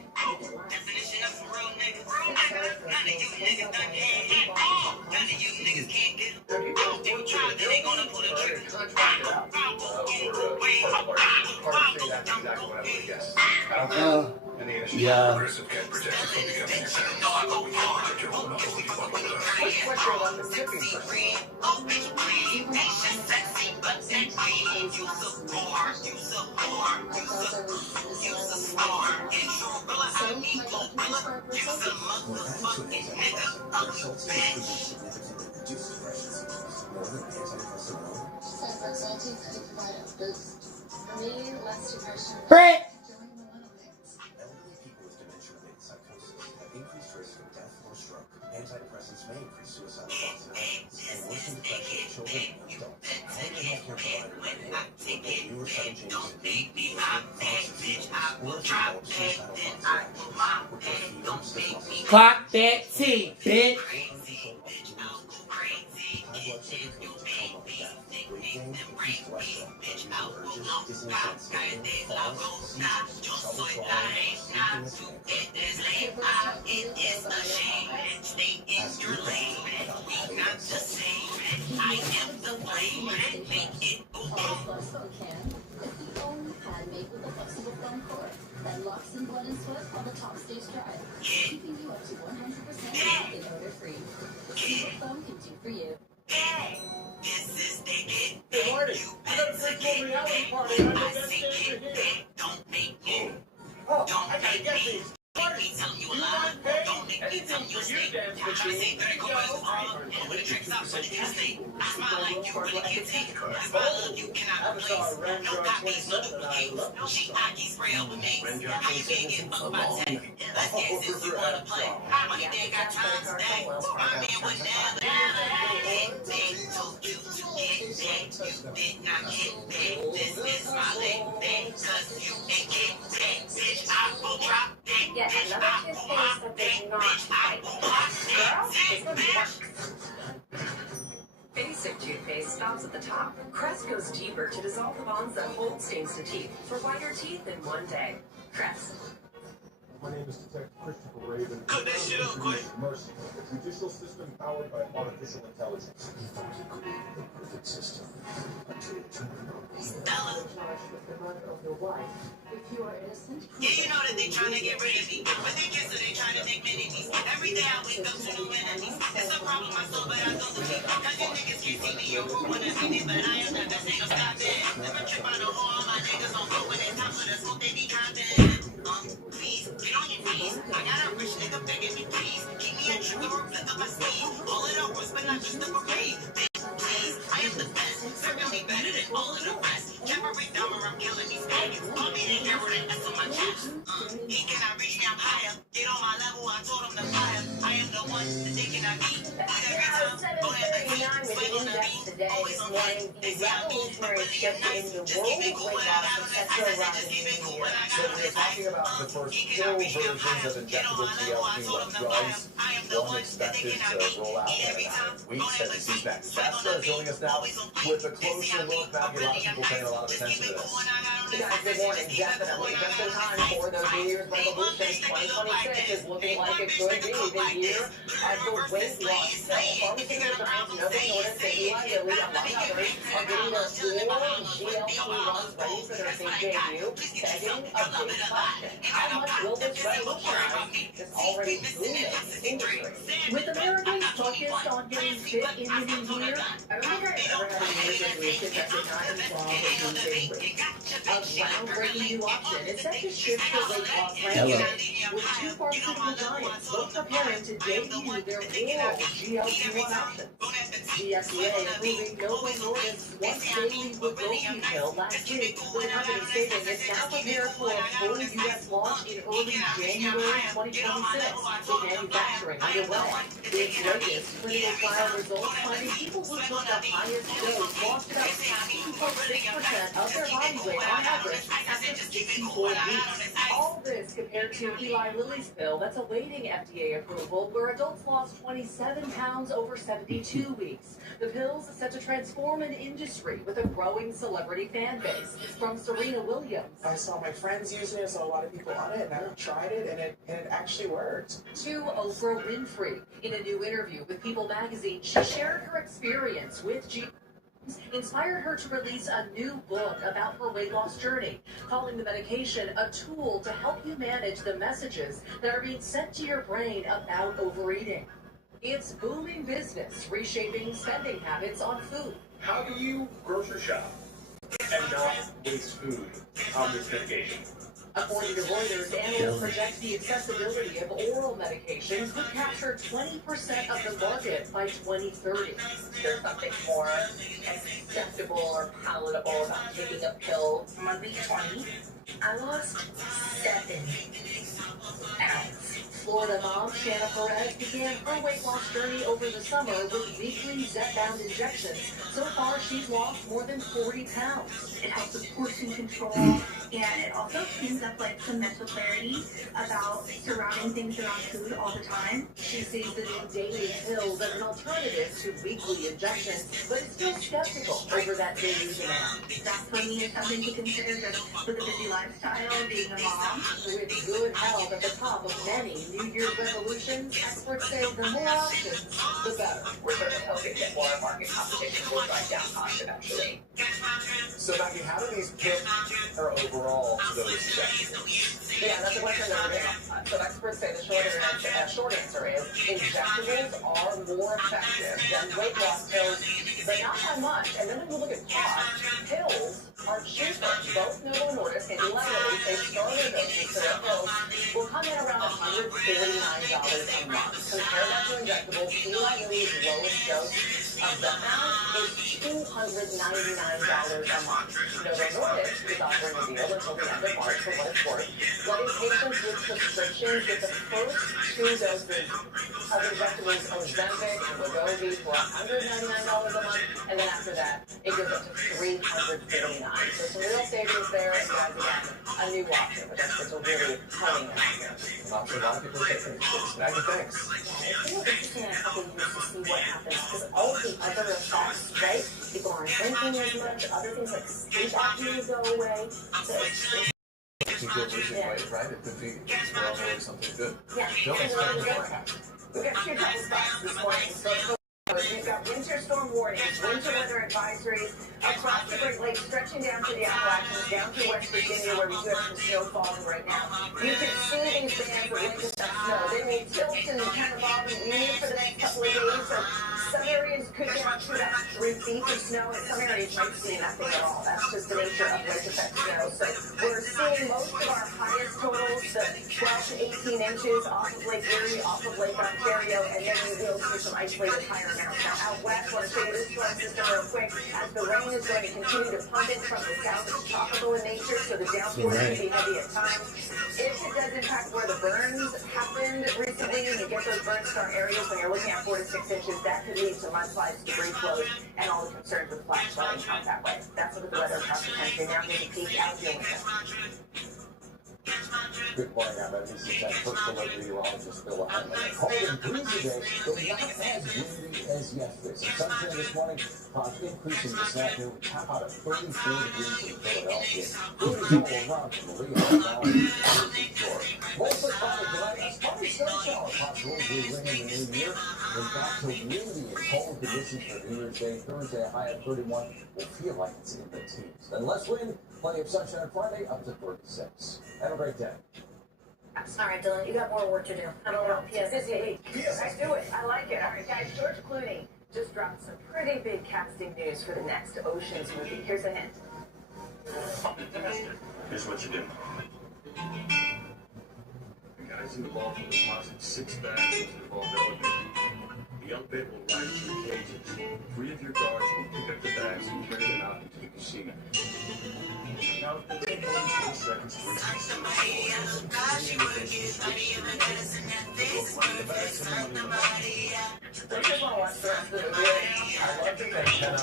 Yeah. For me, less depression. Brett! Elderly people with dementia-related psychosis have increased risk of death or stroke. Antidepressants may increase suicidal thoughts and actions, and worsen depression in children and adults. Call your healthcare provider right away to report new or sudden changes in mood, behavior, thoughts, and feelings, or if you develop suicidal thoughts or actions. Report fever, stiff muscles, Clock that T, bitch! or uncontrolled activity. High blood sugar can lead to coma or death. Weight gain, increased cholesterol, unusual urges, dizziness and sweating, falls, seizures, trouble swallowing, sleepiness, and ask your doctor about having that self. I am the one that make it okay. Flex Foam can is the only pad made with a flexible foam core that locks in blood and sweat while the top stays dry, keeping you up to 100% and odor-free. See what foam can do for you. Hey, this is the kid. Good morning. I got a virtual reality party. I'm the best dancer here. Don't make me. Oh, I gotta get these. Make me tell you a You lie. want pay? Don't make me tell Anything you a for you, snake. dance I'm trying to say machine. 30 commercials wrong. And when the trick's out, so you can stay. I smile like you really can't take. I smile like you cannot replace. No copies, no duplicates. No cheap hockey spray over mates. How you can't get fucked by tech? Let's get since you wanna play. How you think I time today? My man would never take. Told you to get back. You did not get back. This is my leg back. Cause you ain't get back. Bitch, I will drop that. Yet another toothpaste that does not fight. Girl, this one works. Basic toothpaste stops at the top. Crest goes deeper to dissolve the bonds that hold stains to teeth for whiter teeth in one day. Crest. My name is Detective Christopher Raven. Cut that shit up, quick. Mercy, a judicial system powered by artificial intelligence. He thought he created the perfect system until it turned on him. Stella. If you are innocent, Yeah, you know that they trying to get rid of me. But they kiss her, they trying to make enemies. Every day I wake up to new enemies. It's a problem, I saw, but I don't believe. Cause you niggas can't see me, you wanna see me, but I am the best nigga, stop it. Never trip out of all my niggas on go when it's time for the smoke, they be content. Please, get on your knees. I got a rich nigga begging me, please. Keep me a trigger or flip up my sleeve. All it over, but not just the parade. Please, I am the best. Certainly better than all of the rest. Jeffrey Dahmer, I'm killing these faggots. Call me the hero, that S on my chest. He cannot reach me, I'm higher. Get on my level, I told him to fire. I am the one that they cannot beat. Every time, don't have the heat. Swing on the beat. Today, Always on morning, point. the They say I'm mean, but revolutionary really shift I'm nice. in the Just world keep it of cool weight when I loss got on and this. I sexual said just keep it cool when I So got on we're this. talking about the first He full cannot reach me, I'm versions higher. of Get on injectable my level, I told him GLP-1 to fire. drugs. I am the One one that they expected cannot to beat. roll out Eat in every time, about weeks. don't have the He's beat. back. Swag on Shasta the is joining beat. us now Always on point. with a They say closer I'm look. mean, but Matthew, a lot really of I'm people paying a nice. lot of Just attention keep to it cool this. when I got on this. Guys, I good said morning. just keep it cool Definitely when I just got in on time this. for the New Year's resolutions. 2026 is looking like it could be the year of the weight loss pill. Pharmaceutical giants Novo Nordisk and Eli Lilly, among others, are getting their oral GLP-1s ready for their big debut, begging a big question. How much will this revolutionize this already booming industry? With Americans focused on getting fit in the new year, I don't think I've ever had a New Year's resolution that did not involve losing weight. A groundbreaking new option is set to shift the weight loss landscape, with two pharmaceutical giants both preparing to debut their oral GLP-1 options. The FDA approving Novo Nordisk's once-daily Wegovy pill last week, with the company stating it's now prepared for a full U.S. launch in early January 2026, with manufacturing underway. Its latest clinical trial results finding people who took the highest dose lost about 60.6% of their body weight on average after 64 weeks. All this compared to Eli Lilly's pill that's awaiting FDA approval, where adults lost 27 pounds over 72 weeks. The pill's set to transform an industry with a growing celebrity fan base. From Serena Williams. I saw my friends using it, I saw a lot of people on it, and I tried it, and it actually worked. To Oprah Winfrey. In a new interview with People magazine, she shared her experience with inspired her to release a new book about her weight loss journey, calling the medication a tool to help you manage the messages that are being sent to your brain about overeating. It's booming business, reshaping spending habits on food. How do you grocery shop and not waste food on this medication? According to Reuters, analysts project the accessibility of oral medications could capture 20% of the market by 2030. There's something more acceptable more palatable about taking a pill. On week 20, I lost 7 pounds. Florida mom Shanna Perez began her weight loss journey over the summer with weekly Zepbound injections. So far, she's lost more than 40 pounds. It helps with portion control, and it also cleans up like some mental clarity about surrounding things around food all the time. She sees the new daily pills as an alternative to weekly injections, but is still skeptical over that daily demand. That for me is something to consider just with a busy lifestyle, being a mom. With good health at the top of many New Year's resolutions, experts say the more options, the better. We're certainly hoping that more market competition will drive down costs eventually. So, Maggie, how do these pit or overall those injections? Yeah, that's a question that we're getting on. So experts say the short answer is injectables are more effective than weight loss pills, but not by much. And then when you look at cost, pills are cheaper. Both Novo Nordisk and Eli Lilly say starter doses for their pills will come in around $149 a month. Compare that to injectables. Eli Lilly's lowest dose of Zepbound is $299 a month. Novo Nordisk is offering a deal until the end of March for what it's worth, letting patients with prescriptions get the first 2 doses of injectables Ozempic and Wegovy for $199 a month, and then after that, it goes up to $349. So some real savings there, and guys, again, a new option, but experts are really honing in on here. An option a lot of people are taking. Maggie, thanks. It's really interesting in a couple of years to see what happens, because all of the other effects, right? People aren't drinking as much, other things like sleep apnea go away. So People are losing weight, right? It could be probably something good. yeah. We've got 2 trouble spots this morning. So we've got winter storm warnings, winter weather advisories across the Great Lakes, stretching down to the Appalachians, down to West Virginia, where we do have some snow falling right now. You can see these bands of wind and snow. They will tilt and kind of bob and weave for the next couple of days. So some areas could get up to about 3 feet of snow, and some areas might see nothing at all. That's just the nature of lake effect snow. So we're seeing most of our highest totals, the 12 to 18 inches off of Lake Erie, off of Lake Ontario, and then you will see some isolated higher amounts. Now out west, I want to show you this storm system real quick, as the rain is going to continue to pump in from the south. It's tropical in nature, so the downpour can be heavy at times. If it does impact where the burns happened recently, and you get those burn scar areas when you're looking at 4 to 6 inches, that could lead to mudslides, debris flows, and all the concerns with flash flooding out that way. That's what the weather across the country. Now here's a peek out dealing with it. Good morning, I'm NBC10 First Alert Meteorologist Bill Hanley. Cold and breezy today, though not as windy as yesterday. Some sunshine this morning, increasing this afternoon. We top out at 34 degrees in Philadelphia. Breeze all around from Maria down to Florida. Mostly cloudy tonight, a spotty sun shower possible as we ring in the new year. And back to windy and cold conditions for New Year's Day. Thursday, a high of 31. Will feel like it's in the teens. Then less wind, plenty of sunshine on Friday, up to 36. Have a great day. All right, Dylan, you got more work to do. I don't know. Yes, busy week. Let's do it. I like it. All right, guys, George Clooney just dropped some pretty big casting news for the next Ocean's movie. Here's a hint. Here's what you do. The guys in the vault will deposit 6 bags into the vault elevator. The elevator will rise 2 cages. 3 of your guards will pick up the bags and carry them out into the casino. Now, if they take more than 20 seconds to reach the I just want to watch the rest of the movie. I love that they kind of.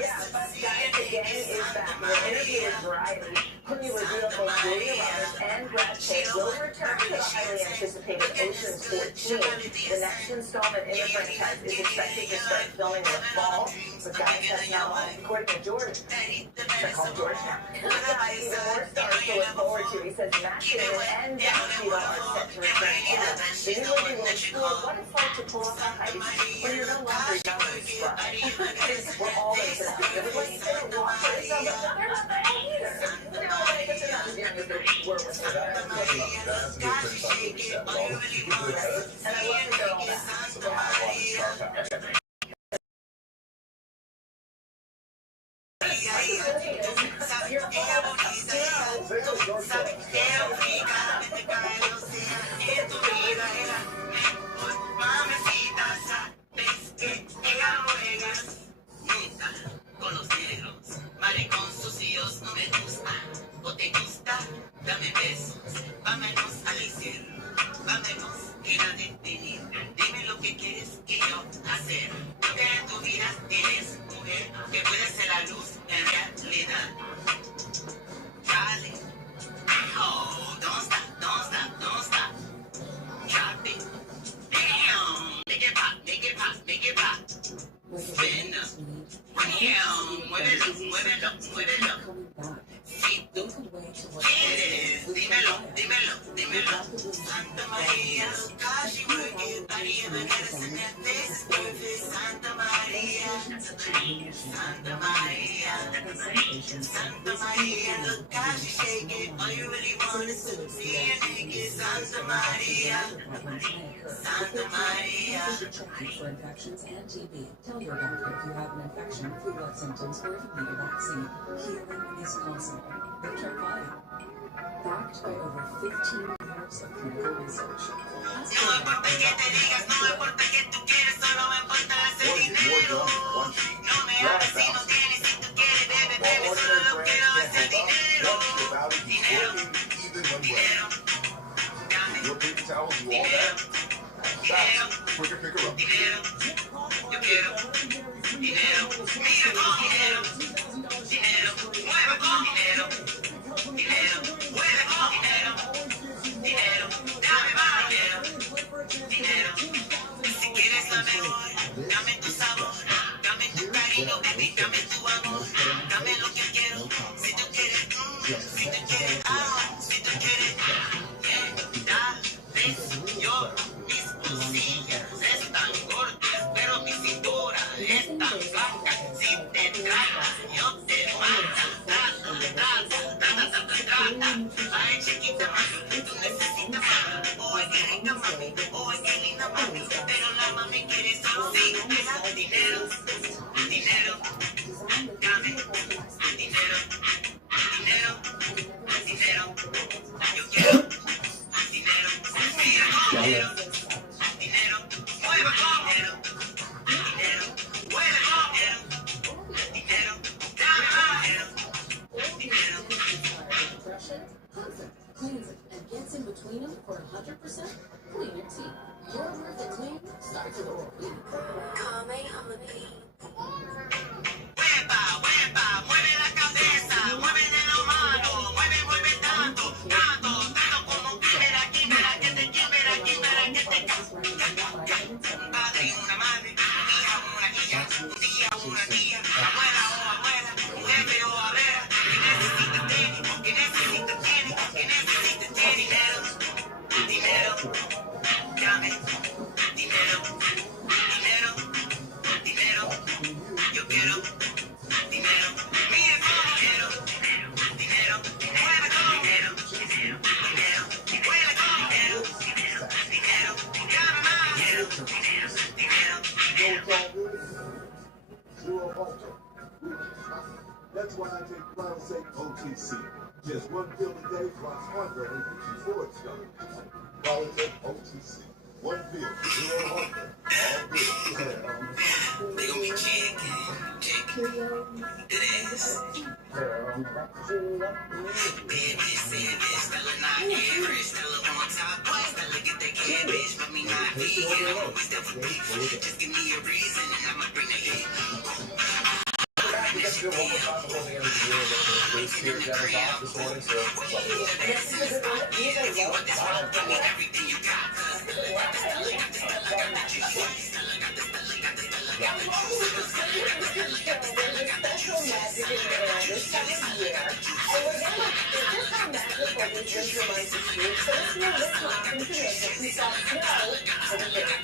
Yeah, but guys, the gang is back. We'll interview with Variety. Clooney revealed both Julia Roberts and Brad Pitt will return to the highly anticipated Ocean's 14. The next installment in the franchise is expected to start filming in the fall. But guys, that's not all. According to Jordan, they're called George now. We've got even more stars to look forward to. He says Matt Damon and Don Cheadle are set to return too. The new movie will explore what it's like to pull off a heist when you're no longer young and spry. We're all into that. Everybody said watch it, but they're not that old either. They're all like, they're not as young as they were when they were. That's a good thing. And I love that they're all back. So they'll have a lot of star power. You're Ella no juega nunca con los negros. Maricón sucios no me gusta. ¿O te gusta? Dame besos. Vámonos al cielo. Vámonos ir a detener. Dime lo que quieres que yo hacer. Porque en tu vida tienes mujer que puede ser la luz en realidad. Dale. Oh, don't stop, don't stop, don't stop. Drop it. Damn. Make it pop, make it pop, make it pop. Spin up. Damn. Muévelo, muévelo, muévelo. Si tú quieres, dímelo, dímelo, dímelo. Santa María, how she work it, body ever got us in that face, perfect. Santa Maria, Santa Maria, Santa Maria, look how she shake it. All you really want is to see a naked Santa Maria, Santa Maria. Check for infections and TB. Tell your doctor if you have an infection, flu-like symptoms, or if you need a vaccine. Healing is possible. Victor Fire. Backed by over 15 years of clinical research. No me importa que te digas, no me importa que tú quieres, solo me importa hacer dinero. No me hables si no tienes, si tú quieres, bebe, bebe, solo quiero hacer dinero. Dinero, dinero. Your paper towels, you all that? That's quicker, pick her up. Dinero, yo quiero dinero, mira con dinero, dinero, mueve con dinero, dinero, mueve con dinero, dinero, dame más dinero, dinero. Si quieres la mejor, dame tu sabor, dame tu cariño, baby, dame tu amor, dame lo que quiero. Si tú quieres, si tú quieres, si tú quieres, dale, yo. Mis costillas están gordas, pero mi cintura está flaca. Si te tratas, yo te mato. Ay, chiquita mami, tú necesitas mami. Oh, qué rica mami, oh, qué linda mami. Pero la mami quiere solo dinero, dinero, dame dinero, dinero, dinero. Yo quiero dinero, mira con dinero. Dinero, mueve con dinero, dinero, mueve con dinero, dinero, dame más dinero, dinero. Cleans it and gets in between them for 100% clean your teeth. Your worth of clean starts with oral B. Call me on the beat. Huepa, huepa, mueve la cabeza, mueve de la mano, mueve, mueve tanto, tanto, tanto como quimera, quimera, que te quimera, quimera, que te un padre y una madre, un hija, una hija, un día, una tía, abuela o abuela, un jefe o abuela, que necesita tenis, que necesita tenis, que necesita tenis, dinero, dinero, dame, dinero, dinero, dinero, yo quiero dinero, mire con dinero, dinero, mueve con dinero, dinero, mueve con dinero, dinero, dame más dinero, dinero. That's why I take Cloud Safe OTC. Just one pill a day drops hunger and keeps you forward going. Cloud Safe OTC. One pill, zero hunger. All good. They gon' be chicken, it is. Baby, savage, Stella not average, Stella on top, boy, Stella get that cabbage, but me not vegan, I'm always there for beef. Just give me a reason and I'ma bring the heat. We got to do it one more time before the end of the year. The spirit that is off this morning, so everything you got, cause Stella got the Stella got the juice. Stella got the Stella got the Stella got the juice. Stella got the Stella got the juice. This time of year, and we're gonna just come back with what we've been for months this week. So let's know what's happening today. We saw snow over here.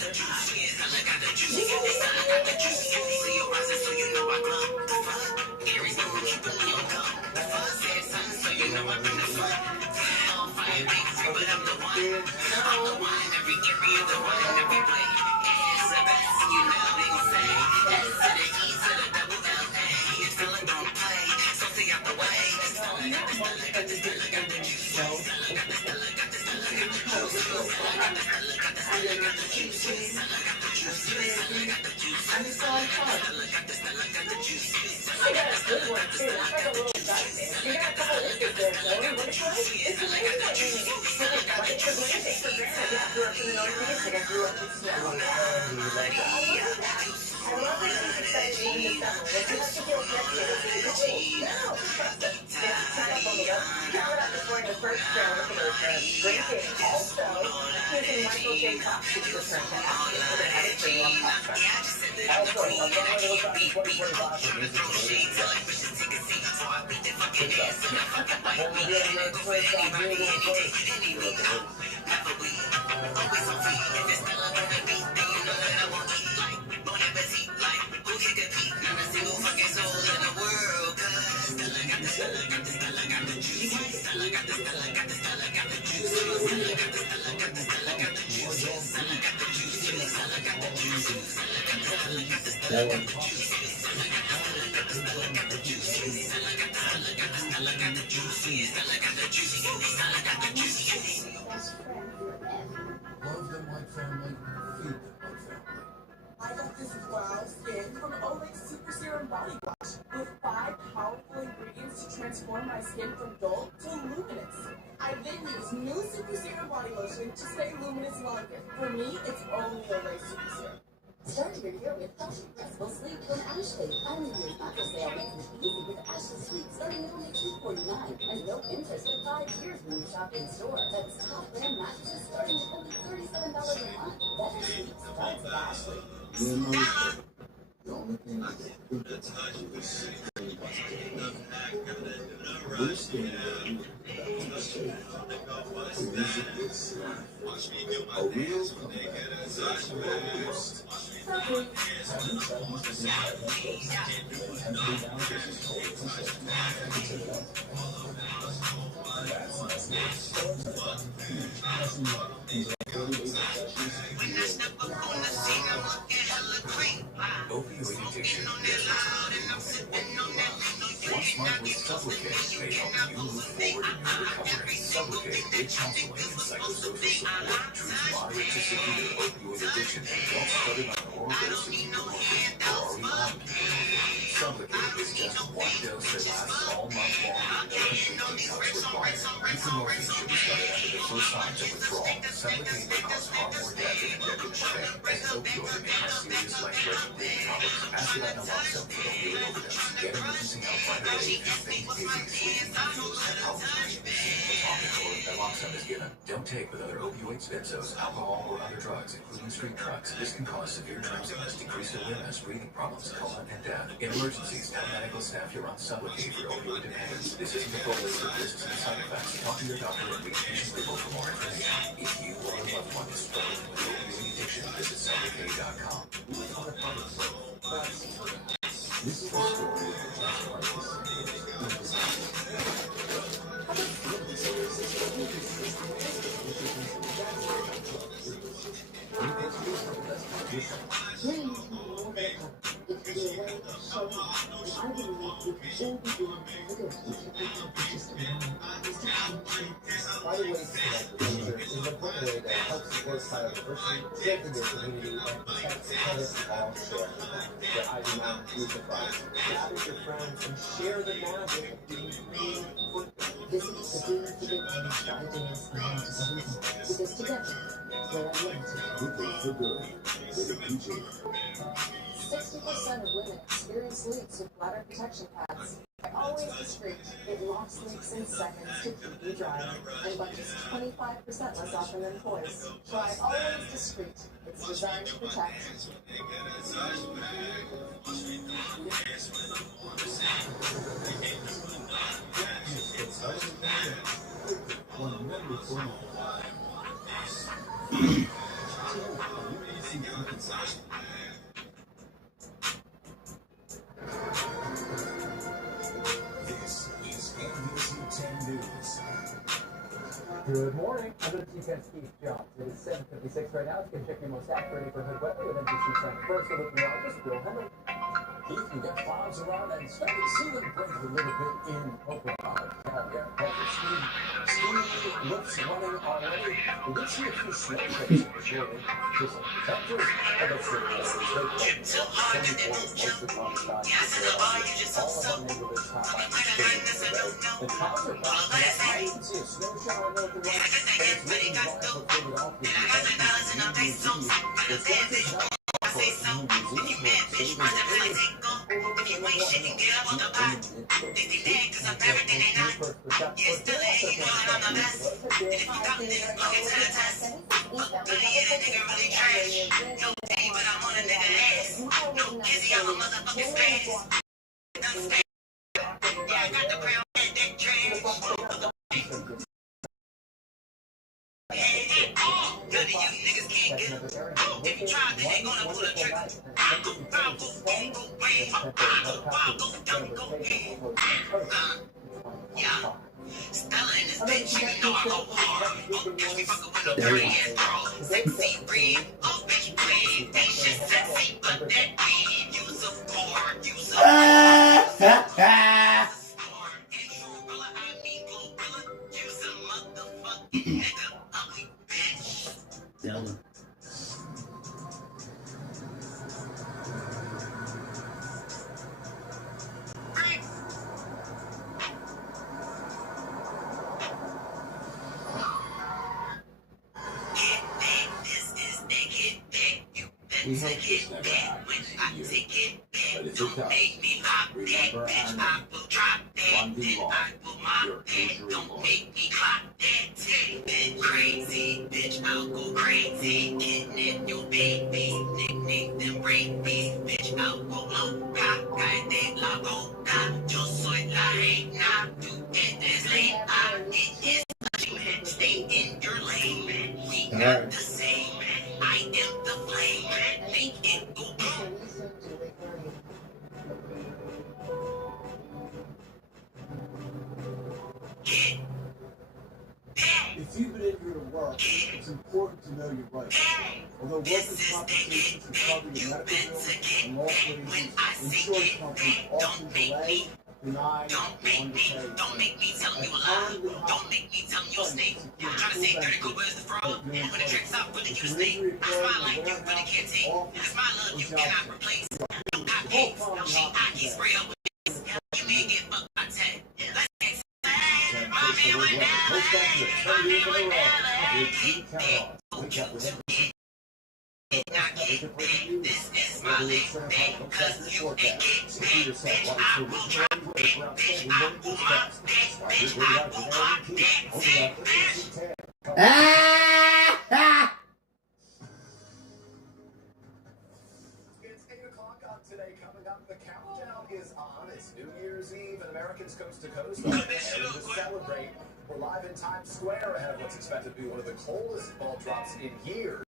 And it's so much fun. I got a good one too. Not like a little gut thing. You got a couple inches there, Zoe. What is it? It's amazing. Like it's a great thing for granted. Yeah, I grew up in the Northeast. Like I grew up with snow. I love that. I love that she's excited to be in the summer. Like you have to feel connected. No, trust us. Yeah, check up on the left. Covered up this morning the first trailer for the return. Drinking. Also, choosing Michael J. Fox's return to acting. We're going to have it for you on Fox. Also, I'm going to look back in 2025 for music related to Well, we're doing your first on Google first. Love them like family, feed them like family. I got this wow skin from Olay Super Serum Body Wash with 5 powerful ingredients to transform my skin from dull to luminous. I then use new Super Serum Body Lotion to stay luminous longer. For me, it's only Olay Super Serum. Start your year with fresh, flexible sleep from Ashley. Only year's mattress sale makes it easy with Ashley Sleep, starting at only $249 and no interest for 5 years when you shop in store. That's top brand mattresses starting at only $37 a month. Better sleep starts at Ashley. The only thing I can think of is we're standing there music is a real Opioid addiction Once month with Supplicate may help you move forward in your recovery. Supplicate with counseling and psychosocial support treats moderate to severe opioid addiction in adults started on oral doses of buprenorphine or already on buprenorphine. Supplicate is just one dose that lasts all month long with no complete detox required. Buprenorphine should be started after the first signs of withdrawal. Supplicate may cause far more death than injected pain. As an opioid, it may cause serious life-threatening breathing problems. Ask about naloxone for opioid overdose. Get emergency help right away if you think taking sleeping pills and problems breathing. Or if naloxone is given. Don't take with other opioids, benzos, alcohol, or other drugs, including street drugs. This can cause severe drowsiness, decreased awareness, breathing problems, coma, and death. In emergencies, tell medical staff you're on Supplicate for opioid dependence. This isn't a full list of risks and side effects. Talk to your doctor and read patient label for more information. If you or a loved one is struggling with opioid addiction, visit Supplicate.com. This is the story of the best artists. Finding ways to connect with nature is an important way that helps support biodiversity, strengthen your community, and protect the planet we all share. The Ivy Mountain Fusion Project. Gather your friends and share the magic of being green. Visit the Green Pivot and try days around everything. Because together, we're unlimited. For good. With a PJ. 60% of women experience leaks with bladder protection pads. Always discreet. It locks leaks in seconds to keep you dry, and bunches 25% less often than toys. Try Always Discreet. It's designed to protect. Good morning. I'm going to Chief Keith Jones. It is 7:56 right now. Let's get check your most accurate neighborhood weather with NBC Center. First, a look meteorologist Bill Henry. Keith, we got clouds around and starting to see them break a little bit in Oklahoma. Ski lifts running already. We did see a few slow trips in this morning. Just some temperatures. And let's see what it is. Most of the time, all of our neighborhoods top line is today. The clouds are back. I didn't see a snow shower north and west, but it's looking dry for Philadelphia. It's going to not Stella in this bitch, you know I go hard. Oh, bitch, we fucking with a dirty ass bro. Sexy breed, oh, bitch, breed. Ain't shit sexy, but that weed. Use a board, use a Della. We hope this never happens to you. But if it does, remember our name. One V long, your injury Crazy, bitch, I'll go crazy. Kidnap your babies, nickname them rabies. Bitch, I'll go loca, cállate la boca. Yo soy la reina, tú eres reina. It is stay in your lane. We got the same. I am the flame. Make it go boom. If you've been injured at work, it's important to know your rights. Although workers' compensation can cover your medical bills and loss wages, insurance companies often delay, deny, or underpay. Don't make me tell you a lie. Don't make me tell you a snake. You're trying to say dirty, go where's the fraud? When the tricks out, put it you snake. I smile like you, but it can't take. And a smile of you cannot replace. No cupcakes, she I can spray up with this. You may get fucked by 10. Let's get Mommy with this is my life, because you ain't get paid. Bitch, I will drop it. Bitch, I will rock it. Bitch, I will rock it. Bitch. It's 8 o'clock on Today. Coming up, the countdown is on. It's New Year's Eve, and Americans coast to coast are heading to celebrate. We're live in Times Square ahead of what's expected to be one of the coldest ball drops in years.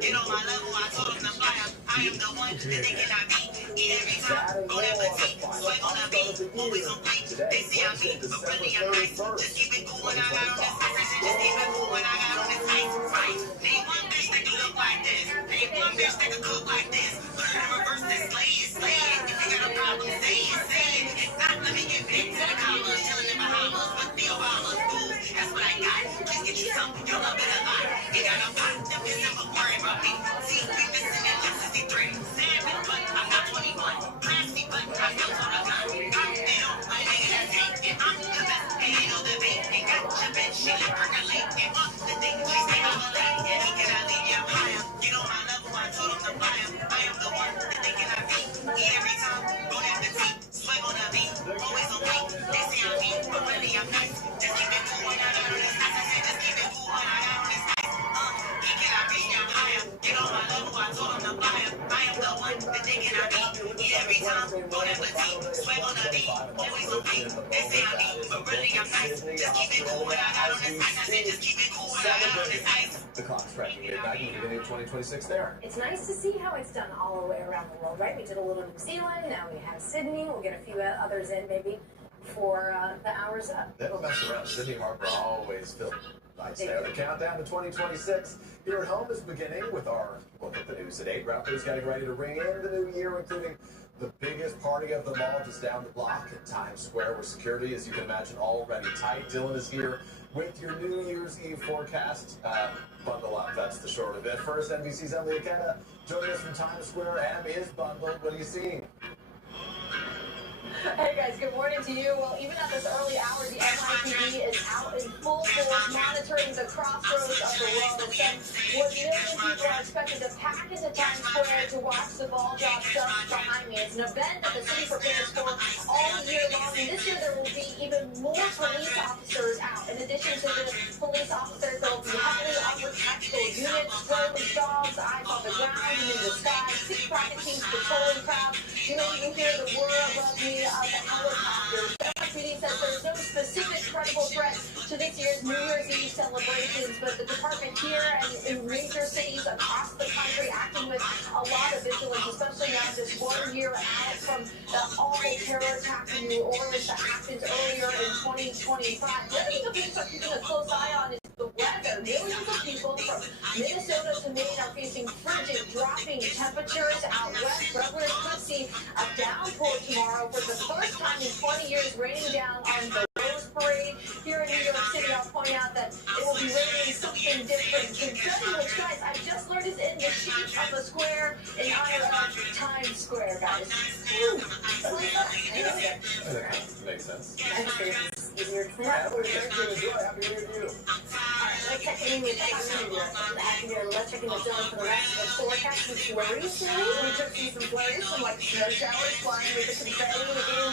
Get on my level, I told him to fly up. I am the one that they cannot beat. Eat every time, go never see. Swipe on the beat, always on beat. They say I'm mean, but really I'm nice. Just keep it cool when I got on this ice. Just keep it cool when I got on this ice. Right? Name one bitch that can look like this. Name one bitch that can cook like this. Put it in reverse and slay it, slay it. If you got a problem, say it, say it. If not, let me get big to the commas. Chilling in Bahamas with the Obamas. Ooh, that's what I got. Just get you some, you'll love it a lot. You got a pot, them is never worry about me. See, we missing in like 63. Salmon, but I'm not 21. Classy, but I still told a gun. They don't play, nigga, that's hate. And I'm the best, and you know the bait. Ain't got your bitch, she look percolate. And up the thing, she say I'm a late. And he cannot leave you higher. Get on my level, I told him to fly him. I am the one that they cannot beat. Eat every time, don't have to see. Swipe on the beat, always on beat. They say I'm mean, but really I'm nice. Just keep it cool when I got on this ice. I said just keep it cool when I got on this ice. He cannot reach down high. final day of 2025 and that's living in the moment. That is in Sydney, Australia, as we speak, celebrating the clock striking midnight in the beginning of 2026 there. It's nice to see how it's done all the way around the world, right? We did a little New Zealand, now we have Sydney. We'll get a few others in maybe before the hour's up. They don't mess around. Sydney Harbor always filled. Nice there. The countdown to 2026 here at home is beginning with our look at the news at 8. Rappers getting ready to ring in the new year, including the biggest party of them all just down the block in Times Square, where security, as you can imagine, already tight. Dylan is here with your New Year's Eve forecast. Bundle up, that's the short of it. First, NBC's Emily Akena joining us from Times Square. Em is bundled. What are you seeing? Hey guys, good morning to you. Well, even at this early hour, the NYPD is out in full force monitoring the crossroads of the world. And when millions of people are expected to pack into Times Square to watch the ball drop just behind me. It's an event that the city prepares for all year long. And this year there will be even more police officers out. In addition to the police officers, there will be heavily armored tactical units, drones, dogs, eyes on the ground and in the sky, 6 rocket teams patrolling crowds. You may even hear the whir above me of the helicopters. The NYPD says there's no specific credible threat to this year's New Year's Eve celebrations, but the department here and in major cities across the country acting with a lot of vigilance, especially now just 1 year out from the awful terror attack in New Orleans that happened earlier in 2025. The other thing the police are keeping a close eye on is the weather. Millions of people from Minnesota to Maine are facing frigid, dropping temperatures out west. Revelers could see a downpour tomorrow for the first time in 20 years, raining down on the Rose Parade here in New York City. I'll point out that it will be raining something different. Confetti, which, guys, I just learned is in the shape of a square in honor of Times Square, guys. Makes sense. Easier to Happy New Year to you. Let's check in with Happy New Year. Let's check in with Dylan for the rest of the forecast. Some flurries today. We could see some flurries, some like snow showers flying with the confetti in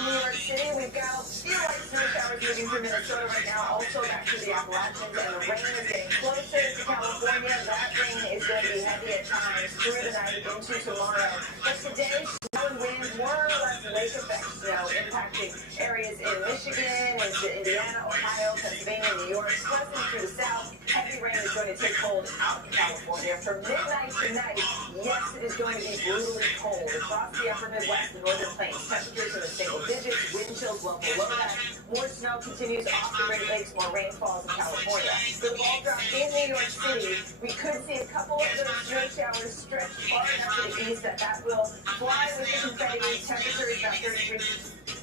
New York City. We've got few light snow showers moving through Minnesota right now. Also back through the Appalachians, and the rain is getting closer to California. That rain is going to be heavy at times through the night into tomorrow. But today, snow and wind, more or less lake effect snow impacting areas in Michigan, into Indiana, Ohio, Pennsylvania, New York, sweeping through the south. Heavy rain is going to take hold out in California from midnight tonight. Yes, it is going to be brutally cold across the upper Midwest and northern plains. Temperatures in the single digits, wind chills well below that. More snow continues off the Great Lakes, more rain falls in California. The ball drop in New York City. We could see a couple of those snow showers stretch far enough to the east that will fly with the confetti. Temperature is about 33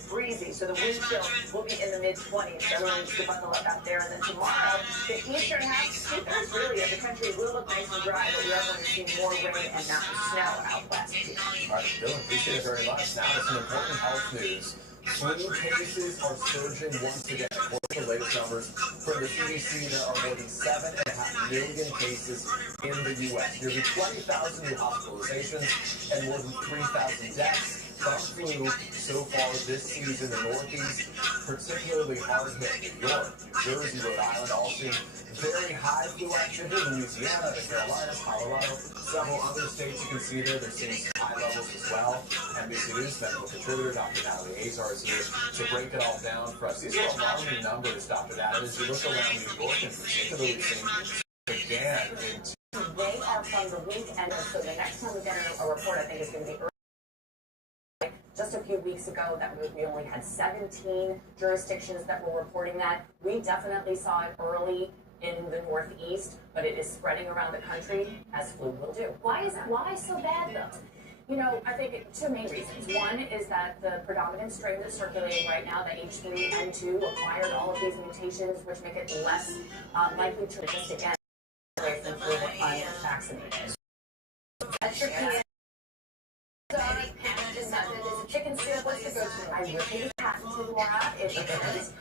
breezy, so the wind chill will be in the mid-20s. Everyone needs to bundle up out there. And then tomorrow, the eastern half, 2/3 really of the country will look nice and dry, but we are going to see more rain and not snow out west. All right, Dylan, appreciate it very much. Now to some important health news. Flu cases are surging once again. According to the latest numbers from the CDC, there are more than 7.5 million cases in the U.S. Nearly 20,000 new hospitalizations and more than 3,000 deaths from flu so far this season. The Northeast, particularly hard hit. New York, New Jersey, Rhode Island, all seeing very high flu activity. Louisiana, the Carolinas, Colorado, several other states you can see there. They're seeing high levels as well. NBC News medical contributor Dr. Natalie Azar is here to break it all down for us. These are alarming numbers, Dr. Natalie, as you look around New York and particularly seeing again into. They are from the week end, so the next time we get a report, I think is going to be early. Just a few weeks ago, that we only had 17 jurisdictions that were reporting that. We definitely saw it early in the Northeast, but it is spreading around the country as flu will do. Why so bad though? You know, I think two main reasons. One is that the predominant strain that's circulating right now, the H3N2, acquired all of these mutations, which make it less likely to resist again away from flu unvaccinated. Is a chicken soup? What's the go-to? I really patented lab. It is.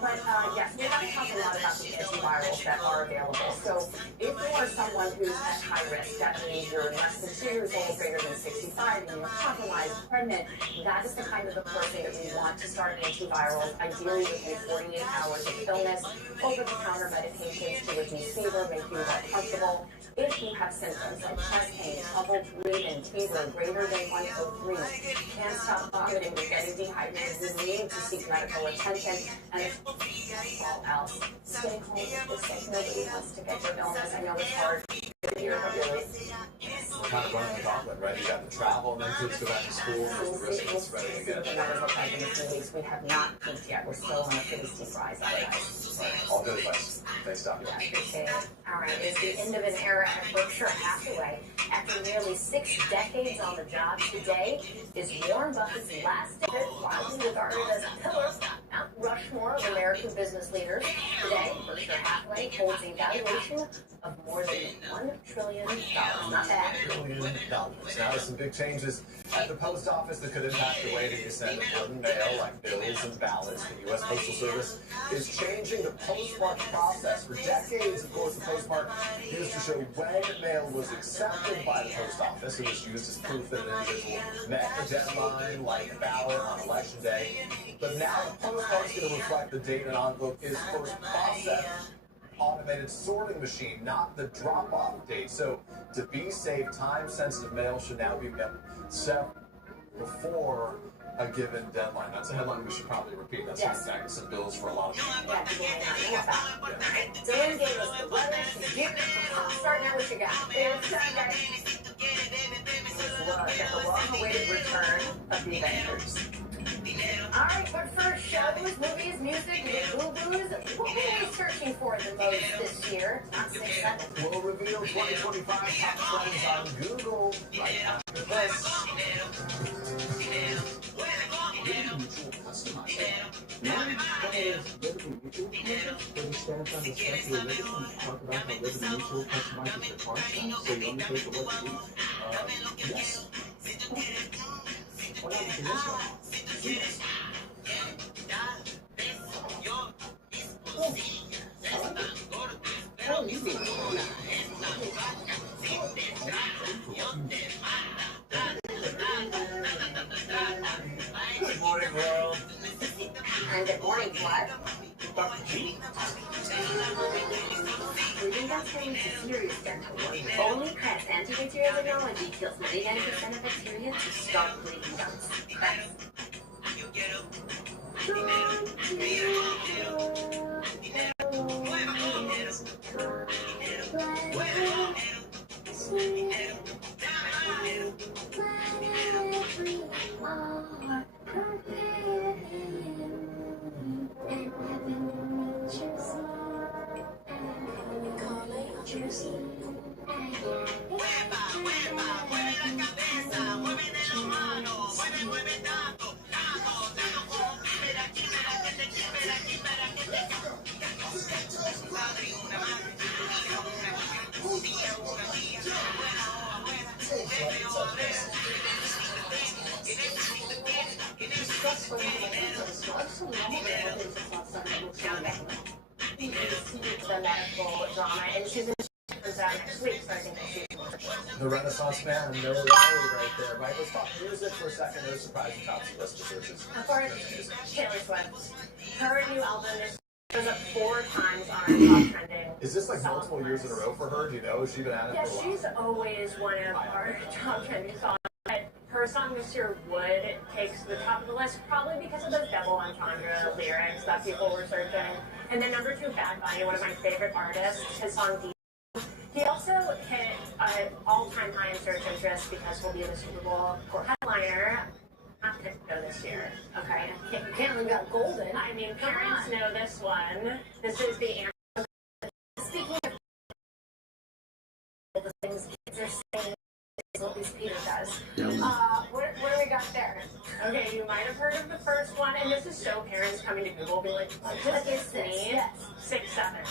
But yes, we haven't talked a lot about the antivirals that are available. So if you are someone who's at high risk, that means you're less than 2 years old, greater than 65, and you're compromised, pregnant, that is the kind of a person that we want to start antivirals, ideally within 48 hours of illness, over-the-counter medications to reduce fever, make you more comfortable. If you have symptoms like chest pain, trouble breathing, fever greater than 103, can't stop vomiting, you're getting dehydrated, you need to seek medical attention, and if all else, stay home if you're sick. Nobody wants to get your illness. I know it's hard to hear, but really. We're kind of running the gauntlet, right? You got the travel, and then kids go back to school, and the risk of spreading again. The numbers look like in a few weeks. We have not peaked yet. We're still on a pretty steep rise otherwise. Right. All good advice. Thanks, Doc. Yeah, appreciate it. All right, it's the end of an era at Berkshire Hathaway. After nearly 6 decades on the job, today is Warren Buffett's last day, widely regarded as a pillar, Mount Rushmore of American business leaders. Today, Berkshire Hathaway holds a valuation of more than $1 trillion. Not bad. $1 trillion. Now, there's some big changes at the post office that could impact the way that you send important mail, like bills and ballots. The U.S. Postal Service is changing the postmark process. For decades, of course, the postmark used to show when mail was accepted by the post office. It was used as proof that an individual met a deadline, like a ballot on election day. But now the postmark's going to reflect the date an envelope is first processed. Automated sorting machine, not the drop-off date. So to be safe, time-sensitive mail should now be sent before a given deadline. That's a headline we should probably repeat. That's impacting some bills for a lot of people. Yeah, people may not know about. Dylan gave us the weather. Start now what you got. It's Sunday. Look at the long-awaited return of the Avengers. All right, but first, shows, movies, music, and boo-boos. What were we searching for the most this year? Not 6-7. We'll reveal 2025 top trends on Google right after this. Liberty Mutual customized. Now, what is Liberty Mutual? Where we stand on the steps of Liberty and talk about how Liberty Mutual customizes your car stuff, so you only pay for what you need? Yes. What happened to this one? Yes. Oh, I like it. Oh, you do. Good morning, world. And good morning, what? Reading that's going to serious dental work. Only Crest antibacterial technology kills 99% of bacteria to stop bleeding gums. Thanks. The medical drama, and she's in next week, so I think that she's The Renaissance Man and Noah Wiley right there, right? Let's talk music for a second. No surprising top list of searches. Of course, Taylor Swift. Her new album goes up 4 times on our top trending. Is this like multiple years in a row for her? Do you know? Has she been at it Yeah, for a while? she's always one of our top trending songs. Her song this year, Would, takes the top of the list, probably because of those double entendre lyrics that people were searching. And then number 2, Bad Bunny, one of my favorite artists, his song D. He also hit an all-time high in search interest because he'll be the Super Bowl headliner. Not going to go this year, okay? Caitlin got golden. I mean, parents know this one. This is the anthem. Speaking of the things kids are saying, is what this Peter does. What do we got there? Okay, you might have heard of the first one, and this is so parents coming to Google be like, what does this mean? 6-7.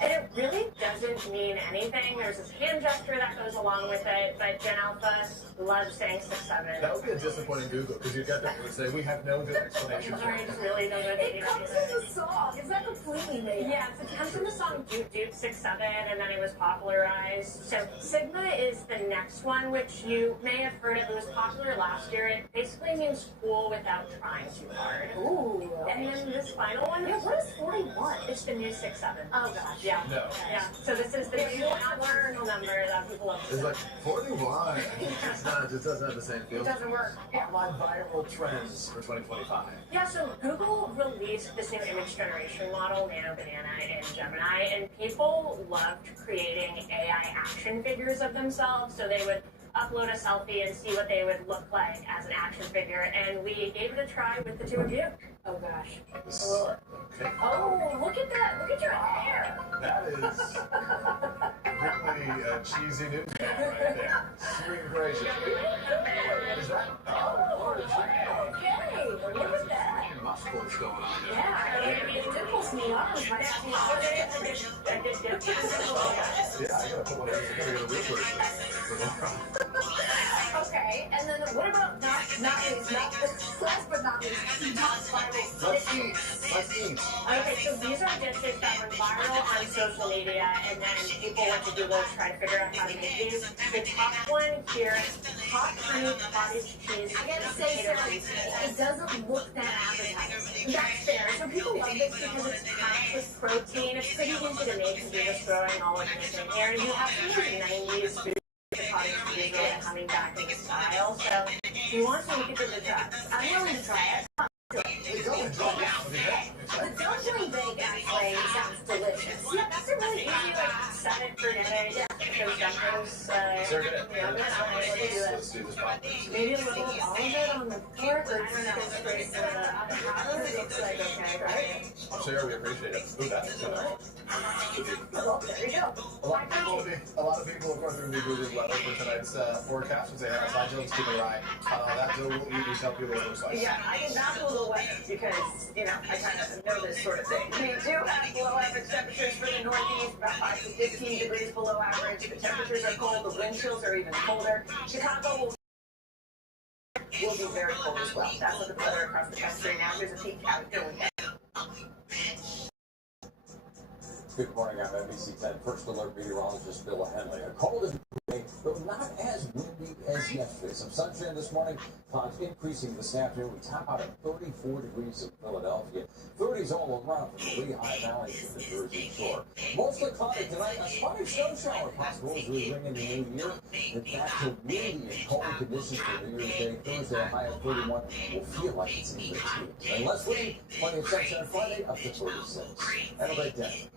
And it really doesn't mean anything. There's this hand gesture that goes along with it, but Gen Alpha loves saying 6-7. That would be a disappointing Google, because you've got that word say, we have no good explanation for it. It really doesn't. It comes in the song. Is that completely made up? Yes, it comes in the song Duke Duke 6-7, and then it was popularized. So Sigma is the next one, which you may have heard of. It was popular last year. It basically means cool without trying too hard. Ooh. And then this final one. Yeah, what is 41? It's the new 6-7. Oh gosh. Yeah. No. Yeah. So this is the new learn number that people love to It's say. like 41. It's not, it just doesn't have the same feel. It doesn't work. Online viral trends for 2025. Yeah, so Google released this new image generation model, Nano Banana and Gemini, and people loved creating AI action figures of themselves. So they would upload a selfie and see what they would look like as an action figure, and we gave it a try with the two of you. Oh gosh. Okay. Oh, look at that. Look at your hair. That is really a cheesy news right there. Sweet gracious. Is that? Oh, okay. Look at that. Muscles going on there. Yeah, I mean, it dimples me arms. My Yeah, I gotta put one of those. I gotta get a real version. Okay, and then what about not least, last but not least, top viral? Let's eat. Okay, so these are dishes that went viral on social media, and then people went to Google to try to figure out how to make these. The top one here is hot honey cottage cheese. I gotta say, Sarah, it doesn't look that appetizing. That's fair. So people love this because it's packed with protein. It's pretty easy to make because you're just throwing all of this in here. And you have some of these 90s food. The cottage cheese really coming back into style. So if you want to, you can give it a try. I'm willing to try it. The dumpling bake actually sounds delicious. Yeah, that's a really easy, like, set it for dinner. Yeah, those dumplings. Let's do this properly. Maybe a little olive it on the fork, or just go straight to the avocado. It looks like okay, right? I'm sure we appreciate it. Ooh, that's good. Well, there you go. A lot of people, of course, are going to be Google's weather for tonight's forecast. Would say outside Jones, keep it right. That Jill will eat tell people what it looks like. Yeah, I did not Google the weather because, you know, I kind of know this sort of thing. We do have below average temperatures for the Northeast, about 5 to 15 degrees below average. The temperatures are cold, the wind chills are even colder. Chicago will be very cold as well. That's what the weather across the country. Now here's a peek out here with that. Good morning, I'm NBC 10 First Alert meteorologist Bill Henley. A cold is moving, but not as windy as yesterday. Some sunshine this morning, clouds increasing this afternoon. We top out at 34 degrees in Philadelphia. 30s all around from the Lehigh Valley to the Jersey Shore. Mostly cloudy tonight. A spotty snow shower possible as we ring in the new year. And back to windy and cold conditions for New Year's Day. Thursday, a high of 31. Will feel like it's in the teens. And less wind, plenty of sunshine Friday, up to 36. Have a great day.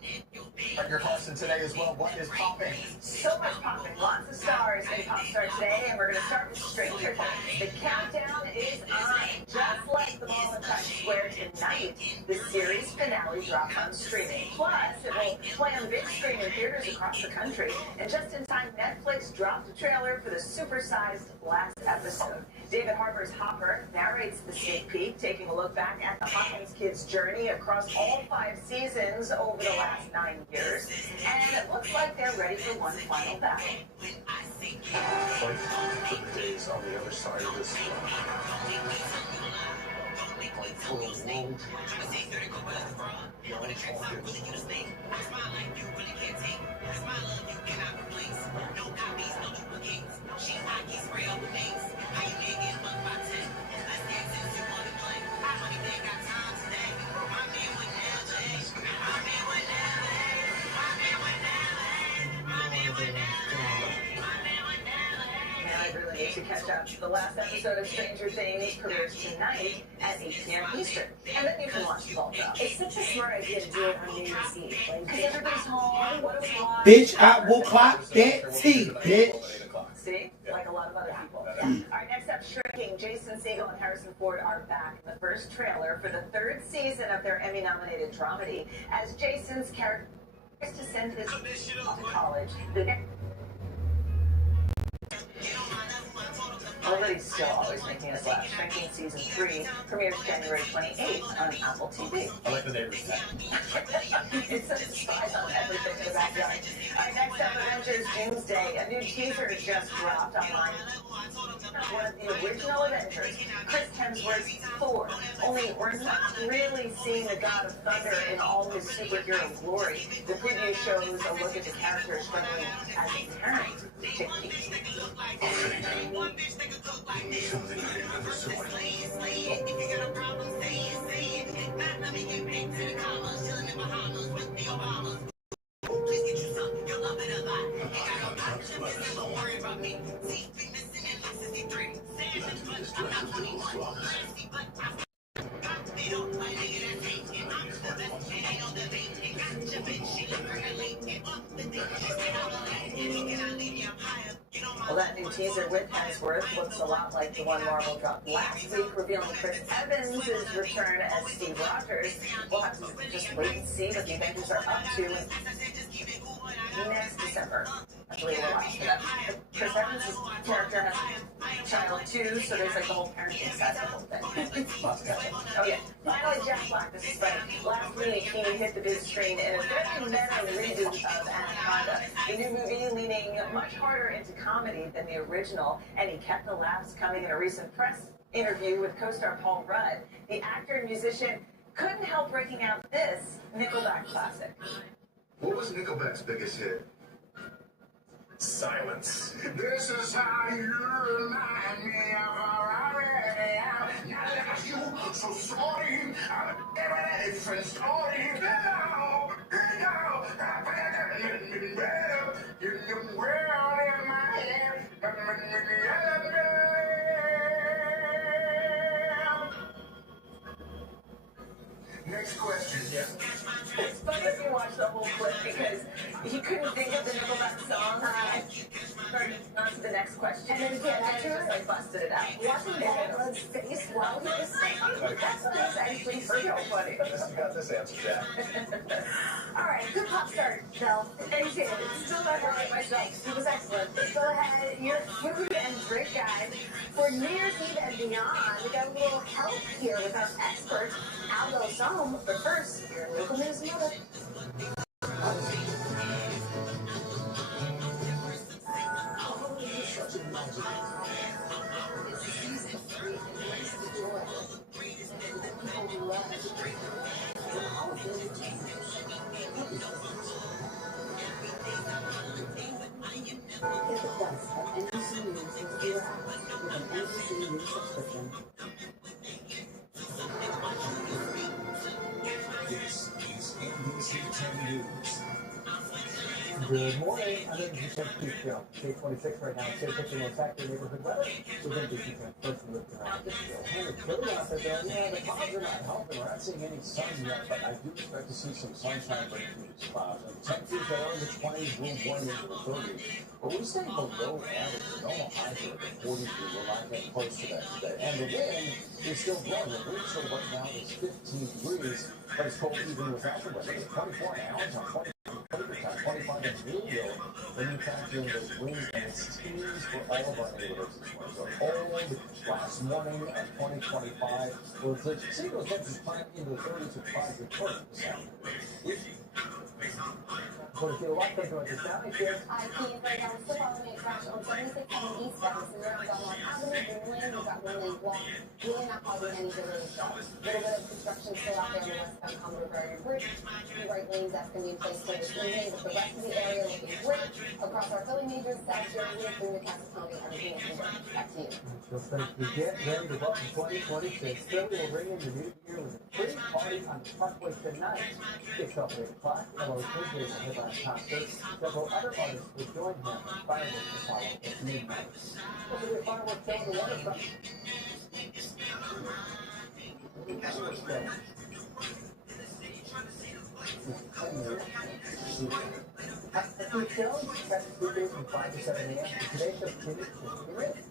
Your question today as well. What is popping? So much popping. Lots of stars in Pop Star today, and we're going to start with Stranger Things. The countdown is on. Just like the Mall in Times Square tonight, the series finale drops on streaming. Plus, it will play on the big screen in theaters across the country. And just in time, Netflix dropped a trailer for the supersized last episode. David Harbour's Hopper narrates the sneak peek, taking a look back at the Hawkins kids' journey across all 5 seasons over the last 9 years. And it looks like they're ready for one final battle. Fight for the days on the other side of this. Fight for a world. Young Hawkins. To catch up. The last episode of Stranger Things premieres tonight at 8 p.m. Eastern. And then you can watch the ball drop. It's such a smart idea to do it on New Year's Eve. Because everybody's home. What do we watch? Bitch, I will clock that tea, bitch. See? Like a lot of other people. All right, next up, Shrinking. Jason Segel and Harrison Ford are back in the first trailer for the 3rd season of their Emmy-nominated dramedy as Jason's character is to send his off to college. Already still always making us laugh. Shrinking Season 3 premieres January 28th on Apple TV. I like the neighbors. It says spies on everything in the backyard. All right, next up, Avengers Doomsday. A new teaser just dropped online. One of the original Avengers, Chris Hemsworth's Thor. Only we're not really seeing the God of Thunder in all his superhero glory. The preview shows a look at the character struggling as a parent. Take a peek. Something I never saw. Well, that new teaser with Hemsworth looks a lot like the one Marvel dropped last week, revealing Chris Evans' return as Steve Rogers. We'll have to just wait and see what the Avengers are up to next December. I believe we'll watch for that. Chris Evans' character has a child too, so there's like the whole parenting side of the whole thing. Oh yeah. Finally, Jack Black, this is funny. Last week, he hit the big screen in a very meta reboot of Anaconda. The new movie leaning much harder into comedy than the original, and he kept the laughs coming in a recent press interview with co-star Paul Rudd. The actor and musician couldn't help breaking out this Nickelback classic. What was Nickelback's biggest hit? Silence. This is how you remind me of already. Now that you so sorry, I'm a different story. You well in my head. Next question. Yeah. It's funny if you watch the whole clip because he couldn't think of the Nickelback song. On to the next question. And then again, I busted it out. Watching Paul Rudd's face while he was singing, that's actually pretty funny. You got this answer, Jack. All right, good pop start, Belle. And you still not writing myself. It was excellent. Go ahead, your food and drink guide for New Year's Eve and beyond. We got a little help here with our expert, Aldo Sohm. But first, your local news and weather. Get the best of NBC News with your app with an NBC News subscription. This is NBC 10 News. Good morning. I'm NBC 10 News Show. Day 26 right now. State picture most accurate neighborhood weather with NBC 10 first and looking around this deal. And it's chilly out there, though. Yeah, the clouds are not helping. We're not seeing any sun yet, but I do expect to see some sunshine breaking through these clouds. And temperatures that are in the 20s will warm into the 30s. But we're staying below average. The normal highs are at the 40s. We're not getting close to that today. And the wind is still blowing. The wind chill right now is 15 degrees, but it's cold even without the wind. It's 24 in Allentown, 25 in Louisville, when you factor in those winds, and it's teens for all of our neighborhoods this morning. So old, last morning of 2025, we'll see those temperatures climb into the 30s with 5 to 20 this afternoon. So to feel a lot better about this down here. I keep right now. We're still following a crash on 76 coming eastbound. So we're on Belmont Avenue, Green Lane. We've got one lane block. Really not causing any delays though. A little bit of construction still out there on the westbound Commodore Barrier Bridge. Two right lanes that's going to be in place for this evening, but the rest of the area looking great. Across our Philly majors, South Jersey, through Newcastle County, everything is good. Back to you. Just like we get ready to go to 2026. Philly will ring in the new year with a big party on the Parkway tonight. Kicks off at 8 o'clock. Hello, Tuesday will headline concert. Several other artists will join him. Fireworks will follow at midnight. Also, the fireworks show on the waterfront. At the show, that's weekdays from 5 to 7 a.m. Today's show continues to be ready.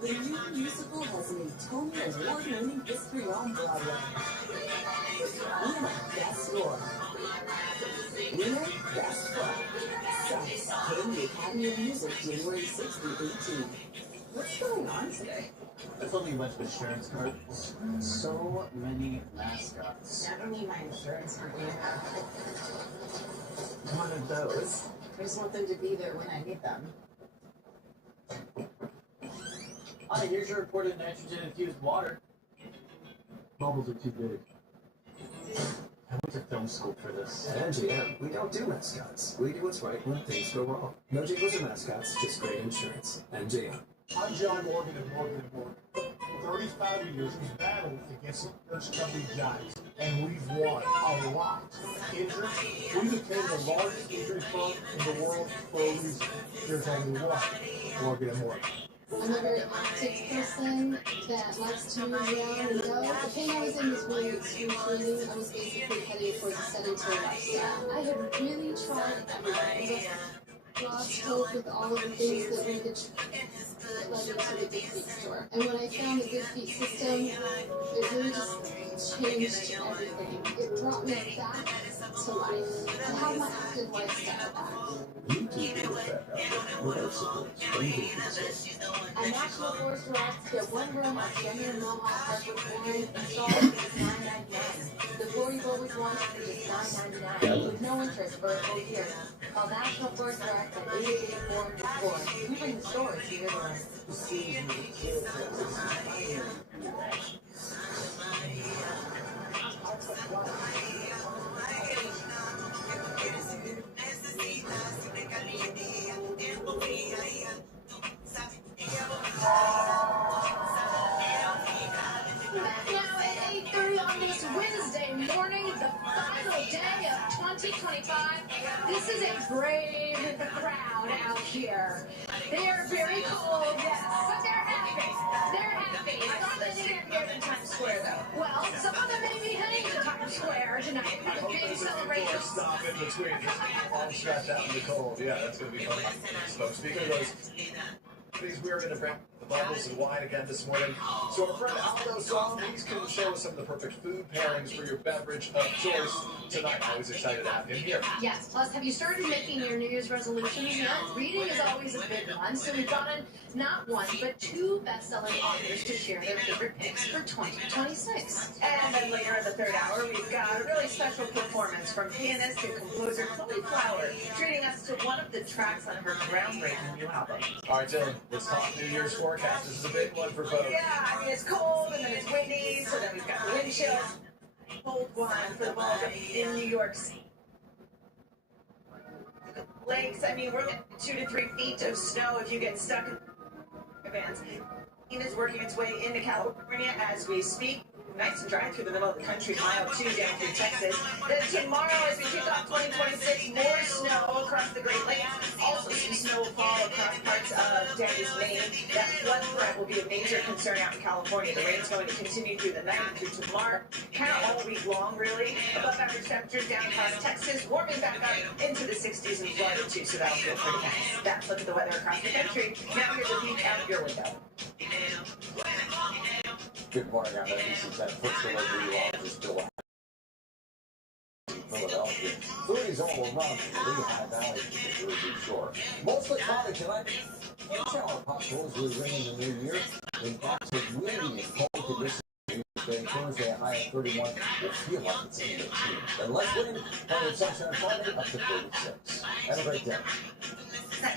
the new musical has an Tony Award-winning history on Broadway. Winner Best Score. Winner Best Play. Sites hitting the Academy of Music January 6th through 18th. What's going on today? That's only a bunch of insurance cards. So many mascots. I don't need my insurance company. One of those. I just want them to be there when I need them. Hi, here's your imported nitrogen-infused water. Bubbles are too big. I went to film school for this. At MGM, we don't do mascots. We do what's right when things go wrong. No jingles or mascots, just great insurance. MGM. I'm John Morgan of Morgan & Morgan. For 35 years, we've battled against the insurance company giants, and we've won a lot. Injury, we became the largest injury firm in the world for a reason. There's only one, Morgan & Morgan. I'm a very active person that likes to move around and go. The pain I was in was really excruciating. I was basically heading towards a sedentary lifestyle. I had really tried everything. I lost hope with all of the things that we could that led into the Good Feet store. And when I found the Good Feet system, it really just changed everything. It brought me back to life. I have my active lifestyle back. You can get back out without support. At National Forest Products, get one room at genuine Mohawk hardwood flooring installed for just $9.99. The floor you've always wanted for just $9.99 with no interest for a full year. Call National Forest Products at 888-444. We bring the store to your door. Back now at 8:30 on this Wednesday morning, the final day of 2025. This is a brave crowd out here. They are very cold, yes, but they're happy. They're happy. I thought they didn't get in Times Square, though. Well, some of them may be heading to Times Square tonight for the big celebration. Stop in between, all stretched out in the cold. Yeah, that's going to be fun. So speaking of those, we are going to bring the bubbles and wine again this morning. So our friend Aldo Song, these can show us some of the perfect food pairings for your beverage of choice tonight. Always excited to have him here. Yes, plus have you started making your New Year's resolutions yet? Reading is always a big one, so we've got not one, but two best-selling authors to share their favorite picks for 2026. And then later in the third hour, we've got a really special performance from pianist and composer Chloe Flower, treating us to one of the tracks on her groundbreaking new album. All right, Dylan, let's talk New Year's forecast. This is a big one for folks. Yeah, I mean, it's cold, and then it's windy, so then we've got the wind chills. Cold one for the bulk in New York City. Lakes, I mean, we're at 2 to 3 feet of snow if you get stuck in vans. It is working its way into California as we speak. Nice and dry through the middle of the country, mile 2 down through Texas. Then tomorrow, as we kick off 2026, more snow across the Great Lakes. Also some snowfall across parts of Danny's Maine. That flood threat will be a major concern out in California. The rain's going to continue through the night and through tomorrow. Kind of all week long, really. Above average temperatures down across Texas, warming back up into the 60s in Florida, too, so that'll feel pretty nice. That's a look at the weather across the country. Now here's a peek out your window. Good morning, I'm NBC 10 Foot Delivery Meteorologist Bill Philadelphia. 30s all around the Lehigh Valley to the Jersey Shore. Mostly cloudy tonight. Shower possible as we ring in the new year. In fact, it's windy and cold conditions. Thursday, a high of 31. It feels like it's in the teens. And less wind, plenty of sunshine Friday, up to 36. Have a great day.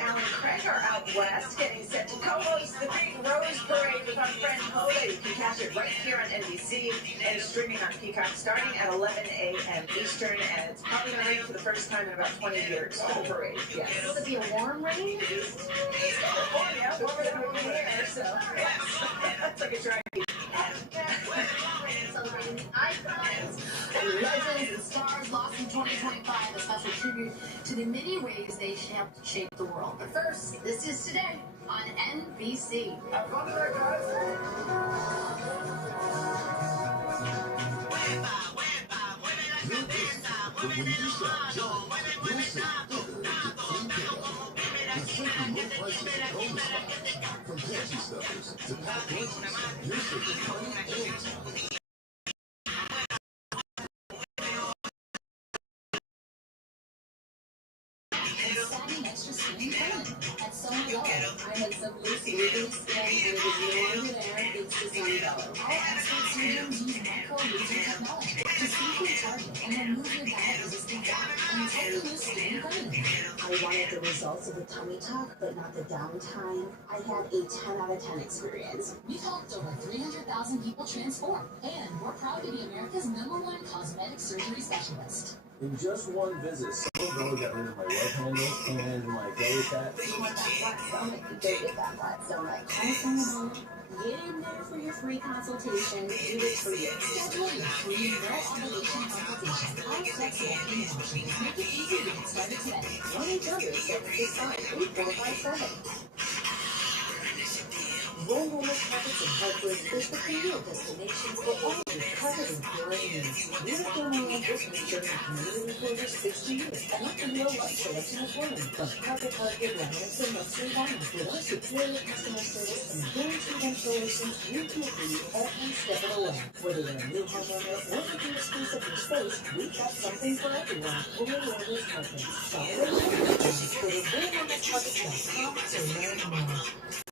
Alan and Craig are out west, getting set to co-host the Big Rose Parade with our friend Hoda. You can catch it right here on NBC and streaming on Peacock starting at 11 a.m. Eastern, and it's probably going to rain for the first time in about 20 years for the parade. Yes. Will it be a warm rain? It's California, warmer than we're here, so yes. That's like a dry heat. Celebrating the icons and legends and stars lost in 2025, a special tribute to the many ways they helped shape the world. But first, this is Today on NBC. Have fun today, guys. But when you shop John, you'll save $1 to clean pickup. taking low prices at home spot. From pantry stuffers to packed lunches, you're saving money and time. Satin extra skin permanent at Summer Yellow. I had some loose wiggly skin and it was no longer there. It's Design Yellow. All expert surgeons use micro-laser technology to safely target and remove your diet-resistant fat and totally new skin permanently. I wanted the results of the tummy tuck, but not the downtime. I had a 10 out of 10 experience. We've helped over 300,000 people transform, and we're proud to be America's #1 cosmetic surgery specialist. In just one visit, someone belly got rid of my love handle and my belly fat. You want that flat stomach, you go get that flat stomach. Call someone, get in there for your free consultation. Do it for you. Schedule your free no-obligation consultation. Our flexible payment options make it easy to get started today. 1-800-765-8457. Roll Wellness Carpets in Hartford is the premier destination for all your carpet and flooring needs. We have been on business serving community for over 60 years and offer you a wide selection of flooring from carpet, hardwood, laminates, and luxury vinyl. With our superior customer service and guaranteed installations, we can agree every step of the way. Whether you're a new homeowner or looking to spruce up your space, we've got something for everyone. Roll Wellness Carpets. Follow the link. Go to RollWellnessCarpets.com to learn more.